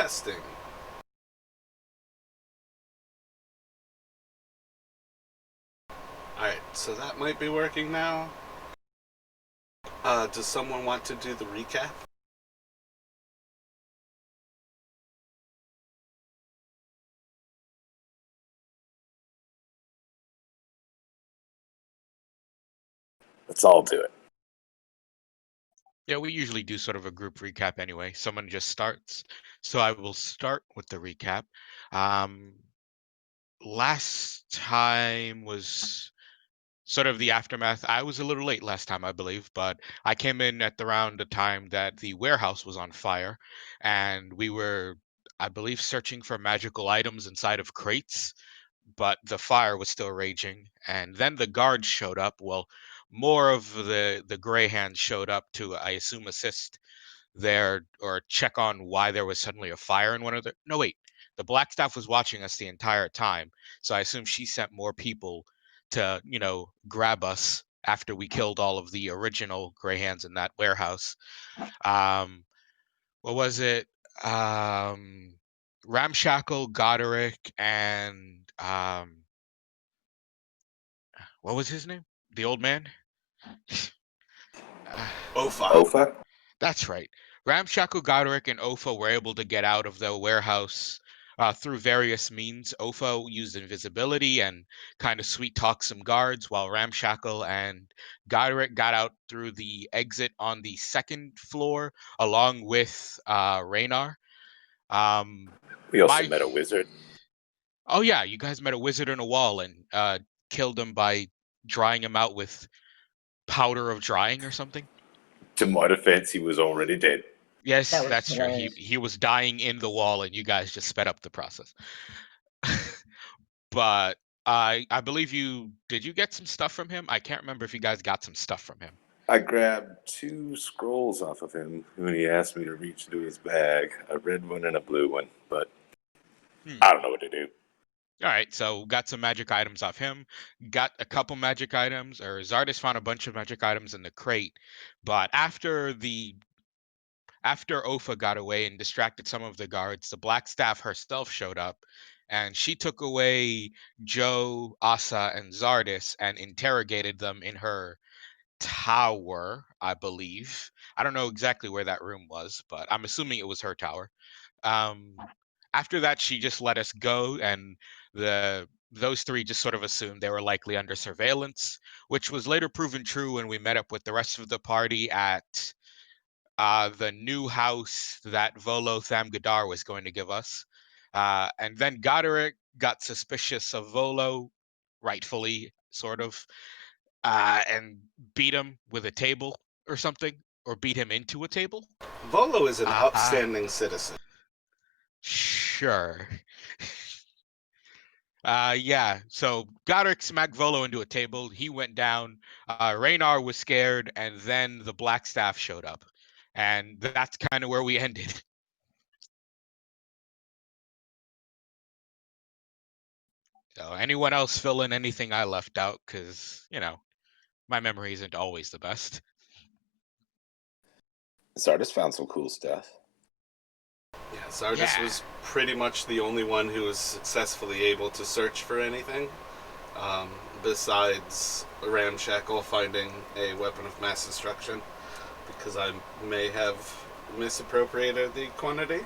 Testing. Alright, so that might be working now. Does someone want to do the recap? Let's all do it. Yeah, we usually do sort of a group recap anyway. Someone just starts. So I will start with the recap. Um, Last time was sort of the aftermath. I was a little late last time, I believe, but I came in at around the time that the warehouse was on fire, and we were, I believe, searching for magical items inside of crates, but the fire was still raging. And then the guards showed up. Well, more of the gray hands showed up to, I assume, assist there or check on why there was suddenly a fire in one of the. No, wait. The Blackstaff was watching us the entire time, so I assume she sent more people to, grab us after we killed all of the original gray hands in that warehouse. Um, what was it? Um, Ramshackle, Goderic, and what was his name? The old man? Ofa. Ofa? That's right. Ramshackle, Goderic, and Ofa were able to get out of the warehouse through various means. Ofa used invisibility and kind of sweet talked some guards, while Ramshackle and Goderic got out through the exit on the second floor, along with Raenar. We also My met a wizard. Oh yeah, you guys met a wizard in a wall and killed him by drying him out with powder of drying or something. To my defense, he was already dead. Yes, That was that's true. hilarious. He was dying in the wall, and you guys just sped up the process. But I believe you did. You get some stuff from him? I can't remember if you guys got some stuff from him. I grabbed 2 scrolls off of him when he asked me to reach into his bag, a red one and a blue one, but I don't know what to do. All right, so got some magic items off him. Got a couple magic items, or Zardis found a bunch of magic items in the crate. But after Ofa got away and distracted some of the guards, the Blackstaff herself showed up, and she took away Joe, Asa, and Zardis and interrogated them in her tower, I believe. I don't know exactly where that room was, but I'm assuming it was her tower. Um, After that, she just let us go, and those three just sort of assumed they were likely under surveillance, which was later proven true when we met up with the rest of the party at the new house that Volo Thamgadar was going to give us. And then Goderic got suspicious of Volo, rightfully, sort of, and beat him with a table or something, or beat him into a table. Volo is an outstanding citizen. Sure. Yeah, so Goderic smacked Volo into a table. He went down. Raenar was scared, and then the Blackstaff showed up. And that's kind of where we ended. So anyone else fill in anything I left out? Because, my memory isn't always the best. Zardis found some cool stuff. Yeah, Zardis was pretty much the only one who was successfully able to search for anything. Besides Ramshackle finding a weapon of mass destruction, because I may have misappropriated the quantity.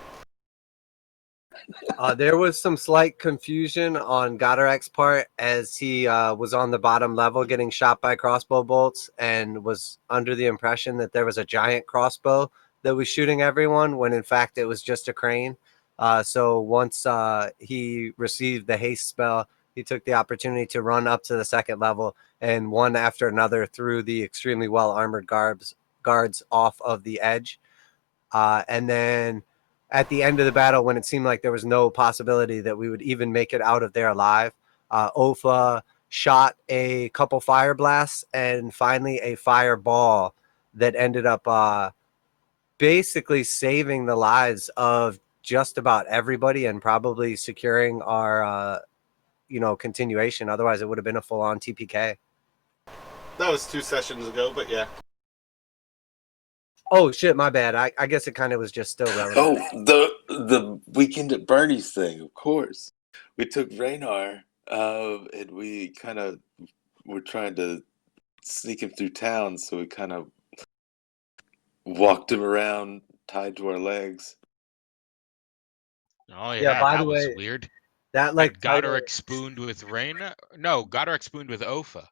There was some slight confusion on Goderic's part as he was on the bottom level getting shot by crossbow bolts and was under the impression that there was a giant crossbow that was shooting everyone when in fact it was just a crane. So once he received the haste spell, he took the opportunity to run up to the second level and one after another threw the extremely well armored guards off of the edge. And then at the end of the battle, when it seemed like there was no possibility that we would even make it out of there alive, Ofa shot a couple fire blasts and finally a fireball that ended up basically saving the lives of just about everybody and probably securing our continuation. Otherwise, it would have been a full-on TPK. That was 2 sessions ago, but yeah. Oh shit, my bad. I guess it kind of was just still relevant. Oh, The weekend at Bernie's thing, of course. We took Raenar, and we kind of were trying to sneak him through town, so we kind of walked him around tied to our legs. Oh Yeah, yeah, by the that was way, weird. that And like title, Goderic spooned with Raina? No, Goderic spooned with Ofa.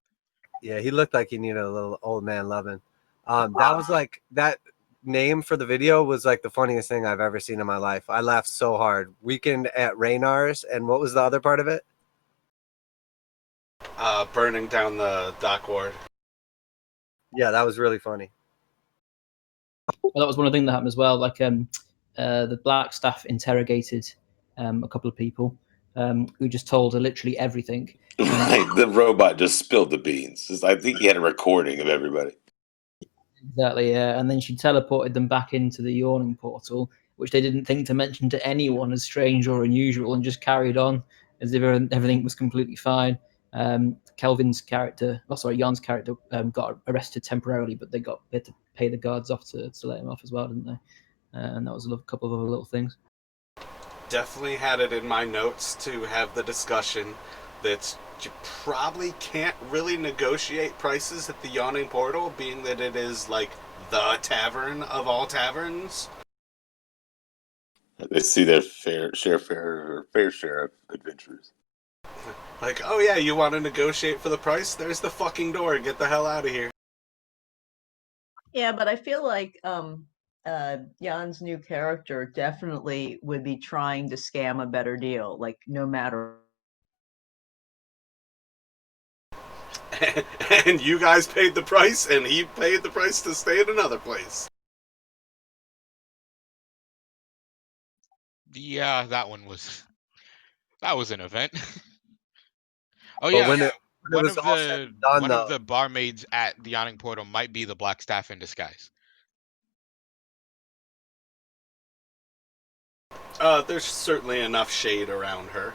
yeah, he looked like he needed a little old man loving. That was like that name for the video was like the funniest thing I've ever seen in my life. I laughed so hard. Weekend at Raynar's, and what was the other part of it? Burning down the dock ward. Yeah, that was really funny. Well, that was one of the things that happened as well. Like the Blackstaff interrogated a couple of people who just told her literally everything. Right, the robot just spilled the beans. I think he had a recording of everybody. Exactly, yeah. And then she teleported them back into the yawning portal, which they didn't think to mention to anyone as strange or unusual, and just carried on as if everything was completely fine. Kelvin's character, Jan's character, got arrested temporarily, but they had to pay the guards off to let him off as well, didn't they? And that was a couple of other little things. Definitely had it in my notes to have the discussion that you probably can't really negotiate prices at the Yawning Portal, being that it is like the tavern of all taverns. They see their fair share of adventures. Like, oh yeah, you want to negotiate for the price? There's the fucking door. Get the hell out of here. Yeah, but I feel like Jan's new character definitely would be trying to scam a better deal, like no matter. And you guys paid the price, and he paid the price to stay at another place. Yeah, that was an event. Oh But yeah, when it one was of all said the and done, one though, of the barmaids at the Yawning Portal might be the Blackstaff in disguise. There's certainly enough shade around her.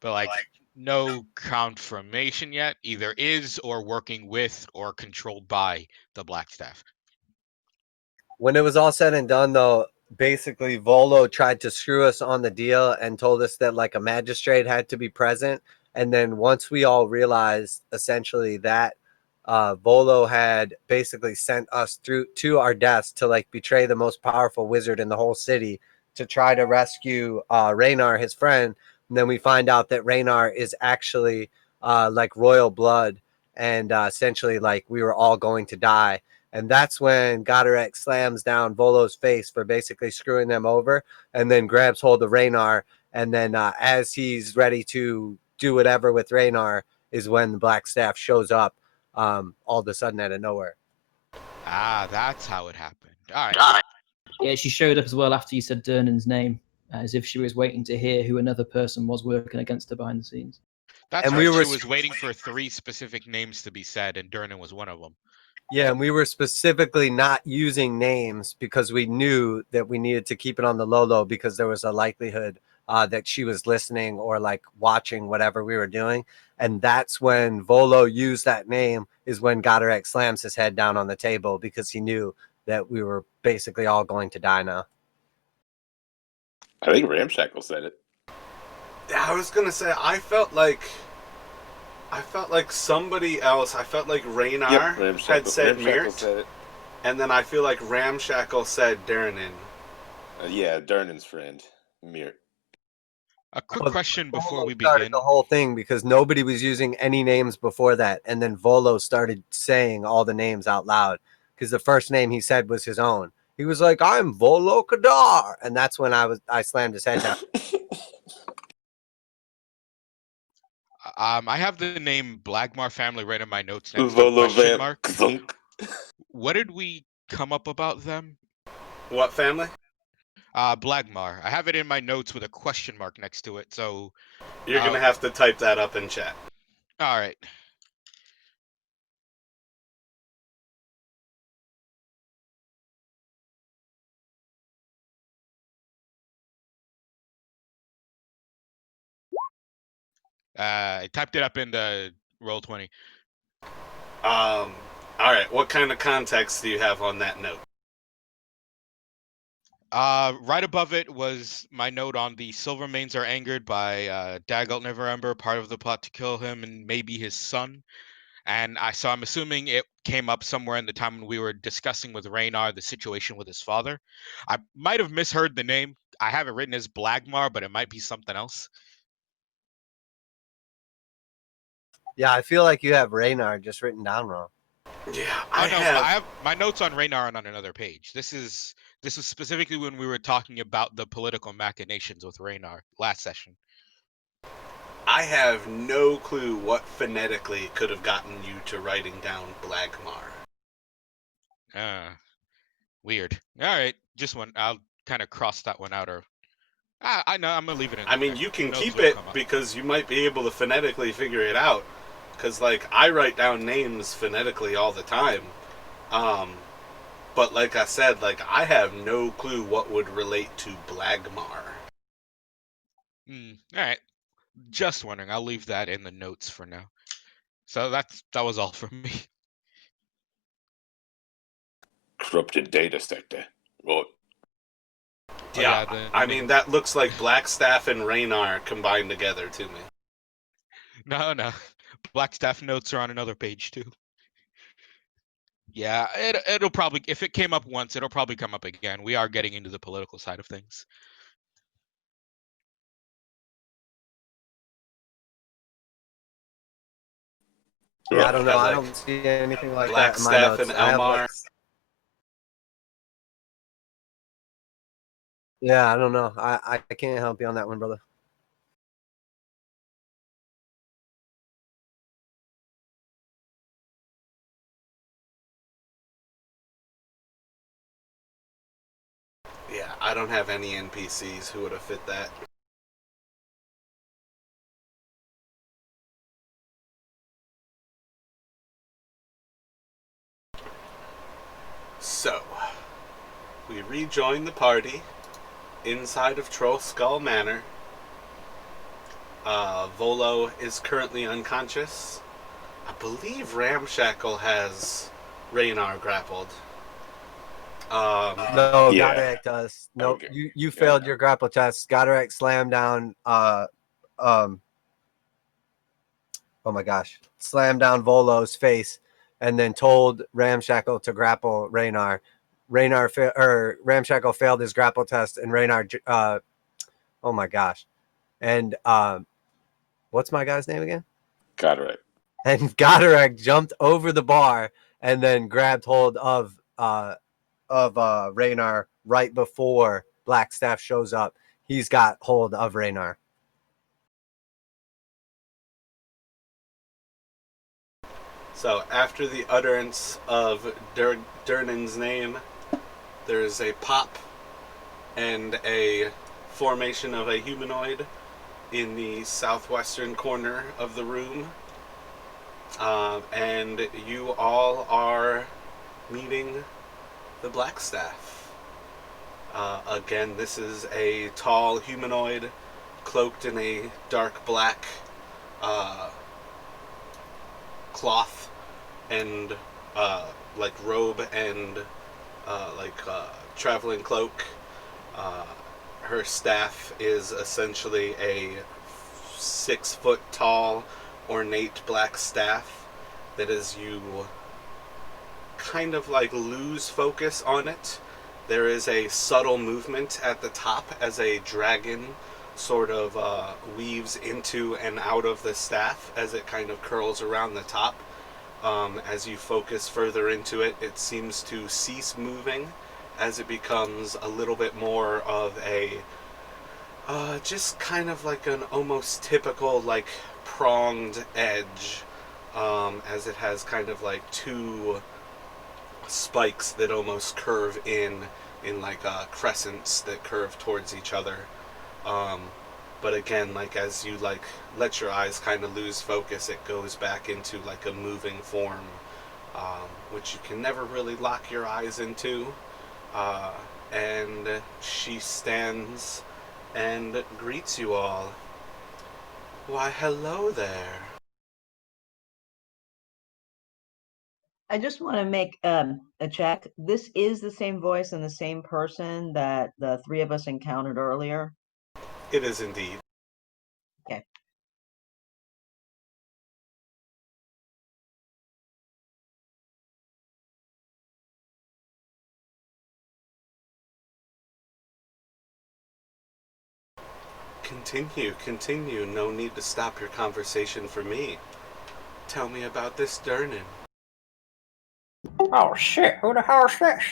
But like no confirmation yet, either is or working with or controlled by the Blackstaff. when it was all said and done, though, basically Volo tried to screw us on the deal and told us that like a magistrate had to be present. And then once we all realized essentially that Volo had basically sent us through to our deaths to like betray the most powerful wizard in the whole city to try to rescue Raenar, his friend. And then we find out that Raenar is actually like royal blood, and essentially like we were all going to die. And that's when Goderic slams down Volo's face for basically screwing them over, and then grabs hold of Raenar. And then as he's ready to do whatever with Raenar is when the Blackstaff shows up all of a sudden out of nowhere. Ah, that's how it happened. All right. Yeah, she showed up as well after you said Durnan's name, as if she was waiting to hear who another person was working against her behind the scenes. That's And right. we were She was waiting for 3 specific names to be said, and Durnan was one of them. Yeah, and we were specifically not using names because we knew that we needed to keep it on the low because there was a likelihood that she was listening or like watching whatever we were doing. And that's when Volo used that name, is when Goderic slams his head down on the table because he knew that we were basically all going to die now. I think Ramshackle said it. I was gonna say I felt like somebody else. I felt like Raenar had said Ramshackle said Mirt, it. and then I feel like Ramshackle said Darrenin. Yeah, Durnan's friend, Mirt. A quick Well, question before Volo we started begin. the whole thing because nobody was using any names before that, and then Volo started saying all the names out loud because the first name he said was his own. He was like, "I'm Volo Kadar," and that's when I slammed his head down. I have the name Blagmar family right in my notes next to Volo question Vamp mark. Kzunk. What did we come up about them? What family? Blagmar. I have it in my notes with a question mark next to it. So You're gonna have to type that up in chat. all right. I typed it up in the Roll20. All right. What kind of context do you have on that note? Right above it was my note on the Silvermanes are angered by Dagult Neverember, part of the plot to kill him and maybe his son. And I'm assuming it came up somewhere in the time when we were discussing with Raenar the situation with his father. I might have misheard the name. I have it written as Blagmar, but it might be something else. Yeah, I feel like you have Raenar just written down wrong. Yeah, Oh I no, I have. have my notes on Raenar are on another page. This is specifically when we were talking about the political machinations with Raenar last session. I have no clue what phonetically could have gotten you to writing down Blagmar. Weird. All right, just one. I'll kind of cross that one out, or I know I'm gonna leave it in I there. mean, you Who can knows keep what'll it come up. because you might be able to phonetically figure it out. Because, like, I write down names phonetically all the time. But like I said, like, I have no clue what would relate to Blagmar. All right, just wondering. I'll leave that in the notes for now. So that was all for me. Corrupted data sector. What? Yeah, The I name. mean, that looks like Blackstaff and Raenar combined together to me. No. Blackstaff notes are on another page too. Yeah, it'll probably, if it came up once, it'll probably come up again. We are getting into the political side of things. Yeah, I don't know. Yeah, I like don't see anything like that in my Blackstaff and notes. I have like, Elmar. yeah, I don't know. I can't help you on that one, brother. Yeah, I don't have any NPCs who would have fit that. So, we rejoin the party inside of Troll Skull Manor. Volo is currently unconscious. I believe Ramshackle has Raenar grappled. No, Yeah. Goderic does. Nope. Okay. You failed your grapple test. Goderic slammed down oh my gosh, slammed down Volo's face and then told Ramshackle to grapple Raenar. Ramshackle failed his grapple test and Raenar oh my gosh. And what's my guy's name again? Cataract. And Goderic jumped over the bar and then grabbed hold of Raenar right before Blackstaff shows up. He's got hold of Raenar. So after the utterance of Durnan's name, there's a pop and a formation of a humanoid in the southwestern corner of the room. And you all are meeting the Blackstaff. Again, this is a tall humanoid cloaked in a dark black cloth and like robe and traveling cloak. Her staff is essentially a 6 foot tall, ornate black staff that as you kind of like lose focus on it, there is a subtle movement at the top as a dragon sort of weaves into and out of the staff as it kind of curls around the top. As you focus further into it, it seems to cease moving as it becomes a little bit more of a just kind of like an almost typical like pronged edge, as it has kind of like two spikes that almost curve in like crescents that curve towards each other. But again, like as you like let your eyes kind of lose focus, it goes back into like a moving form, which you can never really lock your eyes into. And she stands and greets you all. Why, hello there. I just want to make a check. This is the same voice and the same person that the three of us encountered earlier. It is indeed. Okay. Continue. No need to stop your conversation for me. Tell me about this Durnan. Oh shit, who the hell is this?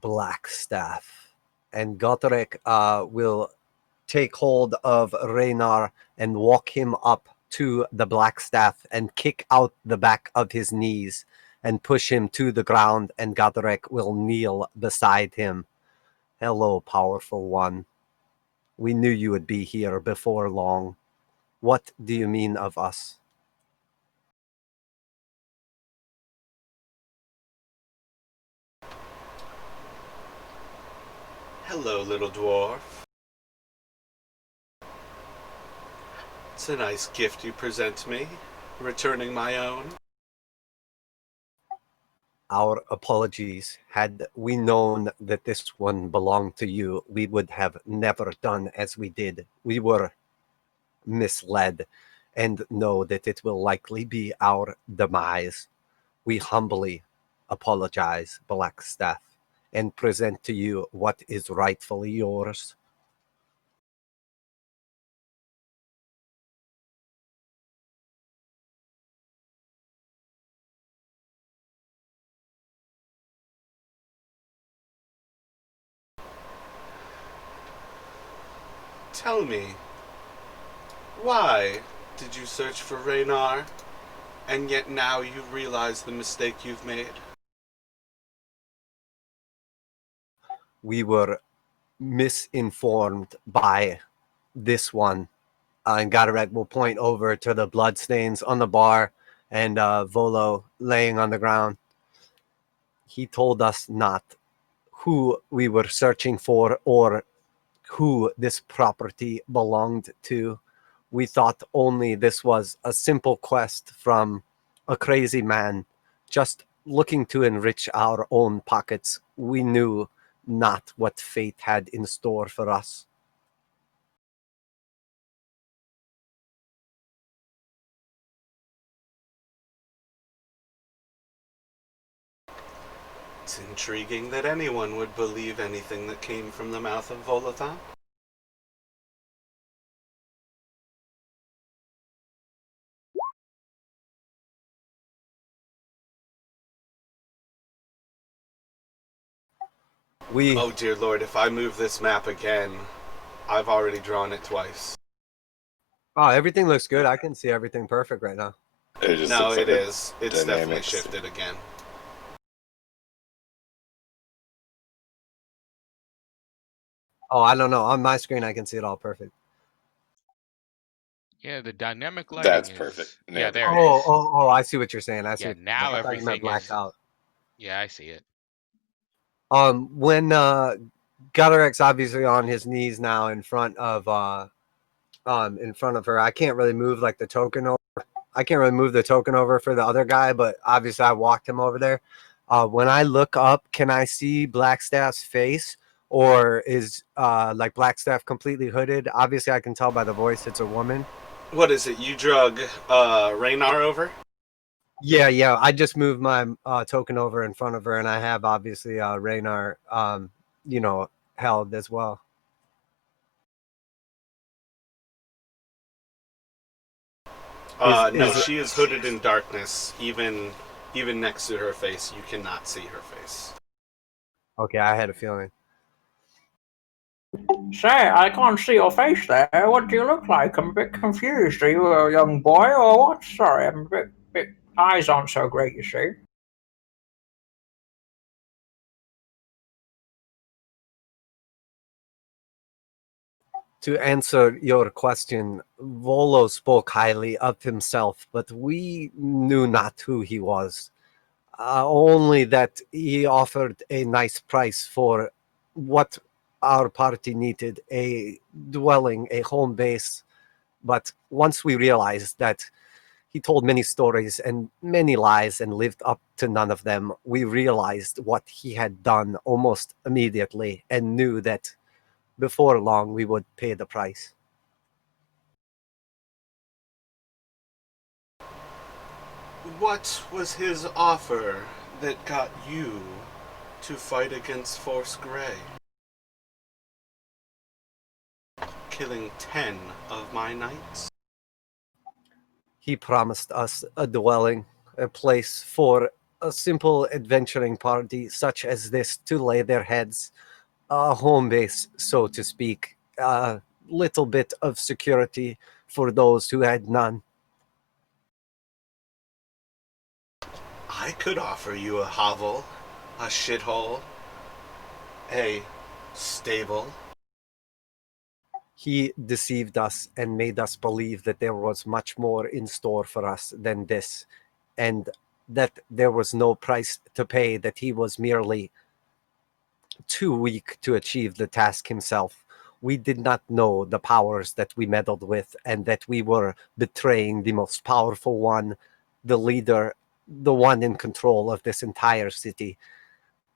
Blackstaff. And Gotrek will take hold of Raenar and walk him up to the Blackstaff and kick out the back of his knees and push him to the ground, and Gotrek will kneel beside him. Hello, powerful one. We knew you would be here before long. What do you mean of us? Hello, little dwarf. It's a nice gift you present me, returning my own. Our apologies. Had we known that this one belonged to you, we would have never done as we did. We were misled and know that it will likely be our demise. We humbly apologize, Blackstaff, and present to you what is rightfully yours. Tell me, why did you search for Raenar, and yet now you realize the mistake you've made? We were misinformed by this one. And Gadarek will point over to the bloodstains on the bar and Volo laying on the ground. He told us not who we were searching for or who this property belonged to. We thought only this was a simple quest from a crazy man just looking to enrich our own pockets. We knew not what fate had in store for us. It's intriguing that anyone would believe anything that came from the mouth of Volathon. Oh dear lord, if I move this map again, I've already drawn it twice. Oh, everything looks good. I can see everything perfect right now. It just No, looks it like is. It's definitely dynamics. shifted again. Oh, I don't know. On my screen, I can see it all perfect. Yeah, the dynamic lighting That's is perfect. yeah, Nailed it. there it is. Oh, I see what you're saying. I see. Yeah, What you're now saying. I thought you meant everything blacked is out. yeah, I see it. When Galarek's obviously on his knees now in front of her, I can't really move like the token over. I can't really move the token over for the other guy, but obviously I walked him over there. When I look up, can I see Blackstaff's face, or is like Blackstaff completely hooded? Obviously, I can tell by the voice it's a woman. What is it? You drug Raenar over? Yeah. I just moved my token over in front of her, and I have obviously Raenar, held as well. No, she is hooded in darkness. Even next to her face, you cannot see her face. Okay, I had a feeling. Say, I can't see your face there. What do you look like? I'm a bit confused. Are you a young boy or what? Sorry, I'm a bit eyes aren't so great, you see. To answer your question, Volo spoke highly of himself, but we knew not who he was. Only that he offered a nice price for what our party needed a dwelling, a home base. But once we realized that he told many stories and many lies and lived up to none of them, we realized what he had done almost immediately and knew that before long we would pay the price. What was his offer that got you to fight against Force Grey? Killing 10 of my knights? He promised us a dwelling, a place for a simple adventuring party such as this to lay their heads, a home base, so to speak, a little bit of security for those who had none. I could offer you a hovel, a shithole, a stable. He deceived us and made us believe that there was much more in store for us than this, and that there was no price to pay, that he was merely too weak to achieve the task himself. We did not know the powers that we meddled with, and that we were betraying the most powerful one, the leader, the one in control of this entire city.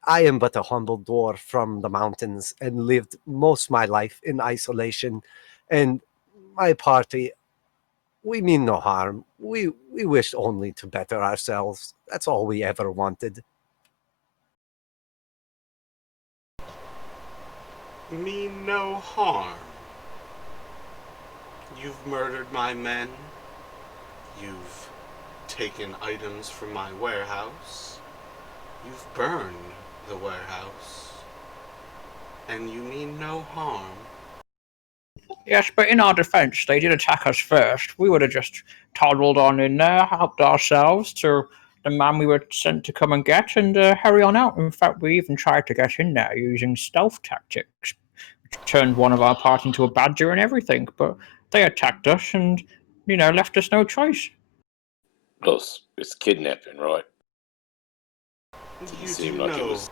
I am but a humble dwarf from the mountains and lived most my life in isolation. And my party, we mean no harm. We wish only to better ourselves. That's all we ever wanted. Mean no harm. You've murdered my men. You've taken items from my warehouse. You've burned the warehouse. And you mean no harm. Yes, but in our defense, they did attack us first. We would have just toddled on in there, helped ourselves to the man we were sent to come and get, and hurry on out. In fact, we even tried to get in there using stealth tactics. We turned one of our party into a badger and everything, but they attacked us and, left us no choice. Plus, it's kidnapping, right? Didn't You seem do like it know was.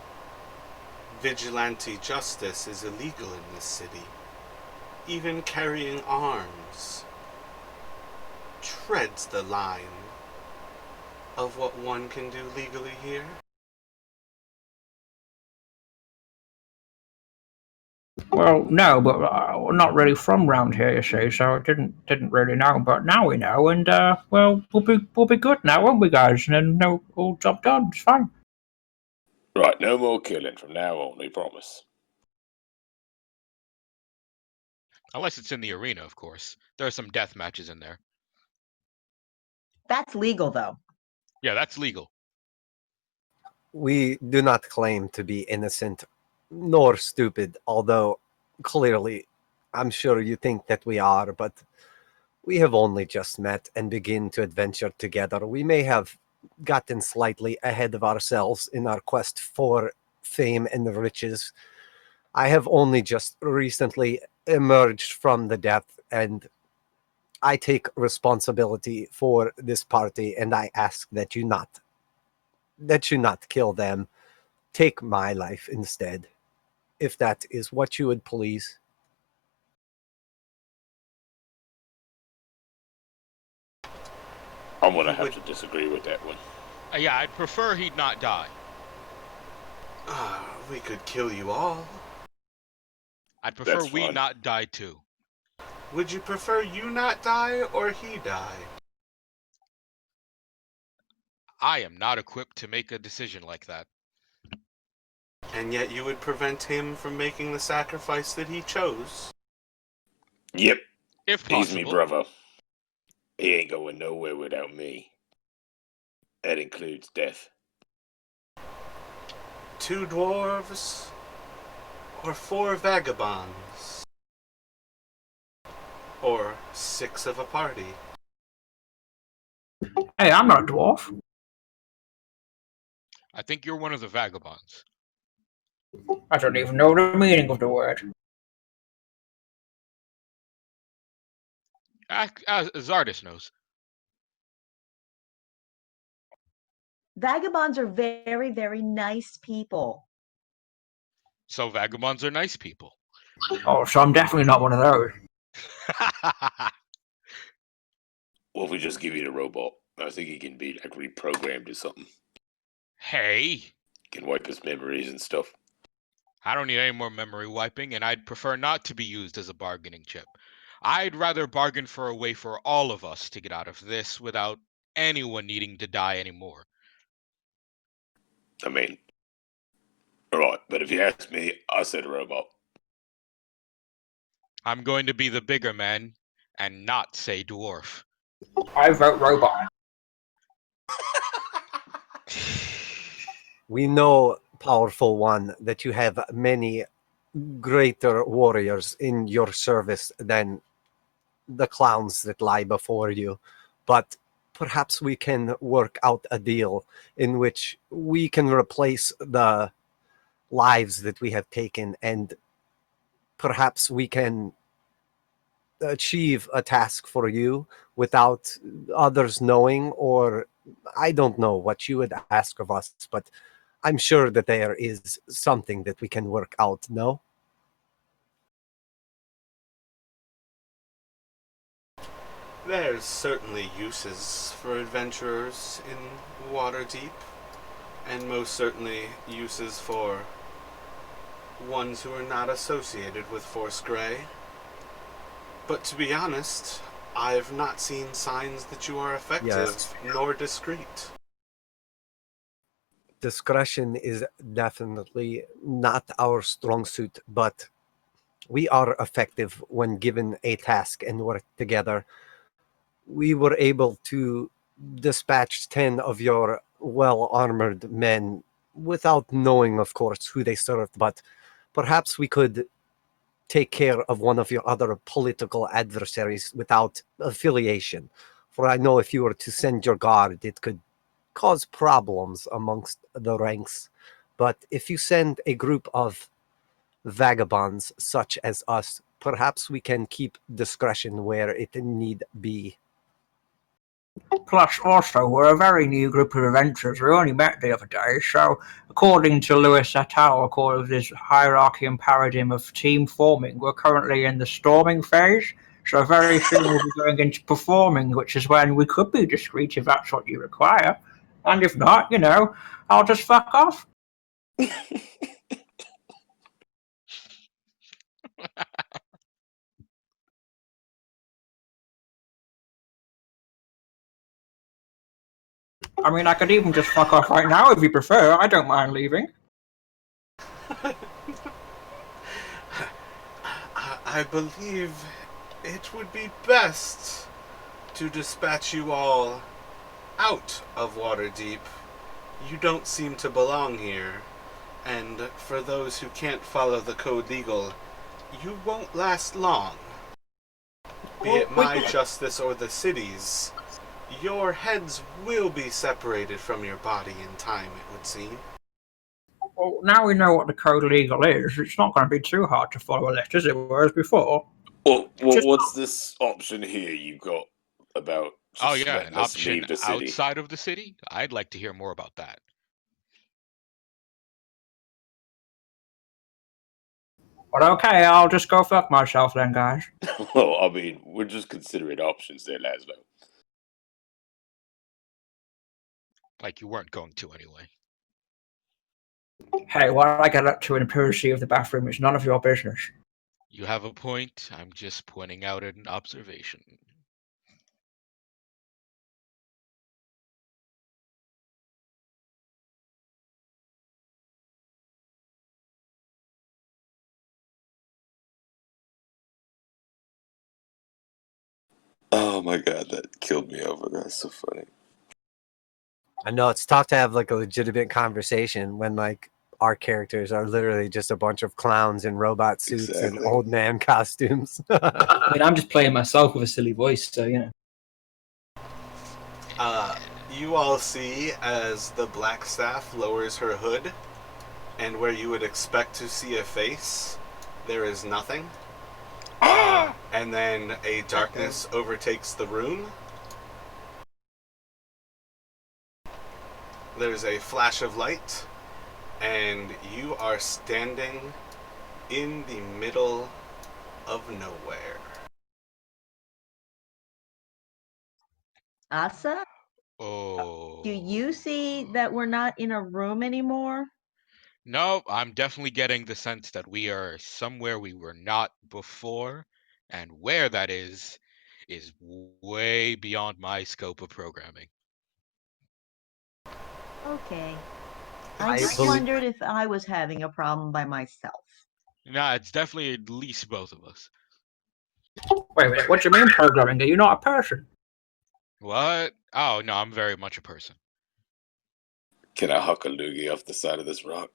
vigilante justice is illegal in this city. Even carrying arms treads the line of what one can do legally here. Well, no, but we're not really from round here, you see, so I didn't really know. But now we know, and well, we'll be good now, won't we, guys? And then no, all job done. It's fine. Right, no more killing from now on, we promise. Unless it's in the arena, of course. There are some death matches in there. That's legal, though. Yeah, that's legal. We do not claim to be innocent nor stupid, although clearly I'm sure you think that we are, but we have only just met and begin to adventure together. We may have gotten slightly ahead of ourselves in our quest for fame and riches. I have only just recently emerged from the depth, and I take responsibility for this party, and I ask that you not kill them. Take my life instead, if that is what you would please. I'm gonna You have would- to disagree with that one. Yeah, I'd prefer he'd not die. We could kill you all. I'd prefer That's we fine. not die too. Would you prefer you not die or he die? I am not equipped to make a decision like that. And yet you would prevent him from making the sacrifice that he chose. Yep, If he's me possible. brother. He ain't going nowhere without me. That includes death. 2 dwarves or 4 vagabonds? Or 6 of a party? Hey, I'm not a dwarf. I think you're one of the vagabonds. I don't even know the meaning of the word. Zardis knows. Vagabonds are very, very nice people. So vagabonds are nice people. Oh, so I'm definitely not one of those. Well, if we just give you the robot, I think he can be like reprogrammed or something. Hey, Can wipe his memories and stuff. I don't need any more memory wiping, and I'd prefer not to be used as a bargaining chip. I'd rather bargain for a way for all of us to get out of this without anyone needing to die anymore. I mean, alright, but if you ask me, I said a robot. I'm going to be the bigger man and not say dwarf. I vote robot. We know, powerful one, that you have many greater warriors in your service than the clowns that lie before you. But perhaps we can work out a deal in which we can replace the lives that we have taken, and perhaps we can achieve a task for you without others knowing, or I don't know what you would ask of us, but I'm sure that there is something that we can work out, no? There's certainly uses for adventurers in Waterdeep, and most certainly uses for ones who are not associated with Force Grey. But to be honest, I've not seen signs that you are effective Yes. nor discreet. Discretion is definitely not our strong suit, but we are effective when given a task and work together. We were able to dispatch 10 of your well-armored men without knowing, of course, who they served, but perhaps we could take care of one of your other political adversaries without affiliation. For I know if you were to send your guard, it could cause problems amongst the ranks. But if you send a group of vagabonds such as us, perhaps we can keep discretion where it need be. Plus, also, we're a very new group of adventurers. We only met the other day, so according to Louis Attal, according to this hierarchy and paradigm of team forming, we're currently in the storming phase. So very soon we'll be going into performing, which is when we could be discreet if that's what you require. And if not, I'll just fuck off. I mean, I could even just fuck off right now if you prefer. I don't mind leaving. I believe it would be best to dispatch you all out of Waterdeep. You don't seem to belong here, and for those who can't follow the Code Legal, you won't last long. Be it my justice or the city's, your heads will be separated from your body in time, it would seem. Well, now we know what the code legal is, it's not going to be too hard to follow it as it was before. Well, Just- what's this option here you got about Oh just yeah, letting an us option leave the city? outside of the city? I'd like to hear more about that. But okay, I'll just go fuck myself then, guys. Well, I mean, we're just considering options there, Laszlo. Like you weren't going to anyway. Hey, what I get up to in the privacy of the bathroom is none of your business. You have a point. I'm just pointing out an observation. Oh my god, that killed me over. That's so funny. I know it's tough to have like a legitimate conversation when like our characters are literally just a bunch of clowns in robot suits and Exactly. old man costumes. I mean, I'm just playing myself with a silly voice, so You all see as the Blackstaff lowers her hood, and where you would expect to see a face, there is nothing. And then a darkness overtakes the room. There's a flash of light, and you are standing in the middle of nowhere. Asa, Oh. do you see that we're not in a room anymore? No, I'm definitely getting the sense that we are somewhere we were not before, and where that is way beyond my scope of programming. Okay. I I just believe- wondered if I was having a problem by myself. Nah, it's definitely at least both of us. Wait a minute, what do you mean programming? Are you not a person? What? Oh, no, I'm very much a person. Can I huck a loogie off the side of this rock?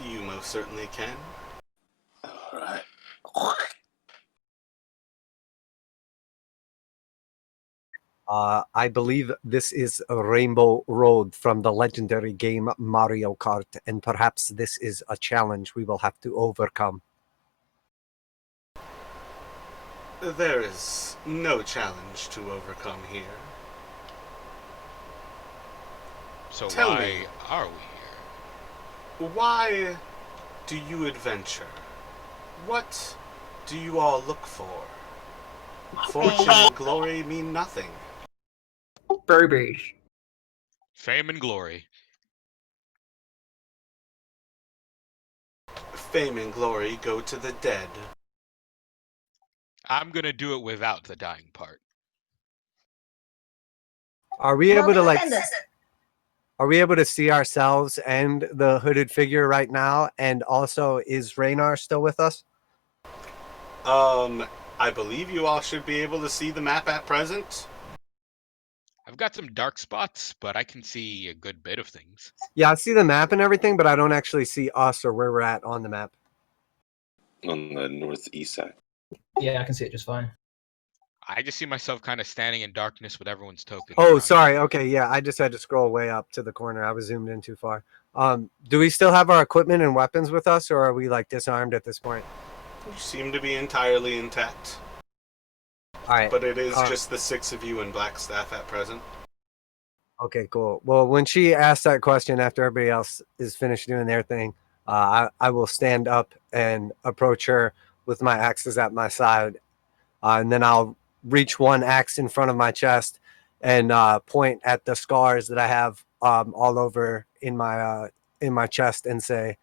You most certainly can. All right. I believe this is a Rainbow Road from the legendary game Mario Kart, and perhaps this is a challenge we will have to overcome. There is no challenge to overcome here. So Tell why me. are we here? Why do you adventure? What do you all look for? Fortune and glory mean nothing. Boobies. Fame and glory. Fame and glory go to the dead. I'm gonna do it without the dying part. Are we Well, able to like? send us- Are we able to see ourselves and the hooded figure right now? And also, is Raenar still with us? I believe you all should be able to see the map at present. I've got some dark spots, but I can see a good bit of things. Yeah, I see the map and everything, but I don't actually see us or where we're at on the map. On the northeast side. Yeah, I can see it just fine. I just see myself kind of standing in darkness with everyone's tokens. Oh, around. sorry. Okay, yeah, I just had to scroll way up to the corner. I was zoomed in too far. Do we still have our equipment and weapons with us, or are we like disarmed at this point? You seem to be entirely intact. All right. But it is just the 6 of you in Blackstaff at present. Okay, cool. Well, when she asks that question after everybody else is finished doing their thing, I will stand up and approach her with my axes at my side, and then I'll reach one axe in front of my chest and point at the scars that I have all over in my chest and say,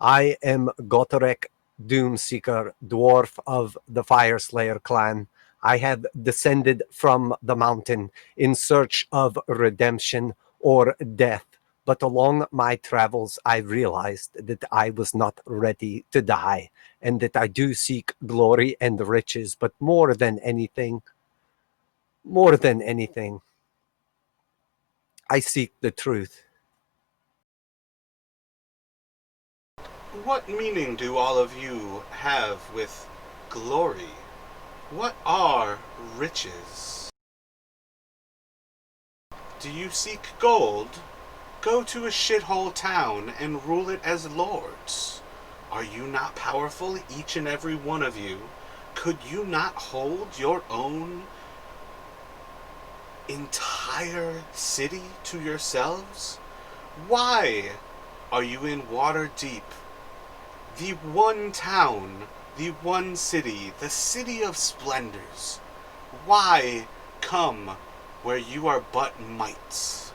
"I am Gotorek Doomseeker, dwarf of the Fire Slayer clan. I have descended from the mountain in search of redemption or death. But along my travels, I realized that I was not ready to die, and that I do seek glory and riches, but more than anything, I seek the truth." What meaning do all of you have with glory? What are riches? Do you seek gold? Go to a shithole town and rule it as lords. Are you not powerful, each and every one of you? Could you not hold your own entire city to yourselves? Why are you in Waterdeep? The one town, the one city, the City of Splendors. Why come where you are but mites?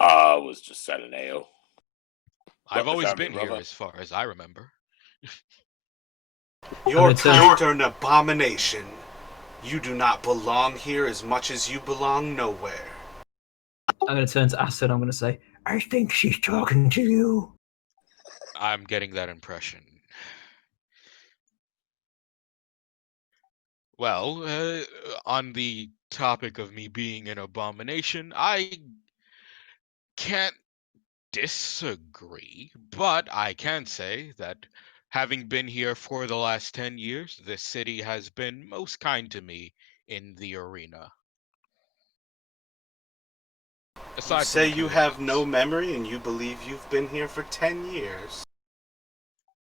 I was just selling ale. I've always Found me, been here brother. as far as I remember. Your And it's a- kind are an abomination. You do not belong here as much as you belong nowhere. I'm going to turn to Acid. I'm going to say, I think she's talking to you. I'm getting that impression. Well, on the topic of me being an abomination, I can't disagree, but I can say that having been here for the last 10 years, this city has been most kind to me in the arena. You Aside from say a you few have no hiccups. memory and you believe you've been here for 10 years.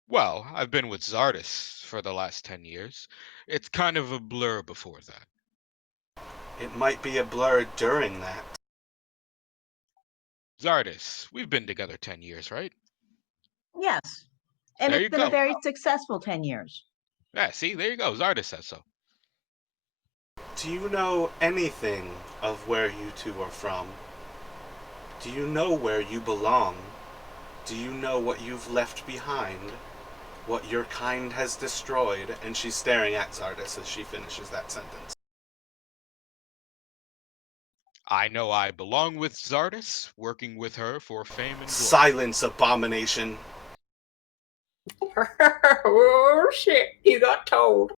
Well, I've been with Zardis for the last 10 years. It's kind of a blur before that. It might be a blur during that. Zardis, we've been together 10 years, right? Yes. And There it's you been a go. very successful 10 years. Yeah, see, there you go. Zardis says so. Do you know anything of where you two are from? Do you know where you belong? Do you know what you've left behind? What your kind has destroyed? And she's staring at Zardis as she finishes that sentence. I know I belong with Zardis, working with her for fame and glory. Silence, abomination. Oh shit, you got told.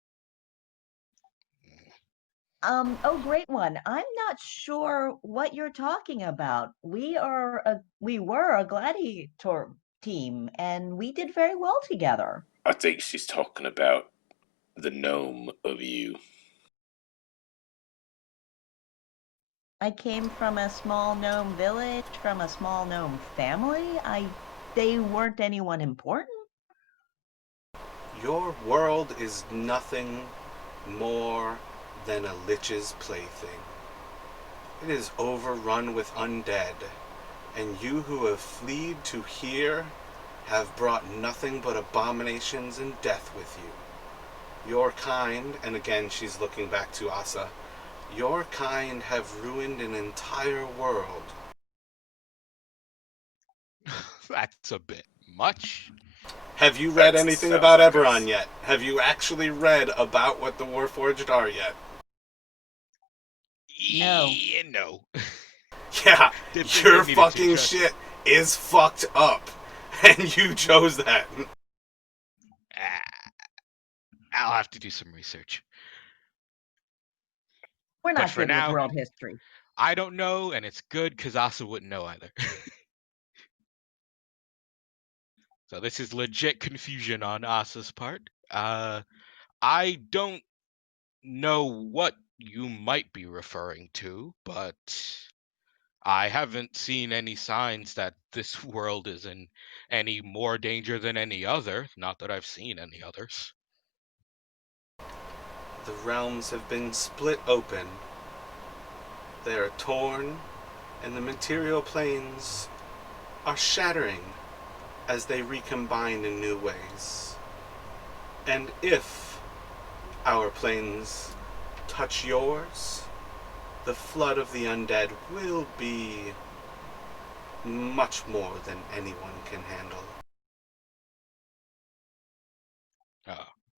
Oh, great one. I'm not sure what you're talking about. We were a gladiator team and we did very well together. I think she's talking about the gnome of you. I came from a small gnome village, from a small gnome family. They weren't anyone important. Your world is nothing more than a lich's plaything. It is overrun with undead, and you who have fled to here have brought nothing but abominations and death with you. Your kind, and again she's looking back to Asa, your kind have ruined an entire world. That's a bit much. Have you read That anything sounds about like Eberron us. yet? Have you actually read about what the Warforged are yet? No. Yeah, no. Yeah, Didn't think your I needed to, fucking trust shit is fucked up. And you chose that. Ah, I'll have to do some research. We're But not for good with now, world history. I don't know, and it's good because Asa wouldn't know either. So this is legit confusion on Asa's part. I don't know what you might be referring to, but I haven't seen any signs that this world is in any more danger than any other. Not that I've seen any others. The realms have been split open. They are torn, and the material planes are shattering as they recombine in new ways. And if our planes touch yours, the flood of the undead will be much more than anyone can handle.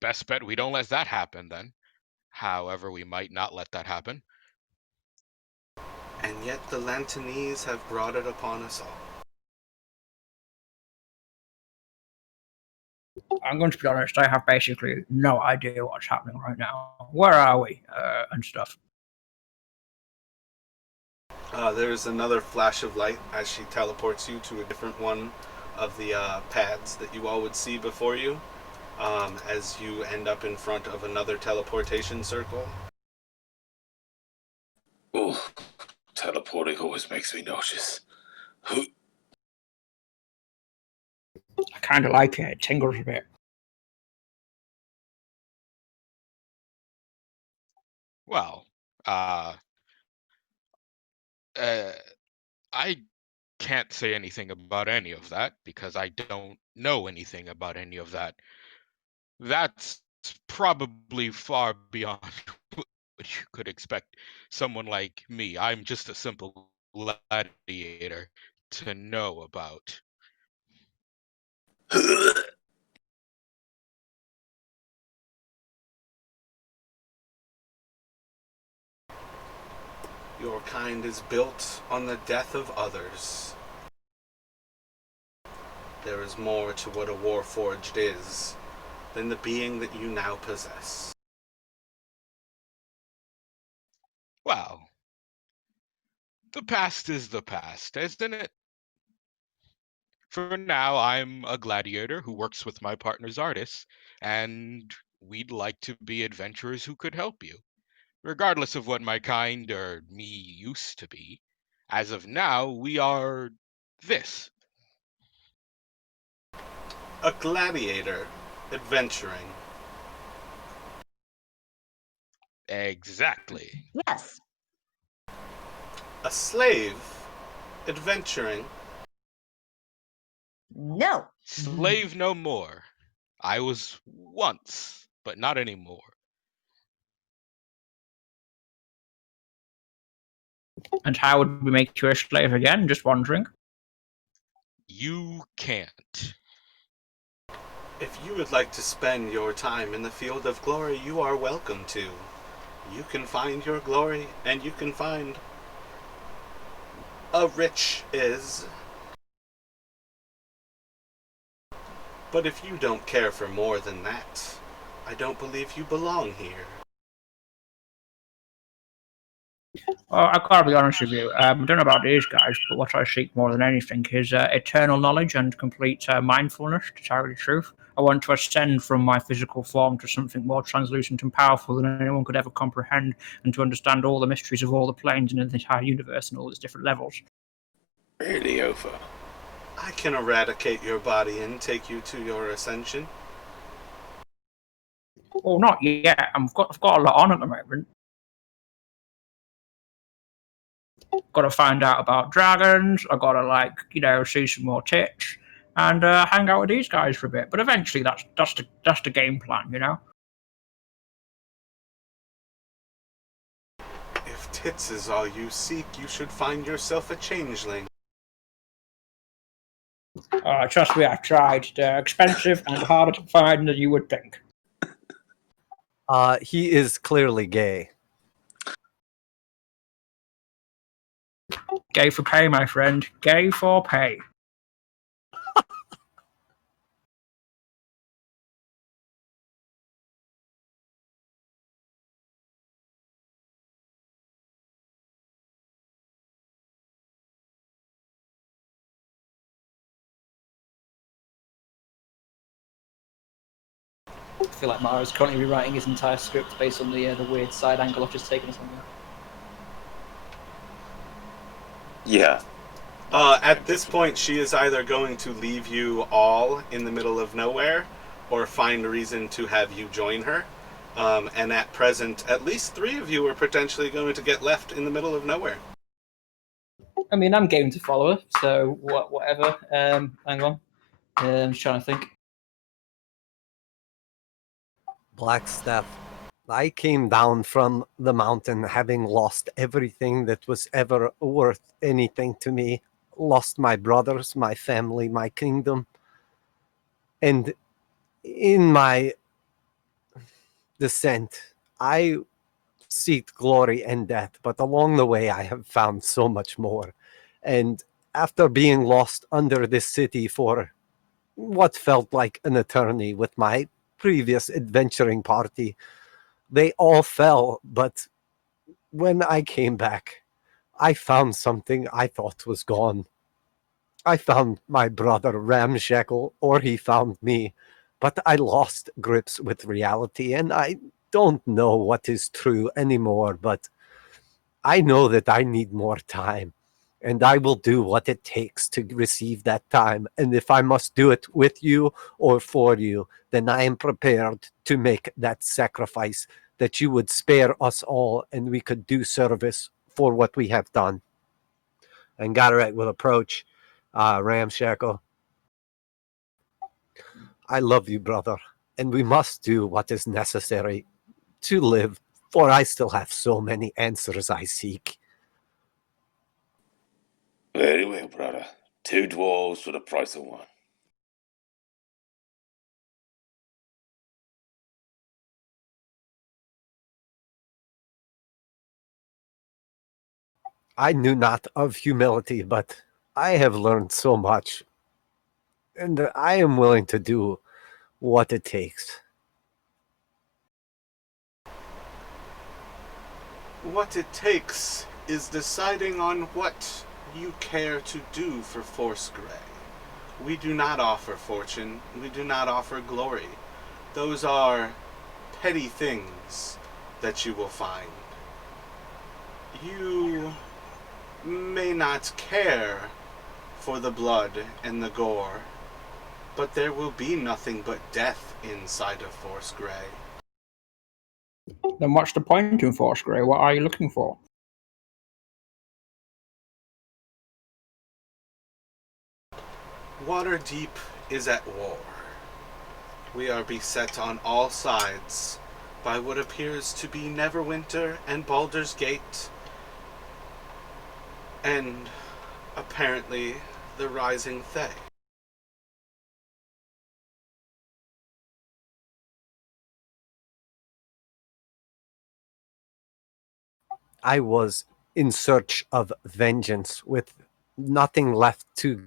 Best bet we don't let that happen then. However, we might not let that happen. And yet the Lantanese have brought it upon us all. I'm going to be honest, I have basically no idea what's happening right now. Where are we? And stuff. There's another flash of light as she teleports you to a different one of the pads that you all would see before you, as you end up in front of another teleportation circle. Oh, teleporting always makes me nauseous. I kind of like it. It tingles a bit. Well, I can't say anything about any of that because I don't know anything about any of that. That's probably far beyond what you could expect someone like me. I'm just a simple gladiator to know about. Your kind is built on the death of others. There is more to what a Warforged is than the being that you now possess. Well, the past is the past, isn't it? For now, I'm a gladiator who works with my partner's artists, and we'd like to be adventurers who could help you, regardless of what my kind or me used to be. As of now, we are this. A gladiator adventuring. Exactly. Yes. A slave adventuring. No. Slave no more. I was once, but not anymore. And how would we make you a slave again? Just wondering. You can't. If you would like to spend your time in the field of glory, you are welcome to. You can find your glory, and you can find a rich is. But if you don't care for more than that, I don't believe you belong here. Well, I gotta be honest with you. I don't know about these guys, but what I seek more than anything is eternal knowledge and complete mindfulness, to tell you the truth. I want to ascend from my physical form to something more translucent and powerful than anyone could ever comprehend, and to understand all the mysteries of all the planes and the entire universe and all its different levels. Really over. I can eradicate your body and take you to your ascension. Well, not yet. I've got a lot on at the moment. Got to find out about dragons. I got to see some more tits and hang out with these guys for a bit. But eventually, that's the game plan, you know. If tits is all you seek, you should find yourself a changeling. Trust me, I've tried. They're expensive and harder to find than you would think. He is clearly gay. Gay for pay, my friend. Gay for pay. I feel like Mara's currently rewriting his entire script based on the weird side angle I've just taken or something. Yeah. At this point, she is either going to leave you all in the middle of nowhere, or find a reason to have you join her. And at present, at least 3 of you are potentially going to get left in the middle of nowhere. I mean, I'm game to follow her, so whatever. Hang on. I'm just trying to think. Blackstaff. I came down from the mountain having lost everything that was ever worth anything to me. Lost my brothers, my family, my kingdom. And in my descent, I seeked glory and death, but along the way I have found so much more. And after being lost under this city for what felt like an eternity with my previous adventuring party, they all fell, but when I came back, I found something I thought was gone. I found my brother ramshackle, or he found me, but I lost grips with reality, and I don't know what is true anymore, but I know that I need more time, and I will do what it takes to receive that time. And if I must do it with you or for you, then I am prepared to make that sacrifice, that you would spare us all and we could do service for what we have done. And Goderek will approach Ramshackle. I love you, brother, and we must do what is necessary to live, for I still have so many answers I seek. Very well, brother. 2 dwarves for the price of 1. I knew not of humility, but I have learned so much, and I am willing to do what it takes. What it takes is deciding on what you care to do for Force Grey. We do not offer fortune. We do not offer glory. Those are petty things that you will find. You may not care for the blood and the gore, but there will be nothing but death inside of Force Grey. Then what's the point in Force Grey? What are you looking for? Waterdeep is at war. We are beset on all sides by what appears to be Neverwinter and Baldur's Gate, and apparently the Rising Fae. I was in search of vengeance with nothing left to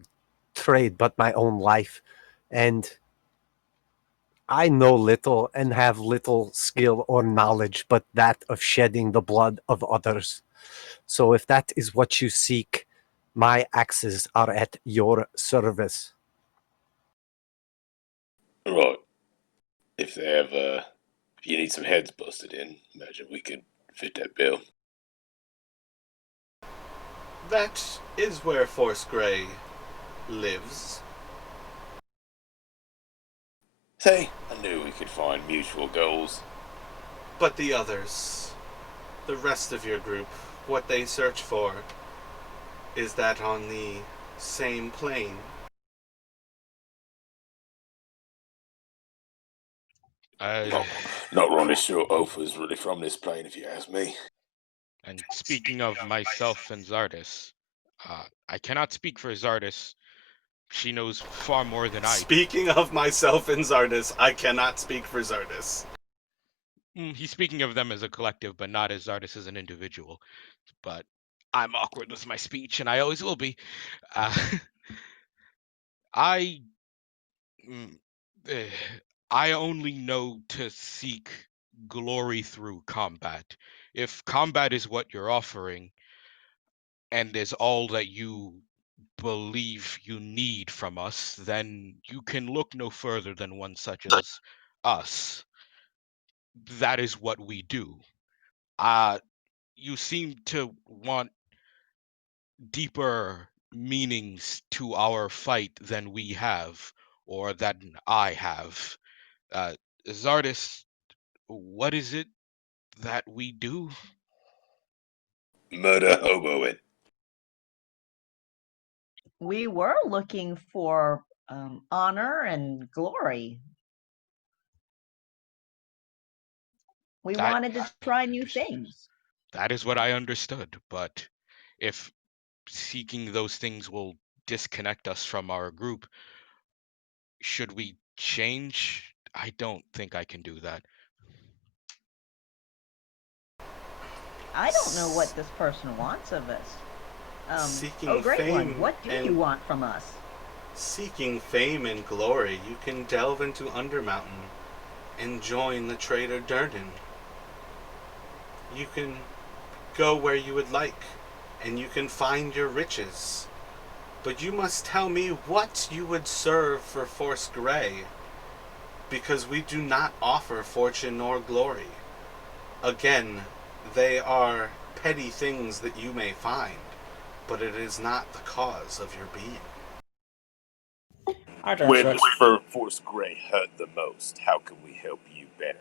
trade but my own life. And I know little and have little skill or knowledge but that of shedding the blood of others. So if that is what you seek, my axes are at your service. Right. If they have, if you need some heads busted in, imagine we could fit that bill. That is where Force Grey lives. Say, I knew we could find mutual goals. But the others, the rest of your group, what they search for, is that on the same plane? Uh, Not really sure Ofa's really from this plane, if you ask me. and speaking of myself and Zardis, I cannot speak for Zardis. She knows far more than I do. Speaking of myself and Zardis, I cannot speak for Zardis. He's speaking of them as a collective, but not as Zardis as an individual. But I'm awkward with my speech, and I always will be. Uh, I, mm, eh, I only know to seek glory through combat. If combat is what you're offering, and is all that you believe you need from us, then you can look no further than one such as us. That is what we do. You seem to want deeper meanings to our fight than we have, or than I have. Uh, Zardis, what is it that we do? Murder hoboing. We were looking for honor and glory. We That wanted to try new things. that is what I understood. But if seeking those things will disconnect us from our group, should we change? I don't think I can do that. I don't know what this person wants of us. Seeking Great One, fame what do and you want from us? seeking fame and glory, you can delve into Undermountain and join the Trader Durden. You can go where you would like, and you can find your riches. But you must tell me what you would serve for Force Grey, because we do not offer fortune nor glory. Again, they are petty things that you may find, but it is not the cause of your being. I don't Where trust. does Force Grey hurt the most? How can we help you better?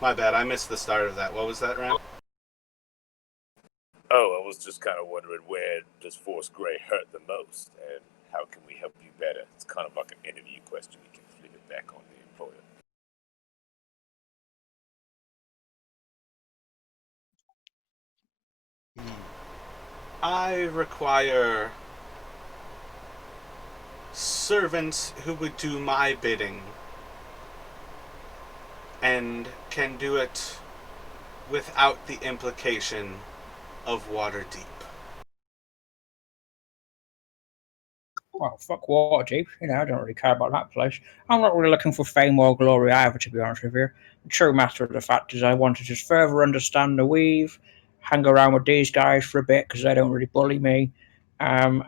My bad, I missed the start of that. What was that, Ram? Oh, I was just kind of wondering where does Force Grey hurt the most, and how can we help you better? It's kind of like an interview question. You can flip it back on the employer. I require servants who would do my bidding and can do it without the implication of Waterdeep. Well, fuck Waterdeep. I don't really care about that place. I'm not really looking for fame or glory either, to be honest with you. The true matter of the fact is I want to just further understand the weave, hang around with these guys for a bit because they don't really bully me. And,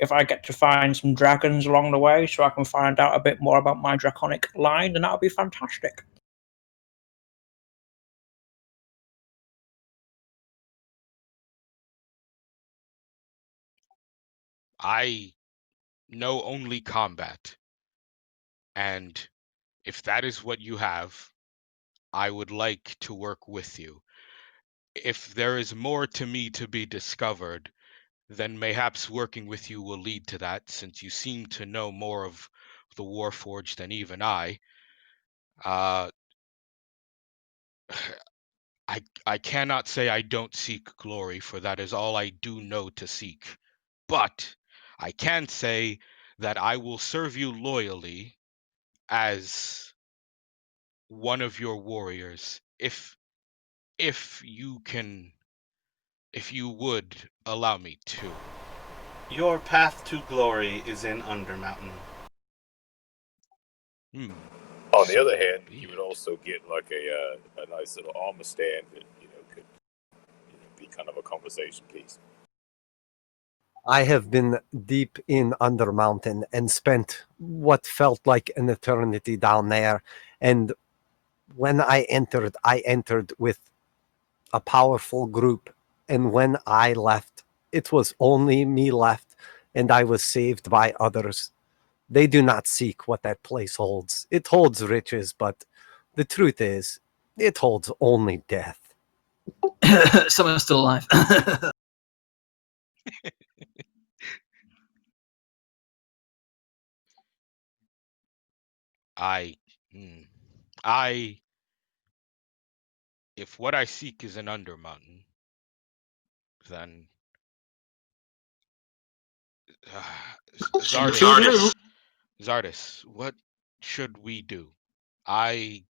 if I get to find some dragons along the way so I can find out a bit more about my draconic line, then that would be fantastic. I know only combat. And if that is what you have, I would like to work with you. If there is more to me to be discovered, then mayhaps working with you will lead to that, since you seem to know more of the Warforged than even I. Uh, I cannot say I don't seek glory, for that is all I do know to seek. But I can say that I will serve you loyally as one of your warriors, if you can, if you would allow me to. Your path to glory is in Undermountain. On the other So hand, be you would it. also get like a nice little armor stand that could be kind of a conversation piece. I have been deep in Undermountain and spent what felt like an eternity down there. And when I entered with a powerful group. And when I left, it was only me left, and I was saved by others. They do not seek what that place holds. It holds riches, but the truth is, it holds only death. Someone's still alive. I, mm, I, if what I seek is an Undermountain, then Choo-choo-choo. Zardis, what should we do? I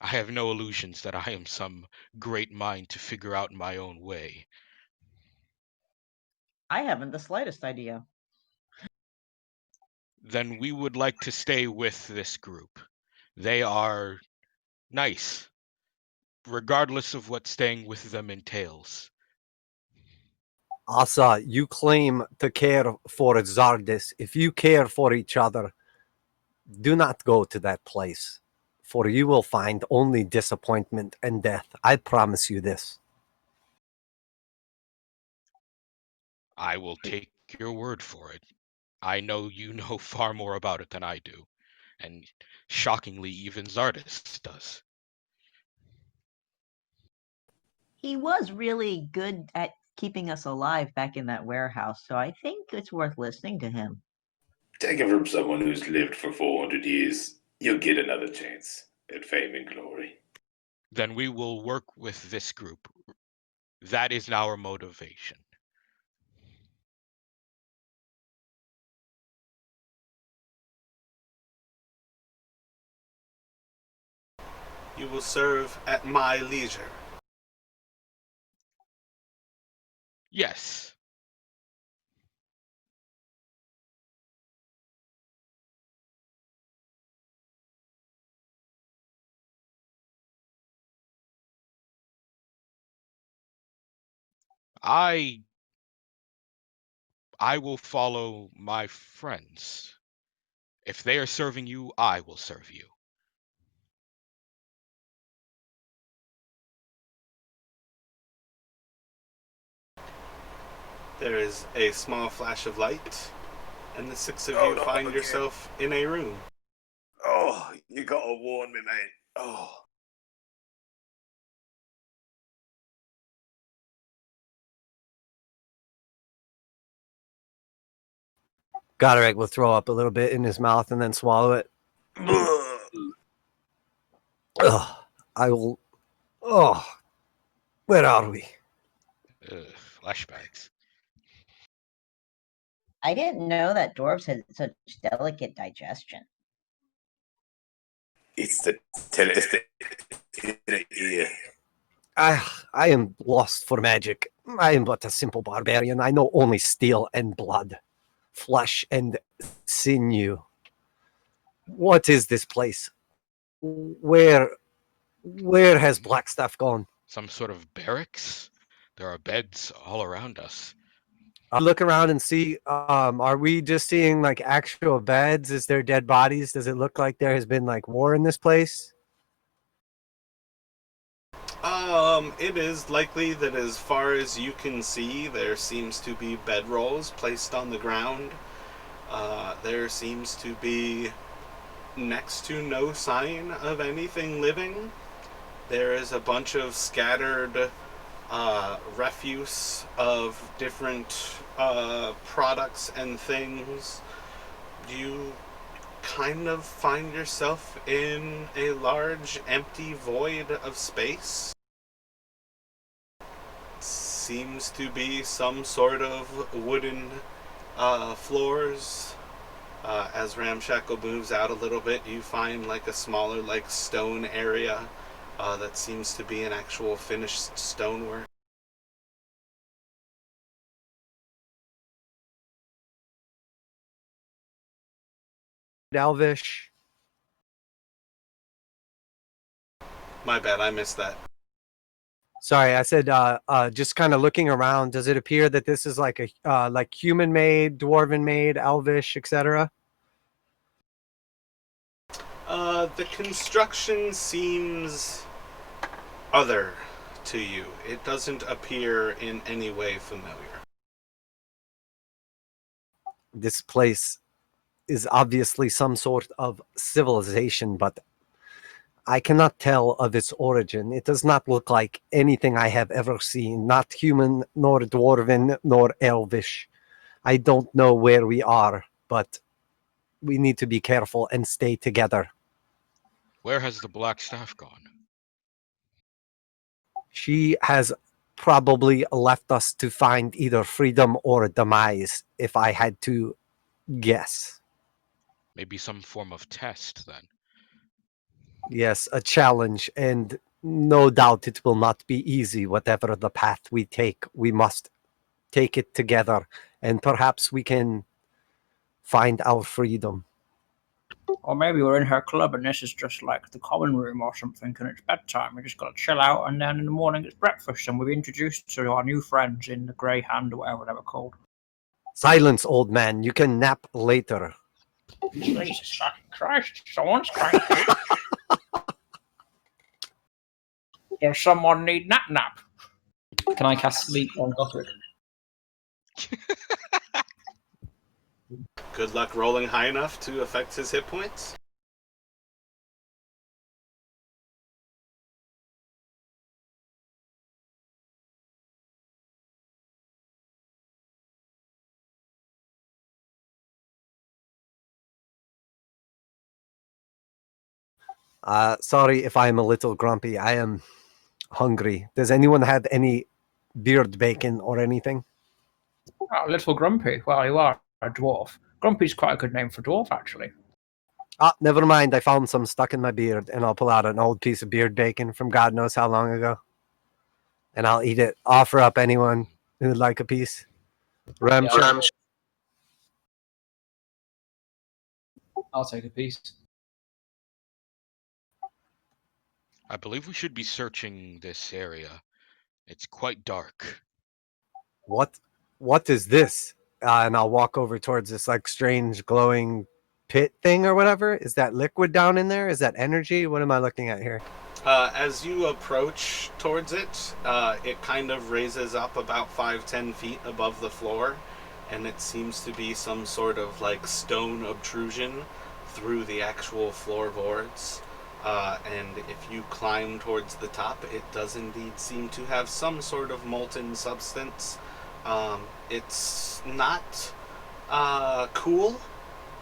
have no illusions that I am some great mind to figure out my own way. I haven't the slightest idea. Then we would like to stay with this group. They are nice, regardless of what staying with them entails. Asa, you claim to care for Zardis. If you care for each other, do not go to that place, for you will find only disappointment and death. I promise you this. I will take your word for it. I know you know far more about it than I do, and shockingly, even Zardis does. He was really good at keeping us alive back in that warehouse, so I think it's worth listening to him. Take it from someone who's lived for 400 years. You'll get another chance at fame and glory. Then we will work with this group. That is our motivation. You will serve at my leisure. Yes. I will follow my friends. If they are serving you, I will serve you. There is a small flash of light, and the six of Oh, you no, find again. yourself in a room. Oh, you gotta warn me, man. Oh. Goderic will throw up a little bit in his mouth and then swallow it. Ugh, I will. Oh, where are we? Ugh, flashbacks. I didn't know that dwarves had such delicate digestion. It's the ear. I am lost for magic. I am but a simple barbarian. I know only steel and blood, flesh and sinew. What is this place? Where has Blackstaff gone? Some sort of barracks? There are beds all around us. I look around and see. Are we just seeing like actual beds? Is there dead bodies? Does it look like there has been like war in this place? It is likely that as far as you can see, there seems to be bedrolls placed on the ground. There seems to be next to no sign of anything living. There is a bunch of scattered refuse of different products and things, you kind of find yourself in a large empty void of space. Seems to be some sort of wooden floors. As Ramshackle moves out a little bit, you find like a smaller, like stone area that seems to be an actual finished stonework. Elvish. My bad, I missed that. Sorry, I said just kind of looking around. Does it appear that this is like a like human made, dwarven made, elvish, etc.? The construction seems other to you. It doesn't appear in any way familiar. This place is obviously some sort of civilization, but I cannot tell of its origin. It does not look like anything I have ever seen, not human, nor dwarven, nor elvish. I don't know where we are, but we need to be careful and stay together. Where has the Blackstaff gone? She has probably left us to find either freedom or demise, if I had to guess. Maybe some form of test, then. Yes, a challenge, and no doubt it will not be easy. Whatever the path we take, we must take it together, and perhaps we can find our freedom. Or maybe we're in her club and this is just like the common room or something and it's bedtime. We just got to chill out and then in the morning it's breakfast and we're introduced to our new friends in the Grey Hand or whatever they were called. Silence, old man. You can nap later. Jesus fucking Christ, someone's cranky. Does someone need nap? Can I cast sleep on Gothric? Good luck rolling high enough to affect his hit points. Sorry if I'm a little grumpy. I am hungry. Does anyone have any beard bacon or anything? Oh, little Grumpy. Well, you are a dwarf. Grumpy's quite a good name for dwarf, actually. Never mind. I found some stuck in my beard, and I'll pull out an old piece of beard bacon from God knows how long ago, and I'll eat it. Offer up anyone who would like a piece. Rem, I'll take a piece. I believe we should be searching this area. It's quite dark. what is this? And I'll walk over towards this like strange glowing pit thing or whatever. Is that liquid down in there? Is that energy? What am I looking at here? As you approach towards it, it kind of raises up about 5-10 feet above the floor, and it seems to be some sort of like stone obtrusion through the actual floorboards. And if you climb towards the top, it does indeed seem to have some sort of molten substance. It's not cool.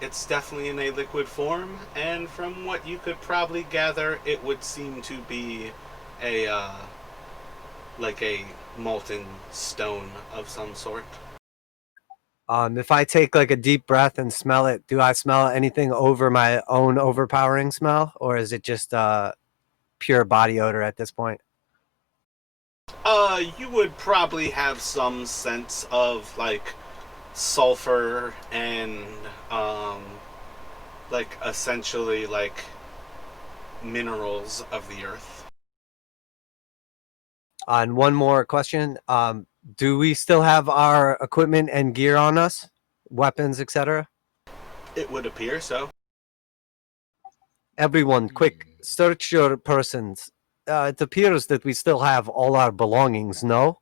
It's definitely in a liquid form, and from what you could probably gather, it would seem to be a like a molten stone of some sort. If I take like a deep breath and smell it, do I smell anything over my own overpowering smell, or is it just pure body odor at this point? You would probably have some sense of like sulfur and like essentially like minerals of the earth. And one more question. Do we still have our equipment and gear on us? Weapons, etc.? It would appear so. Everyone, quick, search your persons. It appears that we still have all our belongings, no?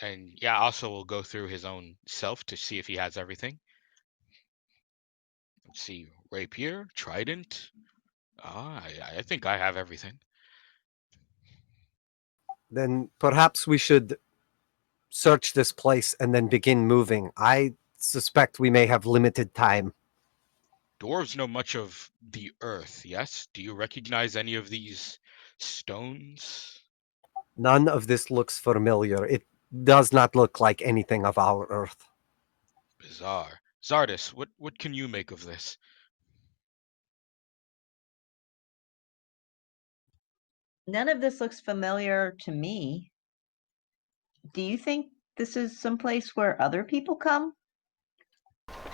And yeah, also we'll go through his own self to see if he has everything. Let's see, rapier, trident. I think I have everything. Then perhaps we should search this place and then begin moving. I suspect we may have limited time. Dwarves know much of the earth, yes? Do you recognize any of these stones? None of this looks familiar. It does not look like anything of our Earth. Bizarre. Zardis, what can you make of this? None of this looks familiar to me. Do you think this is someplace where other people come?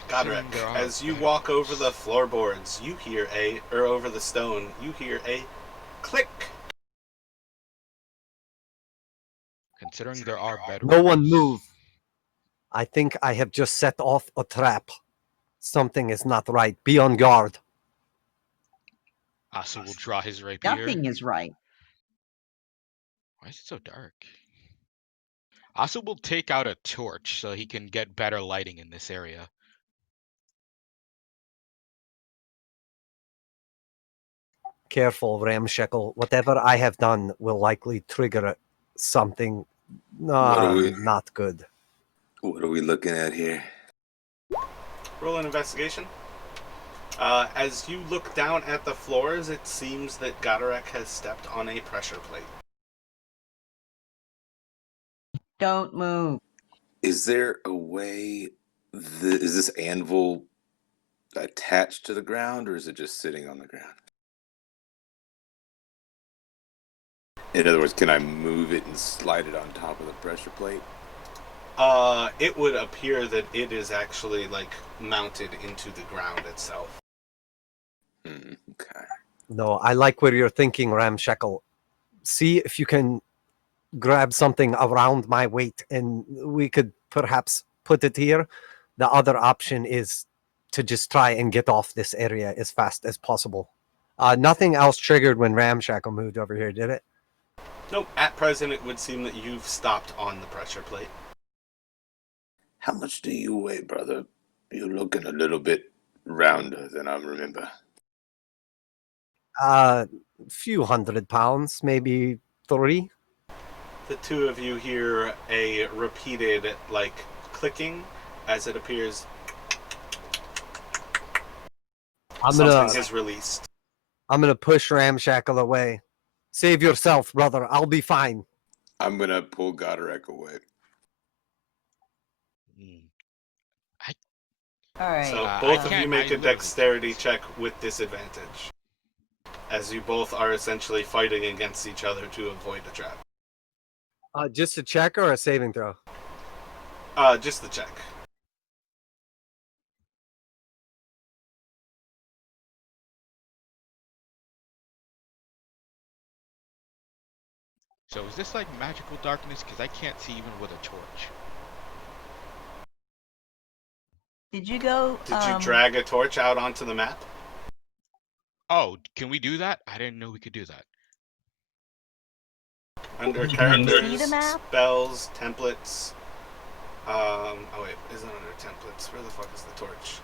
Considering Godric, there are as you better walk over ones. the floorboards, you hear over the stone, you hear a click. Considering there are better No one ones. move. I think I have just set off a trap. Something is not right. Be on guard. Asa will draw his rapier. Nothing is right. Why is it so dark? Asa will take out a torch so he can get better lighting in this area. Careful, Ramshackle. Whatever I have done will likely trigger something not good. What are we looking at here? Roll an investigation. As you look down at the floors, it seems that Godric has stepped on a pressure plate. Don't move. Is there a way? Is this anvil attached to the ground, or is it just sitting on the ground? In other words, can I move it and slide it on top of the pressure plate? It would appear that it is actually mounted into the ground itself. Okay. No, I like where you're thinking, Ramshackle. See if you can grab something around my weight and we could perhaps put it here. The other option is to just try and get off this area as fast as possible. Nothing else triggered when Ramshackle moved over here, did it? Nope. At present, it would seem that you've stopped on the pressure plate. How much do you weigh, brother? You're looking a little bit rounder than I remember. A few 100 pounds, maybe 3. The two of you hear a repeated, clicking as it appears something is released. I'm gonna push Ramshackle away. Save yourself, brother. I'll be fine. I'm gonna pull Godric away. All right. So I both of you can't- make I a literally dexterity can't. check with disadvantage, as you both are essentially fighting against each other to avoid the trap. Just a check or a saving throw? Just the check. So is this like magical darkness? Because I can't see even with a torch. Did you go? Did you drag a torch out onto the map? Oh, can we do that? I didn't know we could do that. Under Can you see the characters, map? spells, templates. Oh wait, isn't it under templates? Where the fuck is the torch?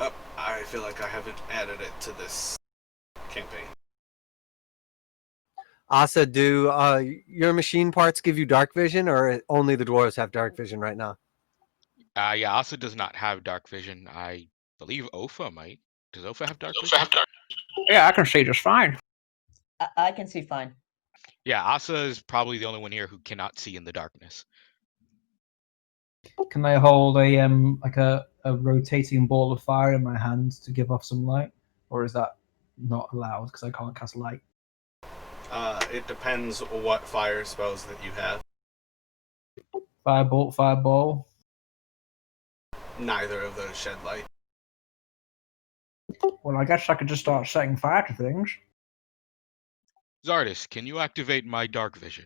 Oh, I feel like I haven't added it to this campaign. Asa, do your machine parts give you dark vision, or only the dwarves have dark vision right now? Yeah, Asa does not have dark vision. I believe Ofa might. Does Ofa have dark vision? Yeah, I can see just fine. I can see fine. Yeah, Asa is probably the only one here who cannot see in the darkness. Can I hold a a rotating ball of fire in my hand to give off some light, or is that not allowed because I can't cast light? It depends what fire spells that you have. Firebolt, fireball. Neither of those shed light. Well, I guess I could just start setting fire to things. Zardis, can you activate my dark vision?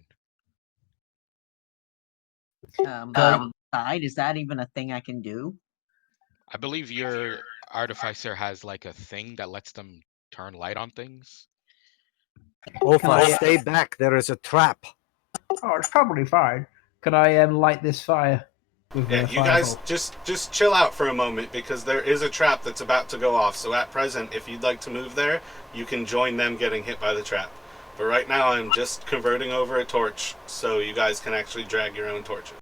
Is that even a thing I can do? I believe your artificer has like a thing that lets them turn light on things. Ofa, stay back. There is a trap. Oh, it's probably fine. Could I light this fire? with Yeah, the you guys fireball. just chill out for a moment because there is a trap that's about to go off. So at present, if you'd like to move there, you can join them getting hit by the trap. But right now, I'm just converting over a torch so you guys can actually drag your own torches.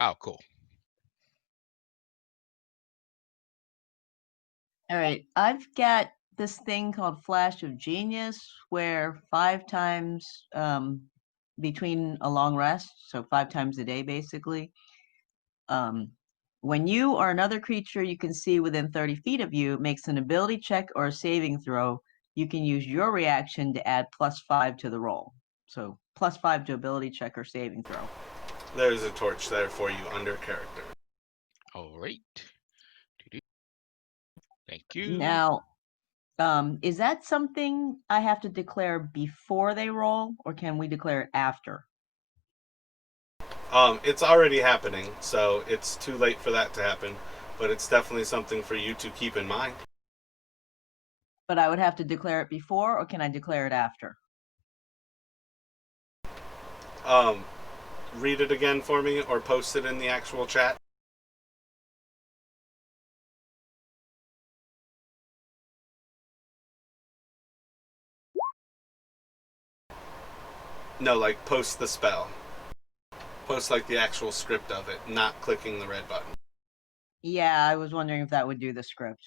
Oh, cool. All right, I've got this thing called Flash of Genius, where 5 times between a long rest, so 5 times a day, basically. When you or another creature you can see within 30 feet of you makes an ability check or a saving throw, you can use your reaction to add +5 to the roll. So +5 to ability check or saving throw. There's a torch there for you under character. All right. Thank you. Now, is that something I have to declare before they roll, or can we declare it after? It's already happening, so it's too late for that to happen. But it's definitely something for you to keep in mind. But I would have to declare it before, or can I declare it after? Read it again for me or post it in the actual chat. No, like post the spell. Post like the actual script of it, not clicking the red button. Yeah, I was wondering if that would do the script.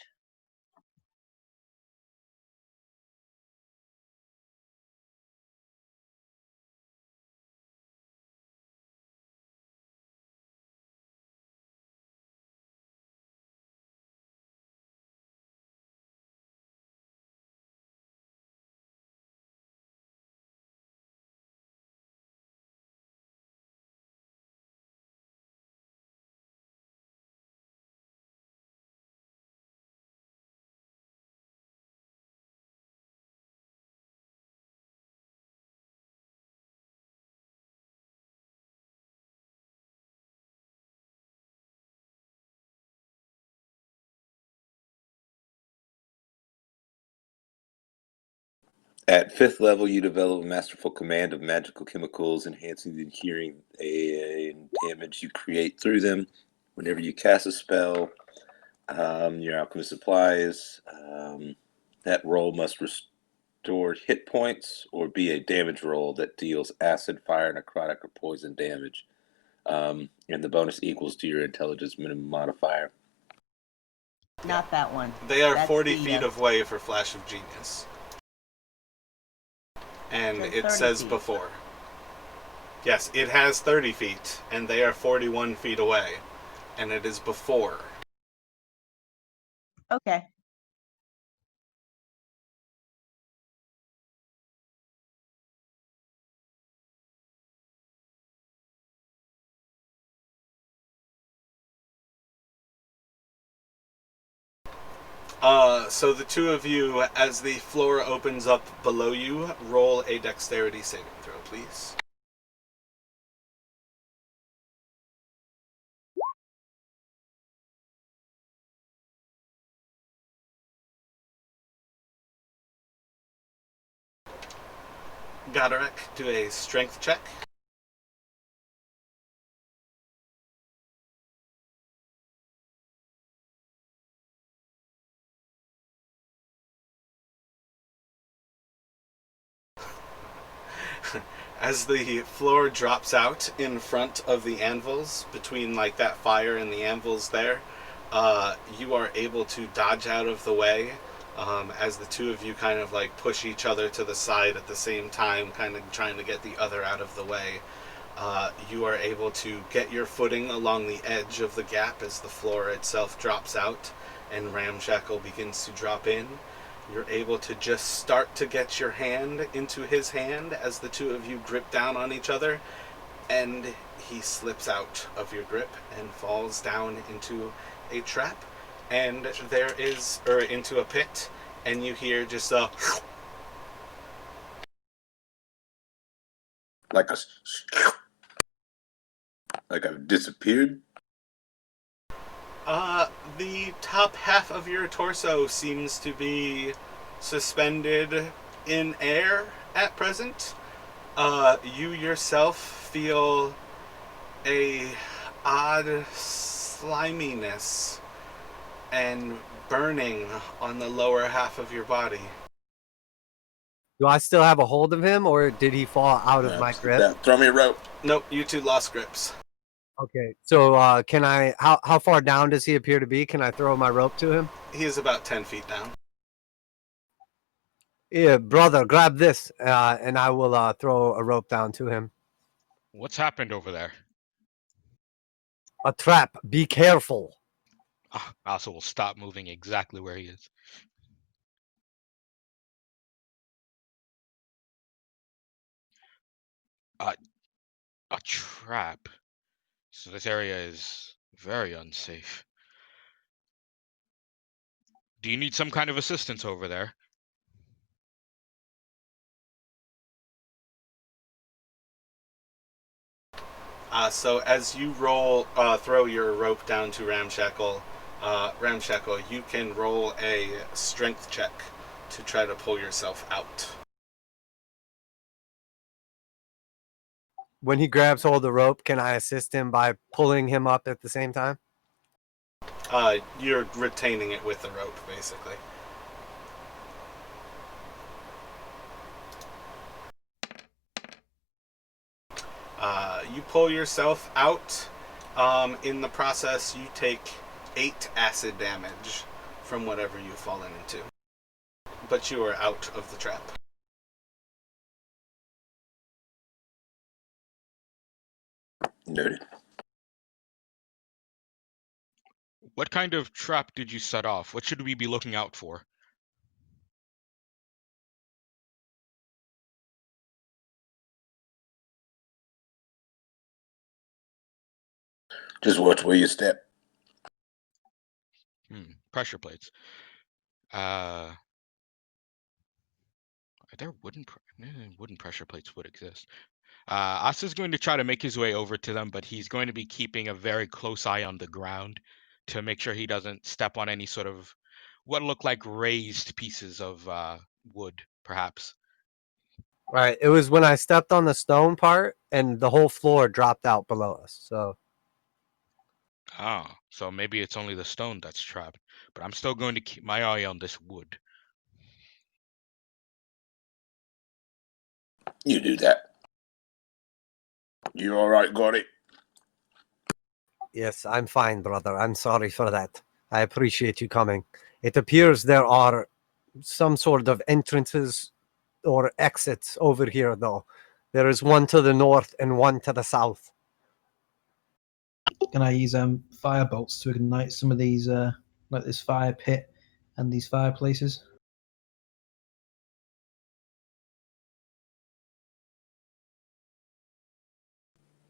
At 5th level, you develop a masterful command of magical chemicals, enhancing the hearing and damage you create through them. Whenever you cast a spell, your alchemist applies. That roll must restore hit points or be a damage roll that deals acid, fire, necrotic, or poison damage. And the bonus equals to your intelligence minimum modifier. Not that one. They are That's 40 the, feet away for Flash of Genius. And said it 30 says feet. before. Yes, it has 30 feet, and they are 41 feet away. And it is before. Okay. So the two of you, as the floor opens up below you, roll a dexterity saving throw, please. Goderic, do a strength check. As the floor drops out in front of the anvils, between like that fire and the anvils there, you are able to dodge out of the way as the two of you kind of like push each other to the side at the same time, kind of trying to get the other out of the way. You are able to get your footing along the edge of the gap as the floor itself drops out and Ramshackle begins to drop in. You're able to just start to get your hand into his hand as the two of you grip down on each other, and he slips out of your grip and falls down into a trap, and into a pit, and you hear just a Like I've disappeared. the top half of your torso seems to be suspended in air at present. You yourself feel a odd sliminess and burning on the lower half of your body. Do I still have a hold of him, or did he fall out of my grip? Throw me a rope. Nope, you two lost grips. Okay, so can I? How far down does he appear to be? Can I throw my rope to him? He is about 10 feet down. Yeah, brother, grab this, and I will throw a rope down to him. What's happened over there? A trap. Be careful. Also will stop moving exactly where he is. A trap. So this area is very unsafe. Do you need some kind of assistance over there? So as you throw your rope down to Ramshackle, you can roll a strength check to try to pull yourself out. When he grabs hold of the rope, can I assist him by pulling him up at the same time? You're retaining it with the rope, basically. You pull yourself out. In the process, you take 8 acid damage from whatever you've fallen into. But you are out of the trap. Noted. What kind of trap did you set off? What should we be looking out for? Just watch where you step. Pressure plates. Are there wooden pressure plates would exist? Asa's going to try to make his way over to them, but he's going to be keeping a very close eye on the ground to make sure he doesn't step on any sort of what look like raised pieces of wood, perhaps. Right. It was when I stepped on the stone part, and the whole floor dropped out below us. So So maybe it's only the stone that's trapped. But I'm still going to keep my eye on this wood. You do that. You all right, got it? yes, I'm fine, brother. I'm sorry for that. I appreciate you coming. It appears there are some sort of entrances or exits over here, though. There is one to the north and one to the south. Can I use fire bolts to ignite some of these, like this fire pit and these fireplaces?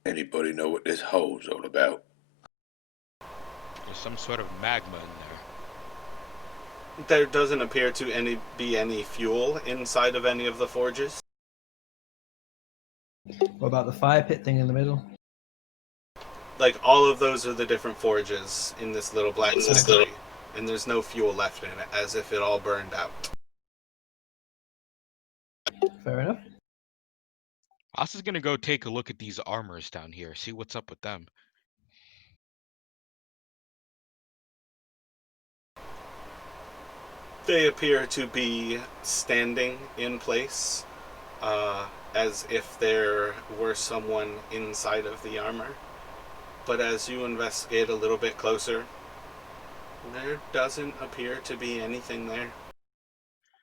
Anybody know what this hole's all about? There's some sort of magma in there. There doesn't appear to be any fuel inside of any of the forges. What about the fire pit thing in the middle? Like, all of those are the different forges in this little black city, and there's no fuel left in it, as if it all burned out. Fair enough. Asa's gonna go take a look at these armors down here, see what's up with them. They appear to be standing in place, as if there were someone inside of the armor. But as you investigate a little bit closer, there doesn't appear to be anything there.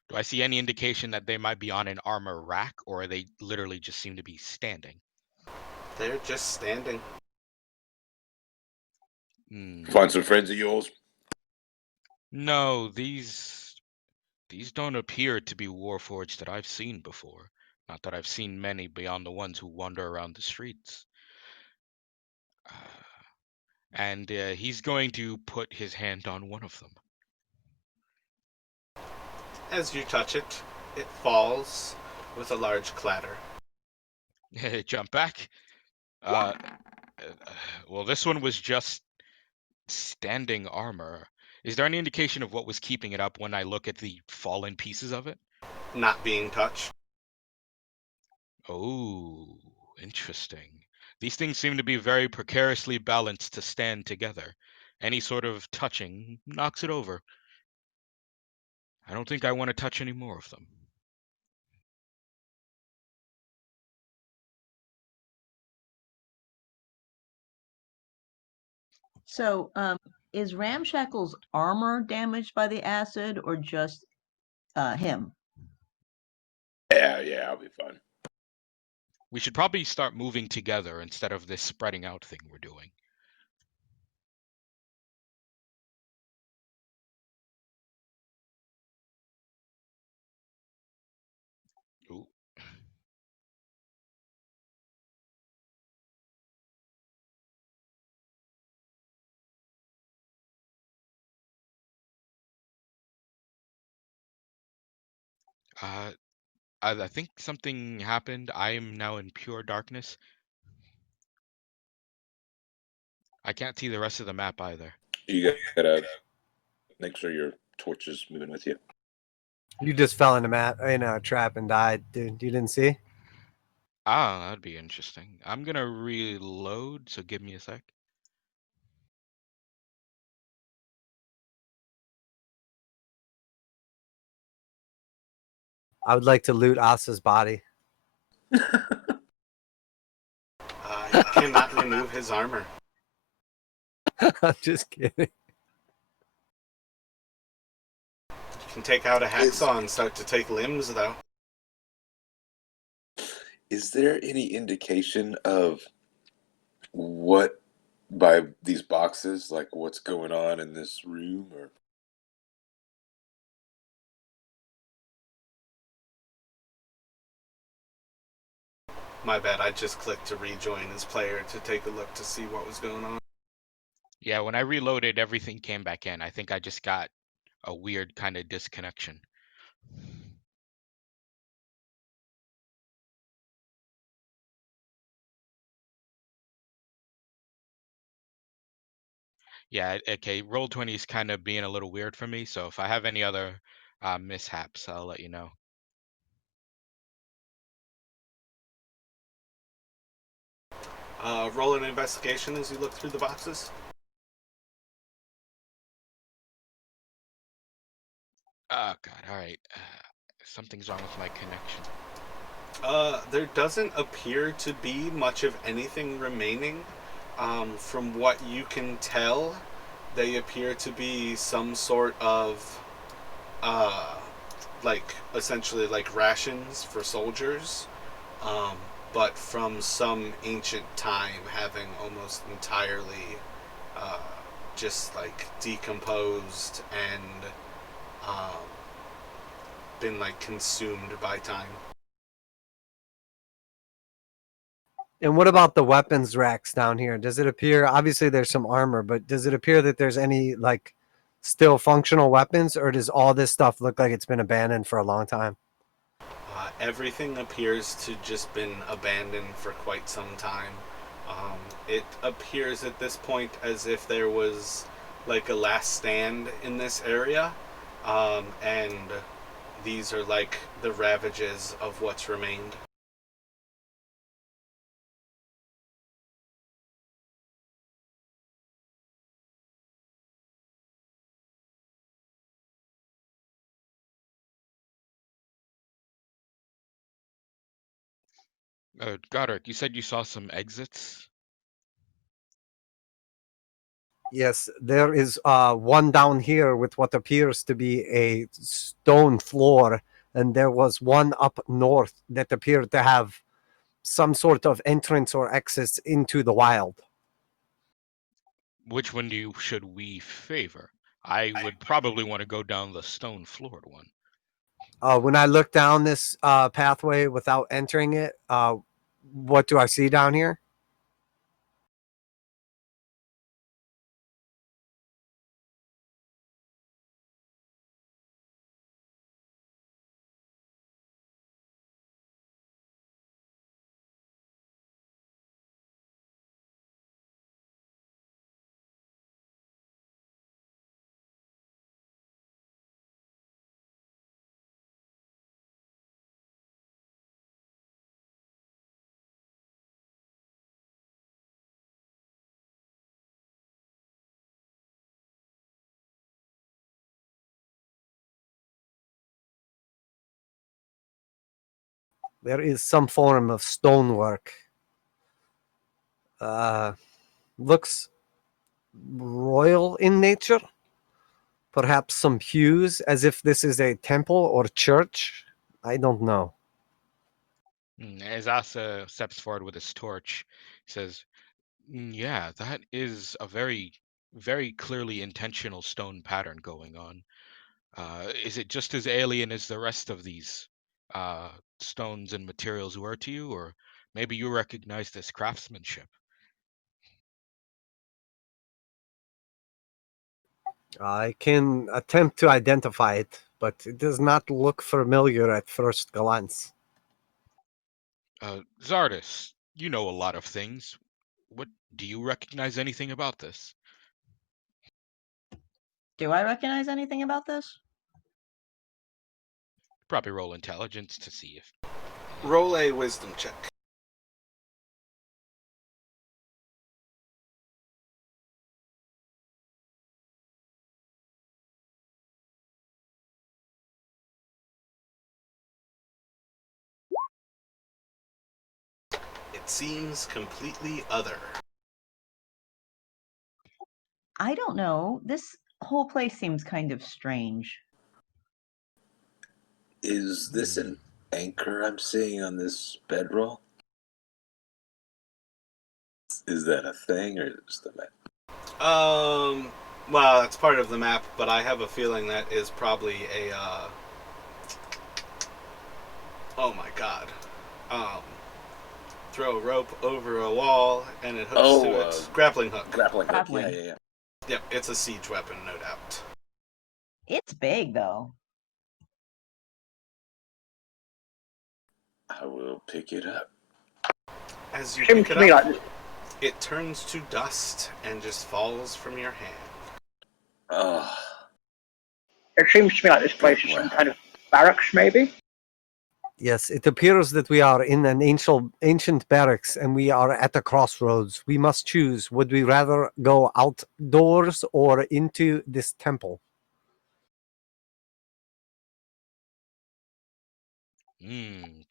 Do I see any indication that they might be on an armor rack, or they literally just seem to be standing? They're just standing. Find some friends of yours? No, these don't appear to be warforged that I've seen before. Not that I've seen many beyond the ones who wander around the streets. And he's going to put his hand on one of them. As you touch it, it falls with a large clatter. Jump back. Well, this one was just standing armor. Is there any indication of what was keeping it up when I look at the fallen pieces of it? Not being touched. Oh, interesting. These things seem to be very precariously balanced to stand together. Any sort of touching knocks it over. I don't think I want to touch any more of them. So, is Ramshackle's armor damaged by the acid, or just him? Yeah, I'll be fine. We should probably start moving together instead of this spreading out thing we're doing. Ooh. I think something happened. I am now in pure darkness. I can't see the rest of the map either. You gotta make sure your torch is moving with you. You just fell in a trap and died, dude. You didn't see? Ah, that'd be interesting. I'm gonna reload, so give me a sec. I would like to loot Asa's body. He cannot remove his armor. I'm just kidding. You can take out a hacksaw and start to take limbs, though. Is there any indication of what by these boxes, like what's going on in this room, or My bad, I just clicked to rejoin as player to take a look to see what was going on. Yeah, when I reloaded, everything came back in. I think I just got a weird kind of disconnection. Yeah, okay, Roll20 is kind of being a little weird for me, so if I have any other mishaps, I'll let you know. Roll an investigation as you look through the boxes. Oh god, alright. Something's wrong with my connection. There doesn't appear to be much of anything remaining. From what you can tell, they appear to be some sort of, essentially like rations for soldiers, but from some ancient time having almost entirely uh, just like decomposed and um, been like consumed by time. And what about the weapons racks down here? Does it appear, obviously there's some armor, but does it appear that there's any like still functional weapons, or does all this stuff look like it's been abandoned for a long time? Everything appears to just been abandoned for quite some time. It appears at this point as if there was like a last stand in this area, and these are like the ravages of what's remained. Goddard, you said you saw some exits? Yes, there is one down here with what appears to be a stone floor, and there was one up north that appeared to have some sort of entrance or exits into the wild. Which one should we favor? I would probably want to go down the stone floored one. When I look down this pathway without entering it, what do I see down here? There is some form of stonework. Looks royal in nature. Perhaps some hues, as if this is a temple or church. I don't know. As Asa steps forward with his torch, he says, Yeah, that is a very, very clearly intentional stone pattern going on. Is it just as alien as the rest of these stones and materials were to you, or maybe you recognize this craftsmanship? I can attempt to identify it, but it does not look familiar at first glance. Zardis, you know a lot of things. What do you recognize anything about this? Do I recognize anything about this? Probably roll intelligence to see if. Roll a wisdom check. It seems completely other. I don't know. This whole place seems kind of strange. Is this an anchor I'm seeing on this bedroll? Is that a thing or just a map? Well, that's part of the map, but I have a feeling that is probably a, oh my god. Throw a rope over a wall and it hooks to its grappling hook. Grappling hook, Grappling. yeah. Yep, it's a siege weapon, no doubt. It's big, though. I will pick it up. As you Seems pick it to me up, like it turns to dust and just falls from your hand. Oh, it seems to me like this place is some kind of barracks, maybe. Yes, it appears that we are in an ancient barracks and we are at a crossroads. We must choose. Would we rather go outdoors or into this temple?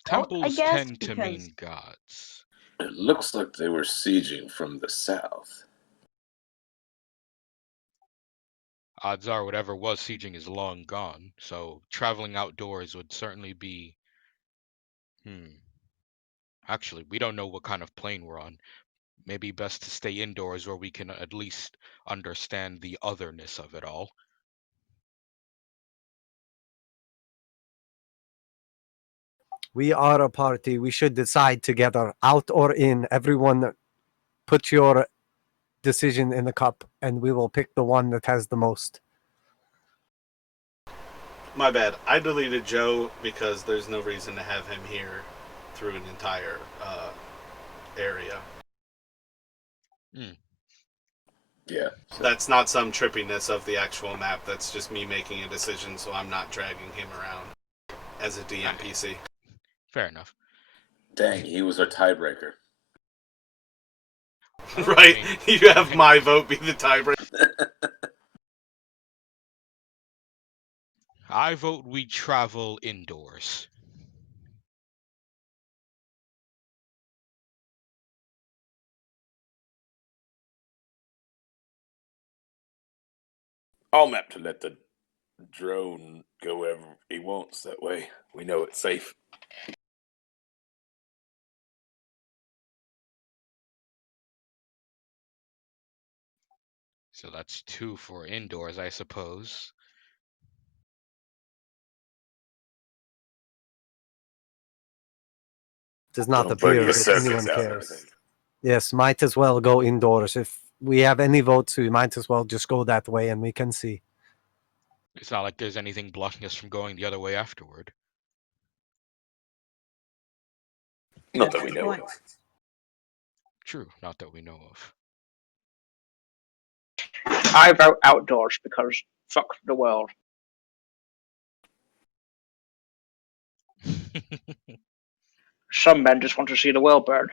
Temples guess tend to because mean gods. it looks like they were sieging from the south. Odds are whatever was sieging is long gone, so traveling outdoors would certainly be. Actually, we don't know what kind of plane we're on. Maybe best to stay indoors where we can at least understand the otherness of it all. We are a party. We should decide together, out or in. Everyone put your decision in the cup and we will pick the one that has the most. My bad. I deleted Joe because there's no reason to have him here through an entire area. Yeah. That's not some trippiness of the actual map. That's just me making a decision, so I'm not dragging him around as a DMPC. Fair enough. Dang, he was our tiebreaker. Right? You have my vote be the tiebreaker. I vote we travel indoors. I'll map to let the drone go wherever he wants. That way we know it's safe. So that's 2 for indoors, I suppose. Does not Don't burn appear your that circuits anyone out and cares. everything. Yes, might as well go indoors. If we have any votes, we might as well just go that way and we can see. It's not like there's anything blocking us from going the other way afterward. Not that That's we the know point. of. True, not that we know I vote outdoors because fuck the world. of. Some men just want to see the world burn.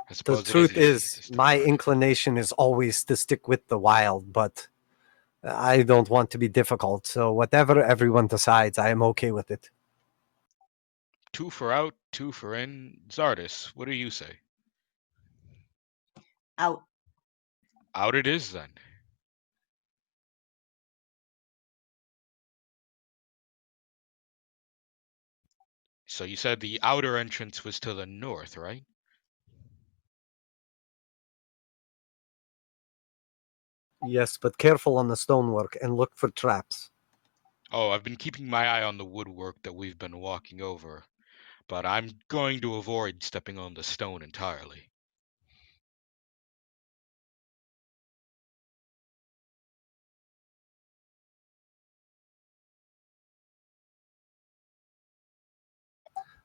I The suppose it truth is easy is, to my burn. inclination is always to stick with the wild, but I don't want to be difficult. So whatever everyone decides, I am okay with it. 2 for out, 2 for in. Zardis, what do you say? Out. Out it is then. So you said the outer entrance was to the north, right? Yes, but careful on the stonework and look for traps. Oh, I've been keeping my eye on the woodwork that we've been walking over, but I'm going to avoid stepping on the stone entirely.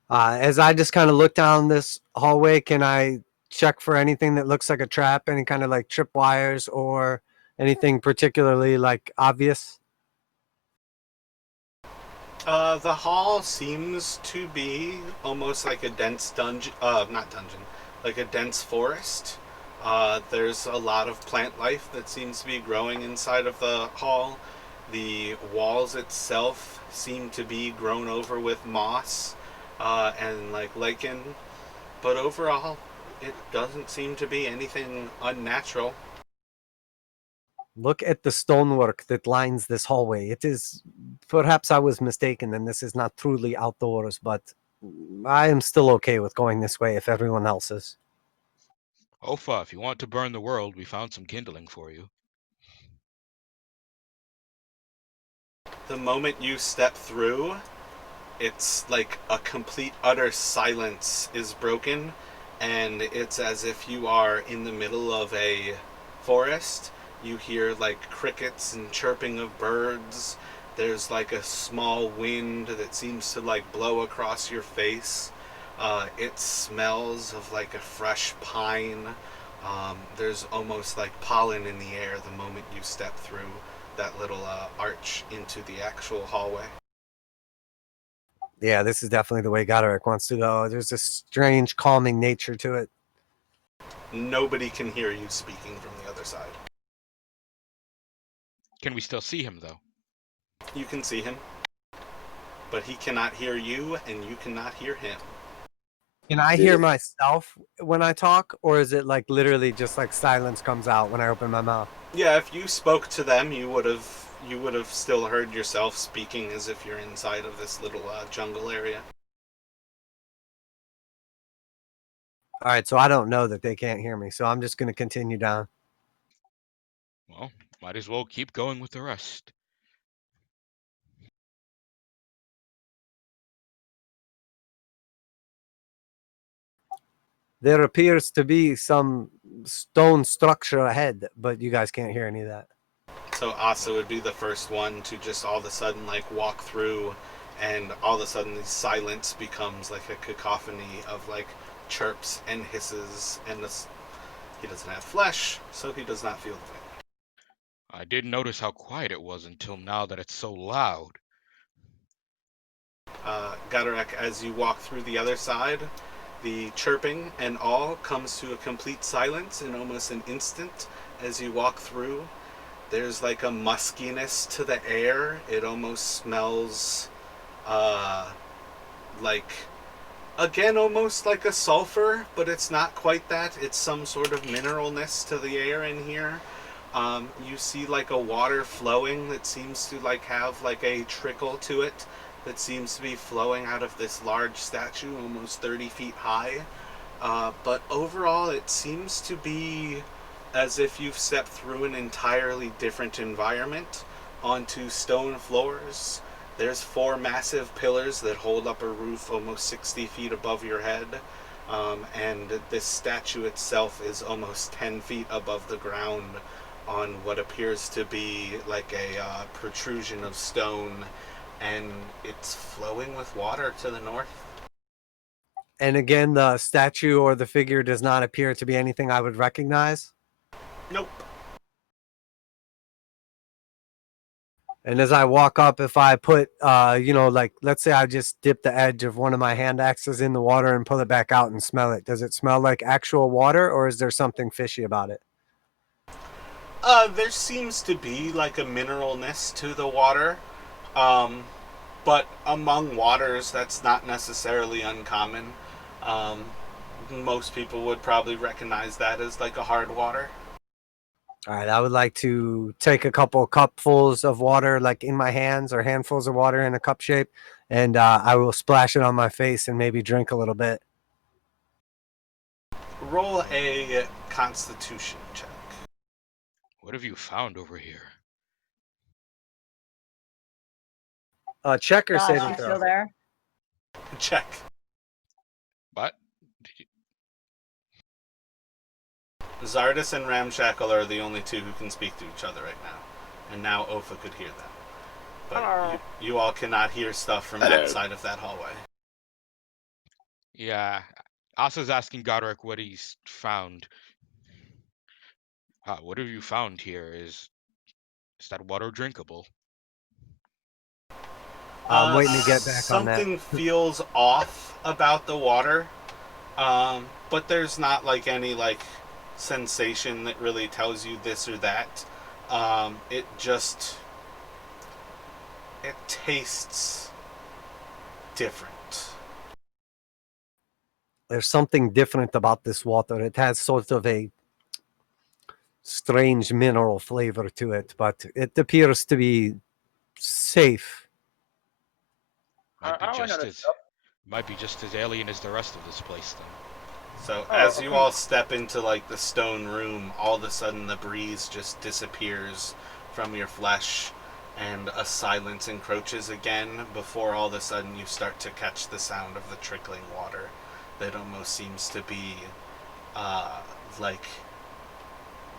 As I just kind of look down this hallway, can I check for anything that looks like a trap, any kind of like tripwires or anything particularly like obvious? The hall seems to be almost like a dense dungeon, not dungeon, like a dense forest. There's a lot of plant life that seems to be growing inside of the hall. The walls itself seem to be grown over with moss and like lichen, but overall, it doesn't seem to be anything unnatural. Look at the stonework that lines this hallway. It is, perhaps I was mistaken and this is not truly outdoors, but I am still okay with going this way if everyone else is. Ofa, if you want to burn the world, we found some kindling for you. The moment you step through, it's like a complete utter silence is broken, and it's as if you are in the middle of a forest. You hear like crickets and chirping of birds. There's like a small wind that seems to like blow across your face. It smells of like a fresh pine. There's almost like pollen in the air the moment you step through that little arch into the actual hallway. Yeah, this is definitely the way Goderic wants to go. There's a strange calming nature to it. Nobody can hear you speaking from the other side. Can we still see him, though? You can see him, but he cannot hear you, and you cannot hear him. Can I hear myself when I talk, or is it like literally just like silence comes out when I open my mouth? Yeah, if you spoke to them, you would have still heard yourself speaking as if you're inside of this little jungle area. All right, so I don't know that they can't hear me, so I'm just going to continue down. Well, might as well keep going with the rest. There appears to be some stone structure ahead, but you guys can't hear any of that. So Asa would be the first one to just all of a sudden like walk through, and all of a sudden the silence becomes like a cacophony of like chirps and hisses, and this, he doesn't have flesh, so he does not feel the pain. I did notice how quiet it was until now that it's so loud. Goderic, as you walk through the other side, the chirping and all comes to a complete silence in almost an instant as you walk through. There's like a muskiness to the air. It almost smells like, again, almost like a sulfur, but it's not quite that. It's some sort of mineralness to the air in here. You see like a water flowing that seems to like have like a trickle to it that seems to be flowing out of this large statue, almost 30 feet high. But overall, it seems to be as if you've stepped through an entirely different environment onto stone floors. There's 4 massive pillars that hold up a roof almost 60 feet above your head. And this statue itself is almost 10 feet above the ground on what appears to be like a protrusion of stone, and it's flowing with water to the north. And again, the statue or the figure does not appear to be anything I would recognize. Nope. And as I walk up, if I put, like, let's say I just dip the edge of one of my hand axes in the water and pull it back out and smell it, does it smell like actual water, or is there something fishy about it? There seems to be like a mineralness to the water, but among waters, that's not necessarily uncommon. Most people would probably recognize that as like a hard water. All right, I would like to take a couple cupfuls of water, like in my hands, or handfuls of water in a cup shape, and I will splash it on my face and maybe drink a little bit. Roll a Constitution check. What have you found over here? Check or Josh, saving you throw? still there? Check. What? Zardis and Ramshackle are the only two who can speak to each other right now, and now Ofa could hear them. But you all cannot hear stuff from outside of that hallway. Yeah. Asa's asking Godric what he's found. What have you found here? Is that water drinkable? I'm waiting to get back on that. Something feels off about the water, but there's not like any like sensation that really tells you this or that. It tastes different. There's something different about this water. It has sort of a strange mineral flavor to it, but it appears to be safe. Might be just as alien as the rest of this place then. So as you all step into like the stone room, all of a sudden the breeze just disappears from your flesh and a silence encroaches again before all of a sudden you start to catch the sound of the trickling water that almost seems to be like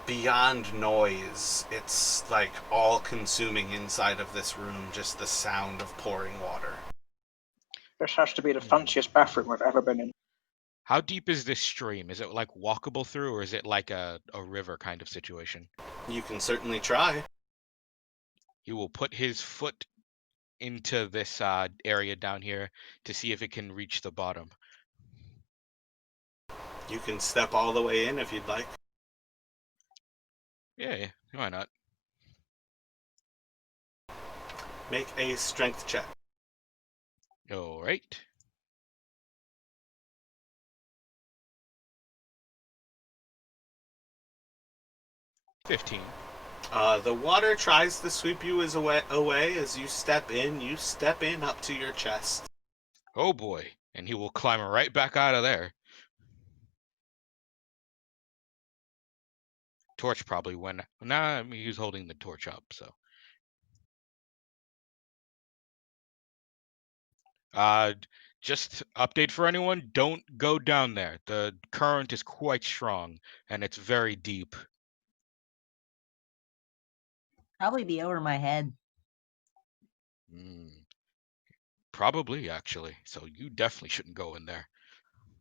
beyond noise. It's like all consuming inside of this room, just the sound of pouring water. This has to be the fanciest bathroom I've ever been in. How deep is this stream? Is it like walkable through, or is it like a river kind of situation? You can certainly try. He will put his foot into this area down here to see if it can reach the bottom. You can step all the way in if you'd like. Yeah, why not? Make a strength check. All right. $15. The water tries to sweep you away as you step in. You step in up to your chest. Oh boy. And he will climb right back out of there. Torch probably went. Nah, I mean, he was holding the torch up, so. Just update for anyone, don't go down there. The current is quite strong, and it's very deep. Probably be over my head. Probably, actually. So you definitely shouldn't go in there.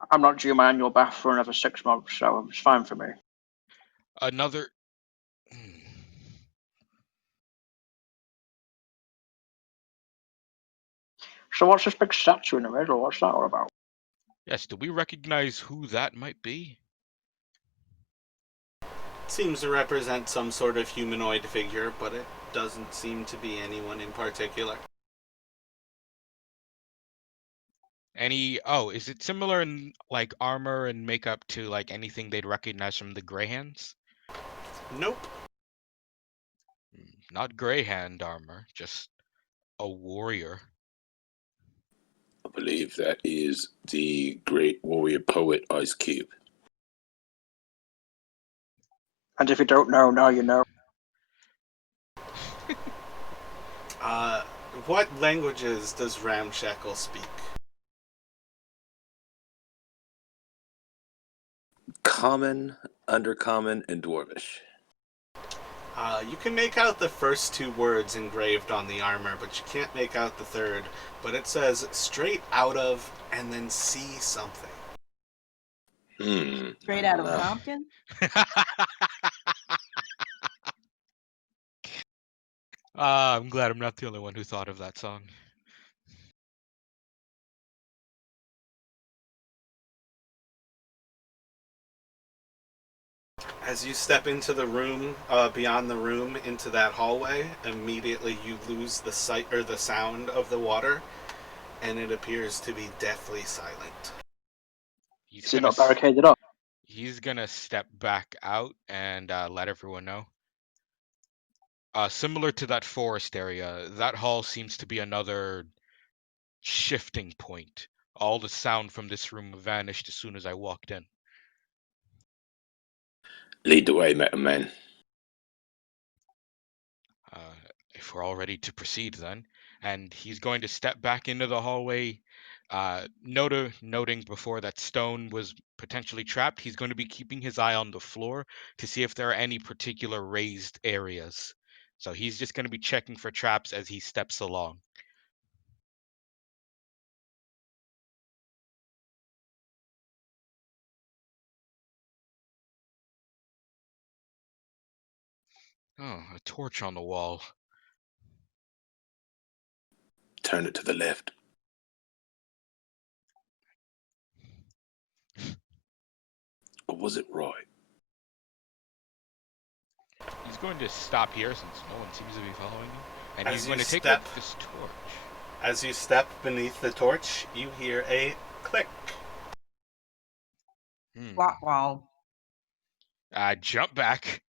I'm not due my annual bath for another 6 months, so it's fine for me. Another... So what's this big statue in the middle? What's that all about? Yes, do we recognize who that might be? Seems to represent some sort of humanoid figure, but it doesn't seem to be anyone in particular. Is it similar in like armor and makeup to like anything they'd recognize from the Greyhands? Nope. Not Greyhand armor, just a warrior. I believe that is the great warrior poet Ice Cube. And if you don't know, now you know. What languages does Ramshackle speak? Common, Undercommon, and Dwarvish. You can make out the first two words engraved on the armor, but you can't make out the third. But it says straight out of and then see something. Straight out of Compton? I'm glad I'm not the only one who thought of that song. As you step into the room, beyond the room, into that hallway, immediately you lose the sight or the sound of the water, and it appears to be deathly silent. Is it not barricaded up? He's gonna step back out and let everyone know. Similar to that forest area, that hall seems to be another shifting point. All the sound from this room vanished as soon as I walked in. Lead the way, Metal Man. If we're all ready to proceed, then. And he's going to step back into the hallway, noting before that stone was potentially trapped. He's going to be keeping his eye on the floor to see if there are any particular raised areas. So he's just going to be checking for traps as he steps along. Oh, a torch on the wall. Turn it to the left. Or was it right? He's going to stop here since no one seems to be following him. And he's As going you to take step- up this torch. As you step beneath the torch, you hear a click. Wow. Jump back.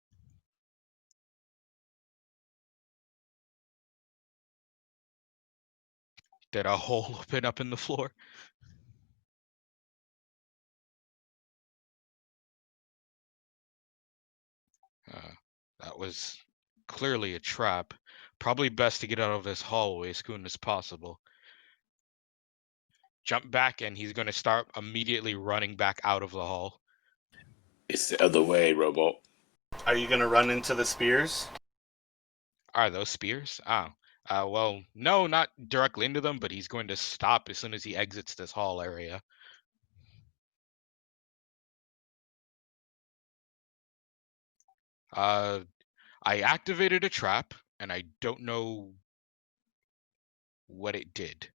Did a hole open up in the floor? That was clearly a trap. Probably best to get out of this hallway as soon as possible. Jump back, and he's going to start immediately running back out of the hall. It's the other way, Robot. Are you going to run into the spears? Are those spears? Well, no, not directly into them, but he's going to stop as soon as he exits this hall area. I activated a trap, and I don't know what it did.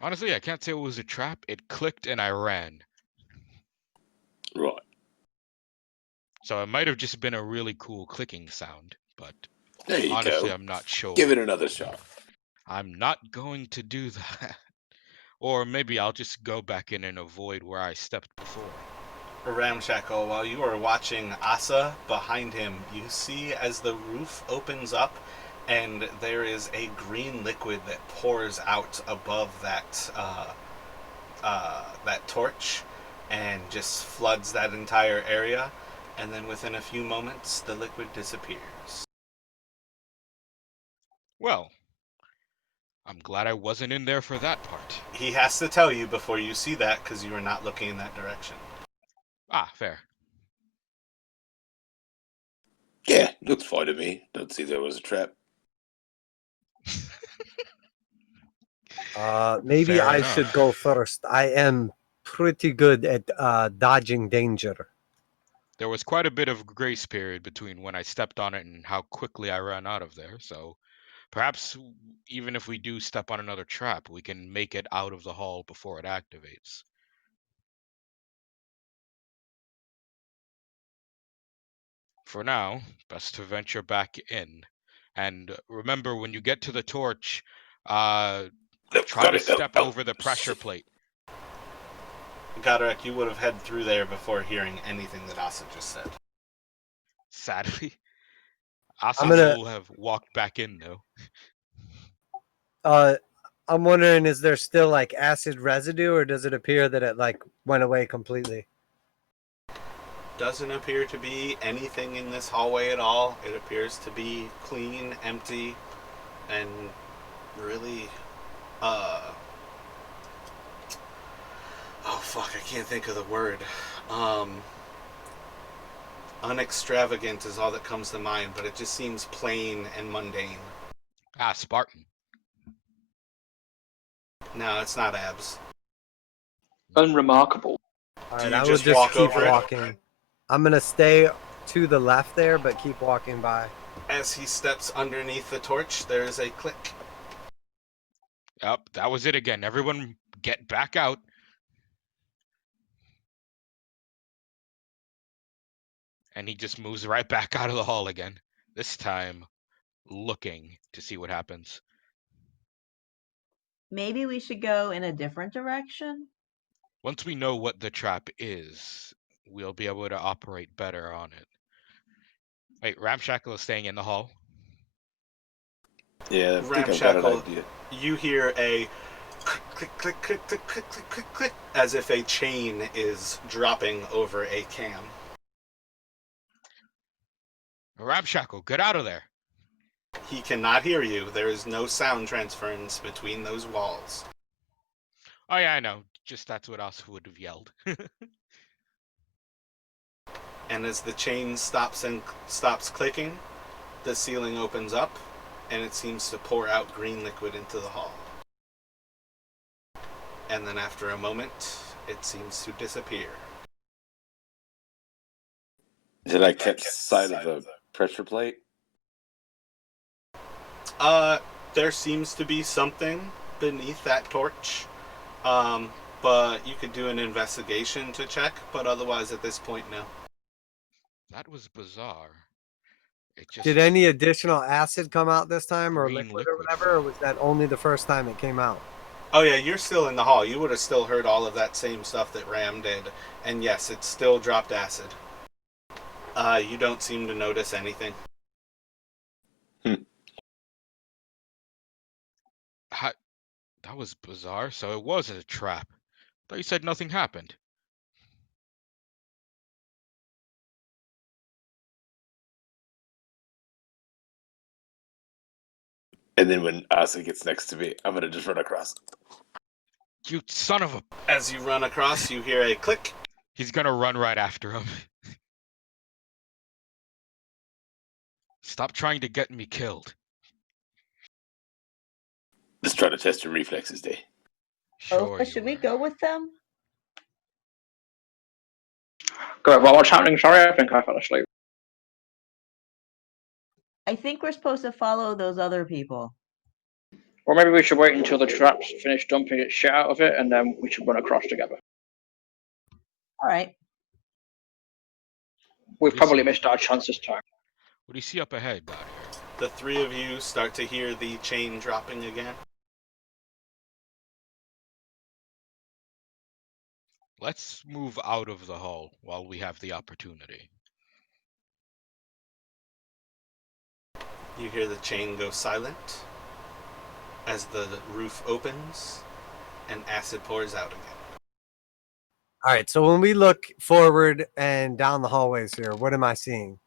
Honestly, I can't say it was a trap. It clicked and I ran. Right. So it might have just been a really cool clicking sound, but There you honestly, go. I'm not sure. Give it another shot. I'm not going to do that. Or maybe I'll just go back in and avoid where I stepped before. Ramshackle, while you are watching Asa behind him, you see as the roof opens up and there is a green liquid that pours out above that that torch and just floods that entire area, and then within a few moments the liquid disappears. Well, I'm glad I wasn't in there for that part. He has to tell you before you see that because you are not looking in that direction. Fair. Yeah, looks fine to me. Don't see there was a trap. Maybe Fair I enough. should go first. I am pretty good at dodging danger. There was quite a bit of grace period between when I stepped on it and how quickly I ran out of there, so perhaps even if we do step on another trap, we can make it out of the hall before it activates. For now, best to venture back in. And remember, when you get to the torch, try to step over the pressure plate. Goderic, you would have head through there before hearing anything that Asa just said. Sadly, Asa gonna- will have walked back in, though. I'm wondering, is there still like acid residue, or does it appear that it like went away completely? Doesn't appear to be anything in this hallway at all. It appears to be clean, empty, and really, oh fuck, I can't think of the word. Unextravagant is all that comes to mind, but it just seems plain and mundane. Spartan. No, it's not abs. Unremarkable. All Do right, you I will just just walk keep over it? walking. I'm gonna stay to the left there, but keep walking by. As he steps underneath the torch, there is a click. Yep, that was it again. Everyone get back out. And he just moves right back out of the hall again. This time, looking to see what happens. Maybe we should go in a different direction. Once we know what the trap is, we'll be able to operate better on it. Wait, Ramshackle is staying in the hall? Yeah, I think I've got an Ramshackle, idea. you hear a click, click, click, click, click, click, click, click, as if a chain is dropping over a cam. Ramshackle, get out of there! He cannot hear you. There is no sound transference between those walls. Oh yeah, I know. Just that's what else would have yelled. And as the chain stops clicking, the ceiling opens up, and it seems to pour out green liquid into the hall. And then after a moment, it seems to disappear. Did I catch sight of the pressure plate? There seems to be something beneath that torch. But you could do an investigation to check, but otherwise at this point, no. That was bizarre. It just Did any additional acid come out this time, or Green liquid or liquid. whatever, or was that only the first time it came out? Oh yeah, you're still in the hall. You would have still heard all of that same stuff that Ram did. And yes, it's still dropped acid. You don't seem to notice anything. That was bizarre. So it was a trap. Thought you said nothing happened. And then when Asa gets next to me, I'm gonna just run across. You son of a... As you run across, you hear a click. He's gonna run right after him. Stop trying to get me killed. Just trying to test your reflexes, Day. Sure you Should we were. go with them? Good. Well, what's happening? Sorry, I think I fell asleep. I think we're supposed to follow those other people. Or maybe we should wait until the trap's finished dumping its shit out of it, and then we should run across together. All right. We've do you probably see? missed our chance this time. What do you see up ahead, Bad Hair? The three of you start to hear the chain dropping again. Let's move out of the hall while we have the opportunity. You hear the chain go silent as the roof opens and acid pours out again. All right, so when we look forward and down the hallways here, what am I seeing?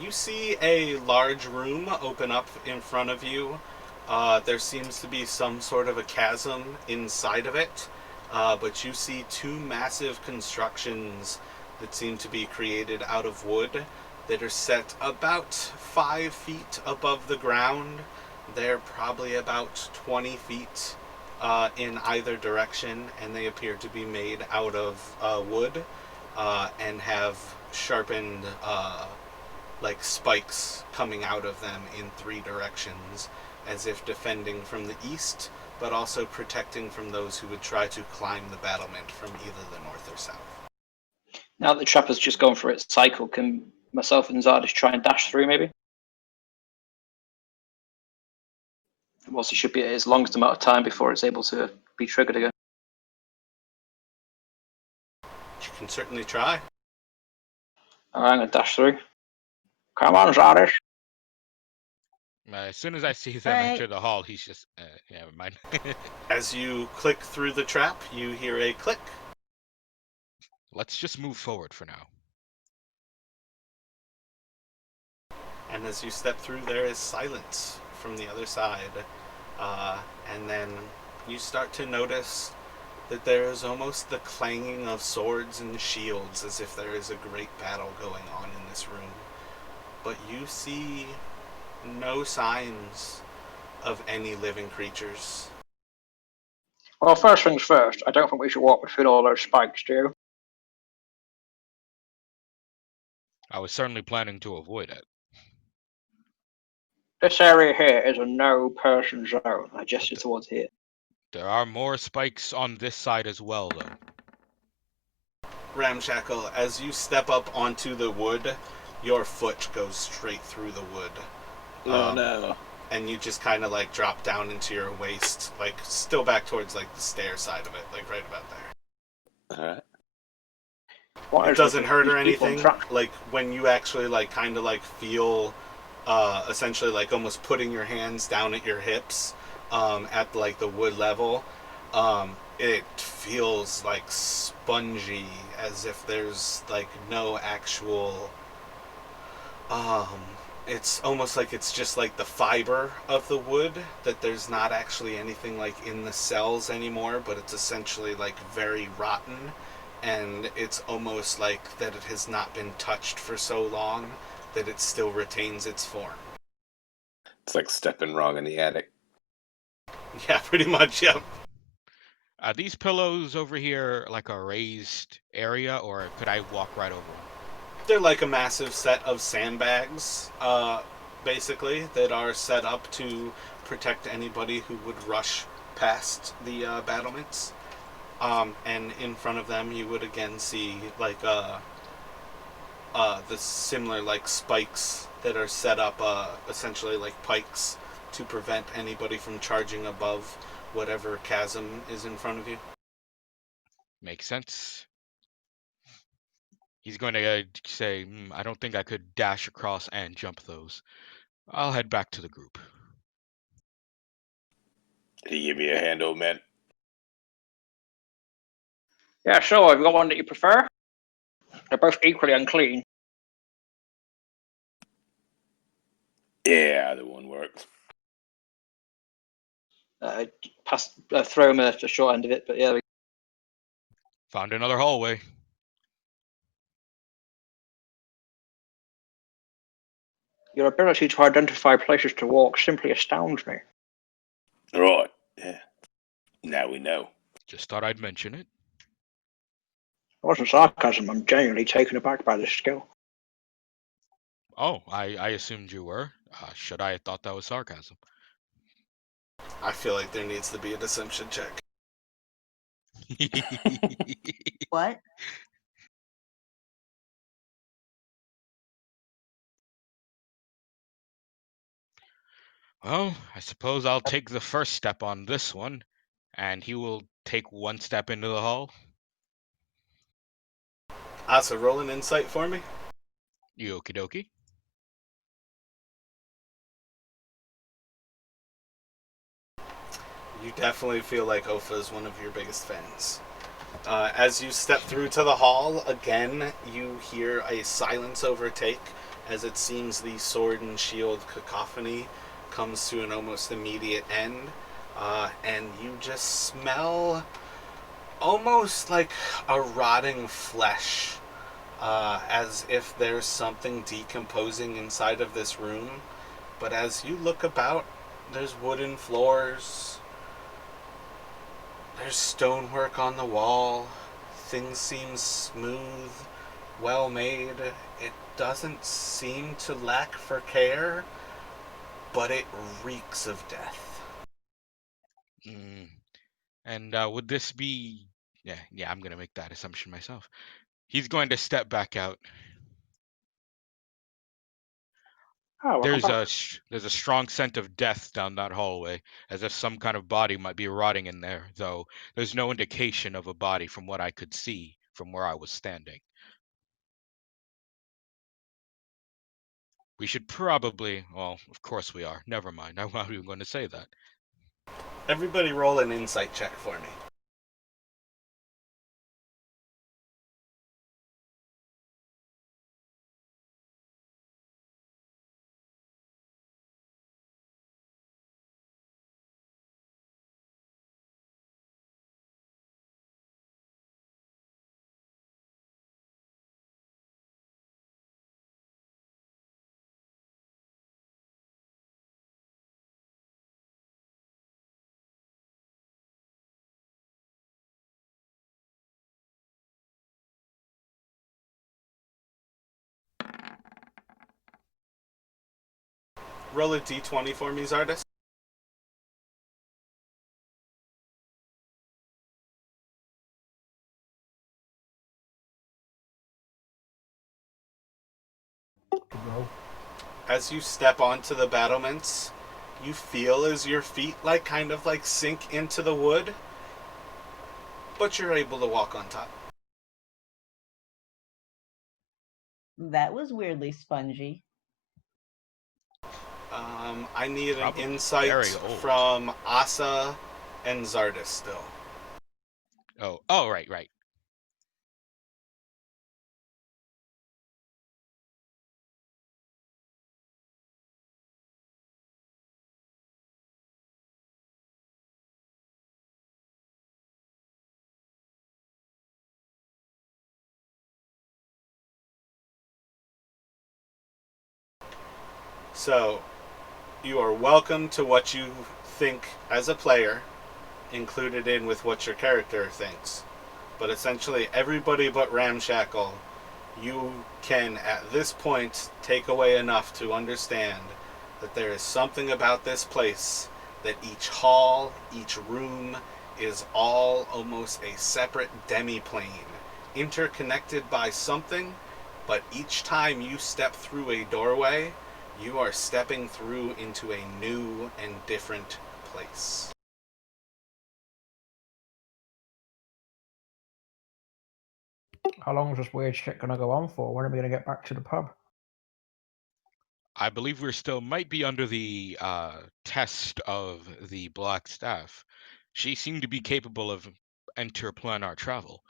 You see a large room open up in front of you. There seems to be some sort of a chasm inside of it, but you see two massive constructions that seem to be created out of wood that are set about 5 feet above the ground. They're probably about 20 feet in either direction, and they appear to be made out of wood and have sharpened like spikes coming out of them in 3 directions, as if defending from the east, but also protecting from those who would try to climb the battlement from either the north or south. Now that the trap has just gone for its cycle, can myself and Zardis try and dash through, maybe? Whilst it should be its longest amount of time before it's able to be triggered again. You can certainly try. Alright, I'm going to dash through. Come on, Zardis. As soon as I see them Alright. enter the hall, he's just... yeah, never mind. As you click through the trap, you hear a click. Let's just move forward for now. And as you step through, there is silence from the other side. And then you start to notice that there is almost the clanging of swords and shields, as if there is a great battle going on in this room. But you see no signs of any living creatures. Well, first things first, I don't think we should walk between all those spikes, do you? I was certainly planning to avoid it. This area here is a no-person zone. I gesture towards here. There are more spikes on this side as well, though. Ramshackle, as you step up onto the wood, your foot goes straight through the wood. Oh no. And you just kind of like drop down into your waist, like still back towards like the stair side of it, like right about there. All right. What It is doesn't with hurt these or people on anything. track? Like when you actually like kind of like feel, essentially like almost putting your hands down at your hips, at like the wood level, it feels like spongy, as if there's like no actual, it's almost like it's just like the fiber of the wood, that there's not actually anything like in the cells anymore, but it's essentially like very rotten, and it's almost like that it has not been touched for so long that it still retains its form. It's like stepping wrong in the attic. Yeah, pretty much, yeah. Are these pillows over here like a raised area, or could I walk right over them? They're like a massive set of sandbags, basically, that are set up to protect anybody who would rush past the battlements. And in front of them, you would again see like the similar like spikes that are set up, essentially like pikes, to prevent anybody from charging above whatever chasm is in front of you. Makes sense. He's going to say, I don't think I could dash across and jump those. I'll head back to the group. Can you give me a hand, old man? Yeah, sure. Have you got one that you prefer? They're both equally unclean. Yeah, either one works. Throw him the short end of it, but yeah. Found another hallway. Your ability to identify places to walk simply astounds me. Right. Yeah. Now we know. Just thought I'd mention it. It wasn't sarcasm. I'm genuinely taken aback by this skill. Oh, I assumed you were. Should I have thought that was sarcasm? I feel like there needs to be a deception check. What? Well, I suppose I'll take the first step on this one, and he will take one step into the hall. So roll an insight for me. Okie dokie. You definitely feel like Ofa is one of your biggest fans. As you step through to the hall, again, you hear a silence overtake, as it seems the sword and shield cacophony comes to an almost immediate end, and you just smell almost like a rotting flesh, as if there's something decomposing inside of this room. But as you look about, there's wooden floors, there's stonework on the wall. Things seem smooth, well made. It doesn't seem to lack for care, but it reeks of death. And would this be... Yeah, I'm going to make that assumption myself. He's going to step back out. Oh, There's a strong scent of death down that hallway, as if some kind of body might be rotting in there, though there's no indication of a body from what I could see from where I was standing. We should probably... Well, of course we are. Never mind. I'm not even going to say that. Everybody roll an insight check for me. Roll a d20 for me, Zardis. As you step onto the battlements, you feel as your feet kind of sink into the wood, but you're able to walk on top. That was weirdly spongy. I need an Probably insight very old. from Asa and Zardis still. Oh, right. So, you are welcome to what you think as a player, included in with what your character thinks. But essentially, everybody but Ramshackle, you can at this point take away enough to understand that there is something about this place, that each hall, each room is all almost a separate demi-plane, interconnected by something, but each time you step through a doorway, you are stepping through into a new and different place. How long is this weird shit gonna go on for? When are we gonna get back to the pub? I believe we still might be under the test of the Blackstaff. She seemed to be capable of interplanar travel.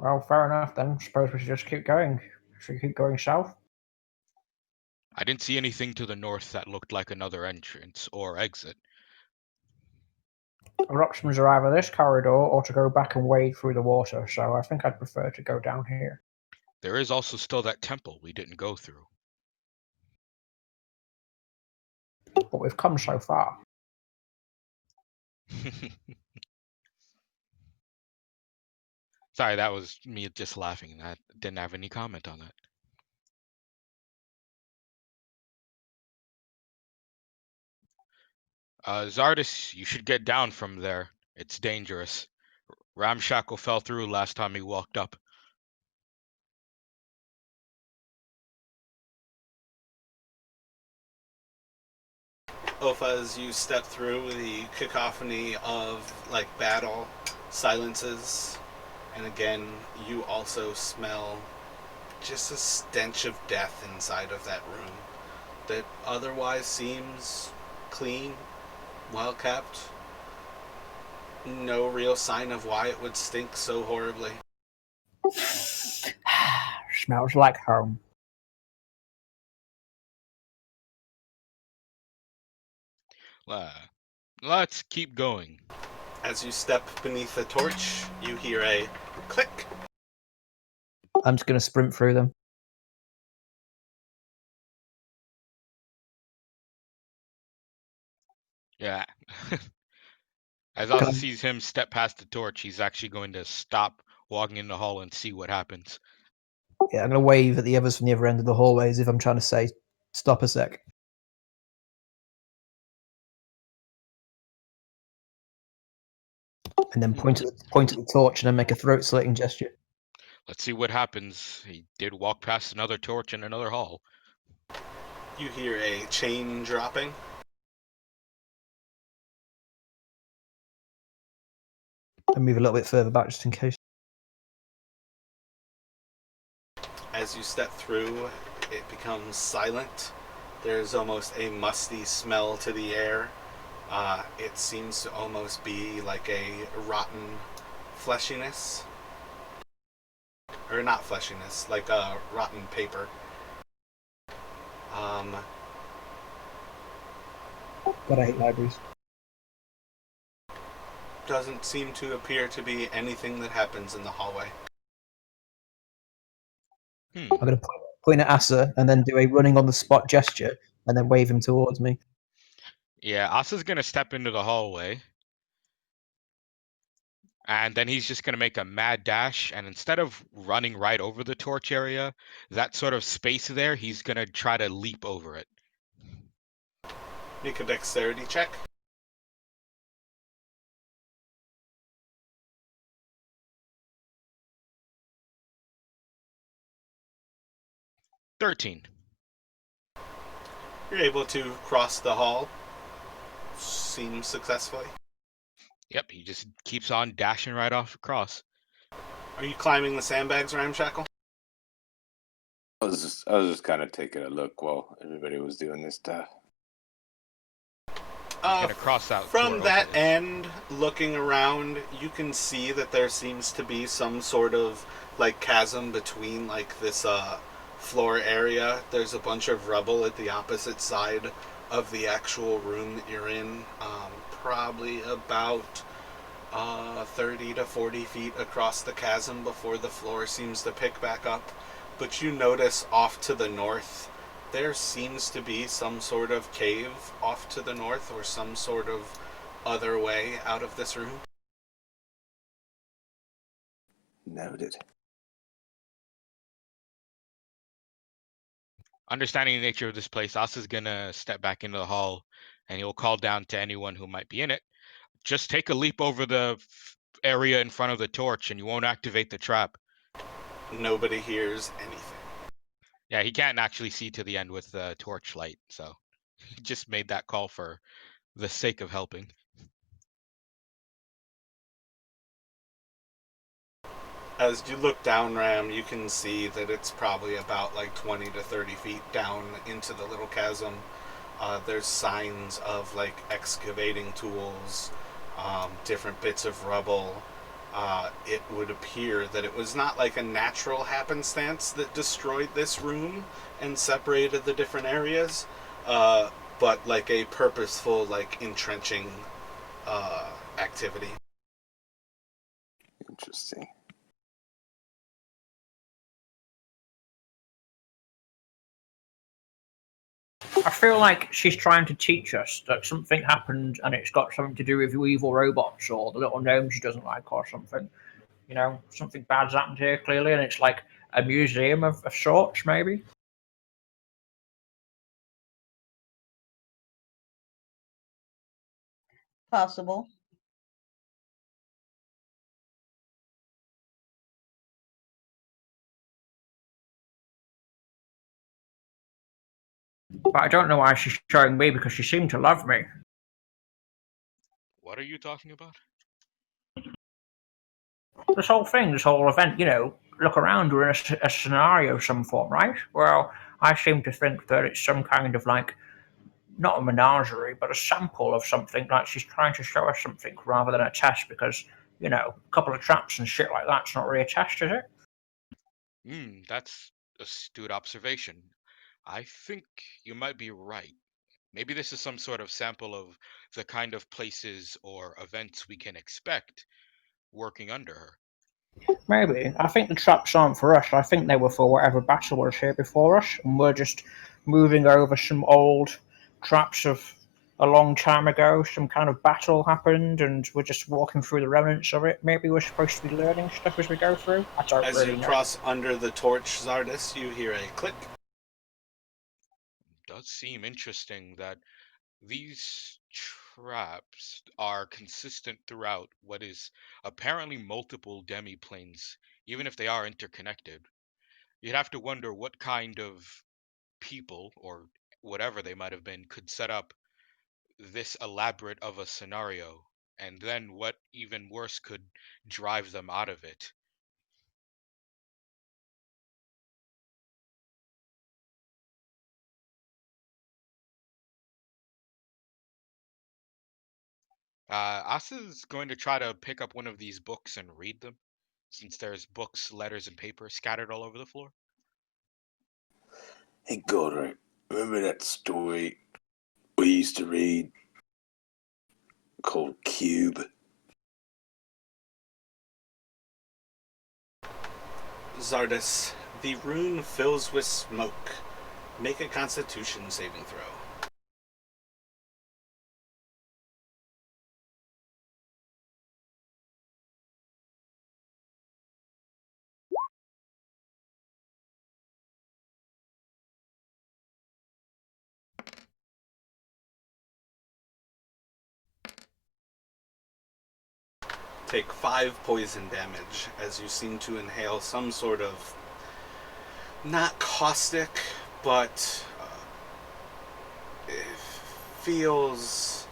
Well, fair enough then. Suppose we should just keep going. Should we keep going south? I didn't see anything to the north that looked like another entrance or exit. Our options are either this corridor or to go back and wade through the water, so I think I'd prefer to go down here. There is also still that temple we didn't go through. But we've come so far. Sorry, that was me just laughing. I didn't have any comment on that. Zardis, you should get down from there. It's dangerous. Ramshackle fell through last time he walked up. Ofa, as you step through the cacophony of battle silences, and again you also smell just a stench of death inside of that room that otherwise seems clean, well kept. No real sign of why it would stink so horribly. Smells like home. Let's keep going. As you step beneath the torch, you hear a click. I'm just going to sprint through them. Yeah. As Can Asa I- sees him step past the torch, he's actually going to stop walking in the hall and see what happens. Yeah, I'm going to wave at the others from the other end of the hallway as if I'm trying to say, stop a sec. And then point at the torch and then make a throat-slitting gesture. Let's see what happens. He did walk past another torch in another hall. You hear a chain dropping. And move a little bit further back just in case. As you step through, it becomes silent. There's almost a musty smell to the air. It seems to almost be like a rotten fleshiness. Or not fleshiness, like a rotten paper. God, I hate libraries. Doesn't seem to appear to be anything that happens in the hallway. I'm going to point at Asa and then do a running on the spot gesture and then wave him towards me. Yeah, Asa's gonna step into the hallway. And then he's just gonna make a mad dash, and instead of running right over the torch area, that sort of space there, he's gonna try to leap over it. Make a dexterity check. 13. You're able to cross the hall. Seems successfully. Yep, he just keeps on dashing right off across. Are you climbing the sandbags, Ramshackle? I was just kind of taking a look while everybody was doing this stuff. Gonna cross out From toward that Opus. end, looking around, you can see that there seems to be some sort of like chasm between like this floor area. There's a bunch of rubble at the opposite side of the actual room that you're in. Probably about 30 to 40 feet across the chasm before the floor seems to pick back up. But you notice off to the north, there seems to be some sort of cave off to the north or some sort of other way out of this room. Noted. Understanding the nature of this place, Asa's gonna step back into the hall, and he'll call down to anyone who might be in it. Just take a leap over the area in front of the torch, and you won't activate the trap. Nobody hears anything. Yeah, he can't actually see to the end with the torchlight, so he just made that call for the sake of helping. As you look down, Ram, you can see that it's probably about like 20 to 30 feet down into the little chasm. There's signs of like excavating tools, different bits of rubble. It would appear that it was not like a natural happenstance that destroyed this room and separated the different areas, but like a purposeful like entrenching activity. Interesting. I feel like she's trying to teach us that something happened and it's got something to do with evil robots or the little gnome she doesn't like or something. You know, something bad's happened here clearly, and it's like a museum of sorts, maybe. Possible. But I don't know why she's showing me because she seemed to love me. What are you talking about? This whole thing, this whole event, you know, look around, we're in a scenario of some form, right? Well, I seem to think that it's some kind of like, not a menagerie, but a sample of something, like she's trying to show us something rather than a test because, you know, a couple of traps and shit like that's not really a test, is it? That's astute observation. I think you might be right. Maybe this is some sort of sample of the kind of places or events we can expect working under her. Maybe. I think the traps aren't for us. I think they were for whatever battle was here before us, and we're just moving over some old traps of a long time ago. Some kind of battle happened, and we're just walking through the remnants of it. Maybe we're supposed to be learning stuff as we go through. I don't As really you know. cross under the torch, Zardis, you hear a click. Does seem interesting that these traps are consistent throughout what is apparently multiple demi-planes, even if they are interconnected. You'd have to wonder what kind of people, or whatever they might have been, could set up this elaborate of a scenario, and then what even worse could drive them out of it. Asa's going to try to pick up one of these books and read them, since there's books, letters, and paper scattered all over the floor. Hey, Goddard, remember that story we used to read called Cube? Zardis, the rune fills with smoke. Make a Constitution saving throw. Take 5 poison damage as you seem to inhale some sort of not caustic, but it feels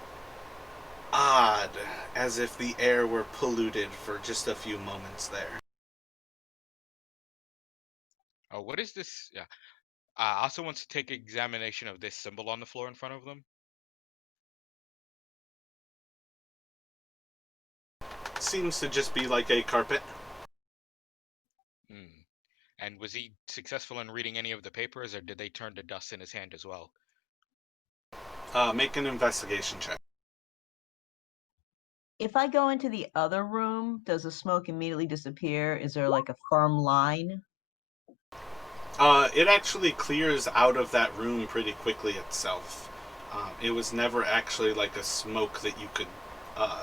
odd, as if the air were polluted for just a few moments there. Oh, what is this? Yeah. I also want to take examination of this symbol on the floor in front of them. Seems to just be like a carpet. Hmm. And was he successful in reading any of the papers, or did they turn to dust in his hand as well? Make an investigation check. If I go into the other room, does the smoke immediately disappear? Is there like a firm line? It actually clears out of that room pretty quickly itself. It was never actually like a smoke that you could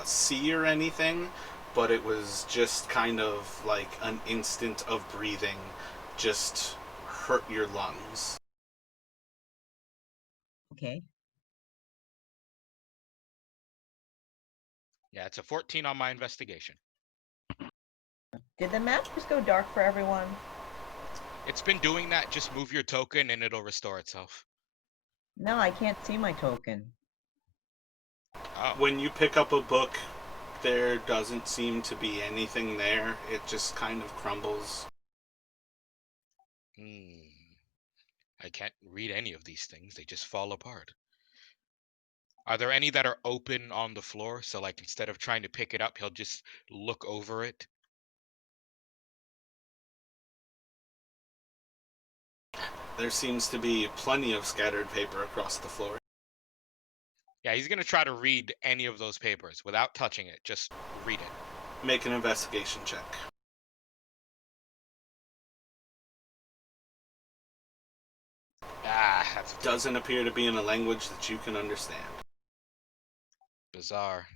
see or anything, but it was just kind of like an instant of breathing just hurt your lungs. Okay. Yeah, it's a 14 on my investigation. Did the map just go dark for everyone? It's been doing that. Just move your token and it'll restore itself. No, I can't see my token. Oh. When you pick up a book, there doesn't seem to be anything there. It just kind of crumbles. I can't read any of these things. They just fall apart. Are there any that are open on the floor? So, like, instead of trying to pick it up, he'll just look over it? There seems to be plenty of scattered paper across the floor. Yeah, he's going to try to read any of those papers without touching it. Just read it. Make an investigation check. That's Doesn't appear to be in a language that you can understand. bizarre.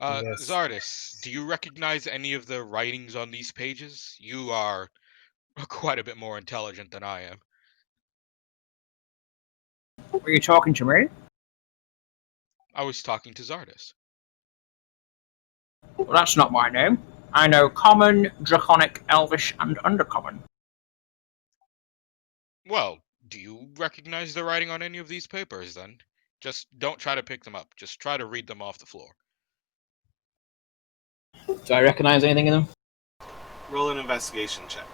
Yes. Zardis, do you recognize any of the writings on these pages? You are quite a bit more intelligent than I am. Were you talking to me? I was talking to Zardis. Well, that's not my name. I know Common, Draconic, Elvish, and Undercommon. Well, do you recognize the writing on any of these papers then? Just don't try to pick them up. Just try to read them off the floor. Do I recognize anything in them? Roll an investigation check.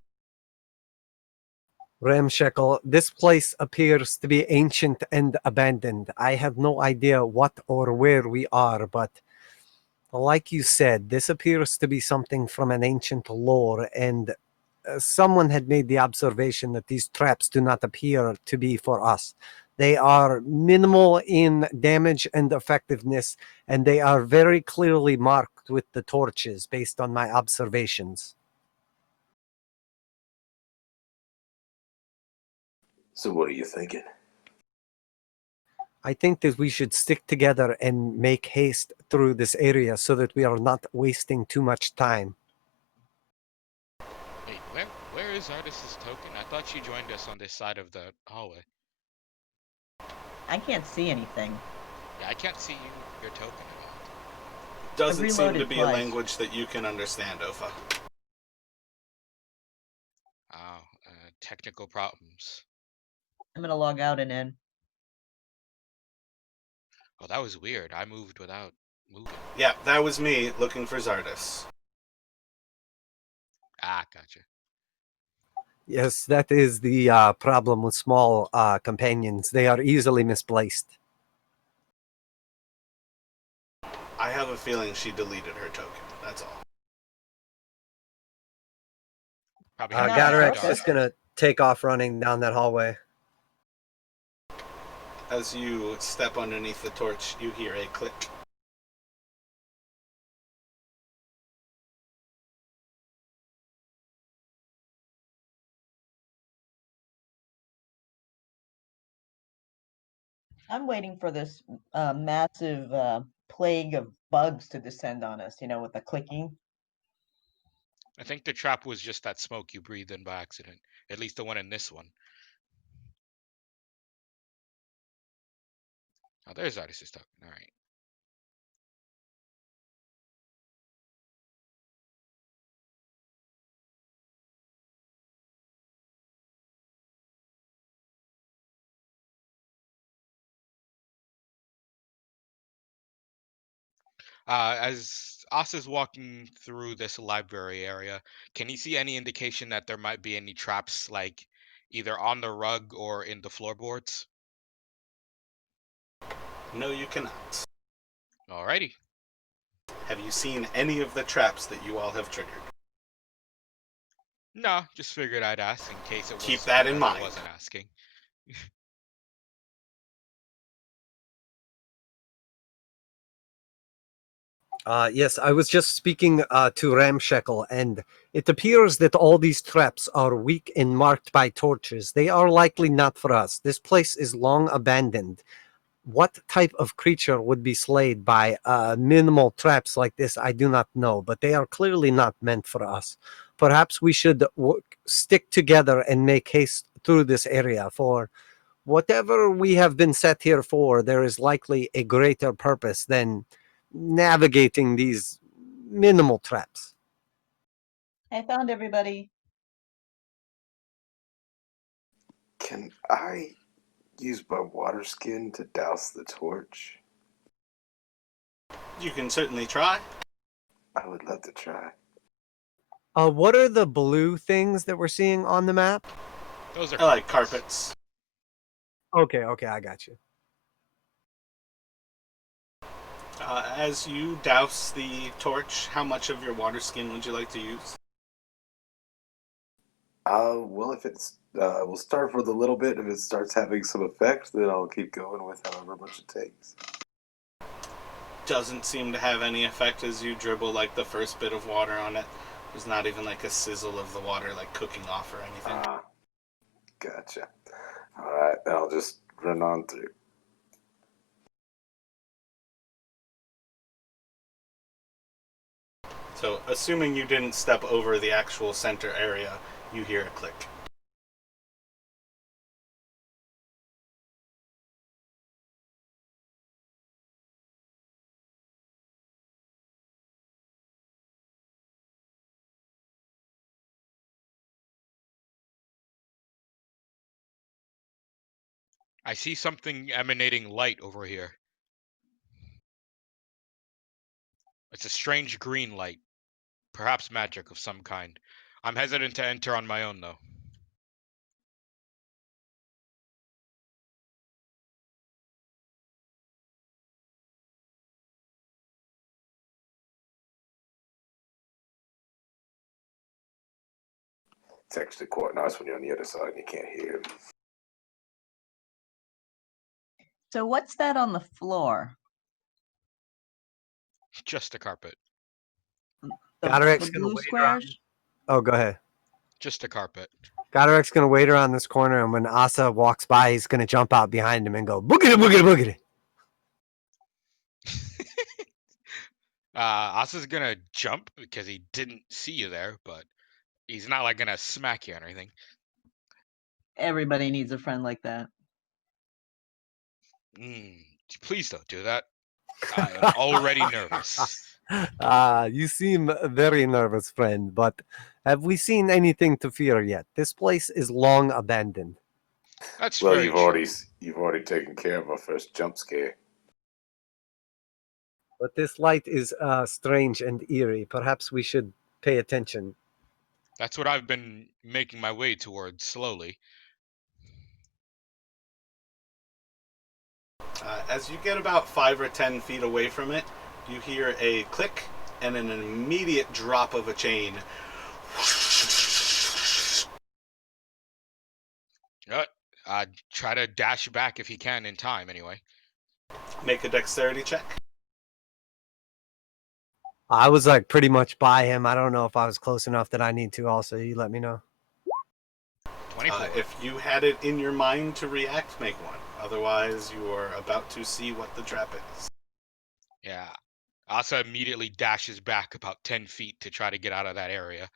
Ramshackle, this place appears to be ancient and abandoned. I have no idea what or where we are, but like you said, this appears to be something from an ancient lore, and someone had made the observation that these traps do not appear to be for us. They are minimal in damage and effectiveness, and they are very clearly marked with the torches based on my observations. So what are you thinking? I think that we should stick together and make haste through this area so that we are not wasting too much time. Wait, where is Zardis's token? I thought she joined us on this side of the hallway. I can't see anything. Yeah, I can't see your token at all. Doesn't seem to reloaded be a twice. language that you can understand, Ofa. Oh, technical problems. I'm gonna log out and in. Oh, that was weird. I moved without moving. Yeah, that was me looking for Zardis. Gotcha. Yes, that is the problem with small companions. They are easily misplaced. I have a feeling she deleted her token. That's all. Probably had it in the Godarex dark. is going to take off running down that hallway. As you step underneath the torch, you hear a click. I'm waiting for this massive plague of bugs to descend on us, with the clicking. I think the trap was just that smoke you breathed in by accident. At least the one in this one. Oh, there's Zardis's token. All right. As Asa's walking through this library area, can he see any indication that there might be any traps, like either on the rug or in the floorboards? No, you cannot. Alrighty. Have you seen any of the traps that you all have triggered? No, just figured I'd ask in case it was Keep something that in that I mind. wasn't asking. Yes, I was just speaking to Ramshackle, and it appears that all these traps are weak and marked by torches. They are likely not for us. This place is long abandoned. What type of creature would be slayed by minimal traps like this? I do not know, but they are clearly not meant for us. Perhaps we should stick together and make haste through this area, for whatever we have been set here for, there is likely a greater purpose than navigating these minimal traps. I found everybody. Can I use my water skin to douse the torch? You can certainly try. I would love to try. What are the blue things that we're seeing on the map? Those are I like carpets. Okay, I got you. As you douse the torch, how much of your water skin would you like to use? Well, if it's, we'll start with a little bit. If it starts having some effect, then I'll keep going with however much it takes. Doesn't seem to have any effect as you dribble like the first bit of water on it. There's not even like a sizzle of the water like cooking off or anything. Gotcha. Alright, I'll just run on through. So, assuming you didn't step over the actual center area, you hear a click. I see something emanating light over here. It's a strange green light, perhaps magic of some kind. I'm hesitant to enter on my own, though. It's actually quite nice when you're on the other side and you can't hear it. So what's that on the floor? Just a carpet. The Godorek's gonna blue wait squares? Oh, go ahead. Just a carpet. Godorek's gonna wait around this corner, and when Asa walks by, he's gonna jump out behind him and go boogity boogity boogity. Asa's gonna jump because he didn't see you there, but he's not like gonna smack you or anything. Everybody needs a friend like that. Please don't do that. I am already nervous. You seem very nervous, friend, but have we seen anything to fear yet? This place is long abandoned. That's Well, very true. you've already taken care of our first jump scare. But this light is strange and eerie. Perhaps we should pay attention. That's what I've been making my way towards slowly. As you get about 5 or 10 feet away from it, you hear a click and an immediate drop of a chain. Try to dash back if he can in time, anyway. Make a dexterity check. I was like pretty much by him. I don't know if I was close enough that I need to also. You let me know. 24. If you had it in your mind to react, make one. Otherwise, you are about to see what the trap is. Yeah. Asa immediately dashes back about 10 feet to try to get out of that area.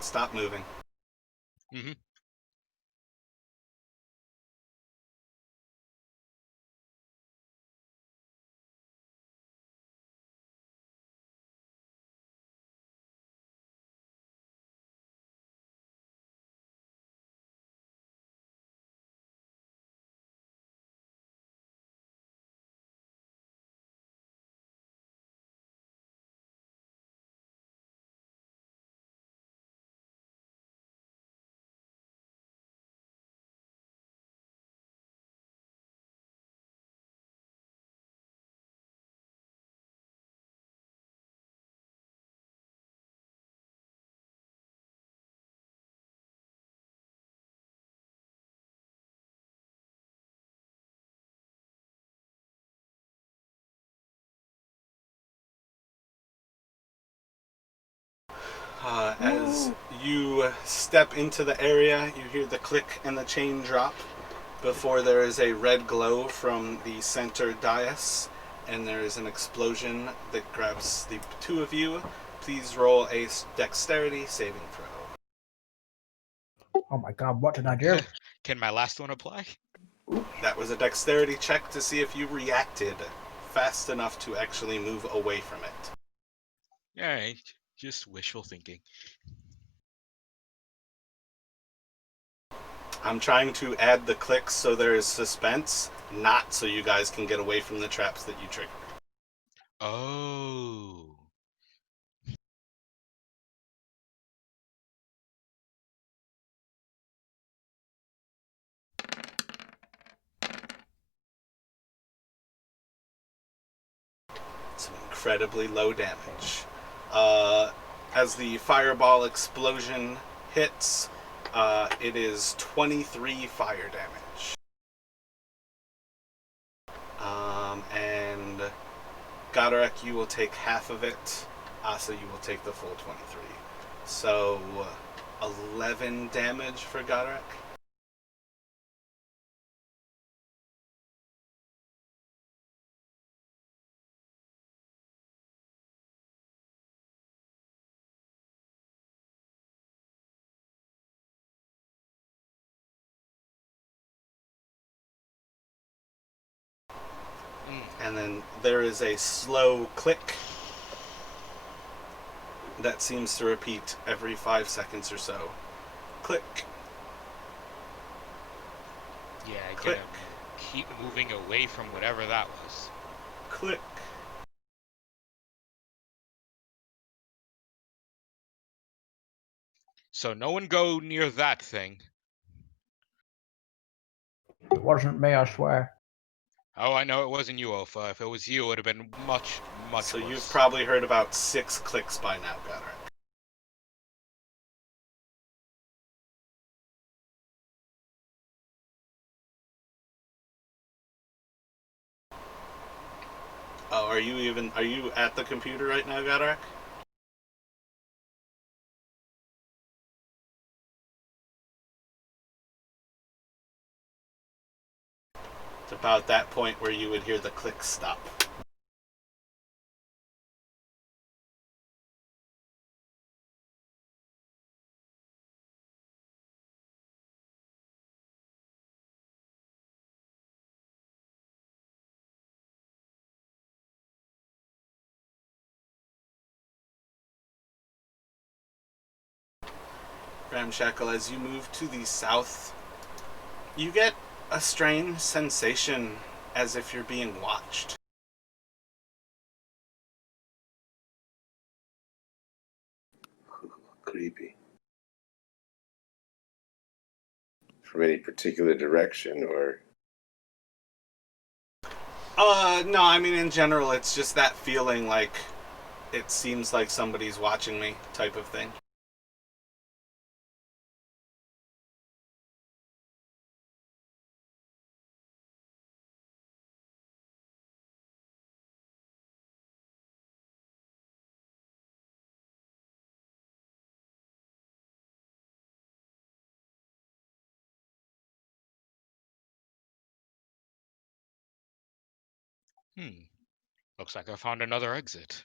Stop moving. Mm-hmm. As you step into the area, you hear the click and the chain drop before there is a red glow from the center dais, and there is an explosion that grabs the two of you. Please roll a dexterity saving throw. Oh my god, what did I do? Can my last one apply? That was a dexterity check to see if you reacted fast enough to actually move away from it. Alright, just wishful thinking. I'm trying to add the clicks so there is suspense, not so you guys can get away from the traps that you triggered. Oh. Some incredibly low damage. As the fireball explosion hits, it is 23 fire damage. And Goderic, you will take half of it. Asa, you will take the full 23. So 11 damage for Goderic. And then there is a slow click that seems to repeat every 5 seconds or so. Click. Yeah, I Click. gotta keep moving away from whatever that was. Click. So no one go near that thing. It wasn't me, I swear. Oh, I know it wasn't you, Ofa. If it was you, it would have been much, much So worse. you've probably heard about 6 clicks by now, Goderic. Oh, are you at the computer right now, Goderic? It's about that point where you would hear the click stop. Ramshackle, as you move to the south, you get a strange sensation as if you're being watched. Creepy. From any particular direction, or No, I mean, in general, it's just that feeling like it seems like somebody's watching me type of thing. Looks like I found another exit.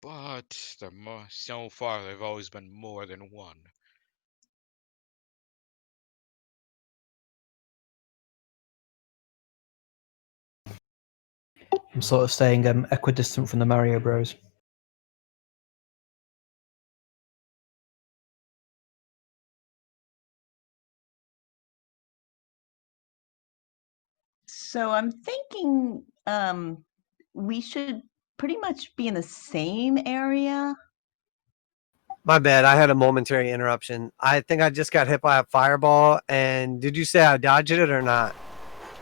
But so far, there've always been more than one. I'm sort of staying equidistant from the Mario Bros. So I'm thinking we should pretty much be in the same area. My bad. I had a momentary interruption. I think I just got hit by a fireball. And did you say I dodged it or not?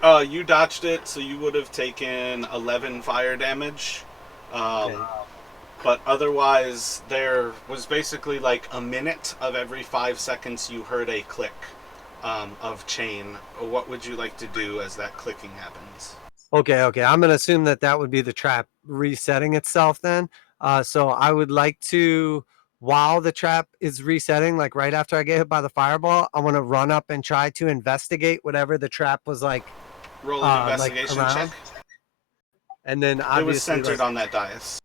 You dodged it, so you would have taken 11 fire damage. Okay. But otherwise, there was basically like a minute of every 5 seconds you heard a click. of chain. What would you like to do as that clicking happens? Okay, I'm gonna assume that that would be the trap resetting itself then. So I would like to, while the trap is resetting, like right after I get hit by the fireball, I want to run up and try to investigate whatever the trap was like Roll an investigation around. check. And then obviously It was centered like, on that dais.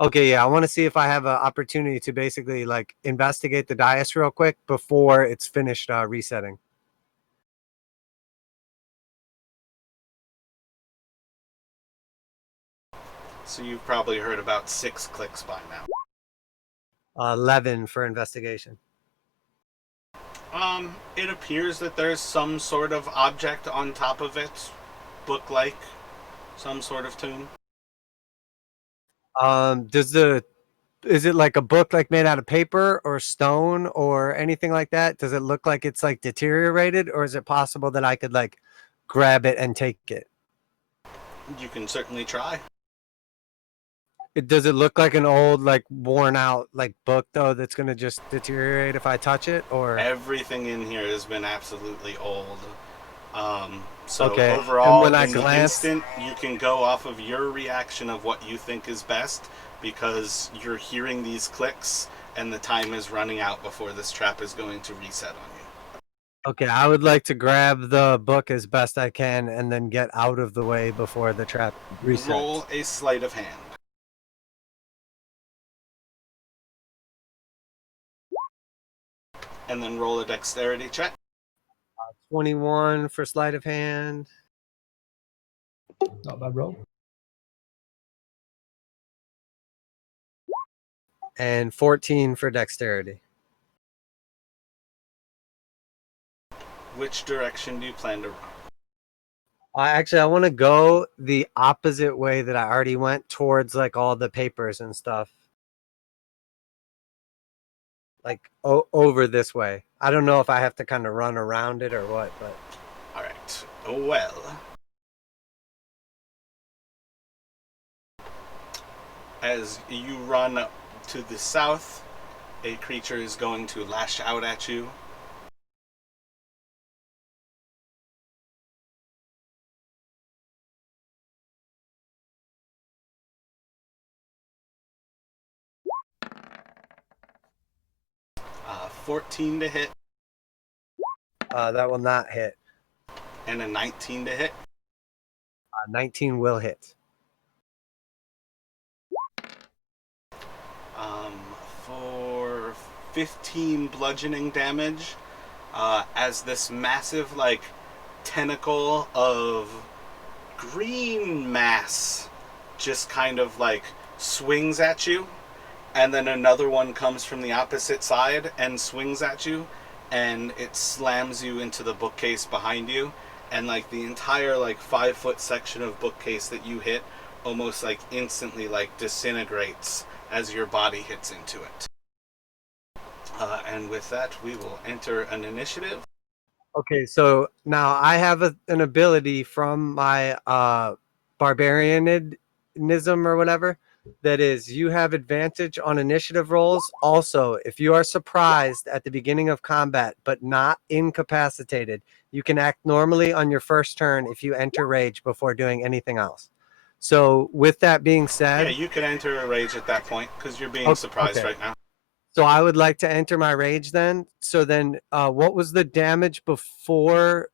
okay, yeah, I want to see if I have an opportunity to basically like investigate the dais real quick before it's finished resetting. So you've probably heard about 6 clicks by now. 11 for investigation. It appears that there's some sort of object on top of it, book-like, some sort of tomb. Is it like a book like made out of paper or stone or anything like that? Does it look like it's like deteriorated, or is it possible that I could like grab it and take it? You can certainly try. Does it look like an old, like worn out like book though that's gonna just deteriorate if I touch it, or? Everything in here has been absolutely old. So Okay, and overall, when I in the glance- instant, you can go off of your reaction of what you think is best because you're hearing these clicks and the time is running out before this trap is going to reset on you. Okay, I would like to grab the book as best I can and then get out of the way before the trap resets. Roll a sleight of hand. And then roll a dexterity check. 21 for sleight of hand. Not a bad roll. And 14 for dexterity. Which direction do you plan to run? Actually, I want to go the opposite way that I already went, towards like all the papers and stuff. Like over this way. I don't know if I have to kind of run around it or what, but All right. Well, as you run to the south, a creature is going to lash out at you. Uh, 14 to hit that will not hit. and a 19 to hit. 19 will hit. For 15 bludgeoning damage, as this massive, like, tentacle of green mass just kind of, like, swings at you, and then another one comes from the opposite side and swings at you, and it slams you into the bookcase behind you, and, like, the entire, like, 5-foot section of bookcase that you hit almost, like, instantly, like, disintegrates as your body hits into it. And with that, we will enter an initiative. Okay, so now I have an ability from my barbarianism or whatever, that is, you have advantage on initiative rolls. Also, if you are surprised at the beginning of combat but not incapacitated, you can act normally on your first turn if you enter rage before doing anything else. So with that being said, Yeah, you can enter a rage at that point because you're being surprised okay. right now. So I would like to enter my rage then. So then what was the damage before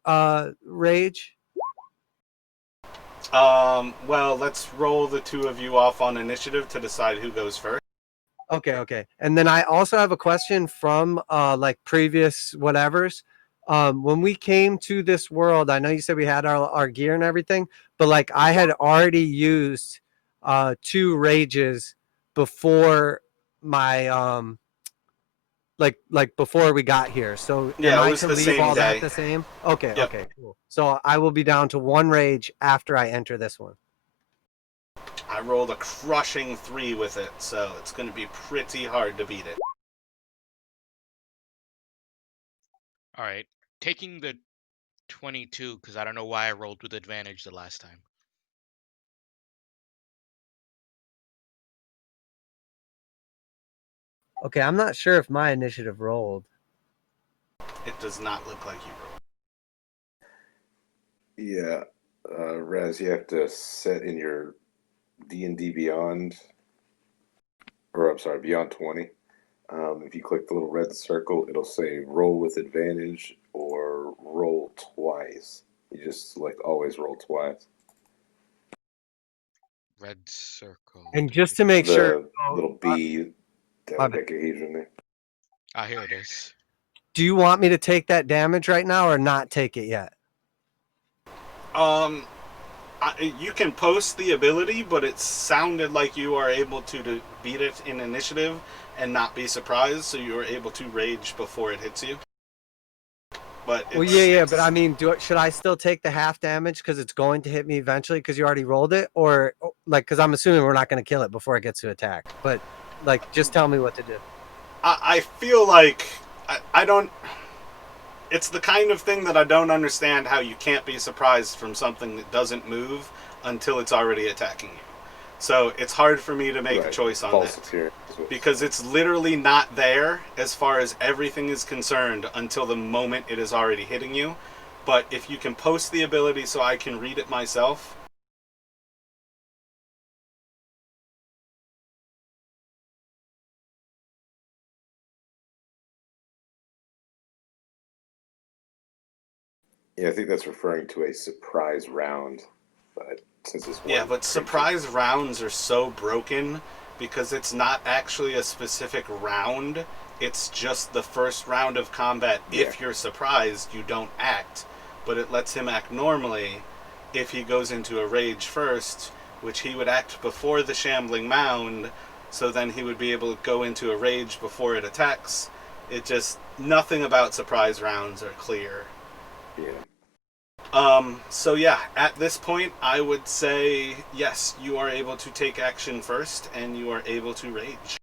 rage? Well, let's roll the two of you off on initiative to decide who goes first. Okay. And then I also have a question from like previous whatevers. When we came to this world, I know you said we had our gear and everything, but like I had already used 2 rages before my like before we got here. So Yeah, am it I was to the leave same all day. that the same? Okay, Yep. okay, cool. So I will be down to 1 rage after I enter this one. I rolled a crushing 3 with it, so it's going to be pretty hard to beat it. All right. Taking the 22, because I don't know why I rolled with advantage the last time. Okay, I'm not sure if my initiative rolled. It does not look like you rolled. Yeah, Raz, you have to set in your D&D Beyond, or I'm sorry, Beyond 20. If you click the little red circle, it'll say roll with advantage or roll twice. You just select always roll twice. Red circle. And just to make sure, The little B my that bad. occasion there. Ah, here it is. Do you want me to take that damage right now or not take it yet? You can post the ability, but it sounded like you are able to beat it in initiative and not be surprised, so you are able to rage before it hits you. But Well, but I mean, should I still take the half damage because it's going to hit me eventually because you already rolled it, or like because I'm assuming we're not going to kill it before it gets to attack. But like, just tell me what to do. I feel like I don't. It's the kind of thing that I don't understand how you can't be surprised from something that doesn't move until it's already attacking you. So it's hard for me to make a choice on that. Because it's literally not there as far as everything is concerned until the moment it is already hitting you. But if you can post the ability so I can read it myself. Yeah, I think that's referring to a surprise round. But since it's Yeah, but surprise rounds are so broken because it's not actually a specific round. It's just the first round of combat. Yeah. If you're surprised, you don't act, but it lets him act normally if he goes into a rage first, which he would act before the shambling mound, so then he would be able to go into a rage before it attacks. It just, nothing about surprise rounds are clear. Yeah. So yeah, at this point, I would say, yes, you are able to take action first, and you are able to rage.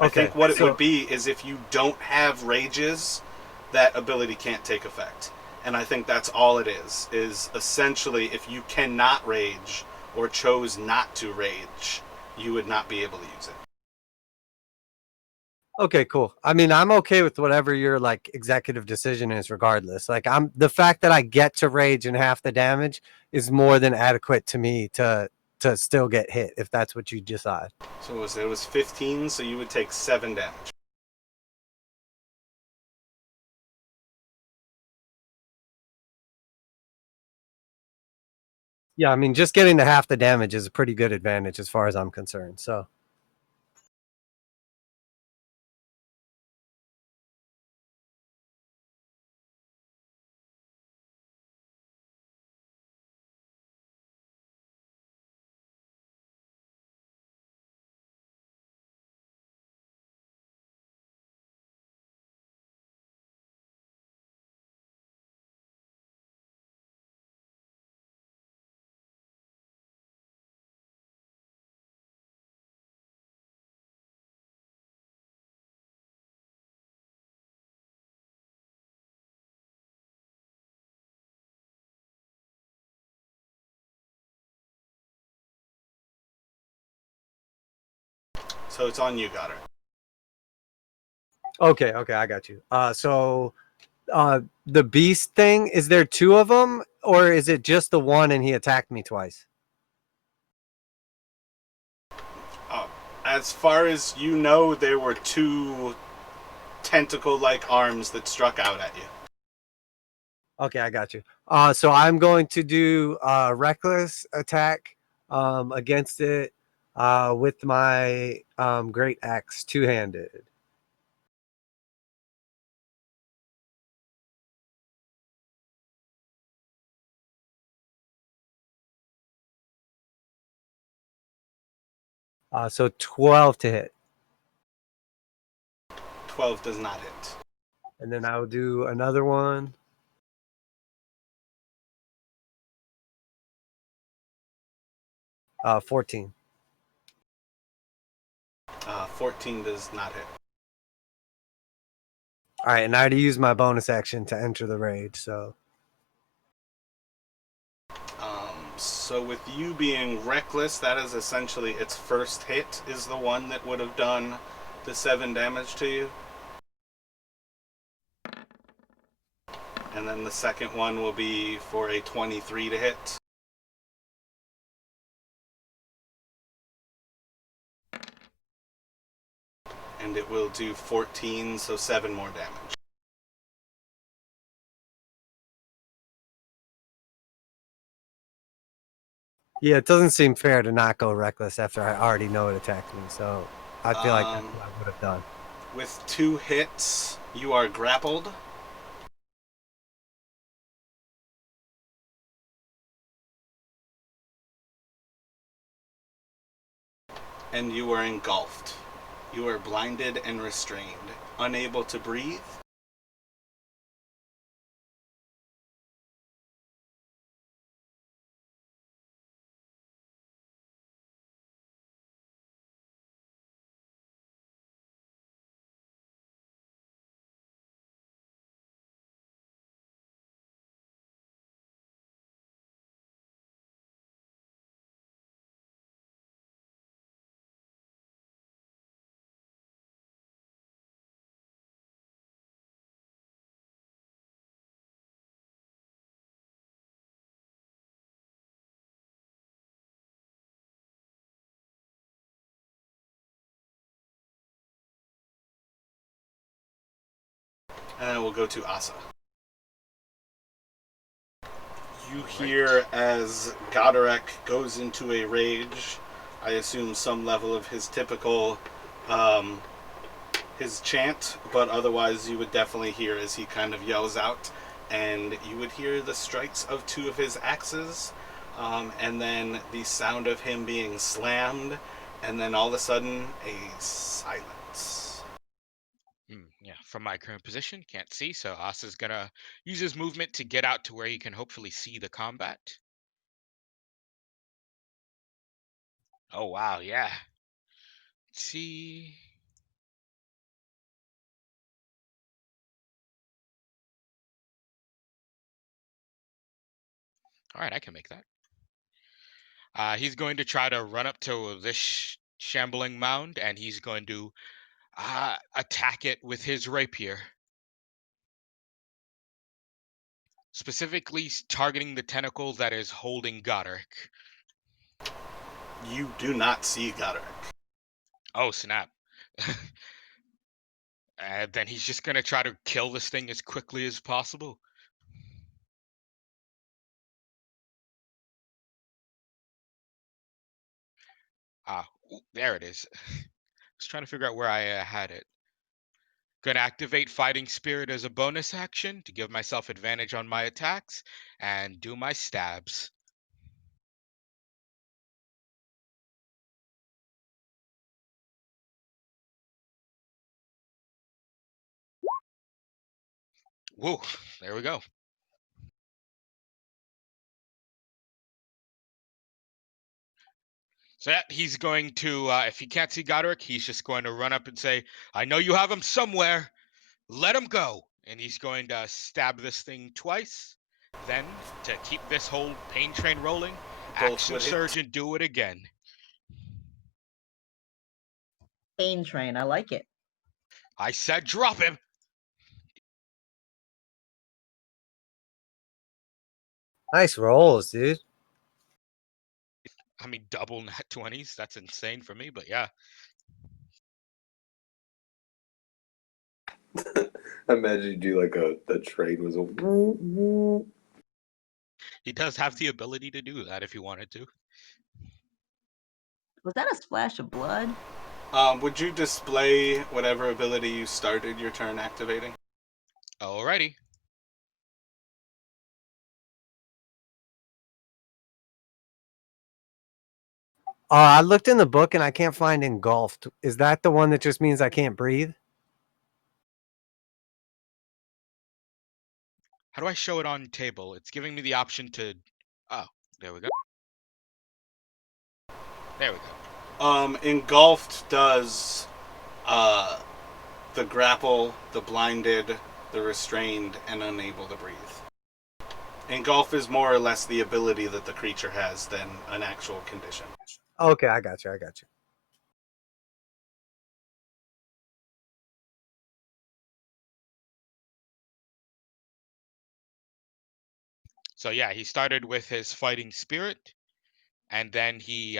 I think what it would be is if you don't have rages, that ability can't take effect. And I think that's all it is essentially if you cannot rage or chose not to rage, you would not be able to use it. Okay, cool. I mean, I'm okay with whatever your like executive decision is, regardless. Like, the fact that I get to rage and half the damage is more than adequate to me to still get hit if that's what you decide. So it was 15, so you would take 7 damage. Yeah, I mean, just getting to half the damage is a pretty good advantage as far as I'm concerned. So. So it's on you, Goddard. Okay, I got you. So the beast thing, is there 2 of them or is it just the one and he attacked me twice? As far as you know, there were 2 tentacle-like arms that struck out at you. Okay, I got you. So I'm going to do reckless attack against it with my great axe, two-handed. So 12 to hit. 12 does not hit. And then I will do another one. Uh, 14. 14 does not hit. All right, and I had to use my bonus action to enter the rage, so. So with you being reckless, that is essentially its first hit is the one that would have done the 7 damage to you. And then the second one will be for a 23 to hit. And it will do 14, so 7 more damage. Yeah, it doesn't seem fair to not go reckless after I already know it attacked me. So I feel like that's what I would have done. With 2 hits, you are grappled. And you are engulfed. You are blinded and restrained, unable to breathe. And we'll go to Asa. You hear as Goderic goes into a rage, I assume some level of his typical, his chant, but otherwise you would definitely hear as he kind of yells out, and you would hear the strikes of 2 of his axes, and then the sound of him being slammed, and then all of a sudden, a silence. Yeah, from my current position, can't see, so Asa's gonna use his movement to get out to where he can hopefully see the combat. Oh wow, yeah. Let's see. All right, I can make that. He's going to try to run up to this shambling mound, and he's going to attack it with his rapier. Specifically targeting the tentacle that is holding Goderic. You do not see Goderic. Oh, snap. And then he's just going to try to kill this thing as quickly as possible. There it is. I was trying to figure out where I had it. Gonna activate Fighting Spirit as a bonus action to give myself advantage on my attacks and do my stabs. Woo, there we go. So yeah, he's going to, if he can't see Goderic, he's just going to run up and say, I know you have him somewhere. Let him go. And he's going to stab this thing twice. Then, to keep this whole pain train rolling, Both Action would hit. Surge and do it again. Pain train. I like it. I said drop him. Nice rolls, dude. I mean, double nat 20s. That's insane for me, but yeah. Imagine you do like the train was a. He does have the ability to do that if he wanted to. Was that a splash of blood? Would you display whatever ability you started your turn activating? Alrighty. I looked in the book and I can't find engulfed. Is that the one that just means I can't breathe? How do I show it on table? It's giving me the option to... Oh, there we go. There we go. Engulfed does the grapple, the blinded, the restrained, and unable to breathe. Engulf is more or less the ability that the creature has than an actual condition. Okay, I got you. I got you. So yeah, he started with his fighting spirit, and then he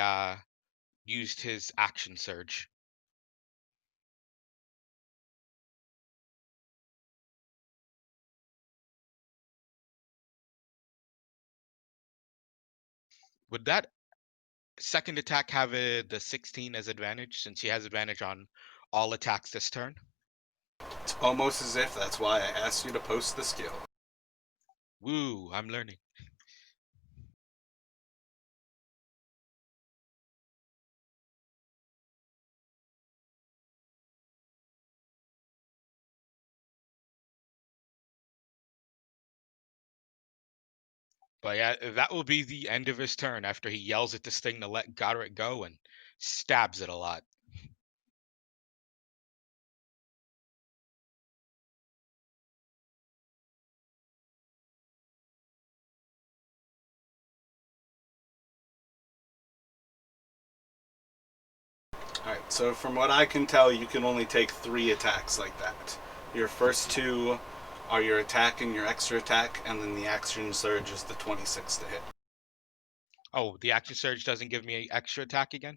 used his action surge. Would that second attack have the 16 as advantage, since he has advantage on all attacks this turn? It's almost as if that's why I asked you to post the skill. Woo, I'm learning. But yeah, that will be the end of his turn after he yells at this thing to let Godric go and stabs it a lot. Alright, so from what I can tell, you can only take 3 attacks like that. Your first 2 are your attack and your extra attack, and then the action surge is the 26 to hit. Oh, the action surge doesn't give me an extra attack again?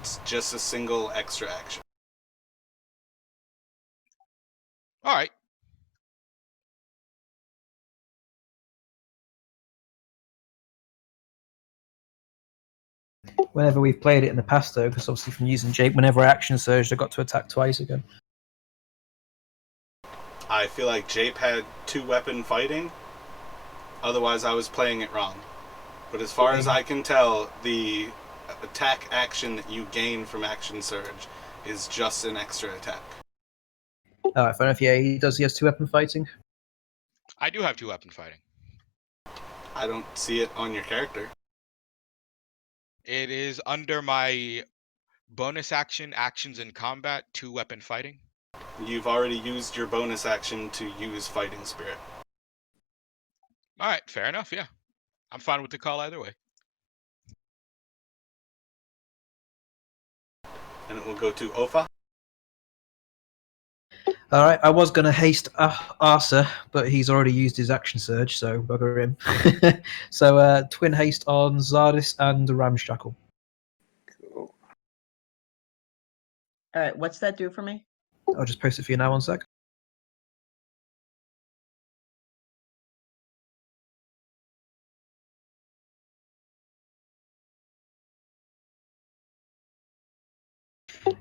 It's just a single extra action. Alright. Whenever we've played it in the past, though, because obviously from using Jake, whenever I action surged, I got to attack twice again. I feel like Jape had 2-weapon fighting, otherwise I was playing it wrong. But as far as I can tell, the attack action that you gain from action surge is just an extra attack. Alright, fair enough. Yeah, he does. He has 2-weapon fighting. I do have 2-weapon fighting. I don't see it on your character. It is under my bonus action, actions in combat, 2-weapon fighting. You've already used your bonus action to use Fighting Spirit. Alright, fair enough, yeah. I'm fine with the call either way. And it will go to Ofa. Alright, I was going to haste Arsa, but he's already used his action surge, so bugger him. So twin haste on Zardis and Ramshackle. Cool. All right, what's that do for me? I'll just post it for you now, 1 sec.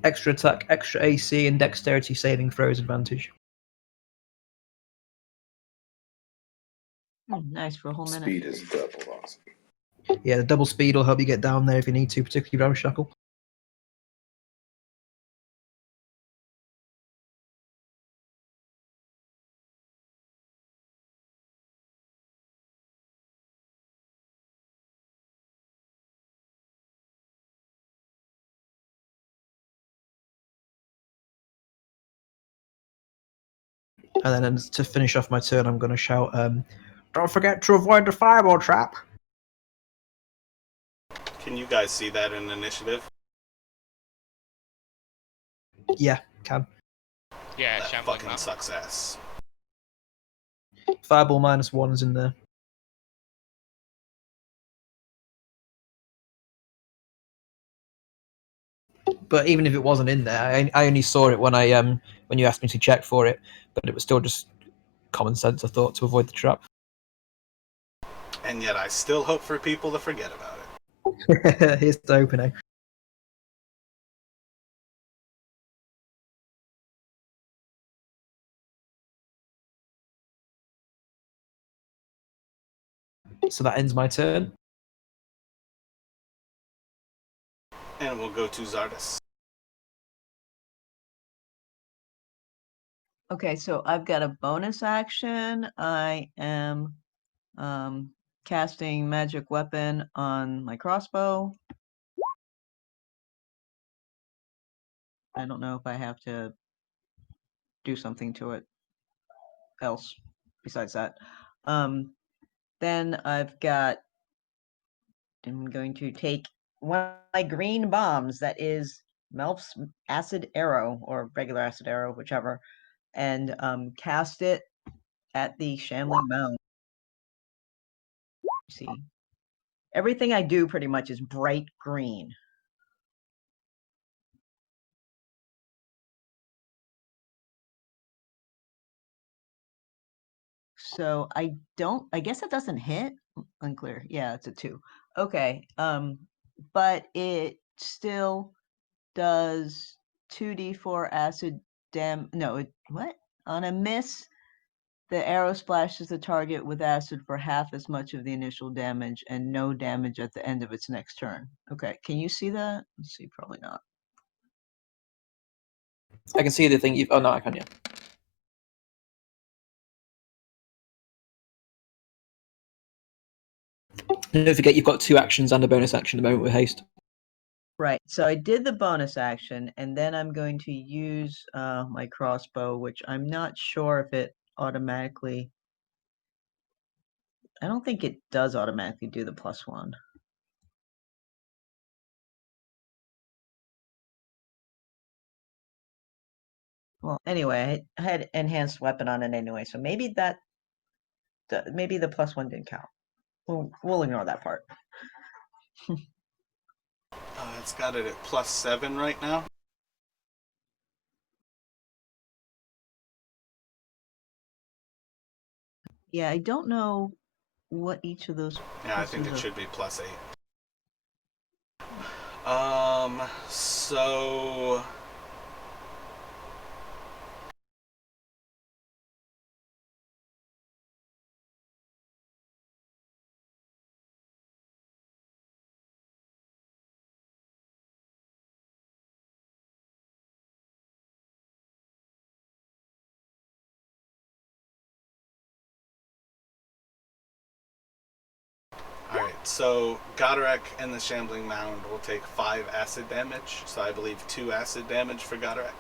Extra attack, extra AC, and dexterity saving throws advantage. Oh, nice for a whole minute. Speed is double, awesome. Yeah, the double speed will help you get down there if you need to, particularly Ramshackle. And then to finish off my turn, I'm going to shout, don't forget to avoid the fireball trap. Can you guys see that in initiative? Yeah, can. Yeah, That Shambling fucking Mountain. sucks ass. Fireball -1 is in there. But even if it wasn't in there, I only saw it when when you asked me to check for it, but it was still just common sense, I thought, to avoid the trap. And yet I still hope for people to forget about it. Here's the opening. So that ends my turn. And we'll go to Zardis. Okay, so I've got a bonus action. I am casting magic weapon on my crossbow. I don't know if I have to do something to it else besides that. Then I'm going to take one of my green bombs, that is Melf's acid arrow or regular acid arrow, whichever, and cast it at the shambling mound. See, everything I do pretty much is bright green. So I guess it doesn't hit. Unclear. Yeah, it's a 2. Okay. But it still does 2d4 acid no, what? On a miss, the arrow splashes the target with acid for half as much of the initial damage and no damage at the end of its next turn. Okay, can you see that? Let's see, probably not. I can see the thing you've. Oh no, I can't. Yeah. Don't forget, you've got 2 actions and a bonus action at the moment with haste. Right, so I did the bonus action, and then I'm going to use my crossbow, which I'm not sure if it automatically... I don't think it does automatically do the +1. Well, anyway, I had enhanced weapon on it anyway, so maybe maybe the +1 didn't count. We'll ignore that part. It's got it at +7 right now. Yeah, I don't know what each of those... Yeah, I think it pluses are. should be +8. So... Alright, so Goderic and the Shambling Mound will take 5 acid damage, so I believe 2 acid damage for Goderic.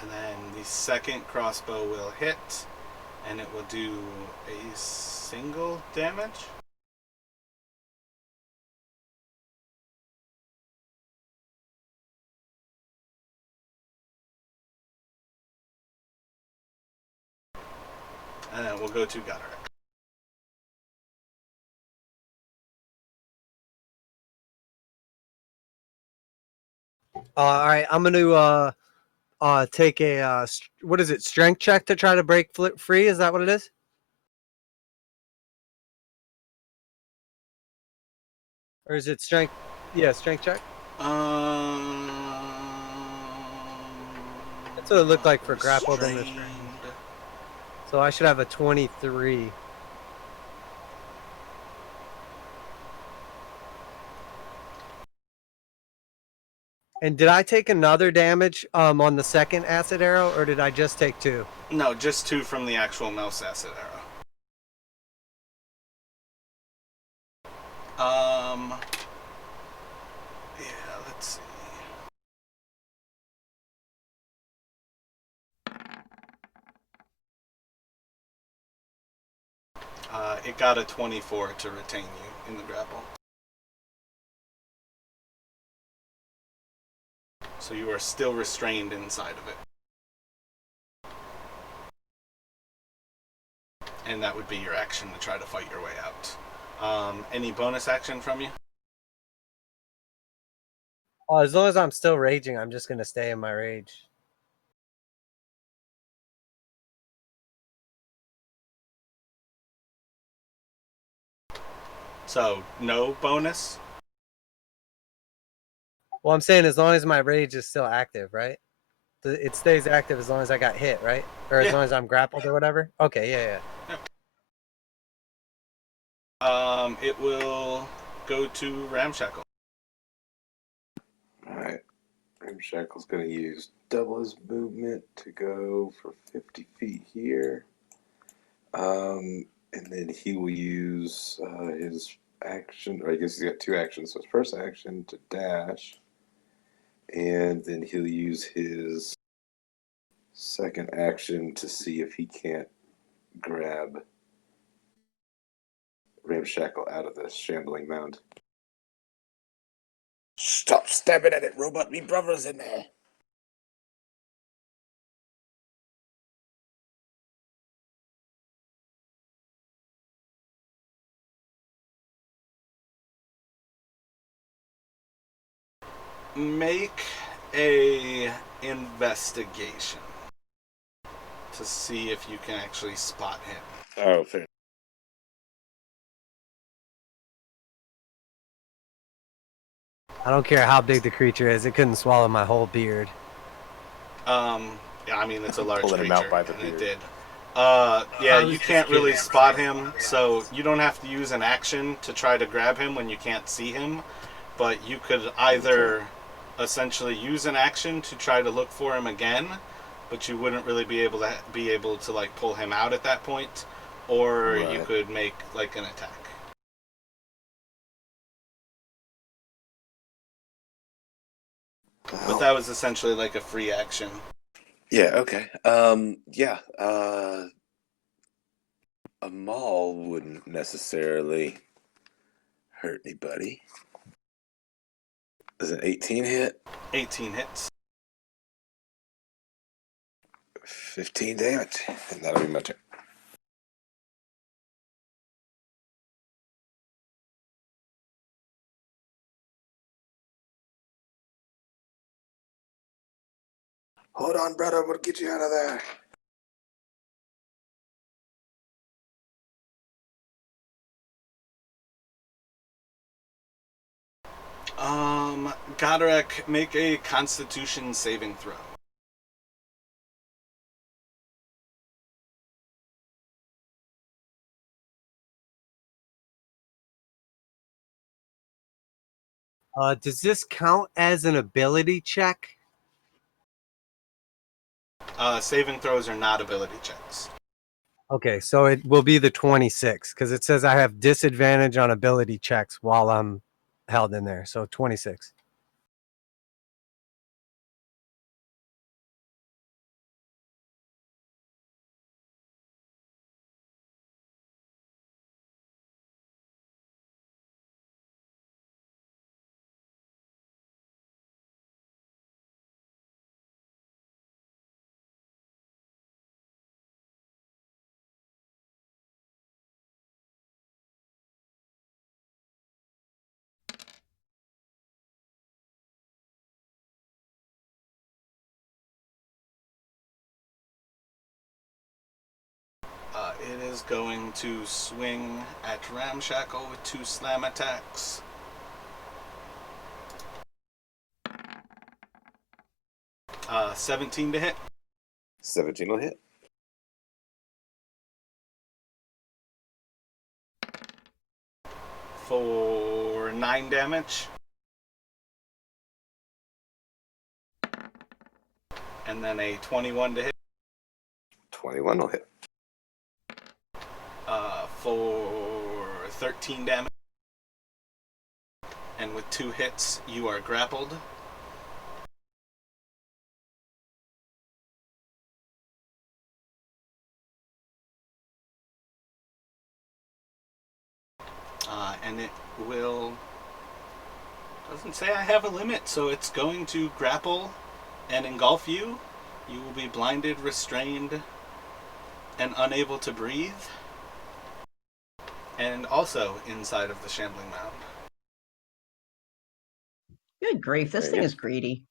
And then the second crossbow will hit, and it will do a single damage. And then we'll go to Goderic. All right, I'm gonna take a what is it, strength check to try to break free? Is that what it is? Or is it strength? Yeah, strength check. That's what it looked like for grappled and restrained. So I should have a 23. And did I take another damage on the second acid arrow, or did I just take 2? No, just 2 from the actual mouse acid arrow. Yeah, let's see. It got a 24 to retain you in the grapple. So you are still restrained inside of it. And that would be your action to try to fight your way out. Any bonus action from you? As long as I'm still raging, I'm just gonna stay in my rage. So, no bonus? Well, I'm saying as long as my rage is still active, right? It stays active as long as I got hit, right? Or as long as I'm grappled or whatever? Okay, yeah. It will go to Ramshackle. Alright. Ramshackle's going to use double his movement to go for 50 feet here. And then he will use his action, or I guess he's got 2 actions. So his first action to dash. And then he'll use his second action to see if he can't grab Ramshackle out of the shambling mound. Stop stabbing at it, robot. Me brother's in there. Make a investigation to see if you can actually spot him. Oh, fair. I don't care how big the creature is. It couldn't swallow my whole beard. Yeah, I mean, it's a large Pulling him creature, out by the and it beard. did. Yeah, you can't really spot him, so you don't have to use an action to try to grab him when you can't see him, but you could either essentially use an action to try to look for him again, but you wouldn't really be able to like pull him out at that point, or you Right. could make like an attack. But that was essentially like a free action. Yeah, okay. Yeah, a maul wouldn't necessarily hurt anybody. Does an 18 hit? 18 hits. 15 damage. And that'll be my turn. Hold on, brother. We'll get you out of there. Goderic, make a Constitution saving throw. Does this count as an ability check? Saving throws are not ability checks. Okay, so it will be the 26 because it says I have disadvantage on ability checks while I'm held in there. So 26. It is going to swing at Ramshackle with 2 slam attacks. Uh, 17 to hit. 17 will hit. For 9 damage. And then a 21 to hit. 21 will hit. For 13 damage. And with 2 hits, you are grappled. And it will... Doesn't say I have a limit, so it's going to grapple and engulf you. You will be blinded, restrained, and unable to breathe. And also inside of the shambling mound. Good grief, this There thing you is greedy.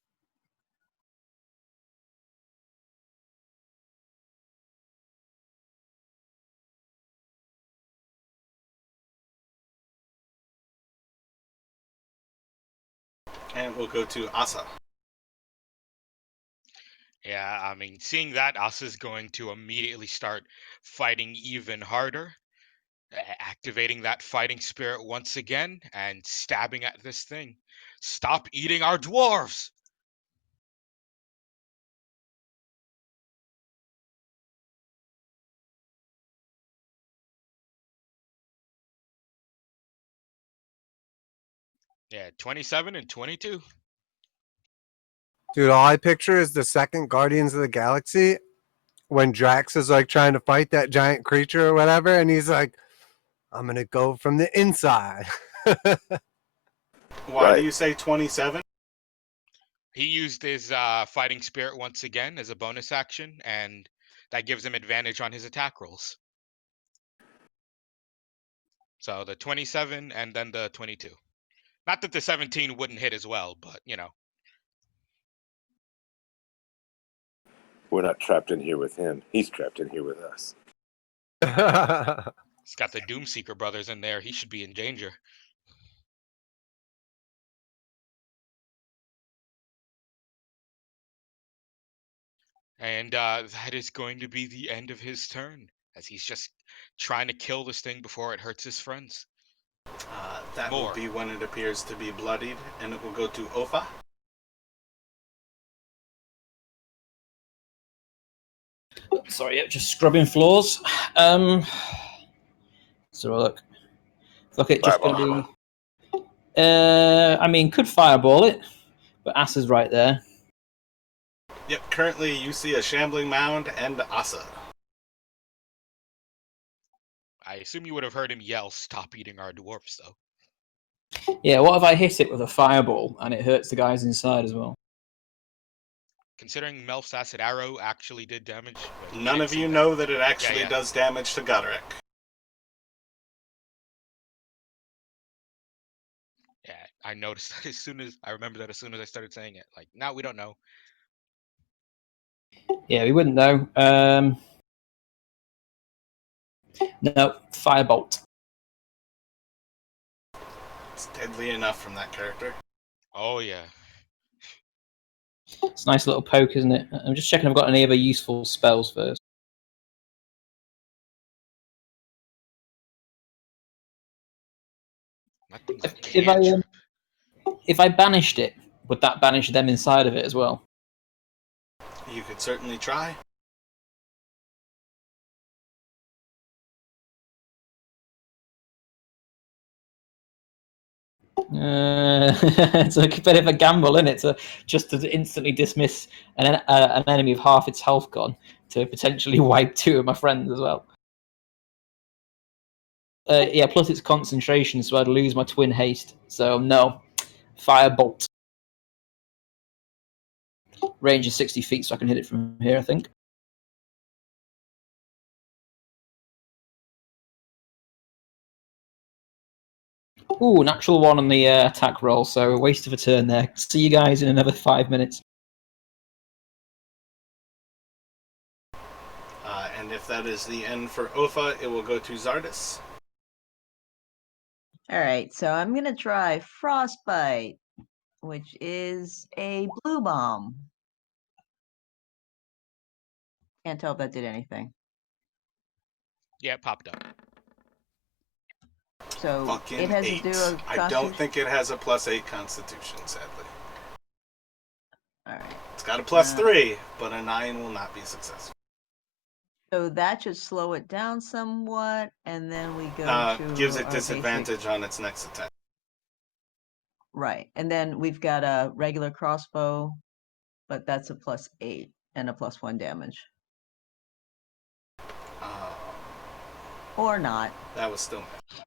And we'll go to Asa. Yeah, I mean, seeing that, Asa's going to immediately start fighting even harder, activating that fighting spirit once again, and stabbing at this thing. Stop eating our dwarves! Yeah, 27 and 22. Dude, all I picture is the second Guardians of the Galaxy when Drax is like trying to fight that giant creature or whatever, and he's like, I'm gonna go from the inside. Why Right. do you say 27? He used his fighting spirit once again as a bonus action, and that gives him advantage on his attack rolls. So the 27 and then the 22. Not that the 17 wouldn't hit as well, but you know. We're not trapped in here with him. He's trapped in here with us. He's got the Doomseeker brothers in there. He should be in danger. And that is going to be the end of his turn, as he's just trying to kill this thing before it hurts his friends. That More. will be when it appears to be bloodied, and it will go to Ofa. Sorry, yeah, just scrubbing floors. So look, it's just going to be. I mean, could fireball it, but Ass is right there. Yep, currently you see a shambling mound and Asa. I assume you would have heard him yell, "Stop eating our dwarfs," though. Yeah, what if I hit it with a fireball and it hurts the guys inside as well? Considering Melf's acid arrow actually did damage. Wait, None didn't of see you that. know that it actually yeah. does damage to Goderic. Yeah, I noticed that as soon as I started saying it. Like, now we don't know. Yeah, we wouldn't know. No, firebolt. It's deadly enough from that character. Oh yeah. It's a nice little poke, isn't it? I'm just checking I've got any other useful spells first. That thing's a If I cantrip. if I banished it, would that banish them inside of it as well? You could certainly try. It's a bit of a gamble, isn't it? To instantly dismiss an enemy of half its health gone to potentially wipe two of my friends as well. Yeah, plus it's concentration, so I'd lose my twin haste. So no, firebolt. Range is 60 feet, so I can hit it from here, I think. Ooh, natural one on the attack roll, so a waste of a turn there. See you guys in another 5 minutes. And if that is the end for Ofa, it will go to Zardis. All right, so I'm going to try Frostbite, which is a blue bomb. Can't tell if that did anything. Yeah, it popped up. So Fucking it has 8. to do a I don't think it has a +8 Constitution, sadly. All right. It's got a +3, but a 9 will not be successful. So that should slow it down somewhat, and then we go to gives it our disadvantage basic... on its next attack. Right, and then we've got a regular crossbow, but that's a +8 and a +1 damage. Or not. That was still mad.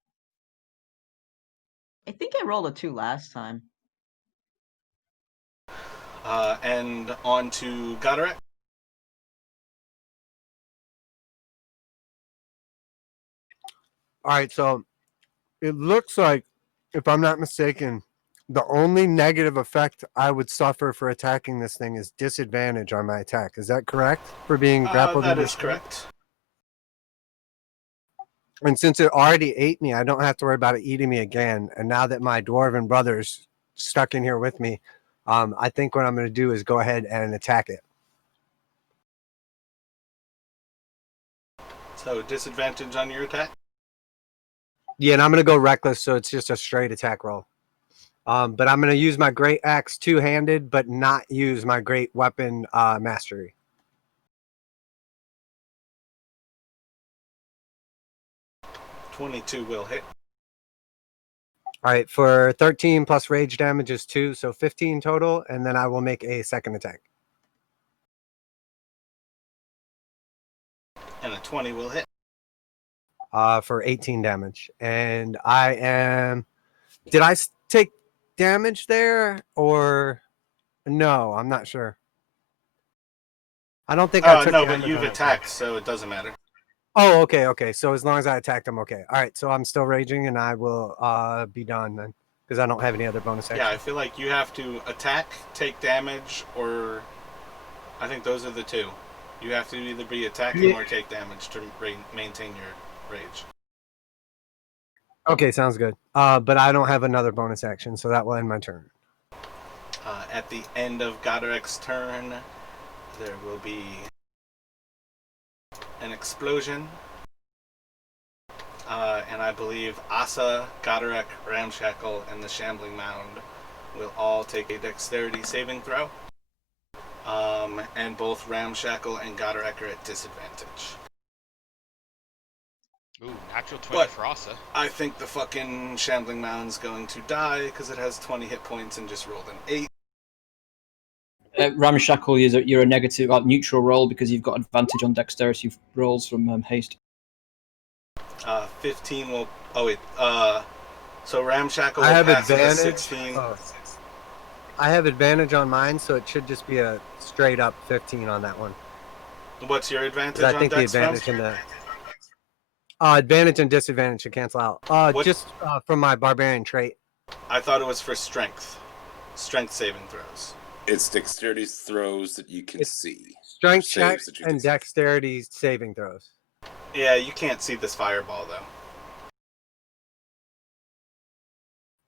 I think I rolled a 2 last time. And on to Goderic. All right, so it looks like, if I'm not mistaken, the only negative effect I would suffer for attacking this thing is disadvantage on my attack. Is that correct? For being grappled? That is correct. And since it already ate me, I don't have to worry about it eating me again. And now that my dwarven brother's stuck in here with me, I think what I'm going to do is go ahead and attack it. So disadvantage on your attack? Yeah, and I'm going to go reckless, so it's just a straight attack roll. But I'm going to use my great axe two-handed, but not use my great weapon mastery. .22 will hit. All right, for 13 plus rage damage is 2, so 15 total, and then I will make a second attack. And a 20 will hit. For 18 damage. And I am... Did I take damage there, or No, I'm not sure. I don't think I took no, but damage you've on it, attacked, so it doesn't matter. Oh, okay. So as long as I attacked him, okay. All right, so I'm still raging, and I will be done then, because I don't have any other bonus action. Yeah, I feel like you have to attack, take damage, or I think those are the two. You have to either be attacking or take damage to maintain your rage. Okay, sounds good. But I don't have another bonus action, so that will end my turn. At the end of Goderek's turn, there will be an explosion. And I believe Asa, Goderek, Ramshackle, and the Shambling Mound will all take a dexterity saving throw. And both Ramshackle and Goderek are at disadvantage. Ooh, natural 20 But for Asa. I think the fucking Shambling Mound's going to die because it has 20 hit points and just rolled an 8. Ramshackle, you're a negative, neutral roll because you've got advantage on dexterity rolls from haste. 15 will. Oh wait. So Ramshackle I will have pass with a advantage. 16. I have advantage on mine, so it should just be a straight up 15 on that one. What's your advantage I on think the dex from? advantage in the advantage and disadvantage should cancel out. Just from my barbarian trait. I thought it was for strength saving throws. It's dexterity throws that you can see. Strength Saves checks that you and can- dexterity saving throws. Yeah, you can't see this fireball though.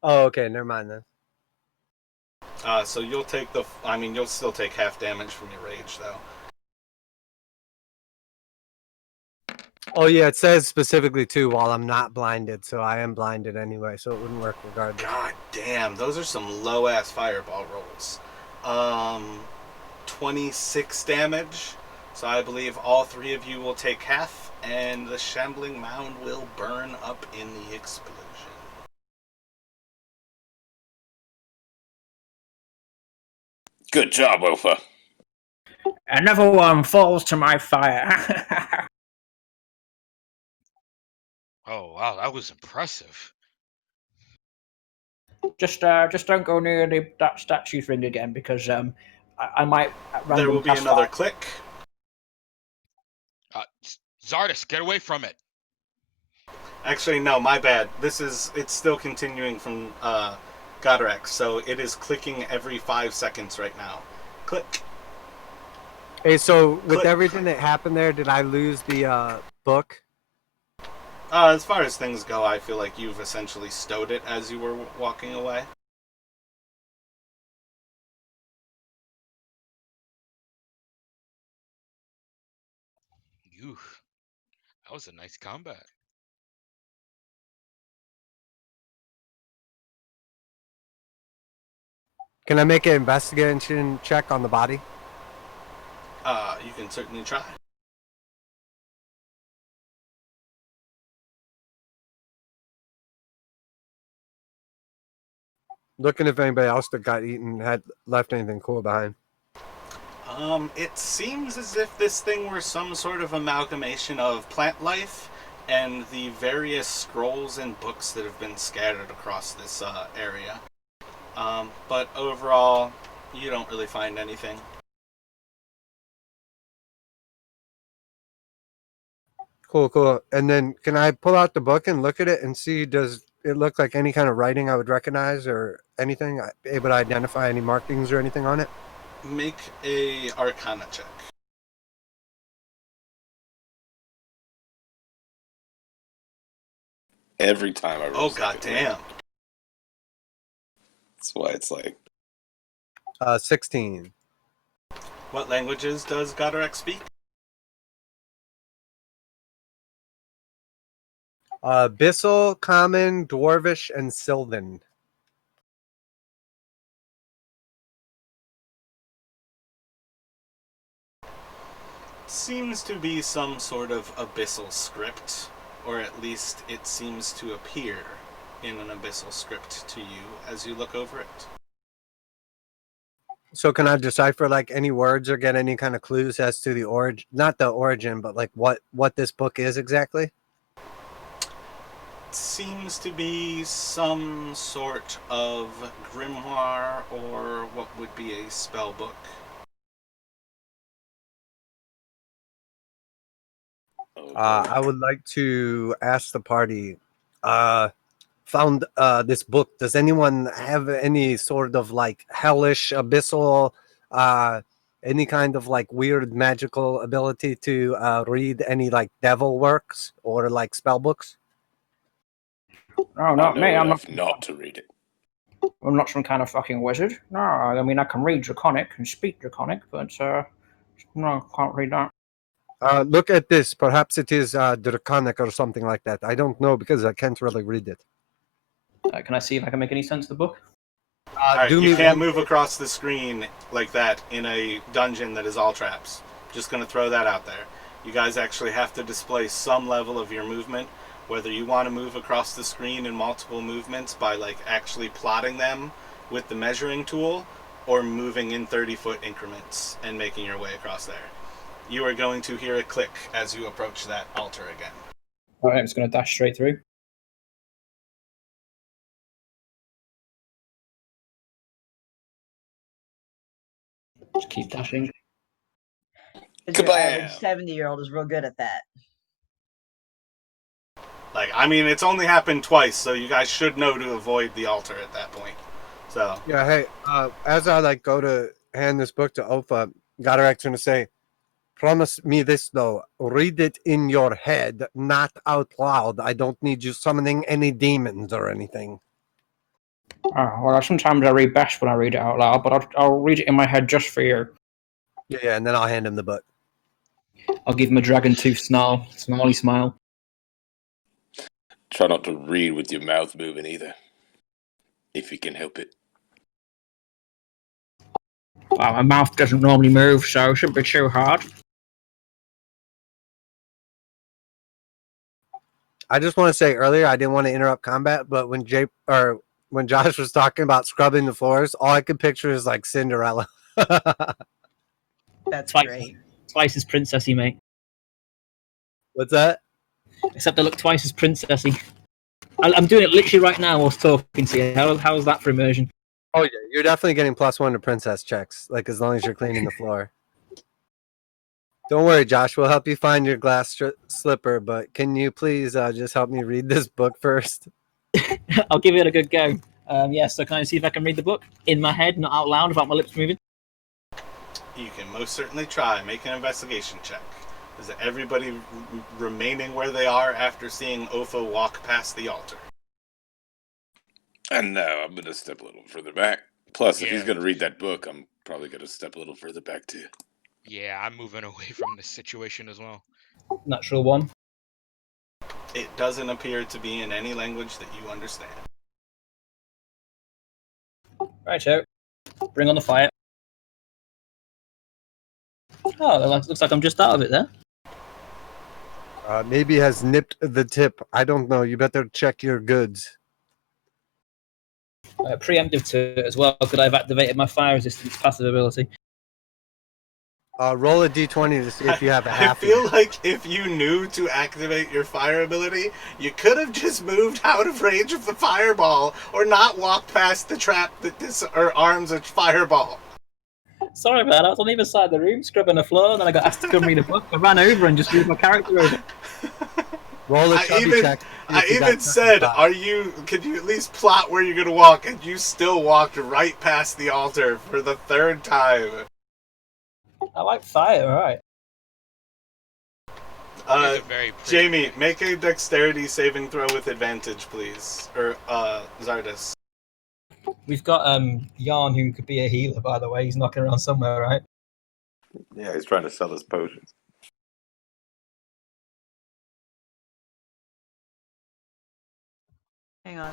Oh, okay, never mind then. So you'll take you'll still take half damage from your rage though. Oh yeah, it says specifically too while I'm not blinded, so I am blinded anyway, so it wouldn't work regardless. God damn, those are some low ass fireball rolls. 26 damage. So I believe all three of you will take half, and the Shambling Mound will burn up in the explosion. Good job, Ofa. Another one falls to my fire. Oh, wow, that was impressive. Just don't go near that statue thing again because I might at random There will be cast another fire. click. Zardis, get away from it. Actually, no, my bad. It's still continuing from Goderek, so it is clicking every 5 seconds right now. Click. Hey, so with Click. everything that happened there, did I lose the book? As far as things go, I feel like you've essentially stowed it as you were walking away. Phew. That was a nice combat. Can I make an investigation check on the body? You can certainly try. Looking if anybody else that got eaten had left anything cool behind. It seems as if this thing were some sort of amalgamation of plant life and the various scrolls and books that have been scattered across this area. But overall, you don't really find anything. Cool. And then can I pull out the book and look at it and see, does it look like any kind of writing I would recognize or anything? Able to identify any markings or anything on it? Make a Arcana check. Every time I roll. Oh, goddamn. That's why it's like 16. What languages does Goderek speak? Bissell, Common, Dwarvish, and Sylvan. Seems to be some sort of abyssal script, or at least it seems to appear in an abyssal script to you as you look over it. So can I decipher like any words or get any kind of clues as to the origin, not the origin, but like what this book is exactly? seems to be some sort of grimoire or what would be a spell book. Oh, I would like to ask the party. Found this book. Does anyone have any sort of like hellish, abyssal, any kind of like weird magical ability to read any like devil works or like spell books? No, I not know me. enough not to read it. I'm not some kind of fucking wizard. No, I mean I can read Draconic and speak Draconic, but no, can't read that. Look at this. Perhaps it is draconic or something like that. I don't know because I can't really read it. Can I see if I can make any sense of the book? Alright, Do you me can't one move favor. across the screen like that in a dungeon that is all traps. Just gonna throw that out there. You guys actually have to display some level of your movement, whether you want to move across the screen in multiple movements by like actually plotting them with the measuring tool, or moving in 30-foot increments and making your way across there. You are going to hear a click as you approach that altar again. All right, I'm just going to dash straight through. Just keep dashing. Your average Kabam! 70-year-old is real good at that. Like, I mean, it's only happened twice, so you guys should know to avoid the altar at that point. So, Yeah, hey, as I like go to hand this book to Ofa, Godorak's gonna say, promise me this though, read it in your head, not out loud. I don't need you summoning any demons or anything. Oh, well, sometimes I read best when I read it out loud, but I'll read it in my head just for you. Yeah, and then I'll hand him the book. I'll give him a dragon tooth snarly smile. Try not to read with your mouth moving either, if you can help it. Well, my mouth doesn't normally move, so it shouldn't be too hard. I just want to say earlier, I didn't want to interrupt combat, but when when Josh was talking about scrubbing the floors, all I could picture is like Cinderella. That's Twice, great. twice as princessy, mate. What's that? Except I look twice as princessy. I'm doing it literally right now whilst talking to you. How's that for immersion? Oh yeah, you're definitely getting +1 to princess checks, like as long as you're cleaning the floor. Don't worry, Josh. We'll help you find your glass slipper, but can you please just help me read this book first? I'll give it a good go. So can I see if I can read the book in my head, not out loud, without my lips moving? you can most certainly try. Make an investigation check. Is everybody remaining where they are after seeing Ofa walk past the altar? And now I'm going to step a little further back. Plus, if he's Yeah. going to read that book, I'm probably going to step a little further back too. Yeah, I'm moving away from this situation as well. Natural one. It doesn't appear to be in any language that you understand. Right out. Bring on the fire. Oh, it looks like I'm just out of it there. Maybe has nipped the tip. I don't know. You better check your goods. Preemptive to it as well, because I've activated my fire resistance passive ability. Roll a d20 to see if you have a I half. feel like if you knew to activate your fire ability, you could have just moved out of range of the fireball, or not walked past the trap that arms a fireball. Sorry about that. I was on the other side of the room, scrubbing the floor, and then I got asked to come read a book. I ran over and just moved my character over. Roll a chubby check. I even said, could you at least plot where you're going to walk? And you still walked right past the altar for the third time. I like fire, alright. Jamie, make a dexterity saving throw with advantage, please. Or, Zardes. We've got Yarn, who could be a healer, by the way. He's knocking around somewhere, right? Yeah, he's trying to sell his potions. Hang on.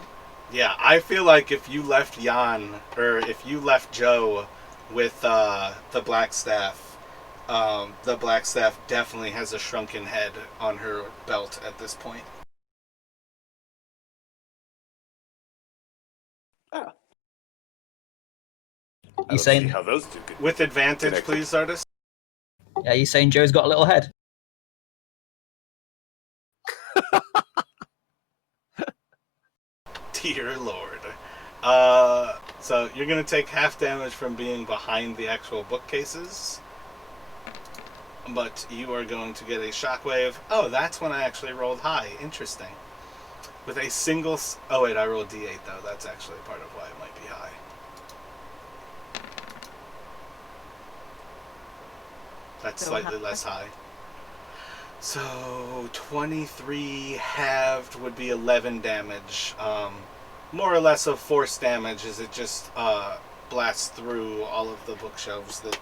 Yeah, I feel like if you left Jan, or if you left Joe with the Blackstaff definitely has a shrunken head on her belt at this point. Ah. You saying how those two could with advantage, connected. please, Zardes? Yeah, you saying Joe's got a little head? Dear Lord. So you're going to take half damage from being behind the actual bookcases. But you are going to get a shockwave. Oh, that's when I actually rolled high. Interesting. With a single... Oh, wait, I rolled D8, though. That's actually part of why it might be high. That's slightly less high. So, 23 halved would be 11 damage. More or less of force damage as it just blasts through all of the bookshelves that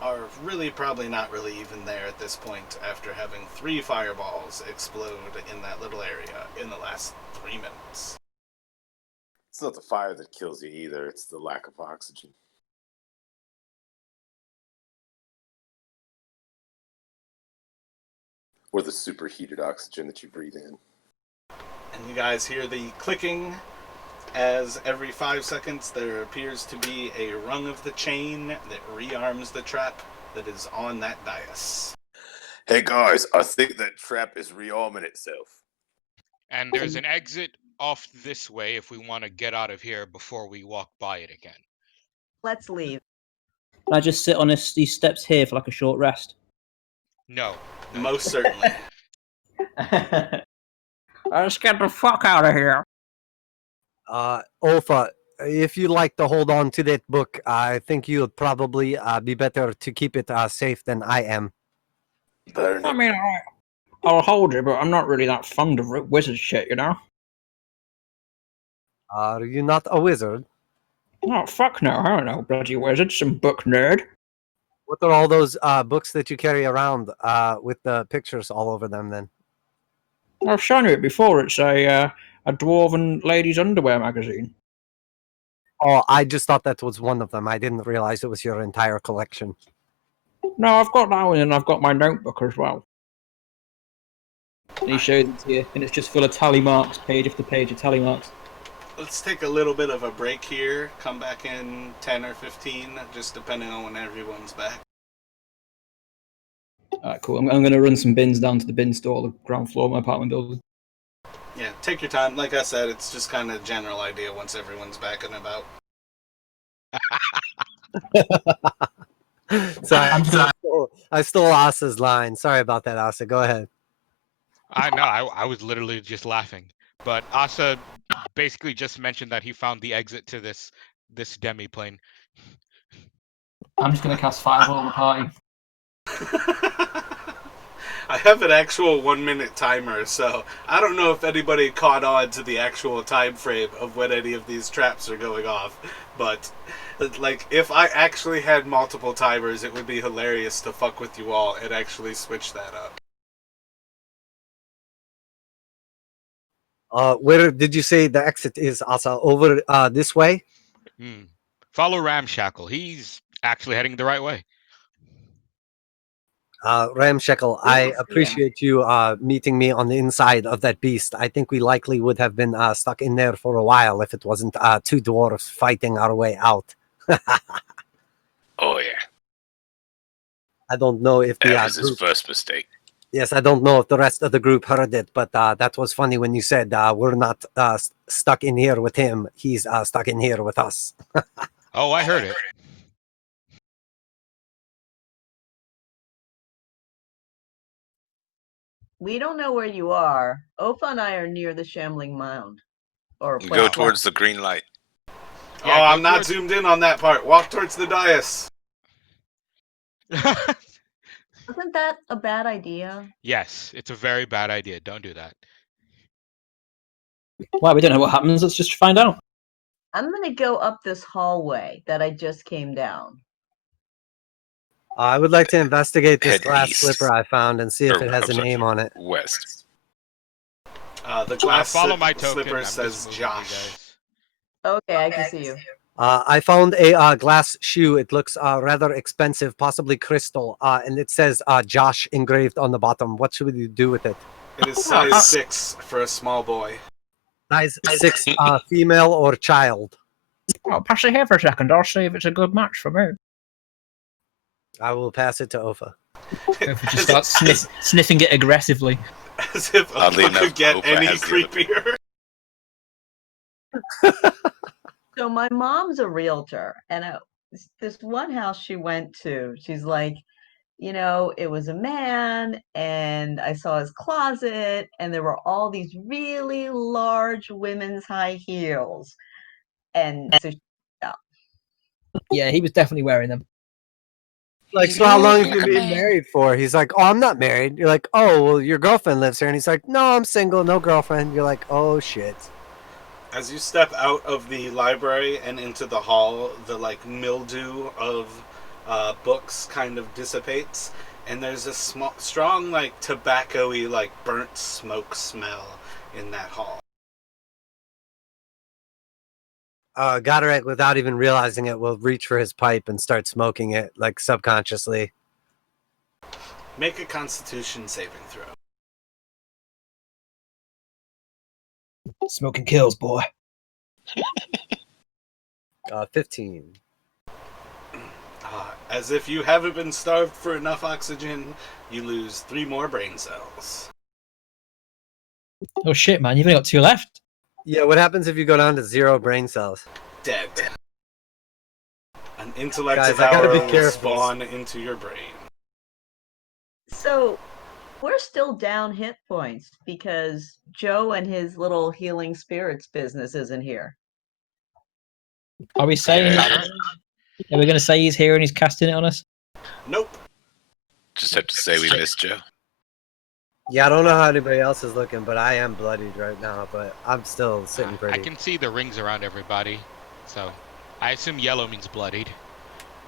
are really probably not really even there at this point after having 3 fireballs explode in that little area in the last 3 minutes. It's not the fire that kills you either, it's the lack of oxygen. Or the superheated oxygen that you breathe in. And you guys hear the clicking as every 5 seconds there appears to be a rung of the chain that rearms the trap that is on that dais. Hey guys, I think that trap is rearming itself. And there's an exit off this way if we want to get out of here before we walk by it again. Let's leave. Can I just sit on these steps here for like a short rest? No. Most certainly. Let's get the fuck out of here. Olfa, if you'd like to hold on to that book, I think you'd probably be better to keep it safe than I am. Burn I it. mean, I'll hold it, but I'm not really that fond of wizard shit, you know? Are you not a wizard? Oh, fuck no, I don't know, bloody wizard, some book nerd. What are all those books that you carry around with the pictures all over them then? I've shown you it before, it's a dwarven ladies' underwear magazine. Oh, I just thought that was one of them. I didn't realize it was your entire collection. No, I've got that one and I've got my notebook as well. And he shows it to you, and it's just full of tally marks, page after page of tally marks. Let's take a little bit of a break here. Come back in 10 or 15, just depending on when everyone's back. Alright, cool. I'm going to run some bins down to the bin store, the ground floor of my apartment building. Yeah, take your time. Like I said, it's just kind of a general idea once everyone's back and about. Sorry, I stole Asa's line. Sorry about that, Asa. Go ahead. I know, I was literally just laughing. But Asa basically just mentioned that he found the exit to this demi-plane. I'm just going to cast Fireball on the party. I have an actual 1-minute timer, so I don't know if anybody caught on to the actual time frame of when any of these traps are going off. But, like, if I actually had multiple timers, it would be hilarious to fuck with you all and actually switch that up. Where did you say the exit is, Asa? Over this way? Follow Ramshackle. He's actually heading the right way. Ramshackle, I appreciate you meeting me on the inside of that beast. I think we likely would have been stuck in there for a while if it wasn't 2 dwarves fighting our way out. Oh yeah. I don't know if the That was his group... first mistake. Yes, I don't know if the rest of the group heard it, but that was funny when you said we're not stuck in here with him. He's stuck in here with us. Oh, I heard it. We don't know where you are. Ofa and I are near the Shambling Mound. Or You go towards the green light. Yeah, oh, I'm not zoomed in on that part. Walk towards the dais. Wasn't that a bad idea? Yes, it's a very bad idea. Don't do that. Why? We don't know what happens. Let's just find out. I'm going to go up this hallway that I just came down. I would like to investigate this Head glass east. slipper I found and see if Or, it has I'm a sorry, name on it. West. The glass follow my token. slipper I'm just says moving you Josh. guys. Okay, I can see you. I found a glass shoe. It looks rather expensive, possibly crystal, and it says Josh engraved on the bottom. What should we do with it? It is size 6 for a small boy. Size 6, female or child? Well, pass it here for a second. I'll see if it's a good match for me. I will pass it to Ofa. Just start sniffing it aggressively. As if Oddly Opa enough, could get Opa any has the other- creepier. So my mom's a realtor, and this one house she went to, she's like, it was a man, and I saw his closet, and there were all these really large women's high heels, and so Yeah, he was definitely wearing them. Like, so how long have you been married for? He's like, oh, I'm not married. You're like, oh, well, your girlfriend lives here. And he's like, no, I'm single, no girlfriend. You're like, oh, shit. As you step out of the library and into the hall, the like mildew of books kind of dissipates, and there's a strong like tobacco-y, like burnt smoke smell in that hall. Goderic, without even realizing it, will reach for his pipe and start smoking it, like subconsciously. Make a Constitution saving throw. Smoking kills, boy. 15. As if you haven't been starved for enough oxygen, you lose 3 more brain cells. Oh shit, man! You've only got 2 left. Yeah, what happens if you go down to 0 brain cells? Dead. An intellect Guys, I gotta be devourer will careful. spawn into your brain. So we're still down hit points because Joe and his little healing spirits business isn't here. Are we saying? Yeah. Are we going to say he's here and he's casting it on us? Nope. Just have to say we missed Joe. Yeah, I don't know how anybody else is looking, but I am bloodied right now, but I'm still sitting I pretty. can see the rings around everybody, so I assume yellow means bloodied.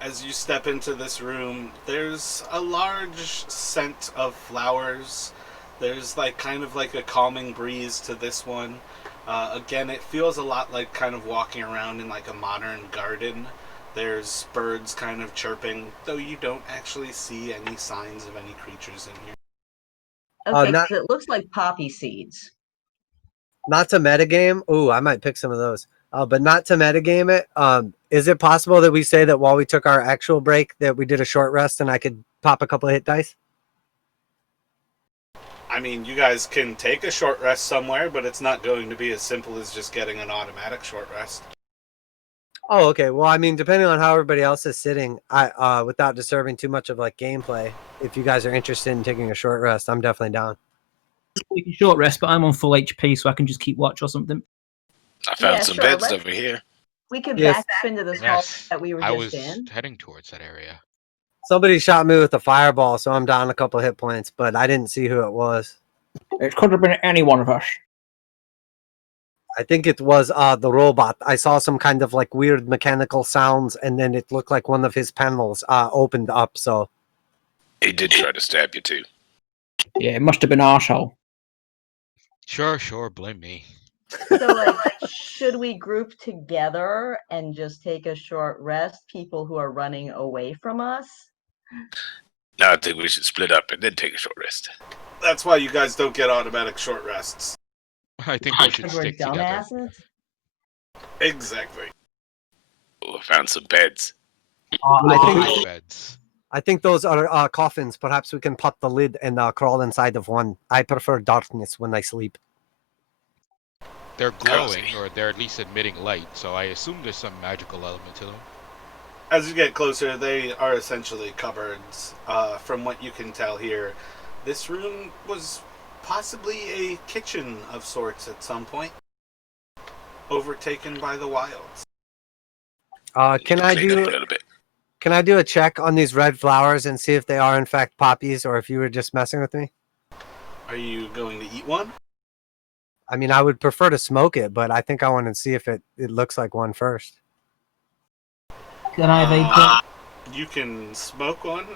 As you step into this room, there's a large scent of flowers. There's like kind of like a calming breeze to this one. Again, it feels a lot like kind of walking around in like a modern garden. There's birds kind of chirping, though you don't actually see any signs of any creatures in here. Okay, so it looks like poppy seeds. Not to metagame. Ooh, I might pick some of those. But not to metagame it. Is it possible that we say that while we took our actual break that we did a short rest and I could pop a couple of hit dice? I mean, you guys can take a short rest somewhere, but it's not going to be as simple as just getting an automatic short rest. Oh, okay. Well, I mean, depending on how everybody else is sitting, I without disturbing too much of like gameplay, if you guys are interested in taking a short rest, I'm definitely down. We can short rest, but I'm on full HP, so I can just keep watch or something. I found some beds over here. We could Yes. back up into this hall that we were I just was in. heading towards that area. Somebody shot me with a fireball, so I'm down a couple of hit points, but I didn't see who it was. It could have been any one of us. I think it was the robot. I saw some kind of like weird mechanical sounds, and then it looked like one of his panels opened up. So He did try to stab you too. Yeah, it must have been arsehole. Sure, blame me. So, like, should we group together and just take a short rest, people who are running away from us? No, I think we should split up and then take a short rest. That's why you guys don't get automatic short rests. I think we should Because we're stick together. dumbasses? Exactly. Oh, I found some beds. I think those are coffins. Perhaps we can pop the lid and crawl inside of one. I prefer darkness when I sleep. They're glowing, or they're at least emitting light, so I assume there's some magical element to them. As you get closer, they are essentially cupboards. From what you can tell here, this room was possibly a kitchen of sorts at some point, overtaken by the wilds. Can I do a check on these red flowers and see if they are in fact poppies or if you were just messing with me? Are you going to eat one? I mean, I would prefer to smoke it, but I think I want to see if it looks like one first. Can I vape it? You can smoke one,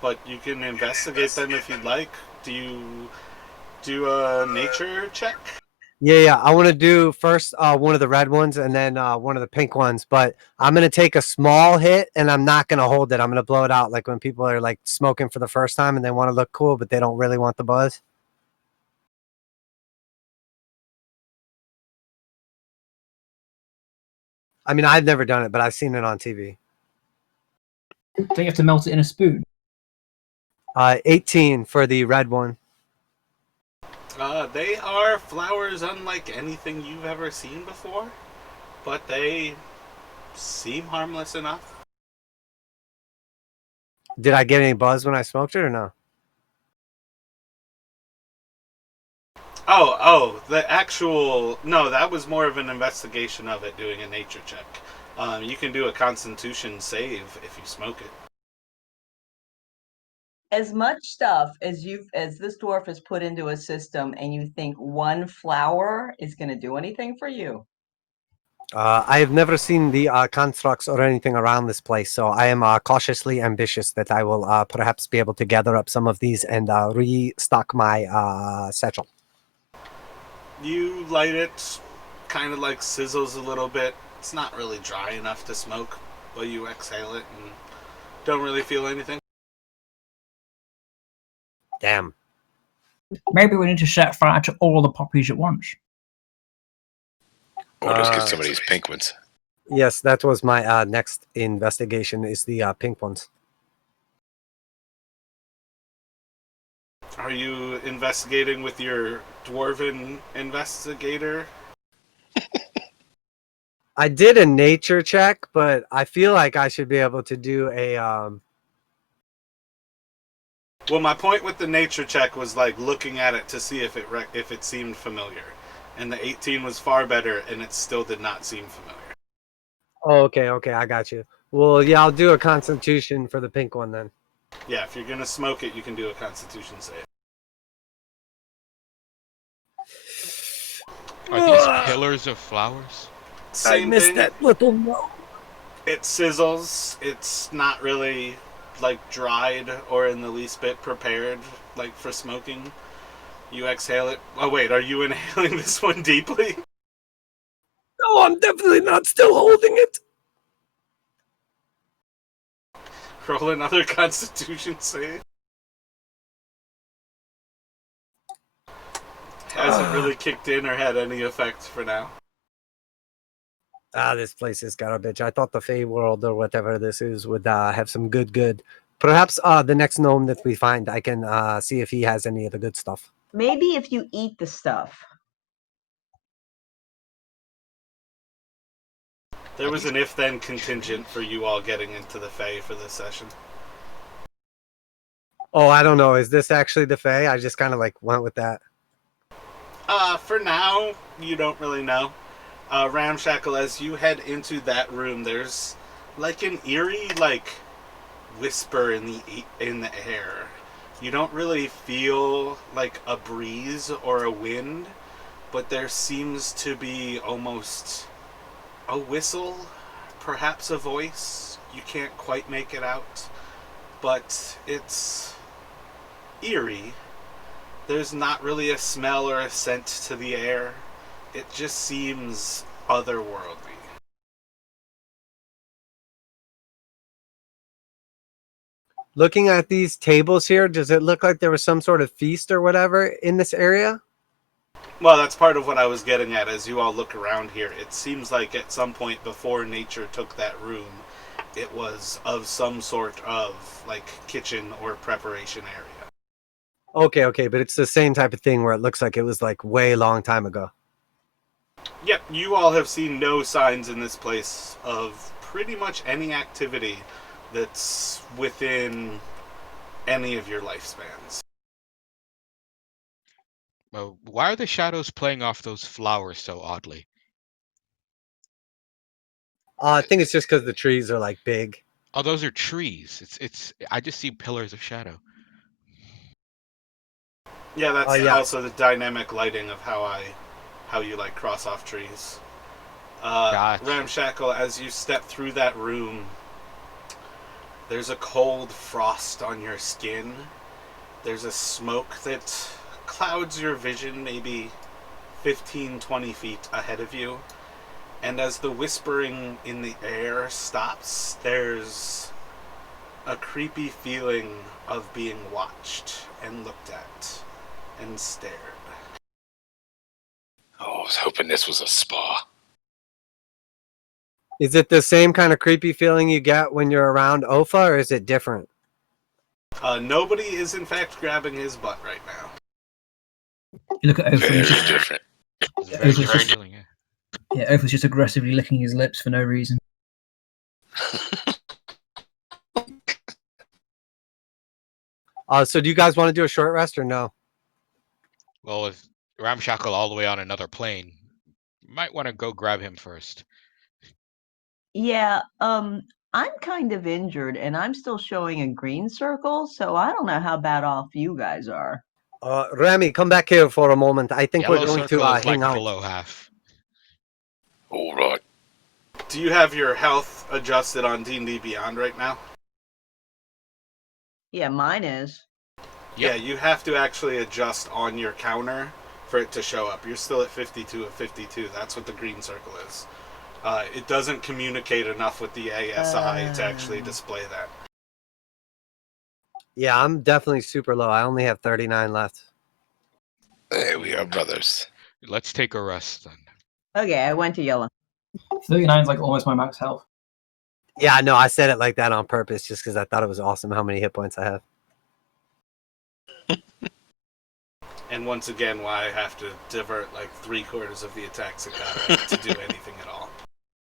but you can investigate them if you'd like. Do you do a nature check? Yeah. I want to do first one of the red ones and then one of the pink ones, but I'm going to take a small hit and I'm not going to hold it. I'm going to blow it out like when people are like smoking for the first time and they want to look cool, but they don't really want the buzz. I mean, I've never done it, but I've seen it on TV. Don't you have to melt it in a spoon? 18 for the red one. They are flowers unlike anything you've ever seen before, but they seem harmless enough. Did I get any buzz when I smoked it or no? The actual... No, that was more of an investigation of it, doing a nature check. You can do a constitution save if you smoke it. As much stuff as this dwarf has put into a system, and you think one flower is going to do anything for you? I have never seen the constructs or anything around this place, so I am cautiously ambitious that I will perhaps be able to gather up some of these and restock my satchel. You light it, kind of like sizzles a little bit. It's not really dry enough to smoke, but you exhale it and don't really feel anything. Damn. Maybe we need to set fire to all the poppies at once. Or just get some of these pink ones. Yes, that was my next investigation, is the pink ones. Are you investigating with your dwarven investigator? I did a nature check, but I feel like I should be able to do a... Well, my point with the nature check was like looking at it to see if it seemed familiar. And the 18 was far better, and it still did not seem familiar. Oh, okay, I got you. Well, yeah, I'll do a constitution for the pink one then. Yeah, if you're gonna smoke it, you can do a constitution save. Are these pillars of flowers? Same I missed thing. that little note. It sizzles. It's not really like dried or in the least bit prepared like for smoking. You exhale it. Oh wait, are you inhaling this one deeply? No, I'm definitely not still holding it. Roll another constitution save. Hasn't really kicked in or had any effect for now. This place is garbage. I thought the Fey world or whatever this is would have some good. Perhaps the next gnome that we find, I can see if he has any of the good stuff. Maybe if you eat the stuff. There was an if-then contingent for you all getting into the Fae for this session. Oh, I don't know. Is this actually the Fae? I just kind of like went with that. For now, you don't really know. Ramshackle, as you head into that room, there's like an eerie, like, whisper in the air. You don't really feel like a breeze or a wind, but there seems to be almost a whistle, perhaps a voice. You can't quite make it out, but it's eerie. There's not really a smell or a scent to the air. It just seems otherworldly. Looking at these tables here, does it look like there was some sort of feast or whatever in this area? Well, that's part of what I was getting at as you all look around here. It seems like at some point before nature took that room, it was of some sort of, like, kitchen or preparation area. Okay, but it's the same type of thing where it looks like it was like way long time ago. Yep, you all have seen no signs in this place of pretty much any activity that's within any of your lifespans. Well, why are the shadows playing off those flowers so oddly? I think it's just because the trees are like big. Oh, those are trees. It's. I just see pillars of shadow. Yeah, that's Yeah. also the dynamic lighting of how you like cross off trees. Gotcha. Ramshackle, as you step through that room, there's a cold frost on your skin. There's a smoke that clouds your vision maybe 15, 20 feet ahead of you. And as the whispering in the air stops, there's a creepy feeling of being watched and looked at and stared. Oh, I was hoping this was a spa. Is it the same kind of creepy feeling you get when you're around Ofa, or is it different? Nobody is in fact grabbing his butt right now. You look at Oath, Very he's just, different. It's very Oath is different just, feeling, yeah. yeah, Oath is just aggressively licking his lips for no reason. So do you guys want to do a short rest or no? Well, if Ramshackle all the way on another plane, you might want to go grab him first. Yeah, I'm kind of injured and I'm still showing a green circle, so I don't know how bad off you guys are. Remy, come back here for a moment. I think Yellow we're going to circle is hang like out. below half. All right. Do you have your health adjusted on D&D Beyond right now? Yeah, mine is. Yeah, you have to actually adjust on your counter for it to show up. You're still at 52 of 52. That's what the green circle is. It doesn't communicate enough with the ASI to actually display that. Yeah, I'm definitely super low. I only have 39 left. There we are, brothers. Let's take a rest then. Okay, I went to yellow. 39 is like almost my max health. Yeah, no, I said it like that on purpose just because I thought it was awesome how many hit points I have. And once again, why I have to divert like 3/4 of the attacks at Godric to do anything at all.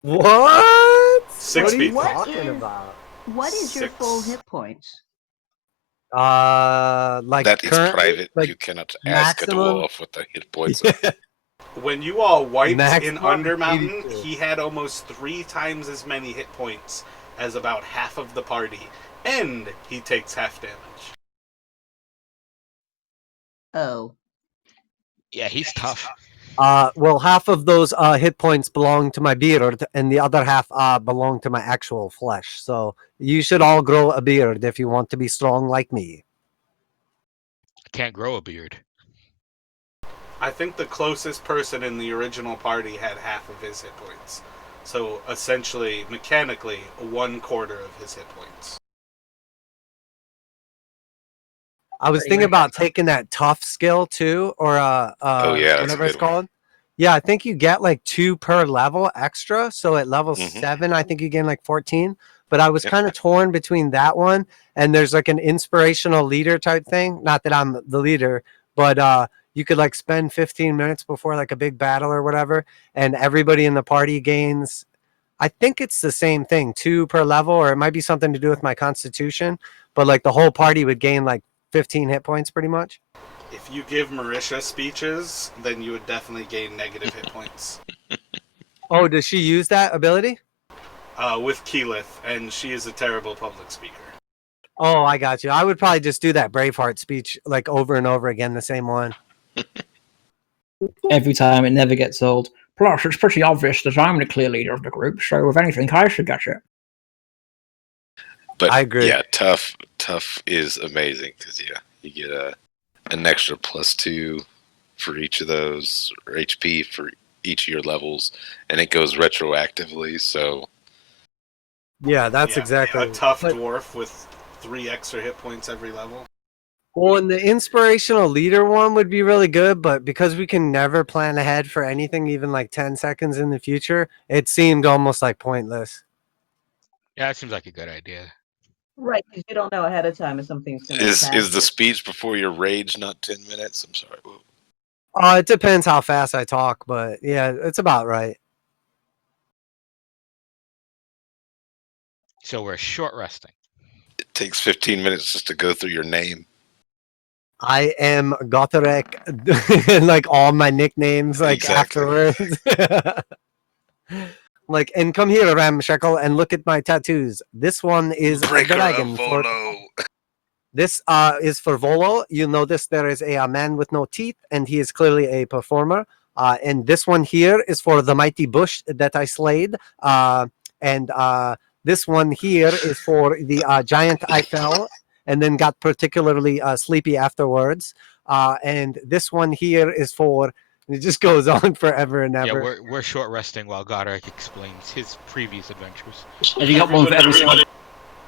What? Six What are you people. talking about? What is your full 6. hit points? Like That is currently, private. like You cannot ask a maximum- dwarf what the hit points are. When you all wiped in Maximum Undermountain, 82. he had almost 3 times as many hit points as about half of the party, and he takes half damage. Oh. Yeah, he's tough. Well, half of those hit points belong to my beard, and the other half belong to my actual flesh. So you should all grow a beard if you want to be strong like me. Can't grow a beard. I think the closest person in the original party had half of his hit points. So essentially, mechanically, 1/4 of his hit points. I was thinking about taking that tough skill too, or Oh, yeah, that's a whatever it's good one. called. Yeah, I think you get like 2 per level extra. So at level Mhm. 7, I think you gain like 14. But I was Yep. kind of torn between that one and there's like an inspirational leader type thing. Not that I'm the leader, but you could like spend 15 minutes before like a big battle or whatever, and everybody in the party gains. I think it's the same thing, 2 per level, or it might be something to do with my constitution. But like the whole party would gain like 15 hit points pretty much. If you give Marisha speeches, then you would definitely gain negative hit points. Oh, does she use that ability? With Keyleth, and she is a terrible public speaker. Oh, I got you. I would probably just do that Braveheart speech like over and over again, the same one. Every time, it never gets old. Plus, it's pretty obvious that I'm the clear leader of the group, so if anything, I should get it. But I agree. yeah, tough is amazing because you get an extra +2 for each of those, or HP for each of your levels, and it goes retroactively. So Yeah, that's Yeah, exactly. a tough But- dwarf with 3 extra hit points every level. Well, and the inspirational leader one would be really good, but because we can never plan ahead for anything, even like 10 seconds in the future, it seemed almost like pointless. Yeah, it seems like a good idea. Right, because you don't know ahead of time if something's going to is the speech before your rage not 10 minutes? I'm sorry. Whoa. It depends how fast I talk, but yeah, it's about right. So we're short resting. It takes 15 minutes just to go through your name. I am Gotharek, like all my nicknames, like Exactly. afterwards. Like, and come here, Ramshackle, and look at my tattoos. This one is a Breaker of dragon. Volo. This is for Volo. You notice there is a man with no teeth, and he is clearly a performer. And this one here is for the mighty bush that I slayed. And this one here is for the giant I fell and then got particularly sleepy afterwards. And this one here is for. It just goes on forever and ever. Yeah, we're short resting while Godric explains his previous adventures. Have you got one for every single?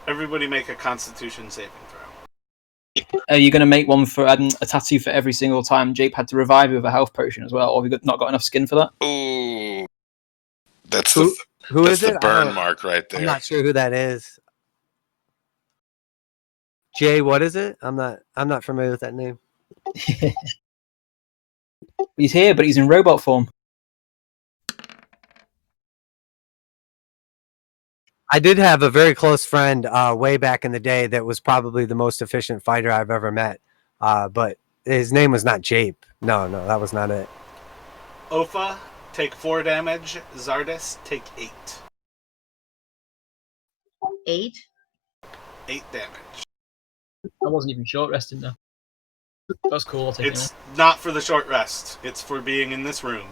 Everybody make a Constitution saving throw. Are you going to make one for a tattoo for every single time Jape had to revive you with a health potion as well, or have you not got enough skin for that? Ooh, that's Who that's is the it? burn mark right there. I'm not sure who that is. Jay, what is it? I'm not familiar with that name. He's here, but he's in robot form. I did have a very close friend way back in the day that was probably the most efficient fighter I've ever met. But his name was not Jape. No, that was not it. Ofa, take 4 damage. Zardis, take 8. 8. 8 damage. I wasn't even short resting though. That's cool. I'll take it. It's not for the short rest. It's for being in this room.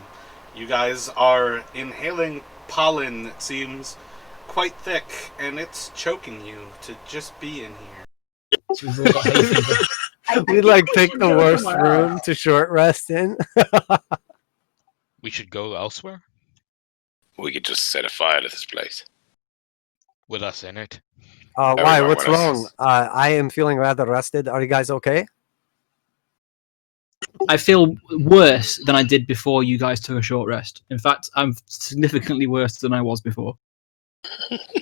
You guys are inhaling pollen that seems quite thick, and it's choking you to just be in here. So we've all got hay fever. We like picked the worst room to short rest in. We should go elsewhere We could just set a fire to this place. with us in it. Why? Everyone What's with us wrong? is- I am feeling rather rested. Are you guys okay? I feel worse than I did before you guys took a short rest. In fact, I'm significantly worse than I was before.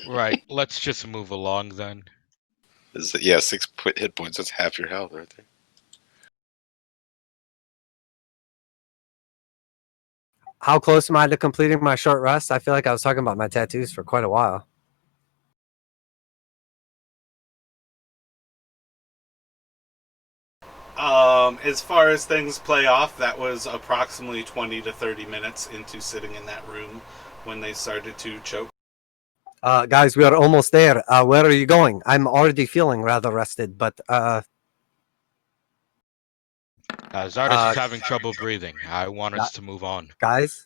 Right. Let's just move along then. Yeah, 6 hit points. That's half your health right there. How close am I to completing my short rest? I feel like I was talking about my tattoos for quite a while. As far as things play off, that was approximately 20 to 30 minutes into sitting in that room when they started to choke. Guys, we are almost there. Where are you going? I'm already feeling rather rested, but Zardis is having trouble breathing. I want us to move on. guys,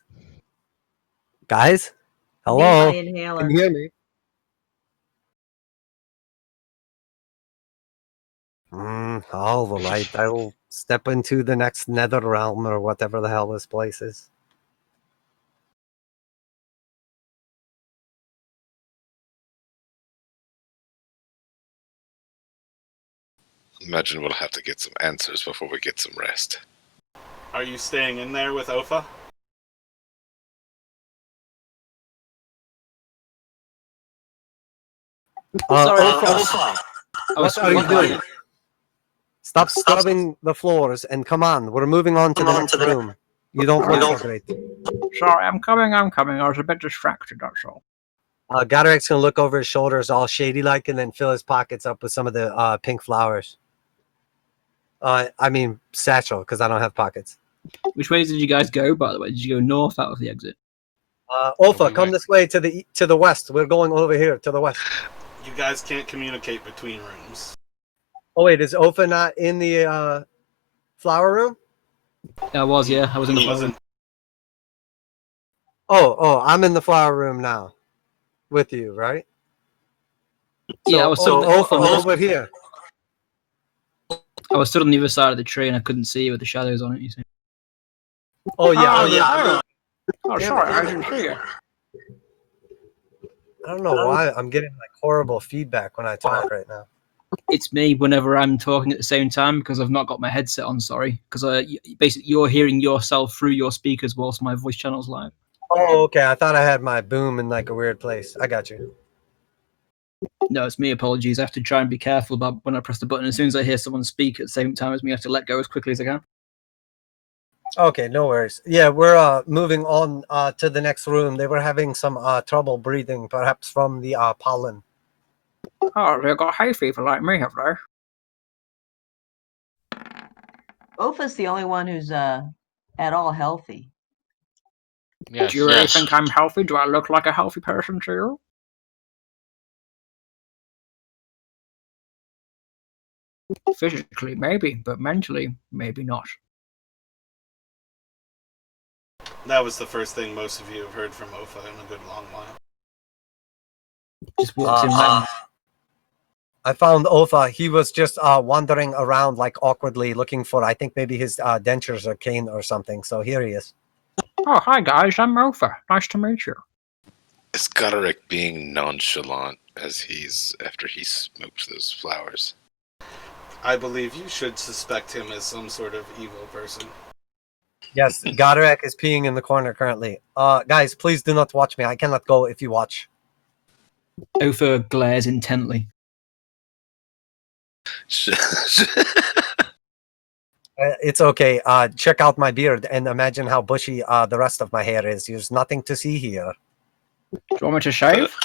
hello, My can inhaler. you hear me? All right, I'll step into the next nether realm or whatever the hell this place is. Imagine we'll have to get some answers before we get some rest. Are you staying in there with Ofa? Sorry, Ofa, I was what are you screwing doing? Stop scrubbing the floors and come on. We're moving on to the next room. You don't look so great. Sorry, I'm coming. I was a bit distracted, that's all. Goderek's gonna look over his shoulders, all shady like, and then fill his pockets up with some of the pink flowers. I mean satchel, because I don't have pockets. Which ways did you guys go, by the way? Did you go north out of the exit? Ofa, We come went- this way to the west. We're going over here to the west. You guys can't communicate between rooms. Oh wait, is Ofa not in the flower room? I was, yeah. I was in the He flower wasn't. room. Oh, I'm in the flower room now, with you, right? Yeah, I was stood, Ofa, over here. I was stood on the other side of the tree and I couldn't see you with the shadows on it, you see. Oh yeah. Oh, Damn sorry, it. I didn't see you. I don't know why I'm getting like horrible feedback when I talk right now. It's me whenever I'm talking at the same time because I've not got my headset on, sorry. Because basically you're hearing yourself through your speakers whilst my voice channel's live. Oh, okay. I thought I had my boom in like a weird place. I got you. No, it's me, apologies. I have to try and be careful about when I press the button. As soon as I hear someone speak at the same time as me, I have to let go as quickly as I can. Okay, no worries. Yeah, we're moving on to the next room. They were having some trouble breathing, perhaps from the pollen. Oh, they got hay fever like me, have they? Ofa's the only one who's at all healthy. Yes. Do you really think I'm healthy? Do I look like a healthy person to you? Physically, maybe, but mentally, maybe not. That was the first thing most of you have heard from Ofa in a good long while. Just walks in round. I found Ofa. He was just wandering around like awkwardly looking for, I think maybe his dentures or cane or something. So here he is. Oh, hi guys, I'm Mofa. Nice to meet you. Is Goderic being nonchalant after he smoked those flowers? I believe you should suspect him as some sort of evil person. Yes, Goderek is peeing in the corner currently. Guys, please do not watch me. I cannot go if you watch. Ofer glares intently. It's okay. Check out my beard and imagine how bushy the rest of my hair is. There's nothing to see here. Do you want me to shave?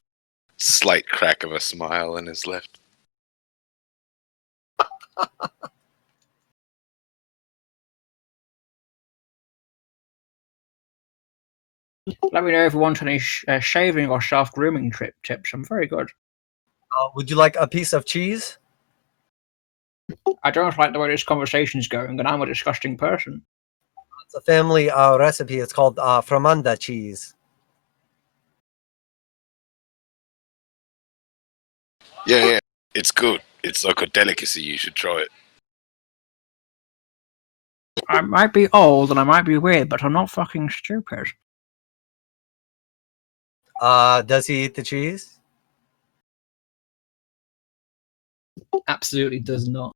Slight crack of a smile in his lip. Let me know if you want any shaving or self-grooming tips. I'm very good. Would you like a piece of cheese? I don't like the way this conversation's going, and I'm a disgusting person. It's a family recipe. It's called Framanda cheese. Yeah, it's good. It's like a delicacy. You should try it. I might be old and I might be weird, but I'm not fucking stupid. Does he eat the cheese? Absolutely does not.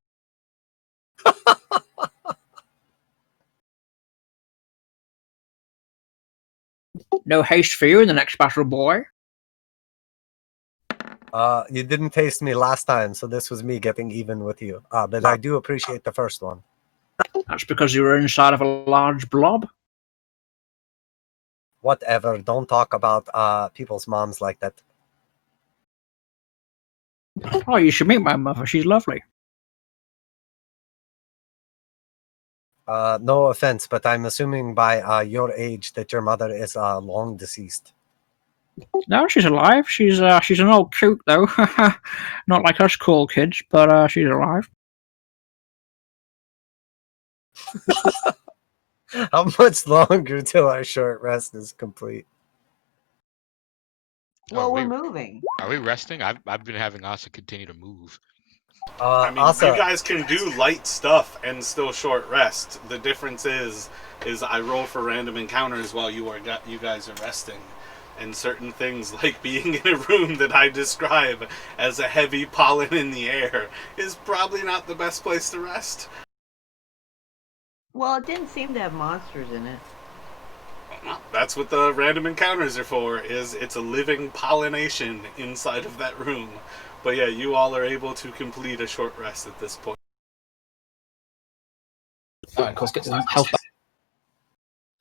No haste for you in the next battle, boy. You didn't taste me last time, so this was me getting even with you. But I do appreciate the first one. That's because you were inside of a large blob. Whatever. Don't talk about people's moms like that. Oh, you should meet my mother. She's lovely. No offense, but I'm assuming by your age that your mother is long deceased. No, she's alive. She's an old coot though. Not like us cool kids, but she's alive. How much longer till our short rest is complete? Well, we're wait. moving. Are we resting? I've been having Asa continue to move. I mean, Asa, you guys can do light stuff and still short rest. The difference is I roll for random encounters while you guys are resting, and certain things like being in a room that I describe as a heavy pollen in the air is probably not the best place to rest. Well, it didn't seem to have monsters in it. Well, that's what the random encounters are for. It's a living pollination inside of that room. But yeah, you all are able to complete a short rest at this point. Alright, of course, get some health back.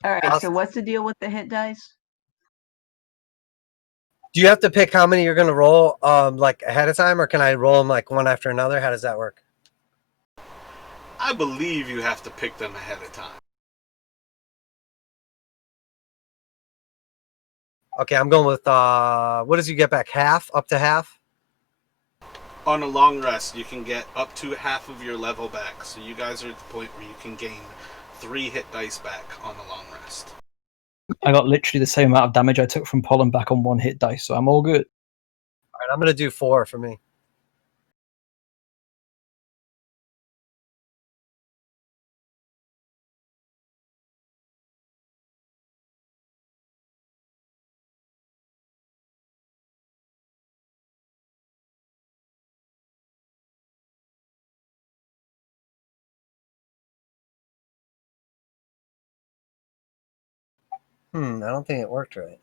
All right. Awesome. So what's the deal with the hit dice? do you have to pick how many you're going to roll like ahead of time, or can I roll them like one after another? How does that work? I believe you have to pick them ahead of time. Okay, I'm going with what does you get back? Half? Up to half? On a long rest, you can get up to half of your level back. So you guys are at the point where you can gain 3 hit dice back on a long rest. I got literally the same amount of damage I took from pollen back on 1 hit dice, so I'm all good. All right, I'm going to do 4 for me. I don't think it worked right.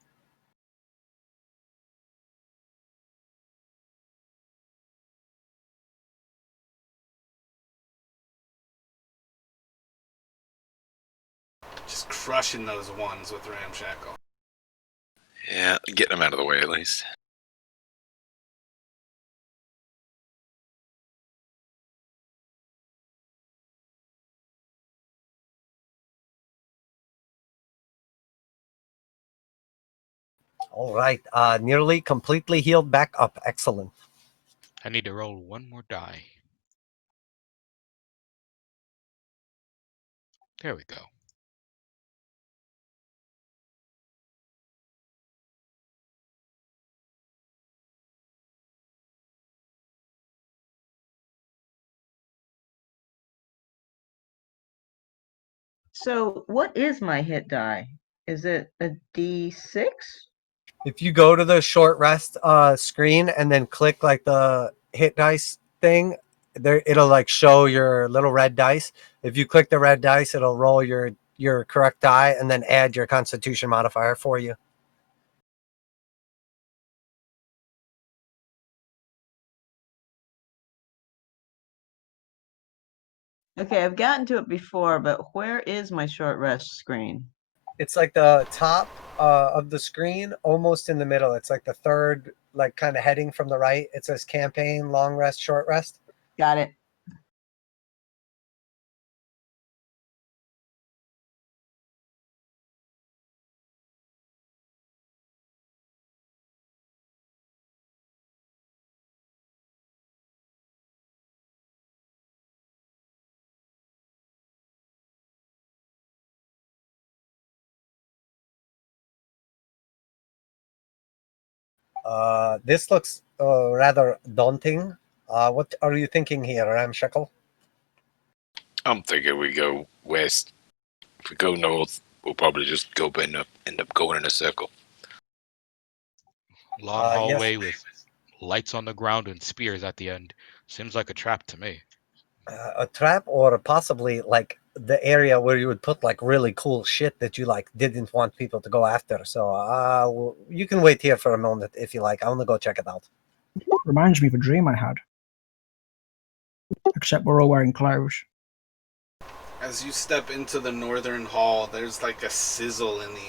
Just crushing those ones with Ramshackle. Yeah, getting them out of the way at least. All right, nearly completely healed back up. Excellent. I need to roll one more die. There we go. So what is my hit die? Is it a D6? If you go to the short rest screen and then click like the hit dice thing, there it'll like show your little red dice. If you click the red dice, it'll roll your correct die and then add your Constitution modifier for you. Okay, I've gotten to it before, but where is my short rest screen? It's like the top of the screen, almost in the middle. It's like the third, like kind of heading from the right. It says campaign, long rest, short rest. Got it. This looks rather daunting. What are you thinking here, Ramshackle? I'm thinking we go west. If we go north, we'll probably just end up going in a circle. Long Yes. hallway with lights on the ground and spears at the end. Seems like a trap to me. A trap, or possibly like the area where you would put like really cool shit that you like didn't want people to go after. So you can wait here for a moment if you like. I want to go check it out. Reminds me of a dream I had. Except we're all wearing clothes. As you step into the northern hall, there's like a sizzle in the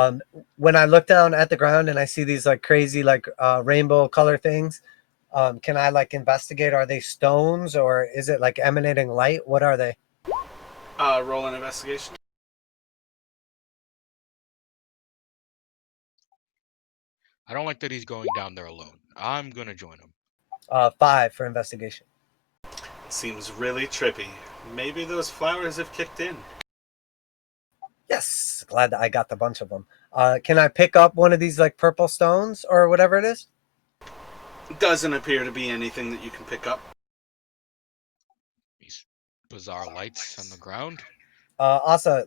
air. When I look down at the ground and I see these like crazy like rainbow color things, can I like investigate? Are they stones or is it like emanating light? What are they? Roll an investigation. I don't like that he's going down there alone. I'm gonna join him. 5 for investigation. Seems really trippy. Maybe those flowers have kicked in. Yes, glad that I got a bunch of them. Can I pick up one of these like purple stones or whatever it is? Doesn't appear to be anything that you can pick up. These bizarre lights on the ground. Asa,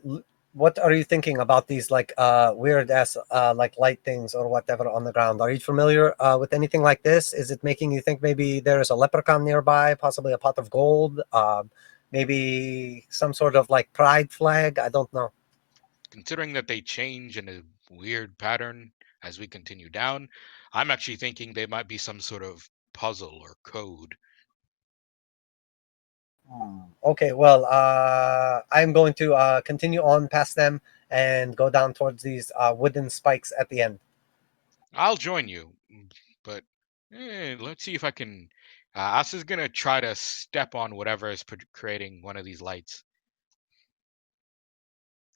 what are you thinking about these like weird ass like light things or whatever on the ground? Are you familiar with anything like this? Is it making you think maybe there is a leprechaun nearby, possibly a pot of gold, maybe some sort of like pride flag? I don't know. Considering that they change in a weird pattern as we continue down, I'm actually thinking they might be some sort of puzzle or code. Okay, well, I'm going to continue on past them and go down towards these wooden spikes at the end. I'll join you, but let's see if I can. Asa's gonna try to step on whatever is creating one of these lights.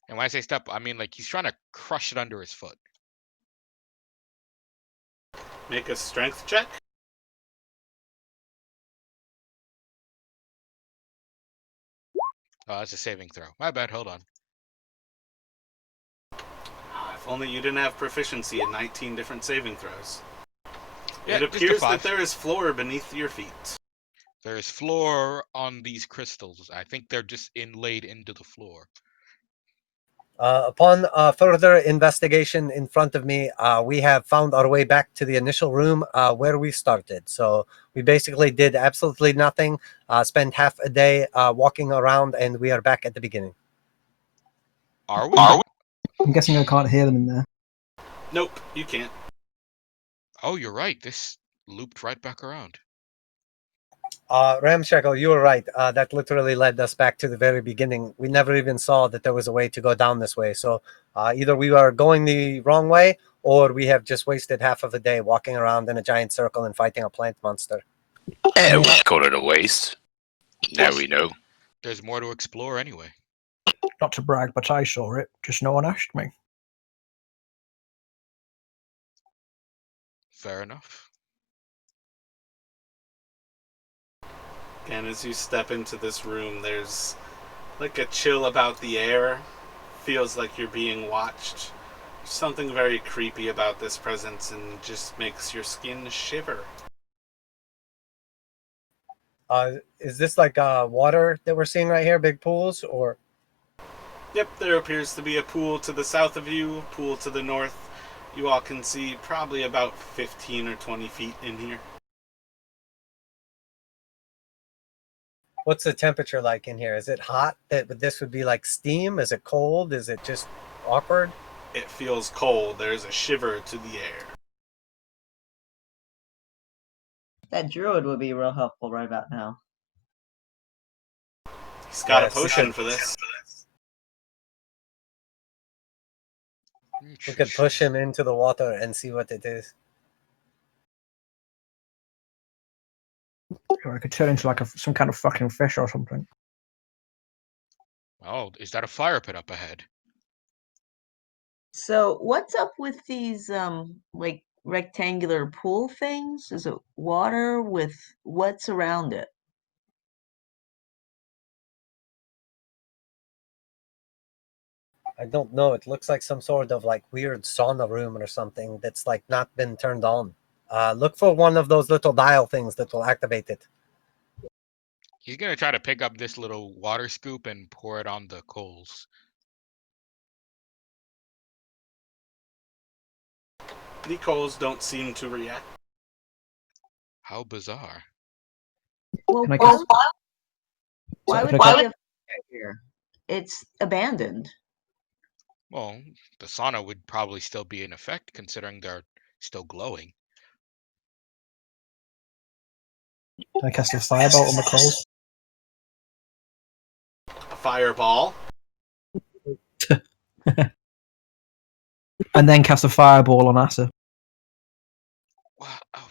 And when I say step, I mean like he's trying to crush it under his foot. Make a strength check. Oh, that's a saving throw. My bad. Hold on. If only you didn't have proficiency in 19 different saving throws. Yeah, It just a appears that 5. there is floor beneath your feet. There is floor on these crystals. I think they're just inlaid into the floor. Upon further investigation in front of me, we have found our way back to the initial room where we started. So we basically did absolutely nothing, spent half a day walking around, and we are back at the beginning. Are we? I'm guessing I can't hear them in there. Nope, you can't. Oh, you're right. This looped right back around. Ramshackle, you were right. That literally led us back to the very beginning. We never even saw that there was a way to go down this way. So either we are going the wrong way, or we have just wasted half of a day walking around in a giant circle and fighting a plant monster. Yeah, we call it a waste. Now we know. There's more to explore anyway. Not to brag, but I saw it. Just no one asked me. Fair enough. And as you step into this room, there's like a chill about the air. Feels like you're being watched. There's something very creepy about this presence and just makes your skin shiver. Is this like water that we're seeing right here, big pools, or? Yep, there appears to be a pool to the south of you, pool to the north. You all can see probably about 15 or 20 feet in here. What's the temperature like in here? Is it hot that this would be like steam? Is it cold? Is it just awkward? It feels cold. There's a shiver to the air. That druid would be real helpful right about now. He's got Yes, a potion for this. We could push him into the water and see what it is. Or I could turn into like some kind of fucking fish or something. Oh, is that a fire pit up ahead? So what's up with these like rectangular pool things? Is it water with what's around it? I don't know. It looks like some sort of like weird sauna room or something that's like not been turned on. Look for one of those little dial things that will activate it. He's gonna try to pick up this little water scoop and pour it on the coals. The coals don't seem to react. How bizarre. Well, Can I why, cast- why So would can I they cast- have here? It's abandoned. Well, the sauna would probably still be in effect considering they're still glowing. Can I cast a firebolt on the coals? A fireball. And then cast a fireball on Asa.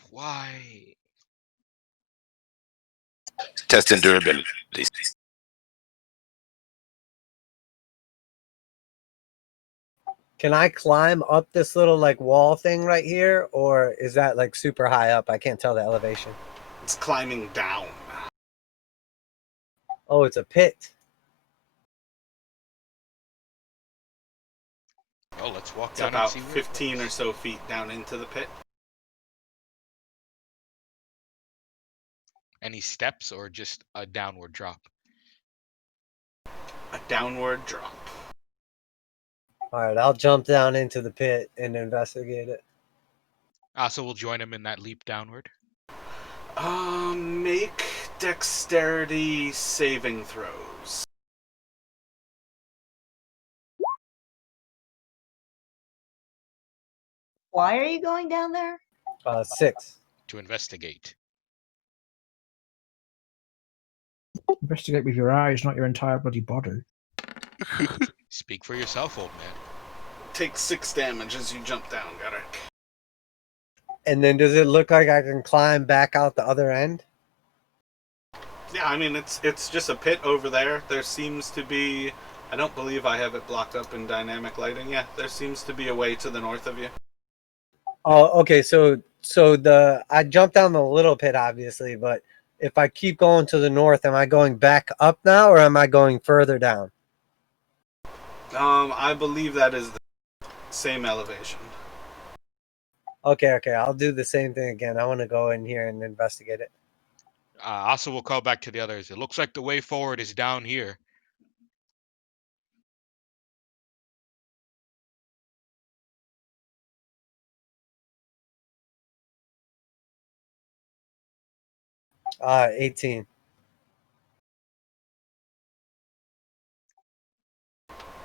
Why? Testing durability. Can I climb up this little like wall thing right here, or is that like super high up? I can't tell the elevation. It's climbing down. Oh, it's a pit. Well, let's walk It's down and about see where it 15 or goes. so feet down into the pit. Any steps or just a downward drop? A downward drop. All right, I'll jump down into the pit and investigate it. So we'll join him in that leap downward. Make dexterity saving throws. Why are you going down there? 6. To investigate. Investigate with your eyes, not your entire bloody body. Speak for yourself, old man. Take 6 damage as you jump down, Garrick. And then does it look like I can climb back out the other end? Yeah, I mean, it's just a pit over there. There seems to be... I don't believe I have it blocked up in dynamic lighting. Yeah, there seems to be a way to the north of you. Oh, okay. So I jumped down the little pit, obviously, but if I keep going to the north, am I going back up now, or am I going further down? I believe that is the same elevation. Okay. I'll do the same thing again. I want to go in here and investigate it. Also, we'll call back to the others. It looks like the way forward is down here. Uh, 18.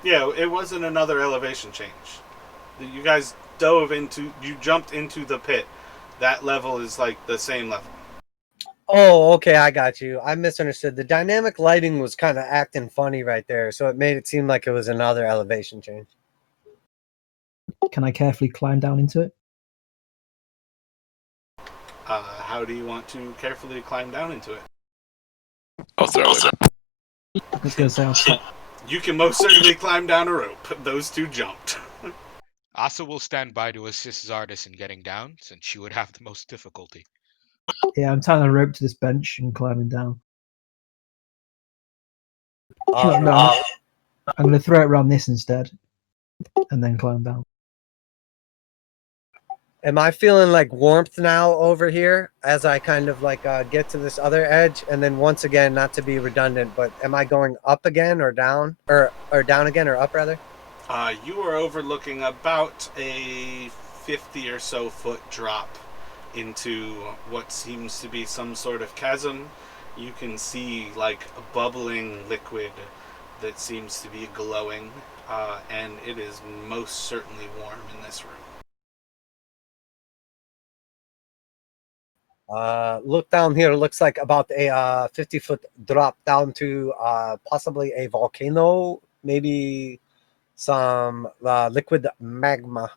Yeah, it wasn't another elevation change. You guys you jumped into the pit. That level is like the same level. Oh, okay. I got you. I misunderstood. The dynamic lighting was kind of acting funny right there, so it made it seem like it was another elevation change. Can I carefully climb down into it? How do you want to carefully climb down into it? I'll throw it. I was going to say I'll stop. You can most certainly climb down a rope. Those two jumped. Asa will stand by to assist Zardis in getting down, since she would have the most difficulty. Yeah, I'm tying a rope to this bench and climbing down. Uh, No, I'm going to throw it around this instead, and then climb down. Am I feeling like warmth now over here as I kind of like get to this other edge? And then once again, not to be redundant, but am I going up again or down or down again or up rather? You are overlooking about a 50 or so foot drop into what seems to be some sort of chasm. You can see like a bubbling liquid that seems to be glowing, and it is most certainly warm in this room. Look down here. Looks like about a 50-foot drop down to possibly a volcano, maybe some liquid magma.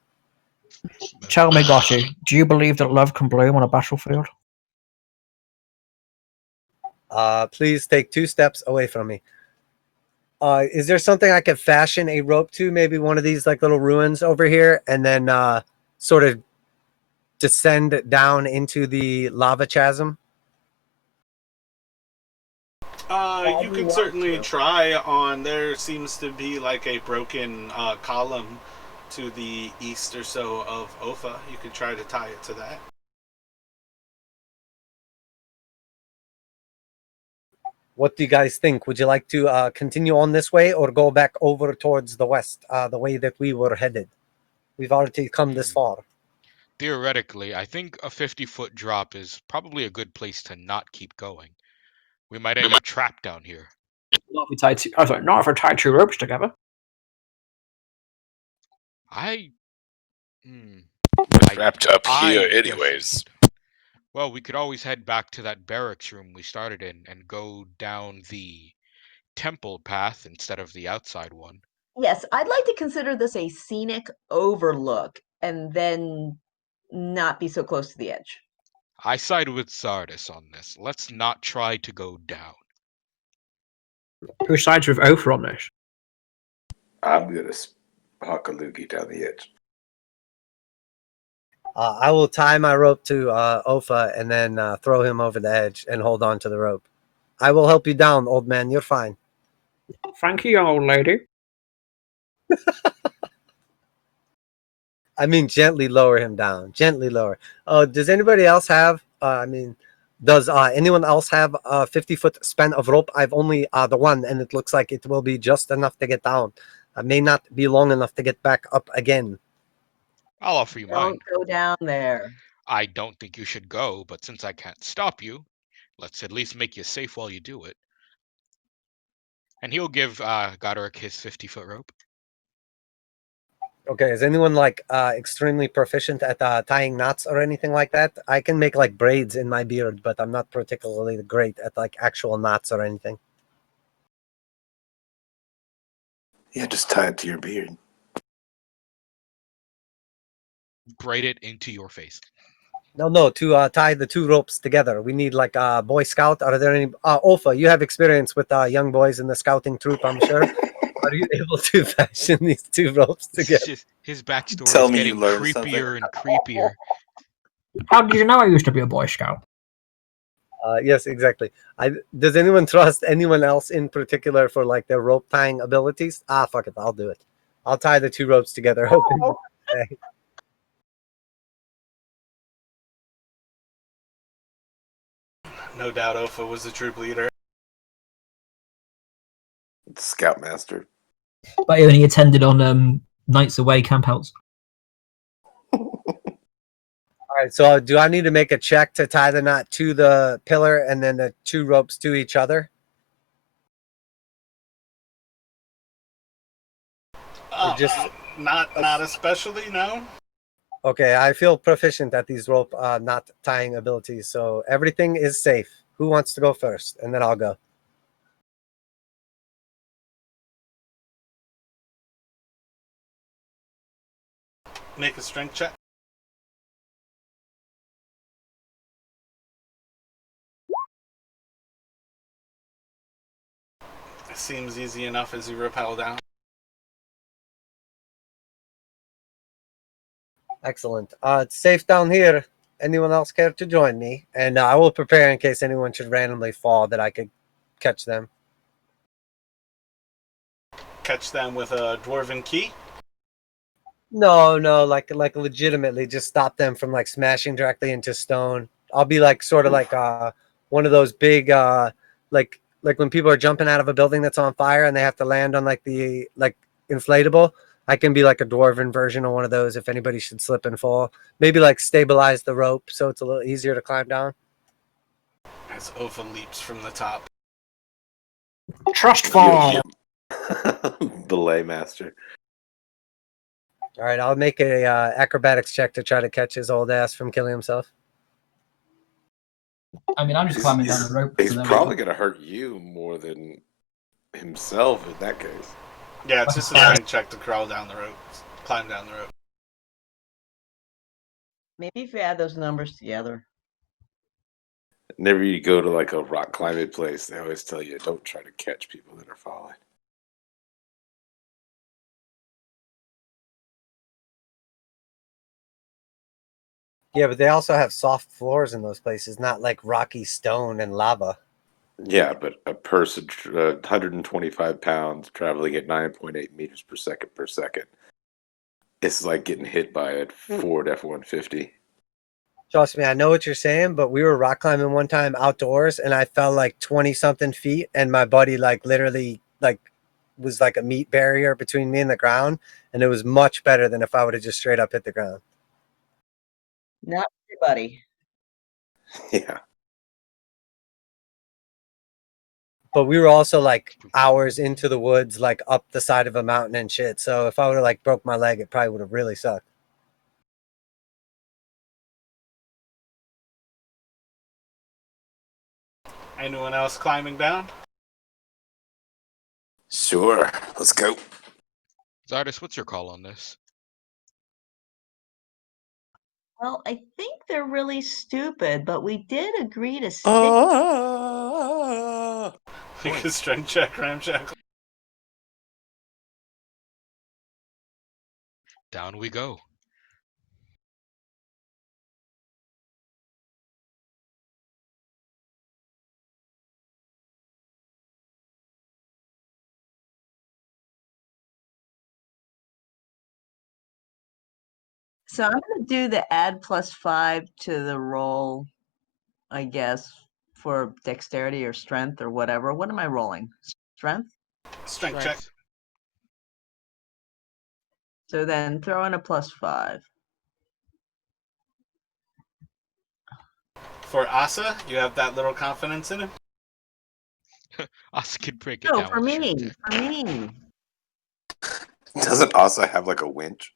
Tell me, Gotti, do you believe that love can bloom on a battlefield? Please take 2 steps away from me. Is there something I could fashion a rope to? Maybe one of these like little ruins over here, and then sort of descend down into the lava chasm? You could certainly try on. There seems to be like a broken column to the east or so of Ofa. You could try to tie it to that. What do you guys think? Would you like to continue on this way or go back over towards the west, the way that we were headed? We've already come this far. Theoretically, I think a 50-foot drop is probably a good place to not keep going. We might end up trapped down here. Not if we tie not if we tie 2 ropes together. Wrapped up here, I anyways. Well, we could always head back to that barracks room we started in and go down the temple path instead of the outside one. Yes, I'd like to consider this a scenic overlook and then not be so close to the edge. I side with Sardis on this. Let's not try to go down. Who sides with Ophir on this? I'm gonna huck a loogie down the edge. I will tie my rope to Ofa and then throw him over the edge and hold on to the rope. I will help you down, old man. You're fine. Thank you, old lady. I mean, gently lower him down. Gently lower. Oh, does anybody else have? Does anyone else have a 50-foot span of rope? I've only the one, and it looks like it will be just enough to get down. May not be long enough to get back up again. I'll offer you mine. Don't go down there. I don't think you should go, but since I can't stop you, let's at least make you safe while you do it. And he'll give Goderic his 50-foot rope. Okay, is anyone like extremely proficient at tying knots or anything like that? I can make like braids in my beard, but I'm not particularly great at like actual knots or anything. Yeah, just tie it to your beard. Braid it into your face. No, to tie the 2 ropes together. We need like a Boy Scout. Are there any? Olfa, you have experience with young boys in the scouting troop, I'm sure. Are you able to fashion these 2 ropes together? Just, his backstory Tell is me getting you learned creepier something. and creepier. How did you know I used to be a Boy Scout? Yes, exactly. Does anyone trust anyone else in particular for like their rope tying abilities? Fuck it, I'll do it. I'll tie the 2 ropes together. Hoping. No doubt Ofa was the troop leader. Scoutmaster. But he only attended on nights away campouts. All right, so do I need to make a check to tie the knot to the pillar and then the 2 ropes to each other? Just not especially, no. okay. I feel proficient at these rope knot tying abilities, so everything is safe. Who wants to go first, and then I'll go. Make a strength check. Seems easy enough as you rappel down. Excellent. It's safe down here. Anyone else care to join me? And I will prepare in case anyone should randomly fall that I could catch them. Catch them with a dwarven key. No, like legitimately just stop them from like smashing directly into stone. I'll be like sort of like one of those big like when people are jumping out of a building that's on fire and they have to land on like the like inflatable. I can be like a dwarven version of one of those if anybody should slip and fall. Maybe like stabilize the rope so it's a little easier to climb down. As Ofa leaps from the top. Trust fall. Belay master. All right, I'll make a acrobatics check to try to catch his old ass from killing himself. I mean, I'm just climbing down the rope. He's so there we probably go. gonna hurt you more than himself in that case. Yeah, it's just a strength check to crawl down the rope, climb down the rope. Maybe if you add those numbers together. Whenever you go to like a rock climbing place, they always tell you don't try to catch people that are falling. Yeah, but they also have soft floors in those places, not like rocky stone and lava. Yeah, but a person, 125 pounds, traveling at 9.8 meters per second. It's like getting hit by a Ford F-150. Trust me, I know what you're saying, but we were rock climbing one time outdoors and I fell like 20 something feet and my buddy like literally like was like a meat barrier between me and the ground. And it was much better than if I would have just straight up hit the ground. Not everybody. Yeah. But we were also like hours into the woods, like up the side of a mountain and shit. So if I would have like broke my leg, it probably would have really sucked. Anyone else climbing down? Sure. Let's go. Zardis, what's your call on this? Well, I think they're really stupid, but we did agree to stick. Make a strength check, Ramshackle. Down we go. So I'm going to do the add +5 to the roll, I guess, for dexterity or strength or whatever. What am I rolling? Strength? Strength check. So then throw in a +5. For Asa, you have that little confidence in him? Asa can break it No, down for with me. strength check. For me. Doesn't Asa have like a winch?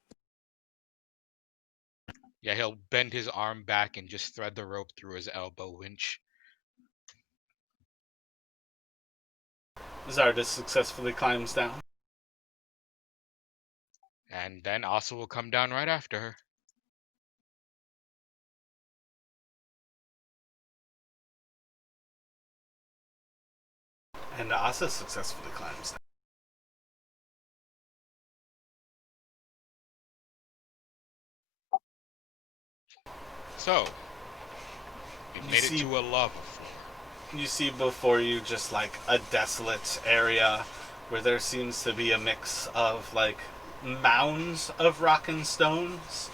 Yeah, he'll bend his arm back and just thread the rope through his elbow winch. Zardis successfully climbs down. And then Asa will come down right after her. And Asa successfully climbs down. So, we You made see- it to a lava floor. You see before you just like a desolate area where there seems to be a mix of like mounds of rock and stones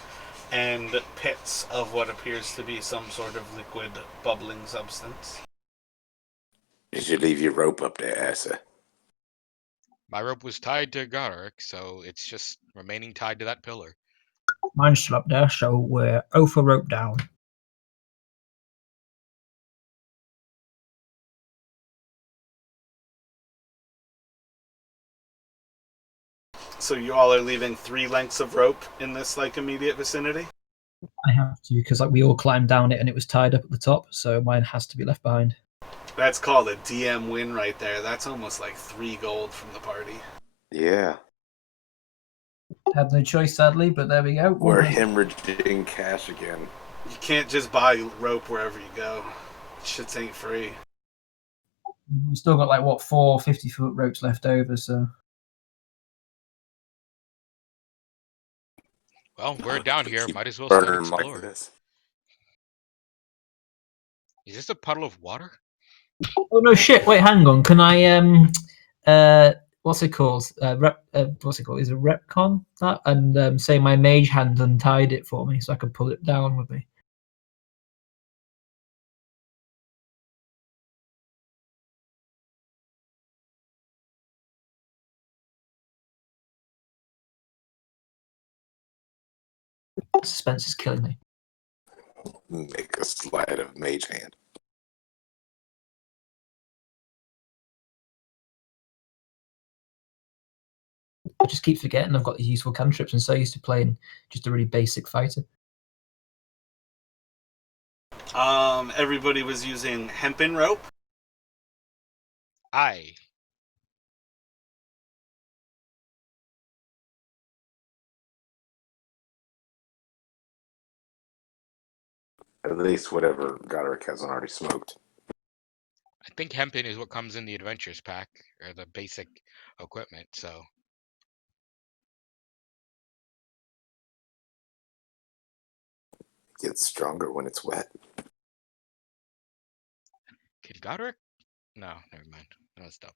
and pits of what appears to be some sort of liquid bubbling substance. Did you leave your rope up there, Asa? My rope was tied to Goderic, so it's just remaining tied to that pillar. Mine's still up there, so we're over rope down. So you all are leaving 3 lengths of rope in this like immediate vicinity? I have to because like we all climbed down it and it was tied up at the top, so mine has to be left behind. That's called a DM win right there. That's almost like 3 gold from the party. Yeah. Had no choice, sadly, but there we go. We're hemorrhaging cash again. You can't just buy rope wherever you go. Shit ain't free. We've still got like what 4 50-foot ropes left over, so Well, we're down here. Keep Might as well start burning like exploring. this. Is this a puddle of water? oh no shit! Wait, hang on. Can I what's it called? What's it called? Is it retcon that? And say my mage hand untied it for me, so I could pull it down with me. Suspense is killing me. Make a slide of mage hand. I just keep forgetting I've got these useful cantrips and so used to playing just a really basic fighter. Everybody was using hempen rope. Aye. At least whatever Godric hasn't already smoked. I think hempen is what comes in the adventures pack, or the basic equipment, so. It gets stronger when it's wet. Can Godric? No, never mind. That was dumb.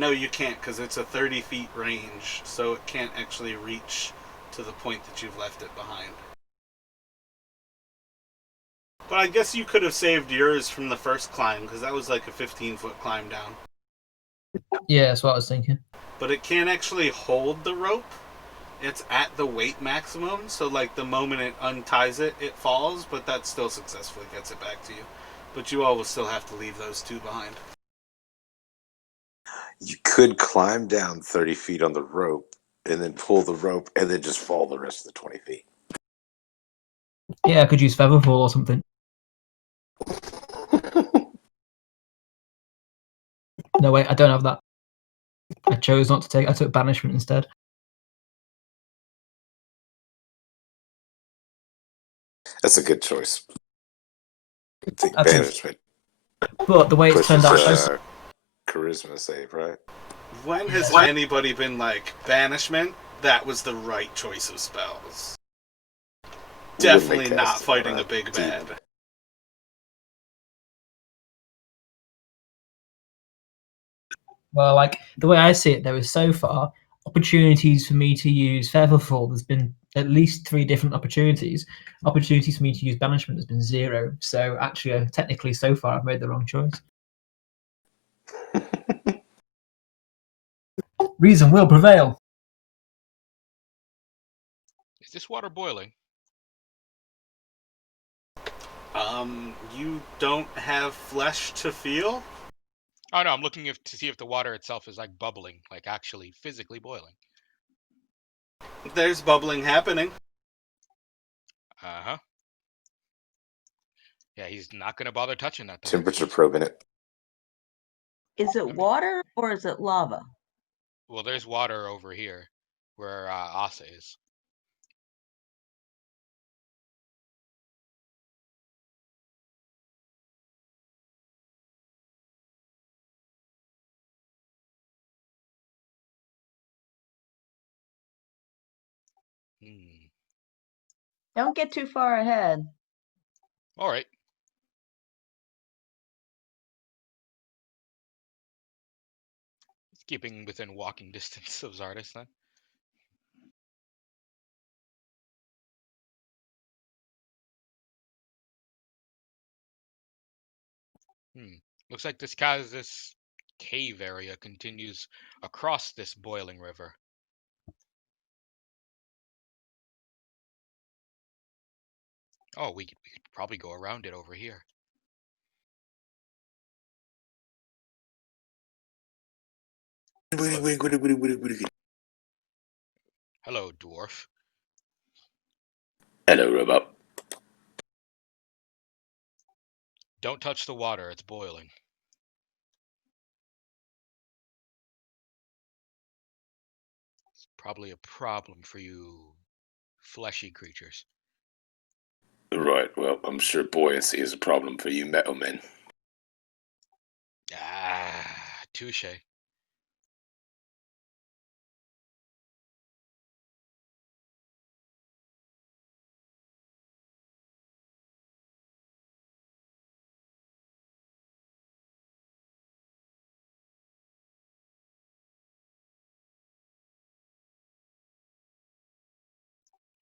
No, you can't, because it's a 30 feet range, so it can't actually reach to the point that you've left it behind. But I guess you could have saved yours from the first climb, because that was like a 15-foot climb down. Yeah, that's what I was thinking. But it can't actually hold the rope. It's at the weight maximum, so like the moment it unties it, it falls, but that still successfully gets it back to you. But you all will still have to leave those two behind. You could climb down 30 feet on the rope and then pull the rope and then just fall the rest of the 20 feet. Yeah, I could use Featherfall or something. No, wait, I don't have that. I chose not to take. I took Banishment instead. That's a good choice. I think I think- banishment But the way it's pushes turned out, charisma save, right? When has anybody been like, Banishment? That was the right choice of spells. Definitely not fighting a big bad. well, like the way I see it, there is so far opportunities for me to use Featherfall. There's been at least 3 different opportunities. Opportunities for me to use Banishment has been 0. So actually, technically, so far, I've made the wrong choice. Reason will prevail. Is this water boiling? You don't have flesh to feel? Oh no, I'm looking to see if the water itself is like bubbling, like actually physically boiling. There's bubbling happening. Uh-huh. Yeah, he's not gonna bother touching that. Temperature probing it. Is it water or is it lava? Well, there's water over here where Asa is. Don't get too far ahead. All right. It's keeping within walking distance of Zardis then. Looks like this cave area continues across this boiling river. Oh, we could probably go around it over here. Hello, dwarf. Hello, robot. Don't touch the water, it's boiling. It's probably a problem for you fleshy creatures. Right, well, I'm sure buoyancy is a problem for you metal men. Ah, touche.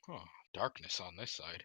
Huh, darkness on this side.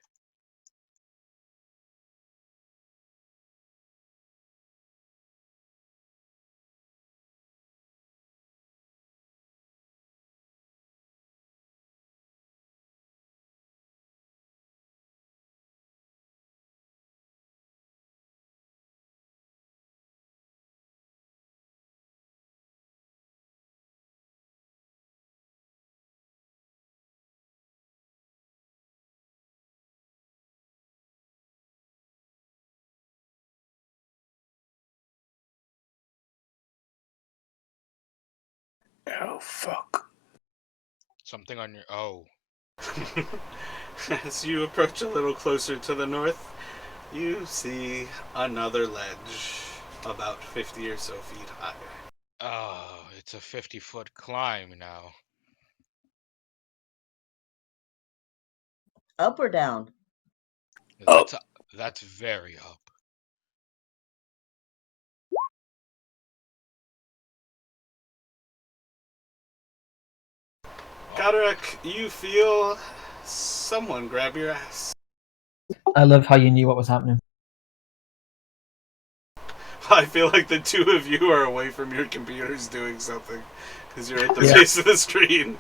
Oh, fuck. Something on your... Oh. As you approach a little closer to the north, you see another ledge about 50 or so feet high. Oh, it's a 50-foot climb now. Up or down? That's very up. Goderic, you feel someone grab your ass. I love how you knew what was happening. I feel like the two of you are away from your computers doing something because you're at the Yeah. base of the screen.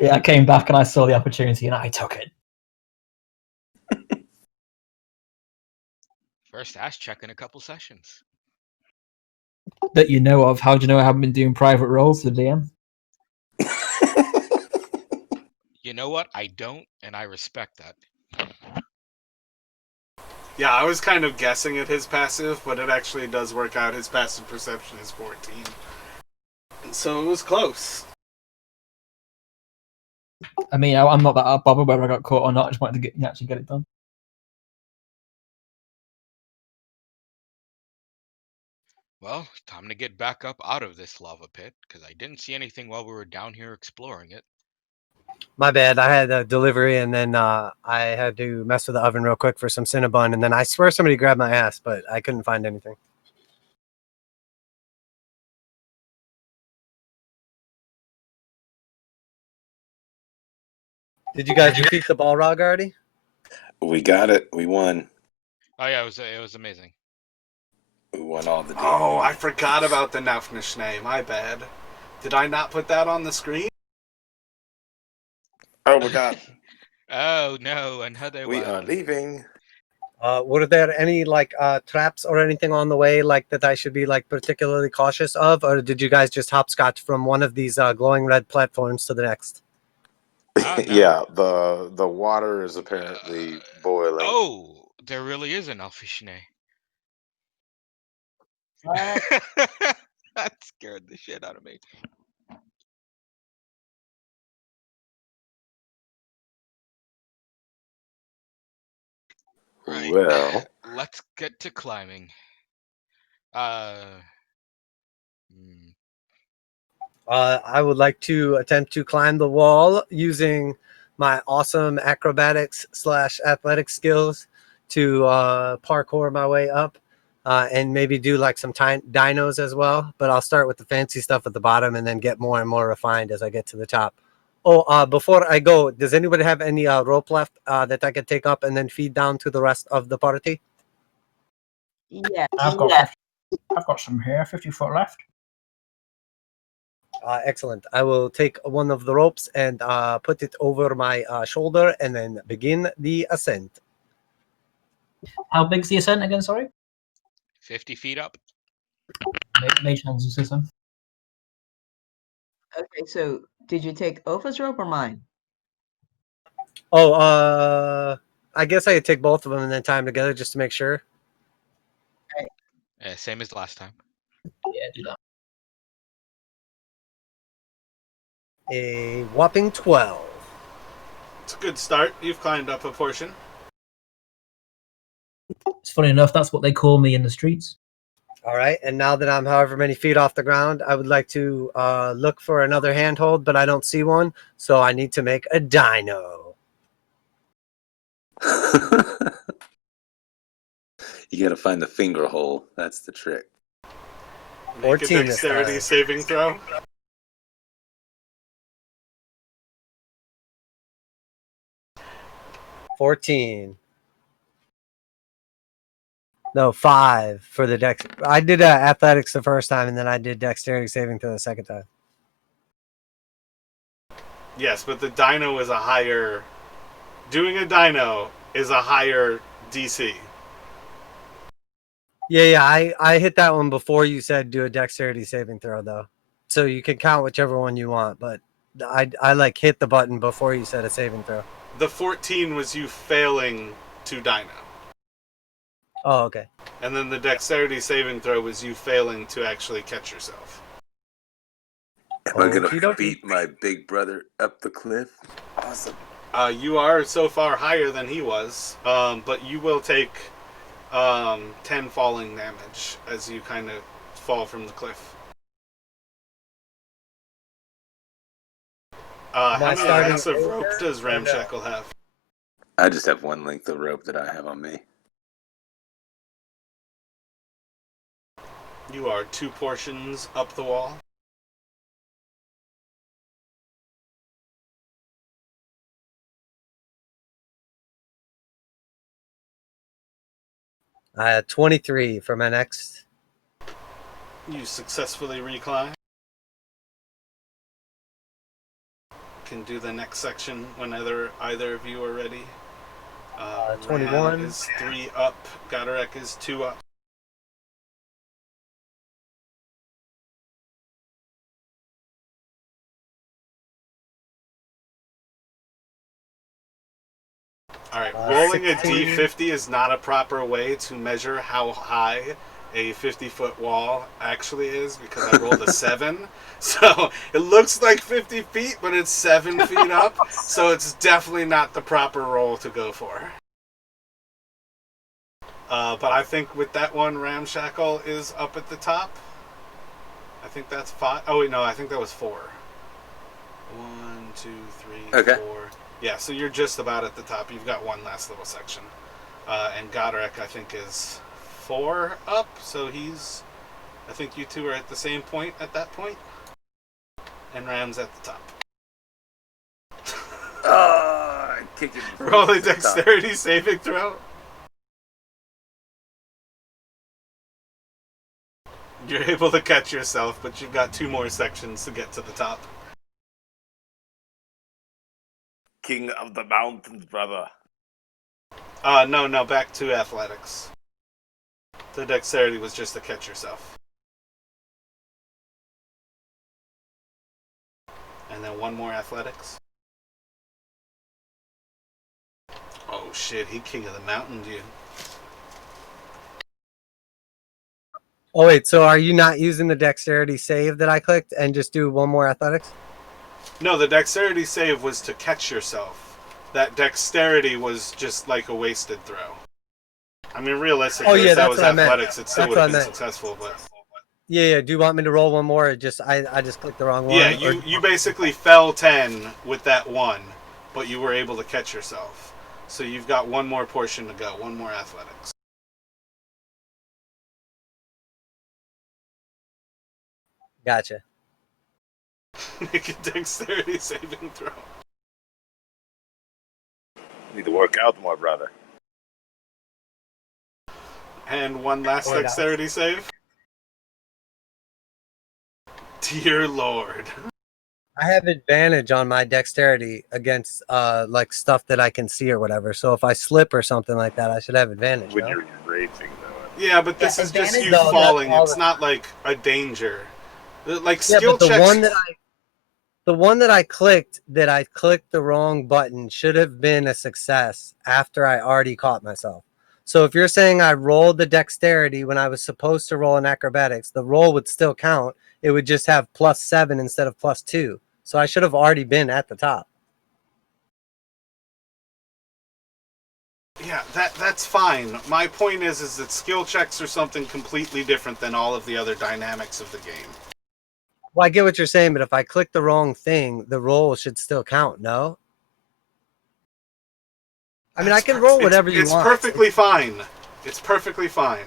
Yeah, I came back and I saw the opportunity and I took it. First ass check in a couple sessions. That you know of. How do you know I haven't been doing private roles to the DM? You know what? I don't, and I respect that. Yeah, I was kind of guessing at his passive, but it actually does work out. His passive perception is 14. So it was close. I mean, I'm not that bothered whether I got caught or not. I just wanted to actually get it done. Well, time to get back up out of this lava pit, because I didn't see anything while we were down here exploring it. My bad. I had a delivery, and then I had to mess with the oven real quick for some Cinnabon, and then I swear somebody grabbed my ass, but I couldn't find anything. Did you guys defeat the Balrog already? We got it. We won. Oh yeah, it was amazing. We won all the Oh, demons. I forgot about the Naufnishne. My bad. Did I not put that on the screen? Oh my god. Oh no, another We one. are leaving. Were there any like traps or anything on the way like that I should be like particularly cautious of, or did you guys just hopscotch from one of these glowing red platforms to the next? Oh, no. Yeah, the water is apparently boiling. Oh, there really is an Alfishne. What? That scared the shit out of me. Right. Well, Let's get to climbing. Hmm. I would like to attempt to climb the wall using my awesome acrobatics / athletic skills to parkour my way up and maybe do like some dinos as well. But I'll start with the fancy stuff at the bottom and then get more and more refined as I get to the top. Oh, before I go, does anybody have any rope left that I could take up and then feed down to the rest of the party? Yeah. I've got some here, 50 foot left. Excellent. I will take one of the ropes and put it over my shoulder and then begin the ascent. How big's the ascent again? Sorry. 50 feet up. Mage hands system. Okay, so did you take Opha's rope or mine? Oh, I guess I could take both of them and then tie them together just to make sure. Yeah, same as last time. Yeah, do that. A whopping 12. It's a good start. You've climbed up a portion. It's funny enough. That's what they call me in the streets. All right, and now that I'm however many feet off the ground, I would like to look for another handhold, but I don't see one, so I need to make a dino. you gotta find the finger hole. That's the trick. Make a 14 this dexterity time. saving throw. $14. No, 5 for the dex. I did athletics the first time, and then I did dexterity saving throw the second time. Yes, but the dino is a higher... Doing a dino is a higher DC. Yeah, I hit that one before you said do a dexterity saving throw, though. So you can count whichever one you want, but I like hit the button before you said a saving throw. The 14 was you failing to dino. Oh, okay. And then the dexterity saving throw was you failing to actually catch yourself. Am I gonna Okie dokie. beat my big brother up the cliff? Awesome. You are so far higher than he was, but you will take 10 falling damage as you kind of fall from the cliff. How many lengths of rope does Ramshackle have? I just have one length of rope that I have on me. You are 2 portions up the wall. I had 23 for my next. You successfully reclimb. Can do the next section whenever either of you are ready. 21 Ran is 3 up. Goderic is 2 up. Alright, rolling 16. a d50 is not a proper way to measure how high a 50-foot wall actually is because I rolled a 7. So it looks like 50 feet, but it's 7 feet up. So it's definitely not the proper roll to go for. But I think with that one, Ramshackle is up at the top. I think that's 5. Oh, wait, no, I think that was 4. 1, 2, 3, Okay. 4. Yeah, so you're just about at the top. You've got one last little section. And Goderic, I think, is 4 up. So he's... I think you two are at the same point at that point. And Ram's at the top. Oh, I kicked it. Roll a dexterity saving throw. You're able to catch yourself, but you've got 2 more sections to get to the top. King of the mountains, brother. No, back to athletics. The dexterity was just to catch yourself. And then 1 more athletics. Oh shit, he king of the mountain, dude. Oh wait, so are you not using the dexterity save that I clicked and just do 1 more athletics? No, the dexterity save was to catch yourself. That dexterity was just like a wasted throw. I mean, realistically, if that was athletics, it still would have been successful, but... Yeah. Do you want me to roll 1 more? Or just I just clicked the wrong one. Yeah, you basically fell 10 with that 1, but you were able to catch yourself. So you've got 1 more portion to go, 1 more athletics. Gotcha. Make a dexterity saving throw. Need to work out more, brother. And 1 last dexterity save. Dear Lord. I have advantage on my dexterity against like stuff that I can see or whatever. So if I slip or something like that, I should have advantage. When no? you're racing, though. Yeah, but this is just you though, falling. It's not like a danger. Like Yeah, skill but checks. the one that I clicked the wrong button should have been a success after I already caught myself. So if you're saying I rolled the dexterity when I was supposed to roll in acrobatics, the roll would still count. It would just have +7 instead of +2. So I should have already been at the top. Yeah, that's fine. My point is that skill checks are something completely different than all of the other dynamics of the game. Well, I get what you're saying, but if I click the wrong thing, the roll should still count, no? I mean, I can roll whatever you want. It's perfectly fine. It's perfectly fine.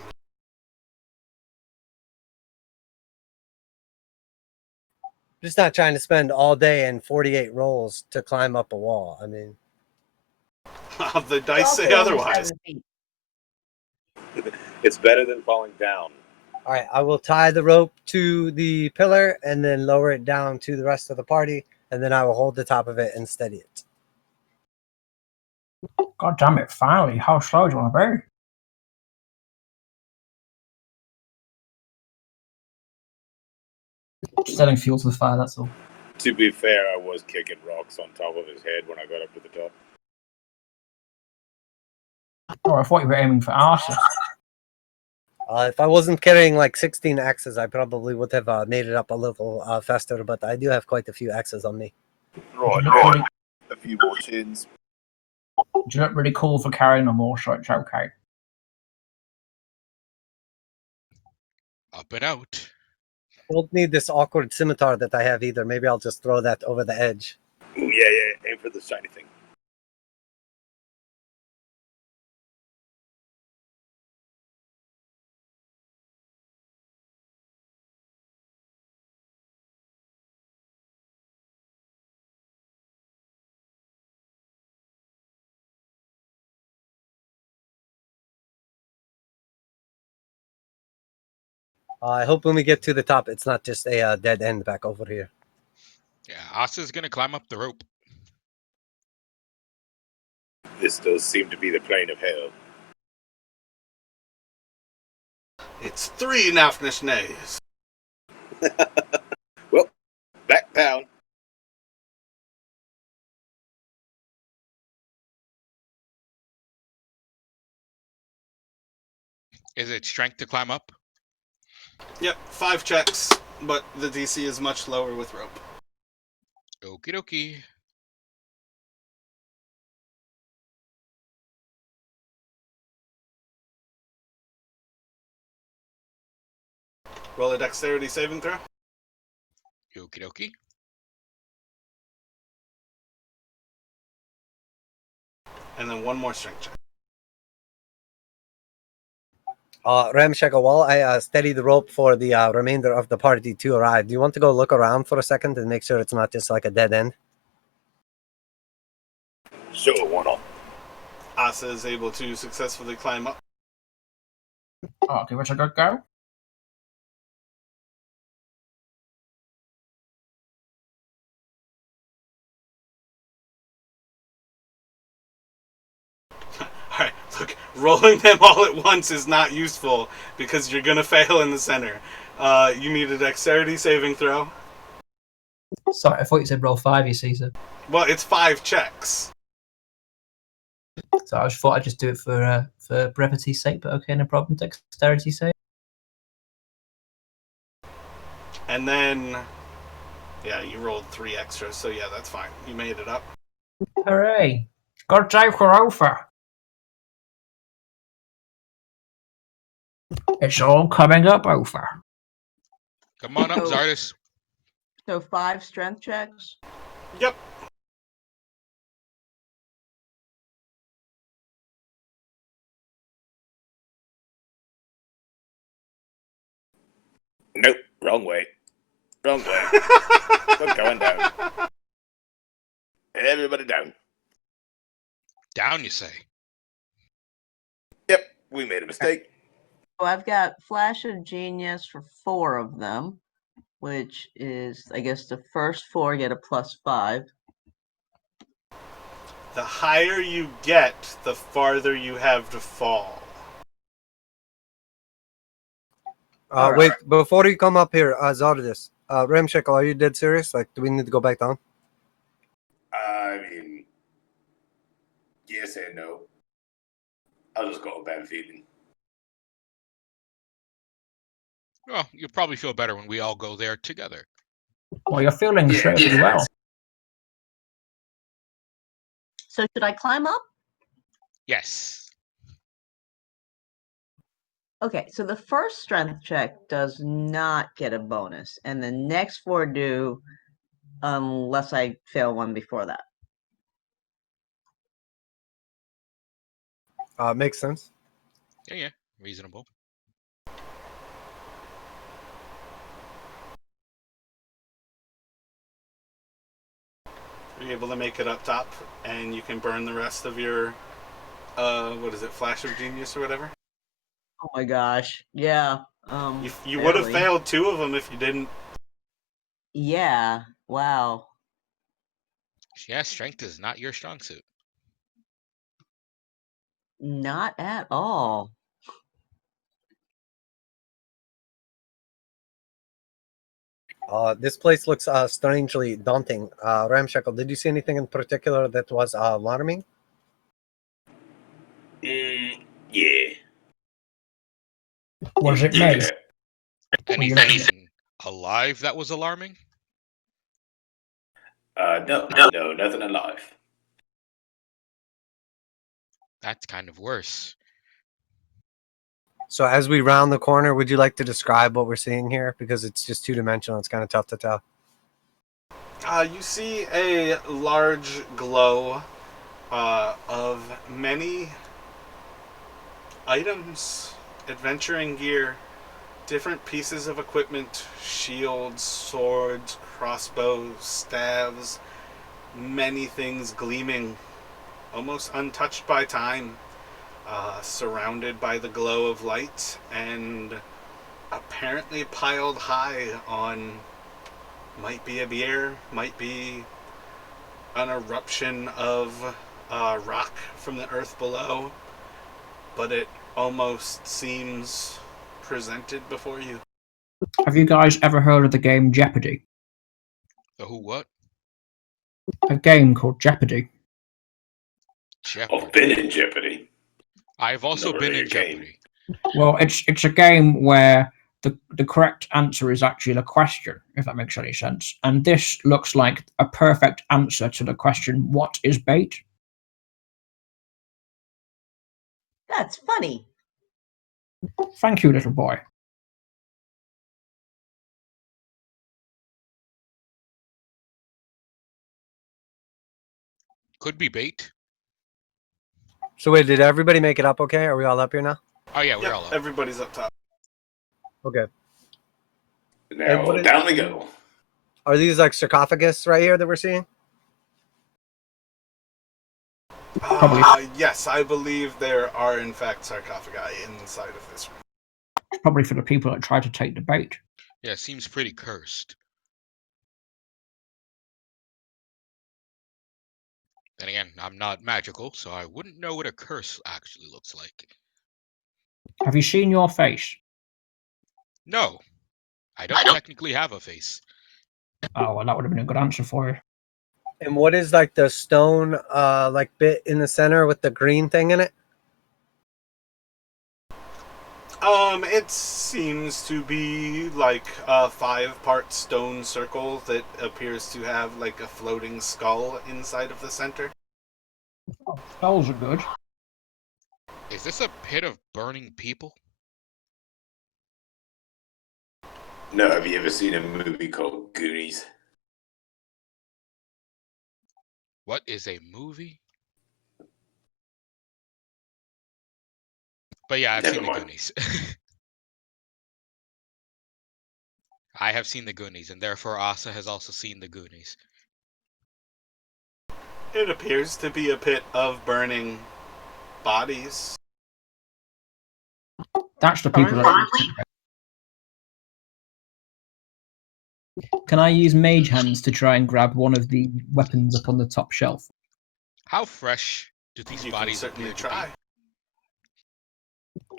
Just not trying to spend all day and 48 rolls to climb up a wall. I mean, the dice say otherwise. It's better than falling down. all right, I will tie the rope to the pillar and then lower it down to the rest of the party, and then I will hold the top of it and steady it. God damn it, finally. How slow do you want to be? Just adding fuel to the fire, that's all. To be fair, I was kicking rocks on top of his head when I got up to the top. Oh, I thought you were aiming for arses. If I wasn't carrying like 16 axes, I probably would have made it up a little faster, but I do have quite a few axes on me. You Right, look really, a few more chins. you look really cool for carrying them all, so it's okay. Up and out. Don't need this awkward scimitar that I have either. Maybe I'll just throw that over the edge. Ooh, yeah, aim for the shiny thing. I hope when we get to the top, it's not just a dead end back over here. Yeah, Asa's gonna climb up the rope. This does seem to be the plane of hell. It's 3 Nafnishnays. Well, back down. Is it strength to climb up? Yep, 5 checks, but the DC is much lower with rope. Okie dokie. Roll a dexterity saving throw. Okie dokie. And then 1 more strength check. Ramshackle, while I steady the rope for the remainder of the party to arrive, do you want to go look around for a second and make sure it's not just like a dead end? Sure, why not? Asa is able to successfully climb up. I'll give it a good go. Alright, look, rolling them all at once is not useful because you're going to fail in the center. You need a dexterity saving throw. Sorry, I thought you said roll 5, you see, so. Well, it's 5 checks. So I just thought I'd just do it for brevity's sake, but okay, no problem. Dexterity sake. And then, yeah, you rolled 3 extras, so yeah, that's fine. You made it up. Hooray! Good day for over. It's all coming up over. Come on up, So- Zardis. So 5 strength checks. Yep. Nope, wrong way. Wrong way. I'm going down. Everybody down. Down, you say? Yep, we made a mistake. So I've got Flash of Genius for 4 of them, which is, I guess, the first 4 get a +5. The higher you get, the farther you have to fall. Wait, before you come up here, Zardis, Ramshackle, are you dead serious? Like, do we need to go back down? I mean, yes and no. I'll just go with bad feeling. Well, you'll probably feel better when we all go there together. Well, you're feeling Yeah, certainly yeah. well. So should I climb up? Yes. Okay, so the first strength check does not get a bonus, and the next 4 do, unless I fail one before that. Makes sense. Yeah, reasonable. You're able to make it up top, and you can burn the rest of your, what is it, Flash of Genius or whatever? Oh my gosh, yeah. You would have barely. failed 2 of them if you didn't. Yeah, wow. Yeah, strength is not your strong suit. Not at all. This place looks strangely daunting. Ramshackle, did you see anything in particular that was alarming? Yeah. Was it me? Anything alive that was alarming? No, nothing alive. That's kind of worse. So as we round the corner, would you like to describe what we're seeing here? Because it's just two-dimensional. It's kind of tough to tell. You see a large glow of many items, adventuring gear, different pieces of equipment, shields, swords, crossbows, staves, many things gleaming, almost untouched by time, surrounded by the glow of light, and apparently piled high on, might be a beer, might be an eruption of rock from the earth below, but it almost seems presented before you. Have you guys ever heard of the game Jeopardy? The who what? A game called Jeopardy. Jeopardy. I've been in Jeopardy. I've also Not been really in a game. Jeopardy. Well, it's a game where the correct answer is actually the question, if that makes any sense. And this looks like a perfect answer to the question, what is bait? That's funny. Thank you, little boy. Could be bait. So wait, did everybody make it up okay? Are we all up here now? Oh yeah, we're Yep, all up. everybody's up top. Okay. Now what is- down we go. Are these like sarcophagus right here that we're seeing? Probably. Yes, I believe there are in fact sarcophagi inside of this room. Probably for the people that try to take the bait. Yeah, it seems pretty cursed. Then again, I'm not magical, so I wouldn't know what a curse actually looks like. Have you seen your face? No, I don't technically have a face. Oh, well, that would have been a good answer for you. And what is like the stone like bit in the center with the green thing in it? It seems to be like a 5-part stone circle that appears to have like a floating skull inside of the center. Oh, skulls are good. Is this a pit of burning people? No, have you ever seen a movie called Goonies? What is a movie? But yeah, I've Never seen the mind. Goonies. I have seen the Goonies, and therefore Asa has also seen the Goonies. It appears to be a pit of burning bodies. That's the people that... Can I use mage hands to try and grab one of the weapons up on the top shelf? How fresh do these You can bodies certainly appear to try. be?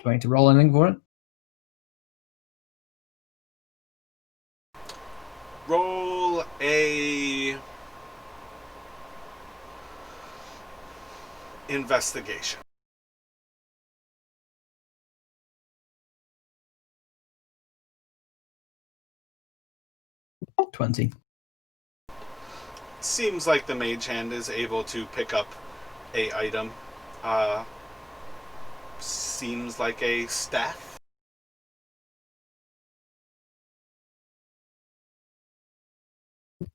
Do I need to roll anything for it? Roll a investigation. $20. Seems like the mage hand is able to pick up a item. Seems like a staff.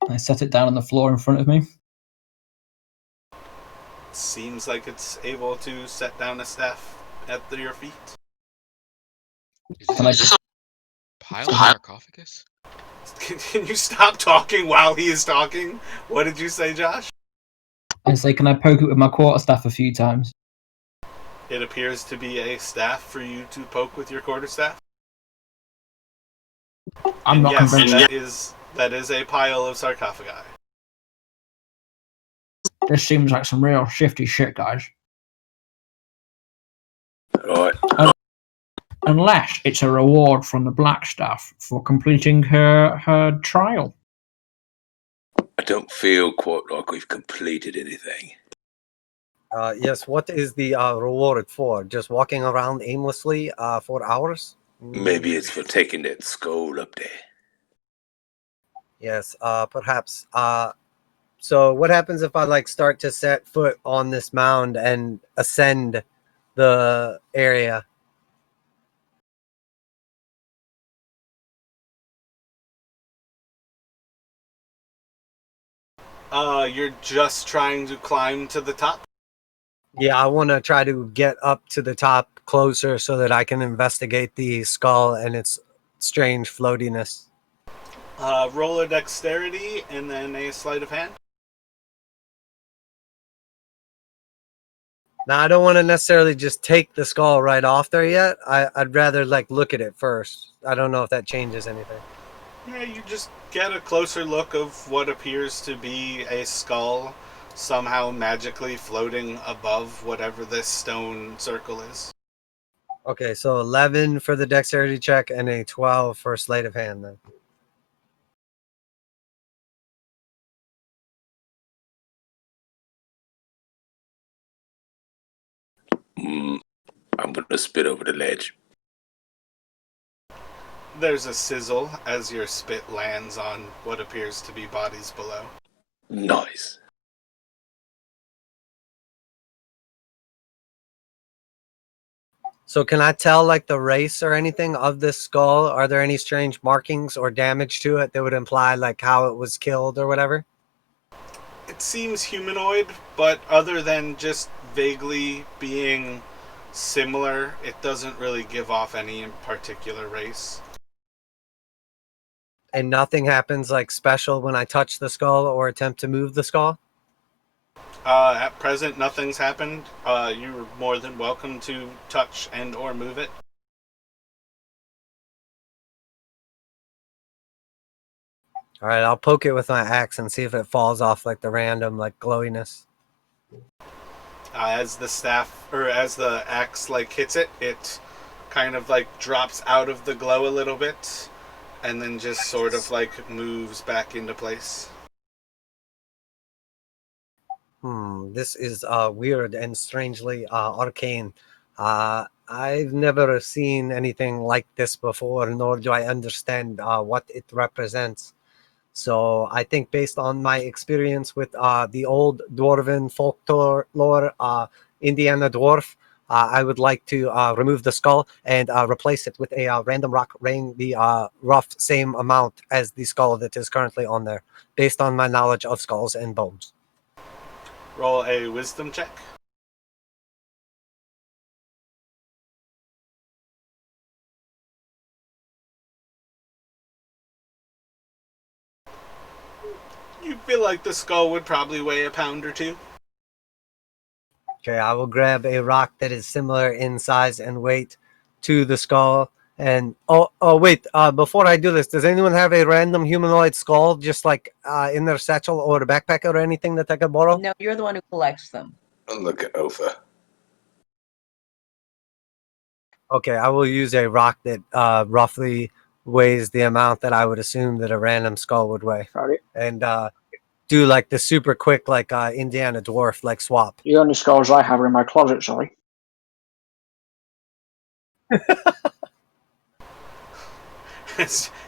I set it down on the floor in front of me. Seems like it's able to set down a staff at your feet. Is this a pile of sarcophagus? Can you stop talking while he is talking? What did you say, Josh? I say, can I poke it with my quarterstaff a few times? It appears to be a staff for you to poke with your quarterstaff. I'm not Yes, convinced. that is a pile of sarcophagi. This seems like some real shifty shit, guys. Right. Unless it's a reward from the Blackstaff for completing her trial. I don't feel quite like we've completed anything. Yes. What is the reward for? Just walking around aimlessly for hours? Maybe it's for taking that skull up there. Yes, perhaps. So what happens if I like start to set foot on this mound and ascend the area? You're just trying to climb to the top? Yeah, I want to try to get up to the top closer so that I can investigate the skull and its strange floatiness. Roll a dexterity and then a sleight of hand. Now, I don't want to necessarily just take the skull right off there yet. I'd rather like look at it first. I don't know if that changes anything. Yeah, you just get a closer look of what appears to be a skull somehow magically floating above whatever this stone circle is. Okay, so 11 for the dexterity check and a 12 for sleight of hand then. I'm gonna spit over the ledge. There's a sizzle as your spit lands on what appears to be bodies below. Nice. So can I tell like the race or anything of this skull? Are there any strange markings or damage to it that would imply like how it was killed or whatever? It seems humanoid, but other than just vaguely being similar, it doesn't really give off any particular race. And nothing happens like special when I touch the skull or attempt to move the skull? At present, nothing's happened. You're more than welcome to touch and or move it. All right, I'll poke it with my axe and see if it falls off like the random like glowiness. As the staff or as the axe like hits it, it kind of like drops out of the glow a little bit, and then just sort of like moves back into place. This is weird and strangely arcane. I've never seen anything like this before, nor do I understand what it represents. So I think based on my experience with the old dwarven folklore, Indiana dwarf, I would like to remove the skull and replace it with a random rock weighing the rough same amount as the skull that is currently on there, based on my knowledge of skulls and bones. Roll a wisdom check. You feel like the skull would probably weigh a pound or two. Okay, I will grab a rock that is similar in size and weight to the skull. And wait, before I do this, does anyone have a random humanoid skull just like in their satchel or a backpack or anything that I could borrow? No, you're the one who collects them. Look at Ofa. Okay, I will use a rock that roughly weighs the amount that I would assume that a random skull would weigh. Sorry. And do like the super quick like Indiana dwarf like swap. The only skulls I have are in my closet, sorry.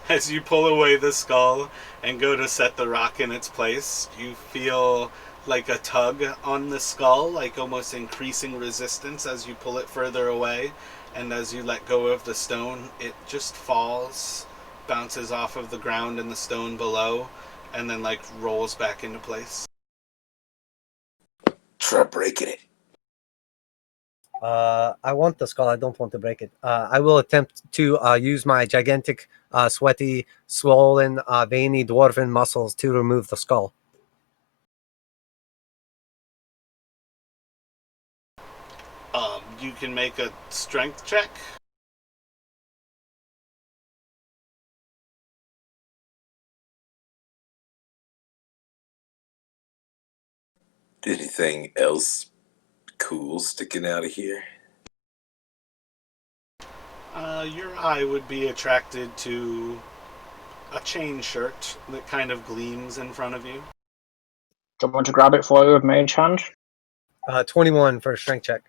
As you pull away the skull and go to set the rock in its place, you feel like a tug on the skull, like almost increasing resistance as you pull it further away. And as you let go of the stone, it just falls, bounces off of the ground and the stone below, and then like rolls back into place. Try breaking it. I want the skull. I don't want to break it. I will attempt to use my gigantic, sweaty, swollen, veiny dwarven muscles to remove the skull. You can make a strength check. Anything else cool sticking out of here? Your eye would be attracted to a chain shirt that kind of gleams in front of you. Do you want to grab it for you with mage hand? 21 for a strength check.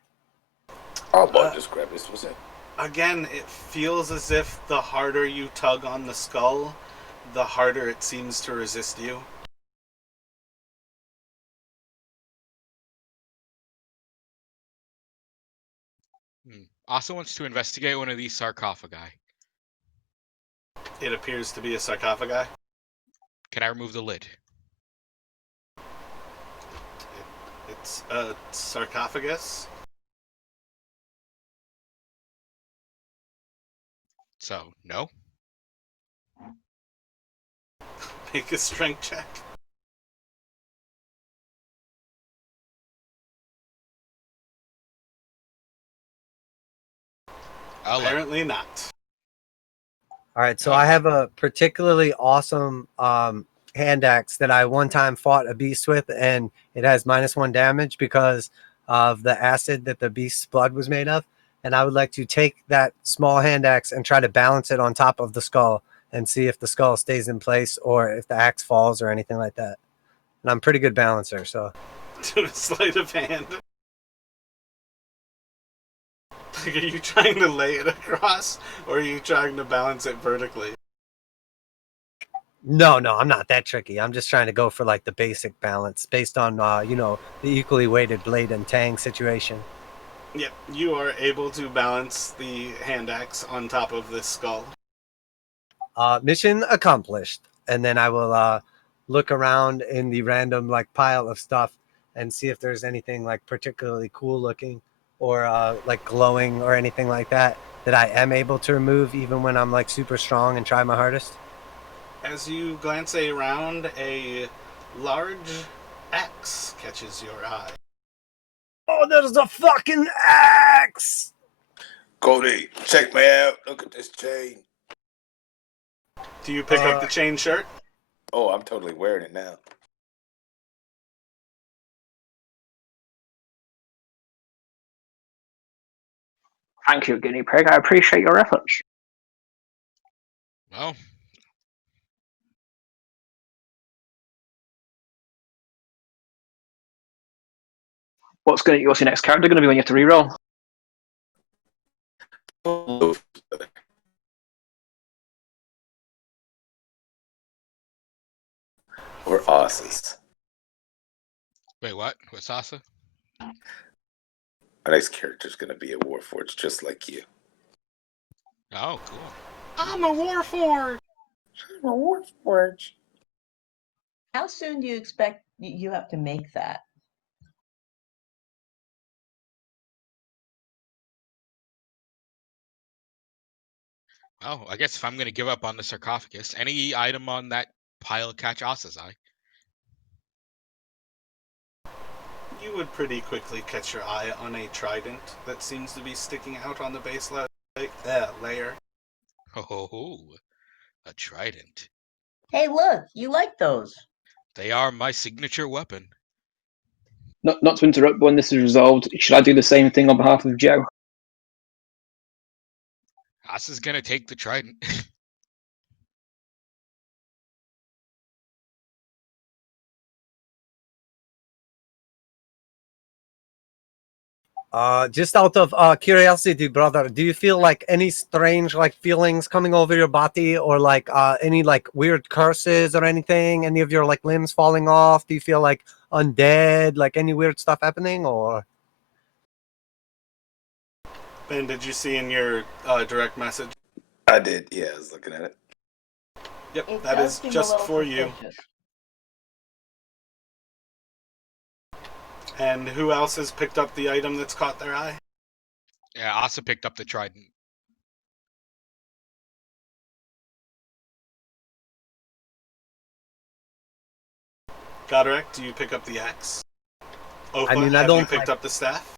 I'll just grab this. What's that? Again, it feels as if the harder you tug on the skull, the harder it seems to resist you. Also wants to investigate one of these sarcophagi. It appears to be a sarcophagi. Can I remove the lid? It's a sarcophagus. So, no? Make a strength check. Apparently not. All right, so I have a particularly awesome hand axe that I one time fought a beast with, and it has -1 damage because of the acid that the beast's blood was made of. And I would like to take that small hand axe and try to balance it on top of the skull and see if the skull stays in place or if the axe falls or anything like that. And I'm a pretty good balancer, so. Do a sleight of hand. Like, are you trying to lay it across, or are you trying to balance it vertically? No, I'm not that tricky. I'm just trying to go for like the basic balance based on, the equally weighted blade and tang situation. Yep, you are able to balance the hand axe on top of this skull. Mission accomplished. And then I will look around in the random like pile of stuff and see if there's anything like particularly cool looking or like glowing or anything like that I am able to remove even when I'm like super strong and try my hardest. As you glance around, a large axe catches your eye. Oh, there's a fucking axe! Cody, check me out. Look at this chain. Do you pick up the chain shirt? Oh, I'm totally wearing it now. Thank you, guinea pig. I appreciate your efforts. Well, What's your next character going to be when you have to reroll? Or Osses. wait, what? What's Asa? Our next character's gonna be a Warforged just like you. Oh, cool. I'm a Warforged! I'm a Warforged. How soon do you expect you have to make that? Oh, I guess if I'm going to give up on the sarcophagus, any item on that pile catch Asa's eye. You would pretty quickly catch your eye on a trident that seems to be sticking out on the base layer. Oh, a trident. Hey, look, you like those. They are my signature weapon. Not to interrupt, but when this is resolved, should I do the same thing on behalf of Joe? Asa's going to take the trident. Just out of curiosity, brother, do you feel like any strange like feelings coming over your body or like any like weird curses or anything? Any of your like limbs falling off? Do you feel like undead? Like any weird stuff happening or? Ben, did you see in your direct message? I did, yeah, I was looking at it. Yep, It that does is seem a just little for you. suspicious. And who else has picked up the item that's caught their eye? Yeah, Asa picked up the trident. Goderic, do you pick up the axe? Opa, I mean, I have don't you picked like- up the staff?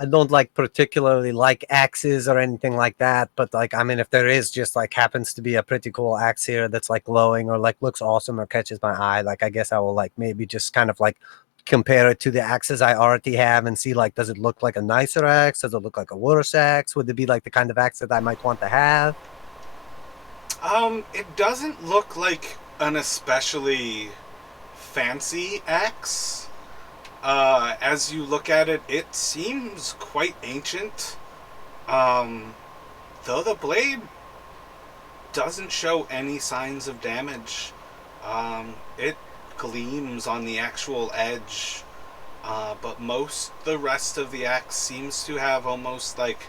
I don't like particularly like axes or anything like that, but like I mean, if there is just like happens to be a pretty cool axe here that's like glowing or like looks awesome or catches my eye, like I guess I will like maybe just kind of like compare it to the axes I already have and see like does it look like a nicer axe? Does it look like a worse axe? Would it be like the kind of axe that I might want to have? It doesn't look like an especially fancy axe. As you look at it, it seems quite ancient. though the blade doesn't show any signs of damage. It gleams on the actual edge, but the rest of the axe seems to have almost like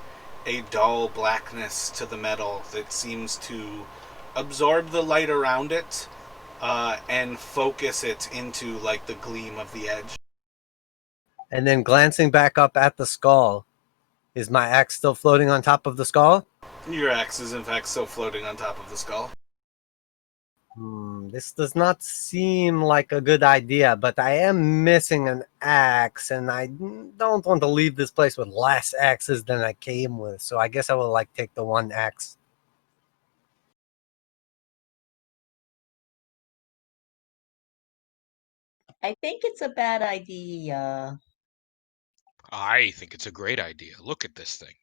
a dull blackness to the metal that seems to absorb the light around it and focus it into like the gleam of the edge. And then glancing back up at the skull, is my axe still floating on top of the skull? Your axe is in fact still floating on top of the skull. This does not seem like a good idea, but I am missing an axe, and I don't want to leave this place with less axes than I came with. So I guess I will take the one axe. I think it's a bad idea. I think it's a great idea. Look at this thing.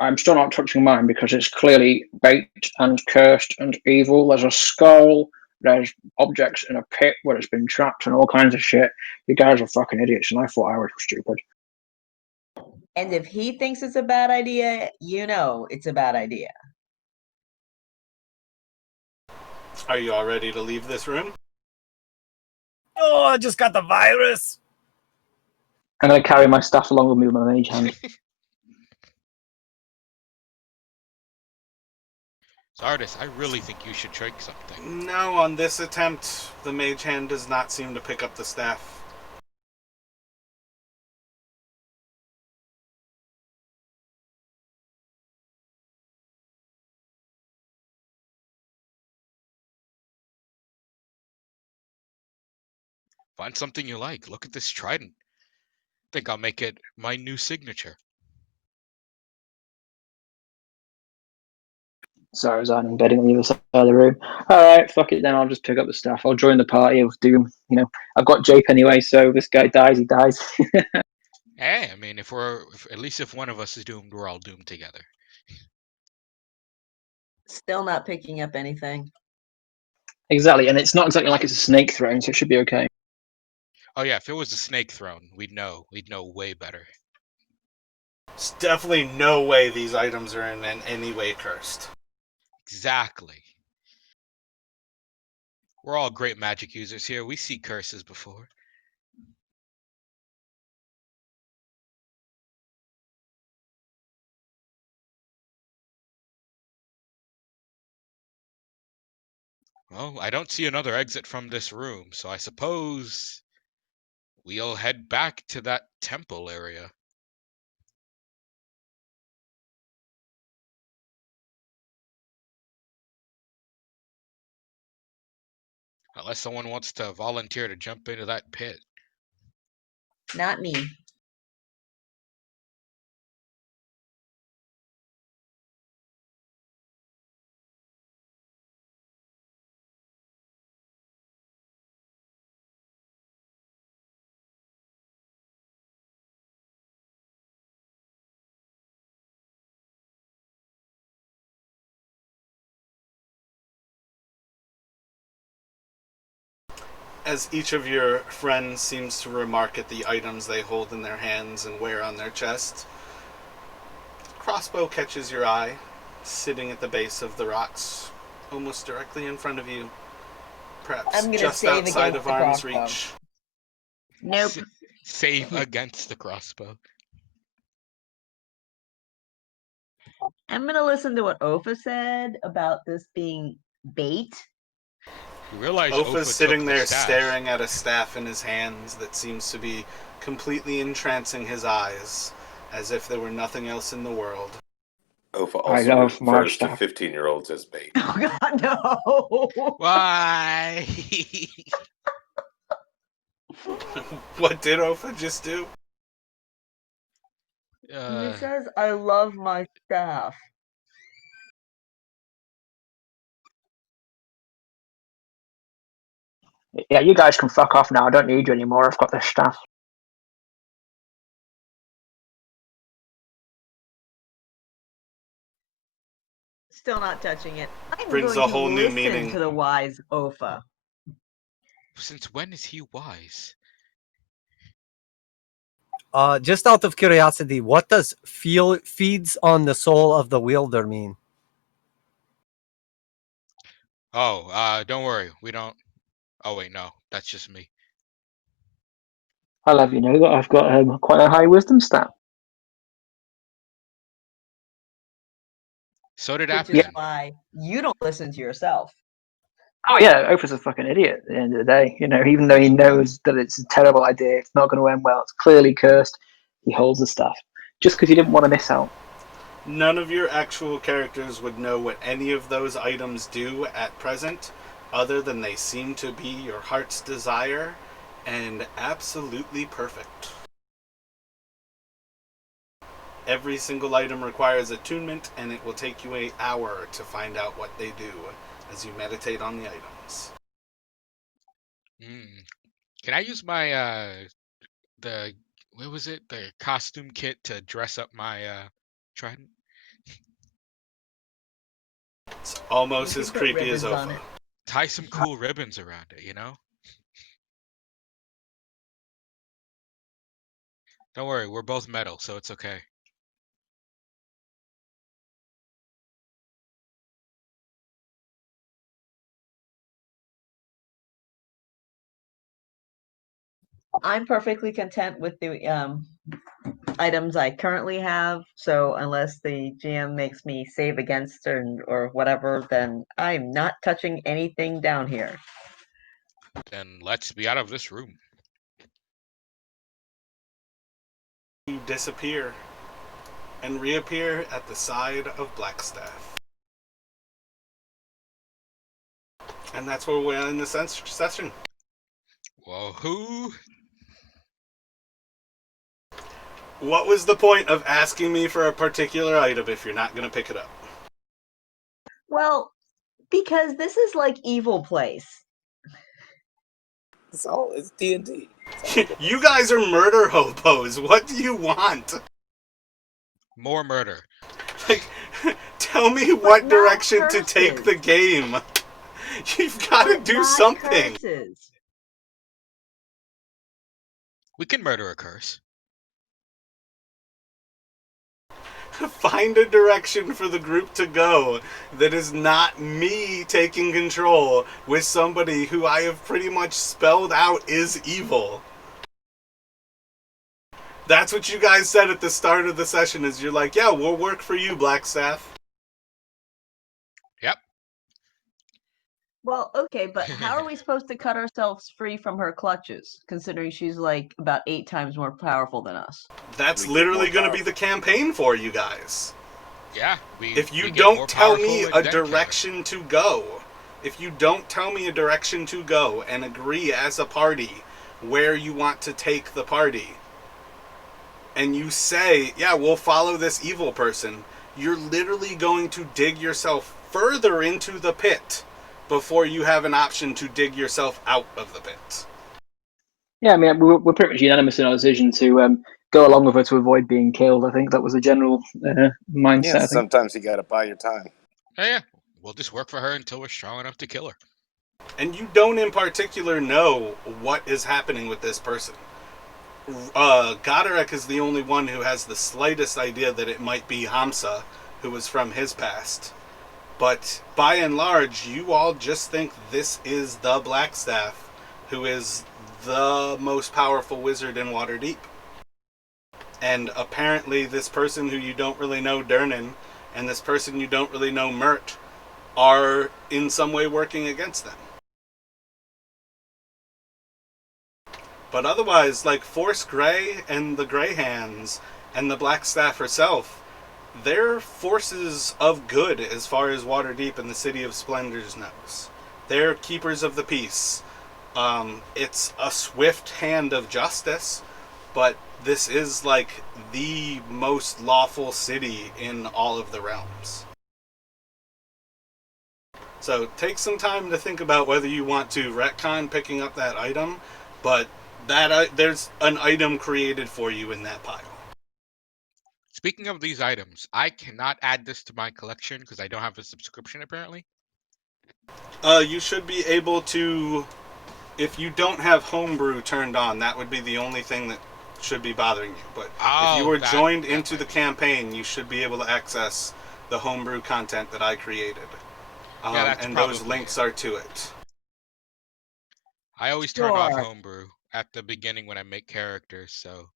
I'm still not touching mine because it's clearly baked and cursed and evil. There's a skull, there's objects in a pit where it's been trapped and all kinds of shit. You guys are fucking idiots, and I thought I was stupid. And if he thinks it's a bad idea, you know it's a bad idea. Are you all ready to leave this room? Oh, I just got the virus. I'm going to carry my staff along with me with my mage hand. Zardis, I really think you should try something. No, on this attempt, the mage hand does not seem to pick up the staff. Find something you like. Look at this trident. I think I'll make it my new signature. So I was embedding on the other side of the room. Alright, fuck it then, I'll just pick up the staff. I'll join the party of Doom. You know, I've got Jape anyway, so this guy dies, he dies. Hey, I mean, if at least if one of us is doomed, we're all doomed together. Still not picking up anything. Exactly, and it's not exactly like it's a snake throne, so it should be okay. Oh yeah, if it was a snake throne, we'd know way better. There's definitely no way these items are in any way cursed. Exactly. We're all great magic users here. We see curses before. Well, I don't see another exit from this room, so I suppose we'll head back to that temple area. Unless someone wants to volunteer to jump into that pit. Not me. As each of your friends seems to remark at the items they hold in their hands and wear on their chest, the crossbow catches your eye, sitting at the base of the rocks, almost directly in front of you, perhaps I'm gonna just save outside against of the arm's crossbow. reach. Nope. Save against the crossbow. I'm gonna listen to what Ofa said about this being bait. You realize Opha's Opha sitting took the there staff. staring at a staff in his hands that seems to be completely entrancing his eyes, as if there were nothing else in the world. Ofa I also love my refers to stuff. 15-year-olds as bait. Oh God, no! Why? What did Opha just do? He says, "I love my staff." Yeah, you guys can fuck off now. I don't need you anymore. I've got the staff. Still not touching it. I'm Brings going a whole to new listen meaning. to the wise Ofa. Since when is he wise? Just out of curiosity, what does feeds on the soul of the wielder mean? Oh, don't worry. We don't. Oh, wait, no. That's just me. I'll have you know that I've got quite a high wisdom stat. So did Which is Afghan. why you don't listen to yourself. Oh yeah, Oprah's a fucking idiot at the end of the day. You know, even though he knows that it's a terrible idea, it's not going to end well, it's clearly cursed, he holds the stuff. Just because he didn't want to miss out. None of your actual characters would know what any of those items do at present, other than they seem to be your heart's desire, and absolutely perfect. Every single item requires attunement, and it will take you an hour to find out what they do as you meditate on the items. Can I use my what was it? The costume kit to dress up my trident? It's almost You as can put creepy as ribbons on Ofa. it. Tie some cool ribbons around it, you know? Don't worry, we're both metal, so it's okay. I'm perfectly content with the items I currently have. So unless the GM makes me save against or whatever, then I'm not touching anything down here. Then let's be out of this room. You disappear and reappear at the side of Blackstaff. And that's where we're in the session. Well, who? What was the point of asking me for a particular item if you're not going to pick it up? Well, because this is like Evil Place. It's D&D. You guys are murder hobos. What do you want? More murder. Like, tell me what direction to take the game. You've got to do something. Curses. We can murder a curse. Find a direction for the group to go that is not me taking control with somebody who I have pretty much spelled out is evil. That's what you guys said at the start of the session, is you're like, yeah, we'll work for you, Blackstaff. Yep. Well, okay, but how are we supposed to cut ourselves free from her clutches, considering she's like about 8 times more powerful than us? That's literally going to be the campaign for you guys. Yeah. If you don't tell me a direction to go, if you don't tell me a direction to go and agree as a party where you want to take the party, and you say, yeah, we'll follow this evil person, you're literally going to dig yourself further into the pit before you have an option to dig yourself out of the pit. Yeah, I mean, we're pretty much unanimous in our decision to go along with her to avoid being killed. I think that was a general mindset. Yeah, sometimes you got to buy your time. Yeah, we'll just work for her until we're strong enough to kill her. And you don't in particular know what is happening with this person. Goderic is the only one who has the slightest idea that it might be Hamsa, who was from his past. But by and large, you all just think this is the Blackstaff, who is the most powerful wizard in Waterdeep. And apparently this person who you don't really know, Durnan, and this person you don't really know, Mert, are in some way working against them. But otherwise, like Force Grey and the Grey Hands and the Blackstaff herself, they're forces of good as far as Waterdeep and the City of Splendor knows. They're keepers of the peace. It's a swift hand of justice, but this is like the most lawful city in all of the realms. So take some time to think about whether you want to retcon picking up that item, but that there's an item created for you in that pile. Speaking of these items, I cannot add this to my collection because I don't have a subscription apparently. You should be able to, if you don't have homebrew turned on, that would be the only thing that should be bothering you. But if Oh, you were that- joined that into might the be. campaign, you should be able to access the homebrew content that I created. Yeah, that's and those probably links it. are to it. I always turn off Sure. homebrew at the beginning when I make characters, so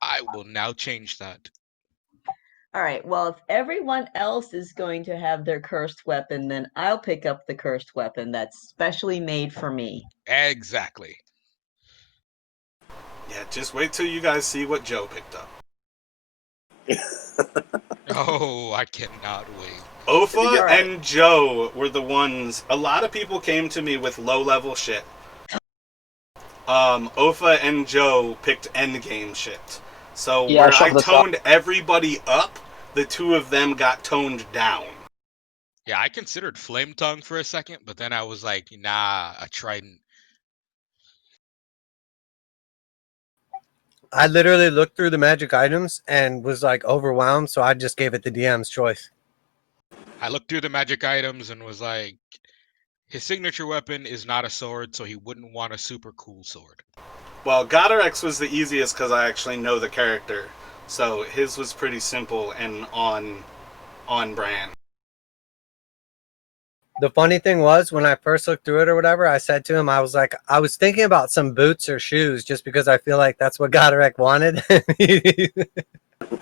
I will now change that. All right. Well, if everyone else is going to have their cursed weapon, then I'll pick up the cursed weapon that's specially made for me. Exactly. Yeah, just wait till you guys see what Joe picked up. Oh, I cannot wait. Ofa All right. and Joe were the ones. A lot of people came to me with low-level shit. Ofa and Joe picked endgame shit. So Yeah, where shot I for the top. toned everybody up, the two of them got toned down. Yeah, I considered Flame Tongue for a second, but then I was like, nah, a Trident. I literally looked through the magic items and was like overwhelmed, so I just gave it the DM's choice. I looked through the magic items and was like, his signature weapon is not a sword, so he wouldn't want a super cool sword. Well, Godorex was the easiest because I actually know the character. So his was pretty simple and on brand. The funny thing was, when I first looked through it or whatever, I said to him, I was like, I was thinking about some boots or shoes just because I feel like that's what Goderic wanted.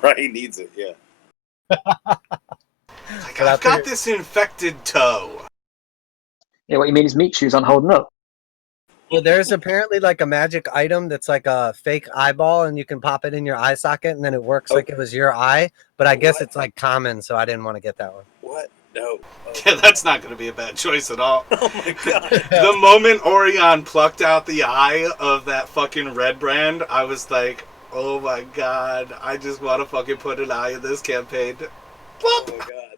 Right, he needs it, yeah. Like, But I I've got figured- this infected toe. Yeah, what you mean is meat shoes aren't holding up. Well, there's apparently like a magic item that's like a fake eyeball, and you can pop it in your eye socket, and then it works like it was your eye. But I guess What? it's like common, so I didn't want to get that one. What? No. Oh, Yeah, that's not going to be a bad choice at all. oh my god. The moment Orion plucked out the eye of that fucking red brand, I was like, oh my god, I just want to fucking put an eye in this campaign. Oh Plop! my god.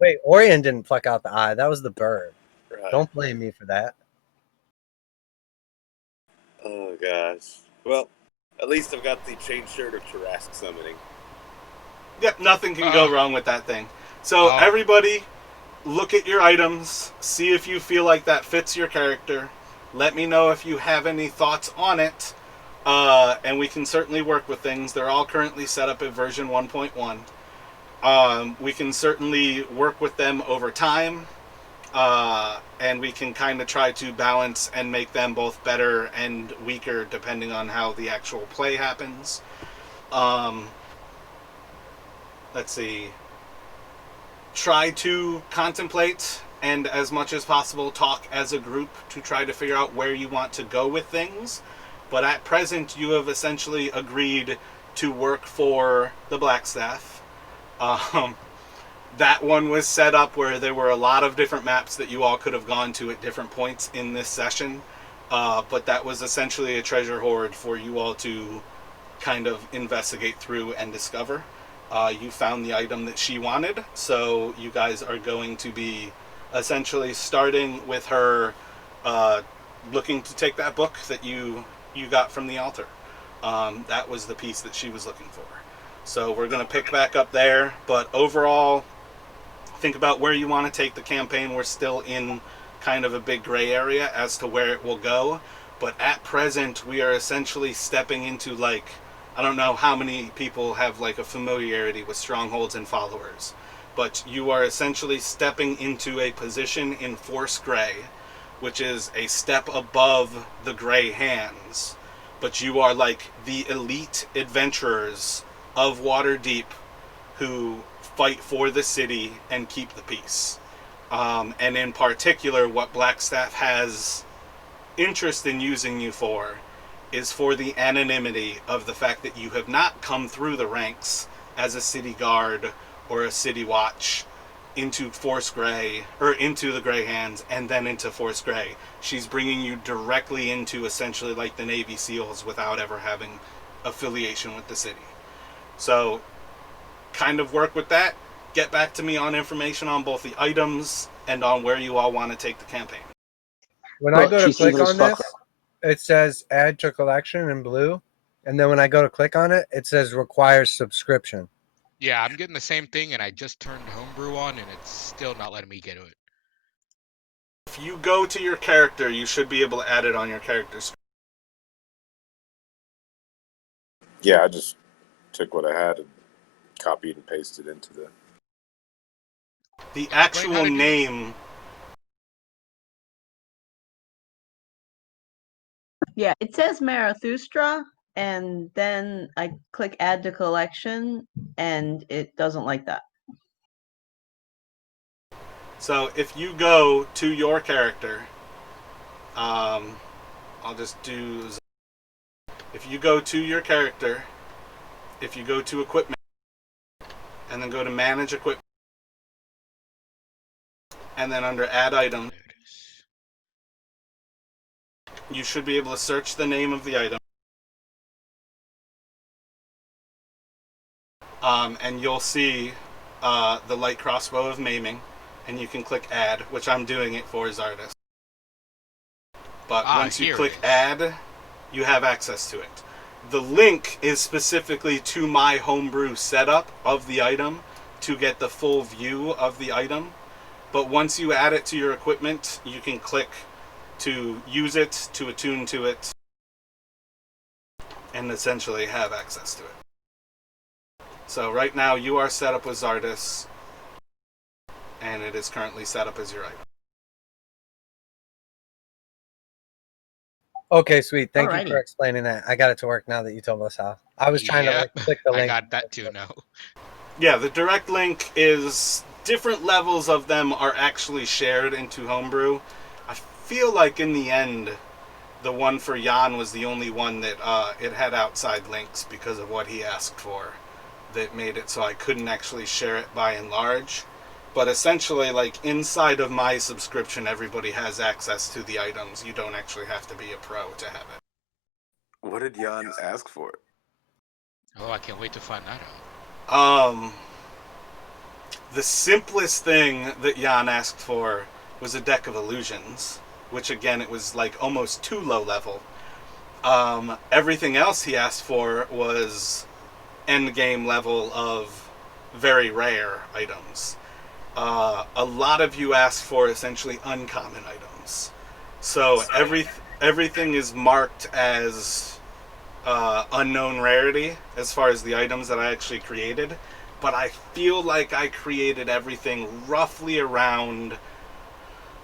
Wait, Orion didn't pluck out the eye. That was the bird. Right. Don't blame me for that. Oh gosh. Well, at least I've got the chain shirt of Tarrasque summoning. Yep, nothing can go wrong with that thing. So Oh. everybody, look at your items, see if you feel like that fits your character. Let me know if you have any thoughts on it, and we can certainly work with things. They're all currently set up at version 1.1. We can certainly work with them over time, and we can kind of try to balance and make them both better and weaker depending on how the actual play happens. Let's see. Try to contemplate and, as much as possible, talk as a group to try to figure out where you want to go with things. But at present, you have essentially agreed to work for the Blackstaff. That one was set up where there were a lot of different maps that you all could have gone to at different points in this session. But that was essentially a treasure hoard for you all to kind of investigate through and discover. You found the item that she wanted, so you guys are going to be essentially starting with her looking to take that book that you got from the altar. That was the piece that she was looking for. So we're going to pick back up there, but overall, think about where you want to take the campaign. We're still in kind of a big gray area as to where it will go, but at present, we are essentially stepping into, like, I don't know how many people have like a familiarity with strongholds and followers, but you are essentially stepping into a position in Force Grey, which is a step above the Grey Hands, but you are like the elite adventurers of Waterdeep who fight for the city and keep the peace. And in particular, what Blackstaff has interest in using you for is for the anonymity of the fact that you have not come through the ranks as a city guard or a city watch into Force Grey, or into the Grey Hands, and then into Force Grey. She's bringing you directly into essentially like the Navy SEALs without ever having affiliation with the city. So, kind of work with that. Get back to me on information on both the items and on where you all want to take the campaign. When I Look, go to she's click evil as on fuck. this, it says add to collection in blue. And then when I go to click on it, it says requires subscription. Yeah, I'm getting the same thing, and I just turned homebrew on, and it's still not letting me get to it. If you go to your character, you should be able to add it on your character screen. Yeah, I just took what I had and copied and pasted into The how actual did you- name. Yeah, it says Marathustra, and then I click add to collection, and it doesn't like that. So if you go to your character, I'll just do. If you go to your character, if you go to equipment, and then go to manage equipment, and then under add item, There it is. you should be able to search the name of the item. And you'll see the light crossbow of maiming, and you can click add, which I'm doing it for Zardus. But once you Here it click is. add, you have access to it. The link is specifically to my homebrew setup of the item to get the full view of the item. But once you add it to your equipment, you can click to use it, to attune to it, and essentially have access to it. So right now you are set up with Zardus, and it is currently set up as your item. Okay, sweet. Thank you Alrighty. for explaining that. I got it to work now that you told us how. I was trying to Yep, click the I link. got that too now. Yeah, the direct link is different levels of them are actually shared into Homebrew. I feel like in the end, the one for Jan was the only one that it had outside links because of what he asked for, that made it so I couldn't actually share it by and large. But essentially, like inside of my subscription, everybody has access to the items. You don't actually have to be a pro to have it. What did Jan ask for? Oh, I can't wait to find that out. The simplest thing that Jan asked for was a deck of illusions, which again, it was like almost too low level. Everything else he asked for was end game level of very rare items. A lot of you asked for essentially uncommon items. So everything is marked as unknown rarity as far as the items that I actually created. But I feel like I created everything roughly around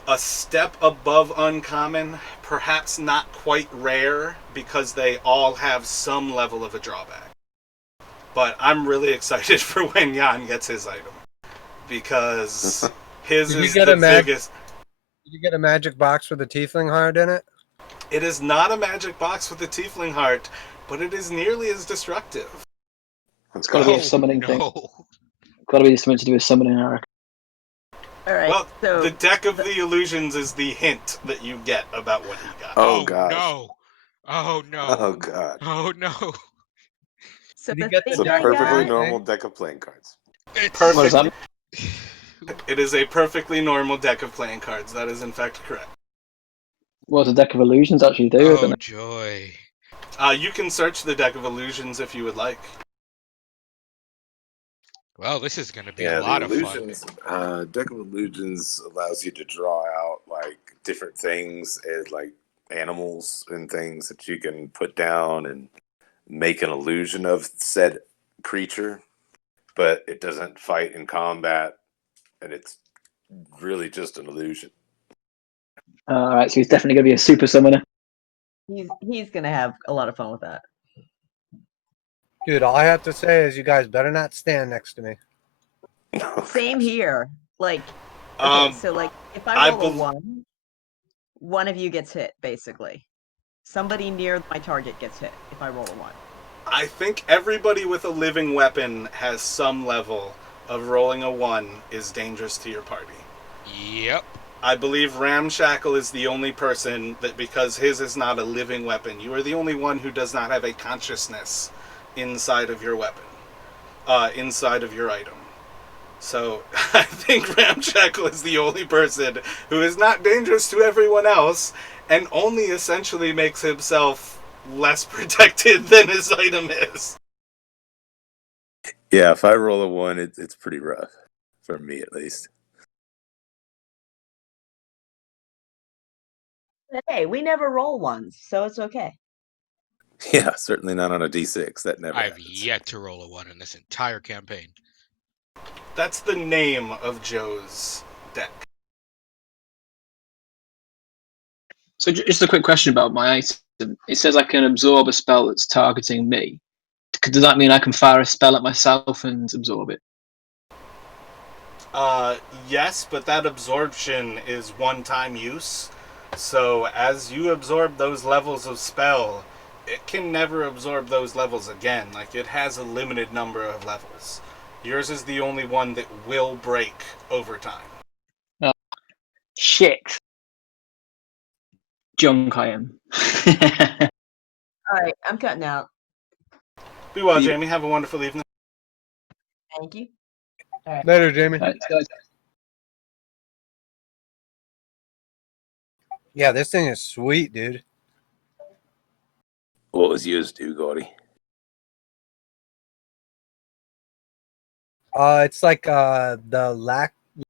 a step above uncommon, perhaps not quite rare, because they all have some level of a drawback. But I'm really excited for when Jan gets his item, because his Did you is get the a biggest. Did you get a magic box with a tiefling heart in it? It is not a magic box with a tiefling heart, but it is nearly as destructive. It's Gotta be a summoning thing. Gotta be something to do with summoning, I reckon. All right. Well, so the deck of the illusions is the hint that you get about what he got. Oh, gosh. No. Oh no. Oh, God. Oh no. so Did you the get the It's thing a deck I perfectly got, normal deck of playing cards. It's What does that Perfect. mean? It is a perfectly normal deck of playing cards. That is in fact correct. What does a deck of illusions actually do? I don't Oh know. joy. You can search the deck of illusions if you would like. Well, this is going to be Yeah, a lot the of fun. illusions, deck of illusions allows you to draw out like different things as like animals and things that you can put down and make an illusion of said creature, but it doesn't fight in combat, and it's really just an illusion. All right, so he's definitely gonna be a super summoner. he's gonna have a lot of fun with that. Dude, all I have to say is you guys better not stand next to me. Same here. Like, okay, so like if I roll a one of you gets hit, basically. Somebody near my target gets hit if I roll a 1. I think everybody with a living weapon has some level of rolling a 1 is dangerous to your party. Yep. I believe Ramshackle is the only person that, because his is not a living weapon, you are the only one who does not have a consciousness inside of your weapon, inside of your item. So I think Ramshackle is the only person who is not dangerous to everyone else and only essentially makes himself less protected than his item is. Yeah, if I roll a 1, it's pretty rough for me at least. Hey, we never roll ones, so it's okay. Yeah, certainly not on a D6. That never I've happens. yet to roll a 1 in this entire campaign. That's the name of Joe's deck. So just a quick question about my item. It says I can absorb a spell that's targeting me. Does that mean I can fire a spell at myself and absorb it? Yes, but that absorption is one-time use. So as you absorb those levels of spell, it can never absorb those levels again. Like, it has a limited number of levels. Yours is the only one that will break over time. Oh, shit. Junk I am. All right, I'm cutting out. Be well, Be- Jamie. Have a wonderful evening. Thank you. Later, Jamie. Right, guys. Yeah, this thing is sweet, dude. What was yours do, Gordy? It's like the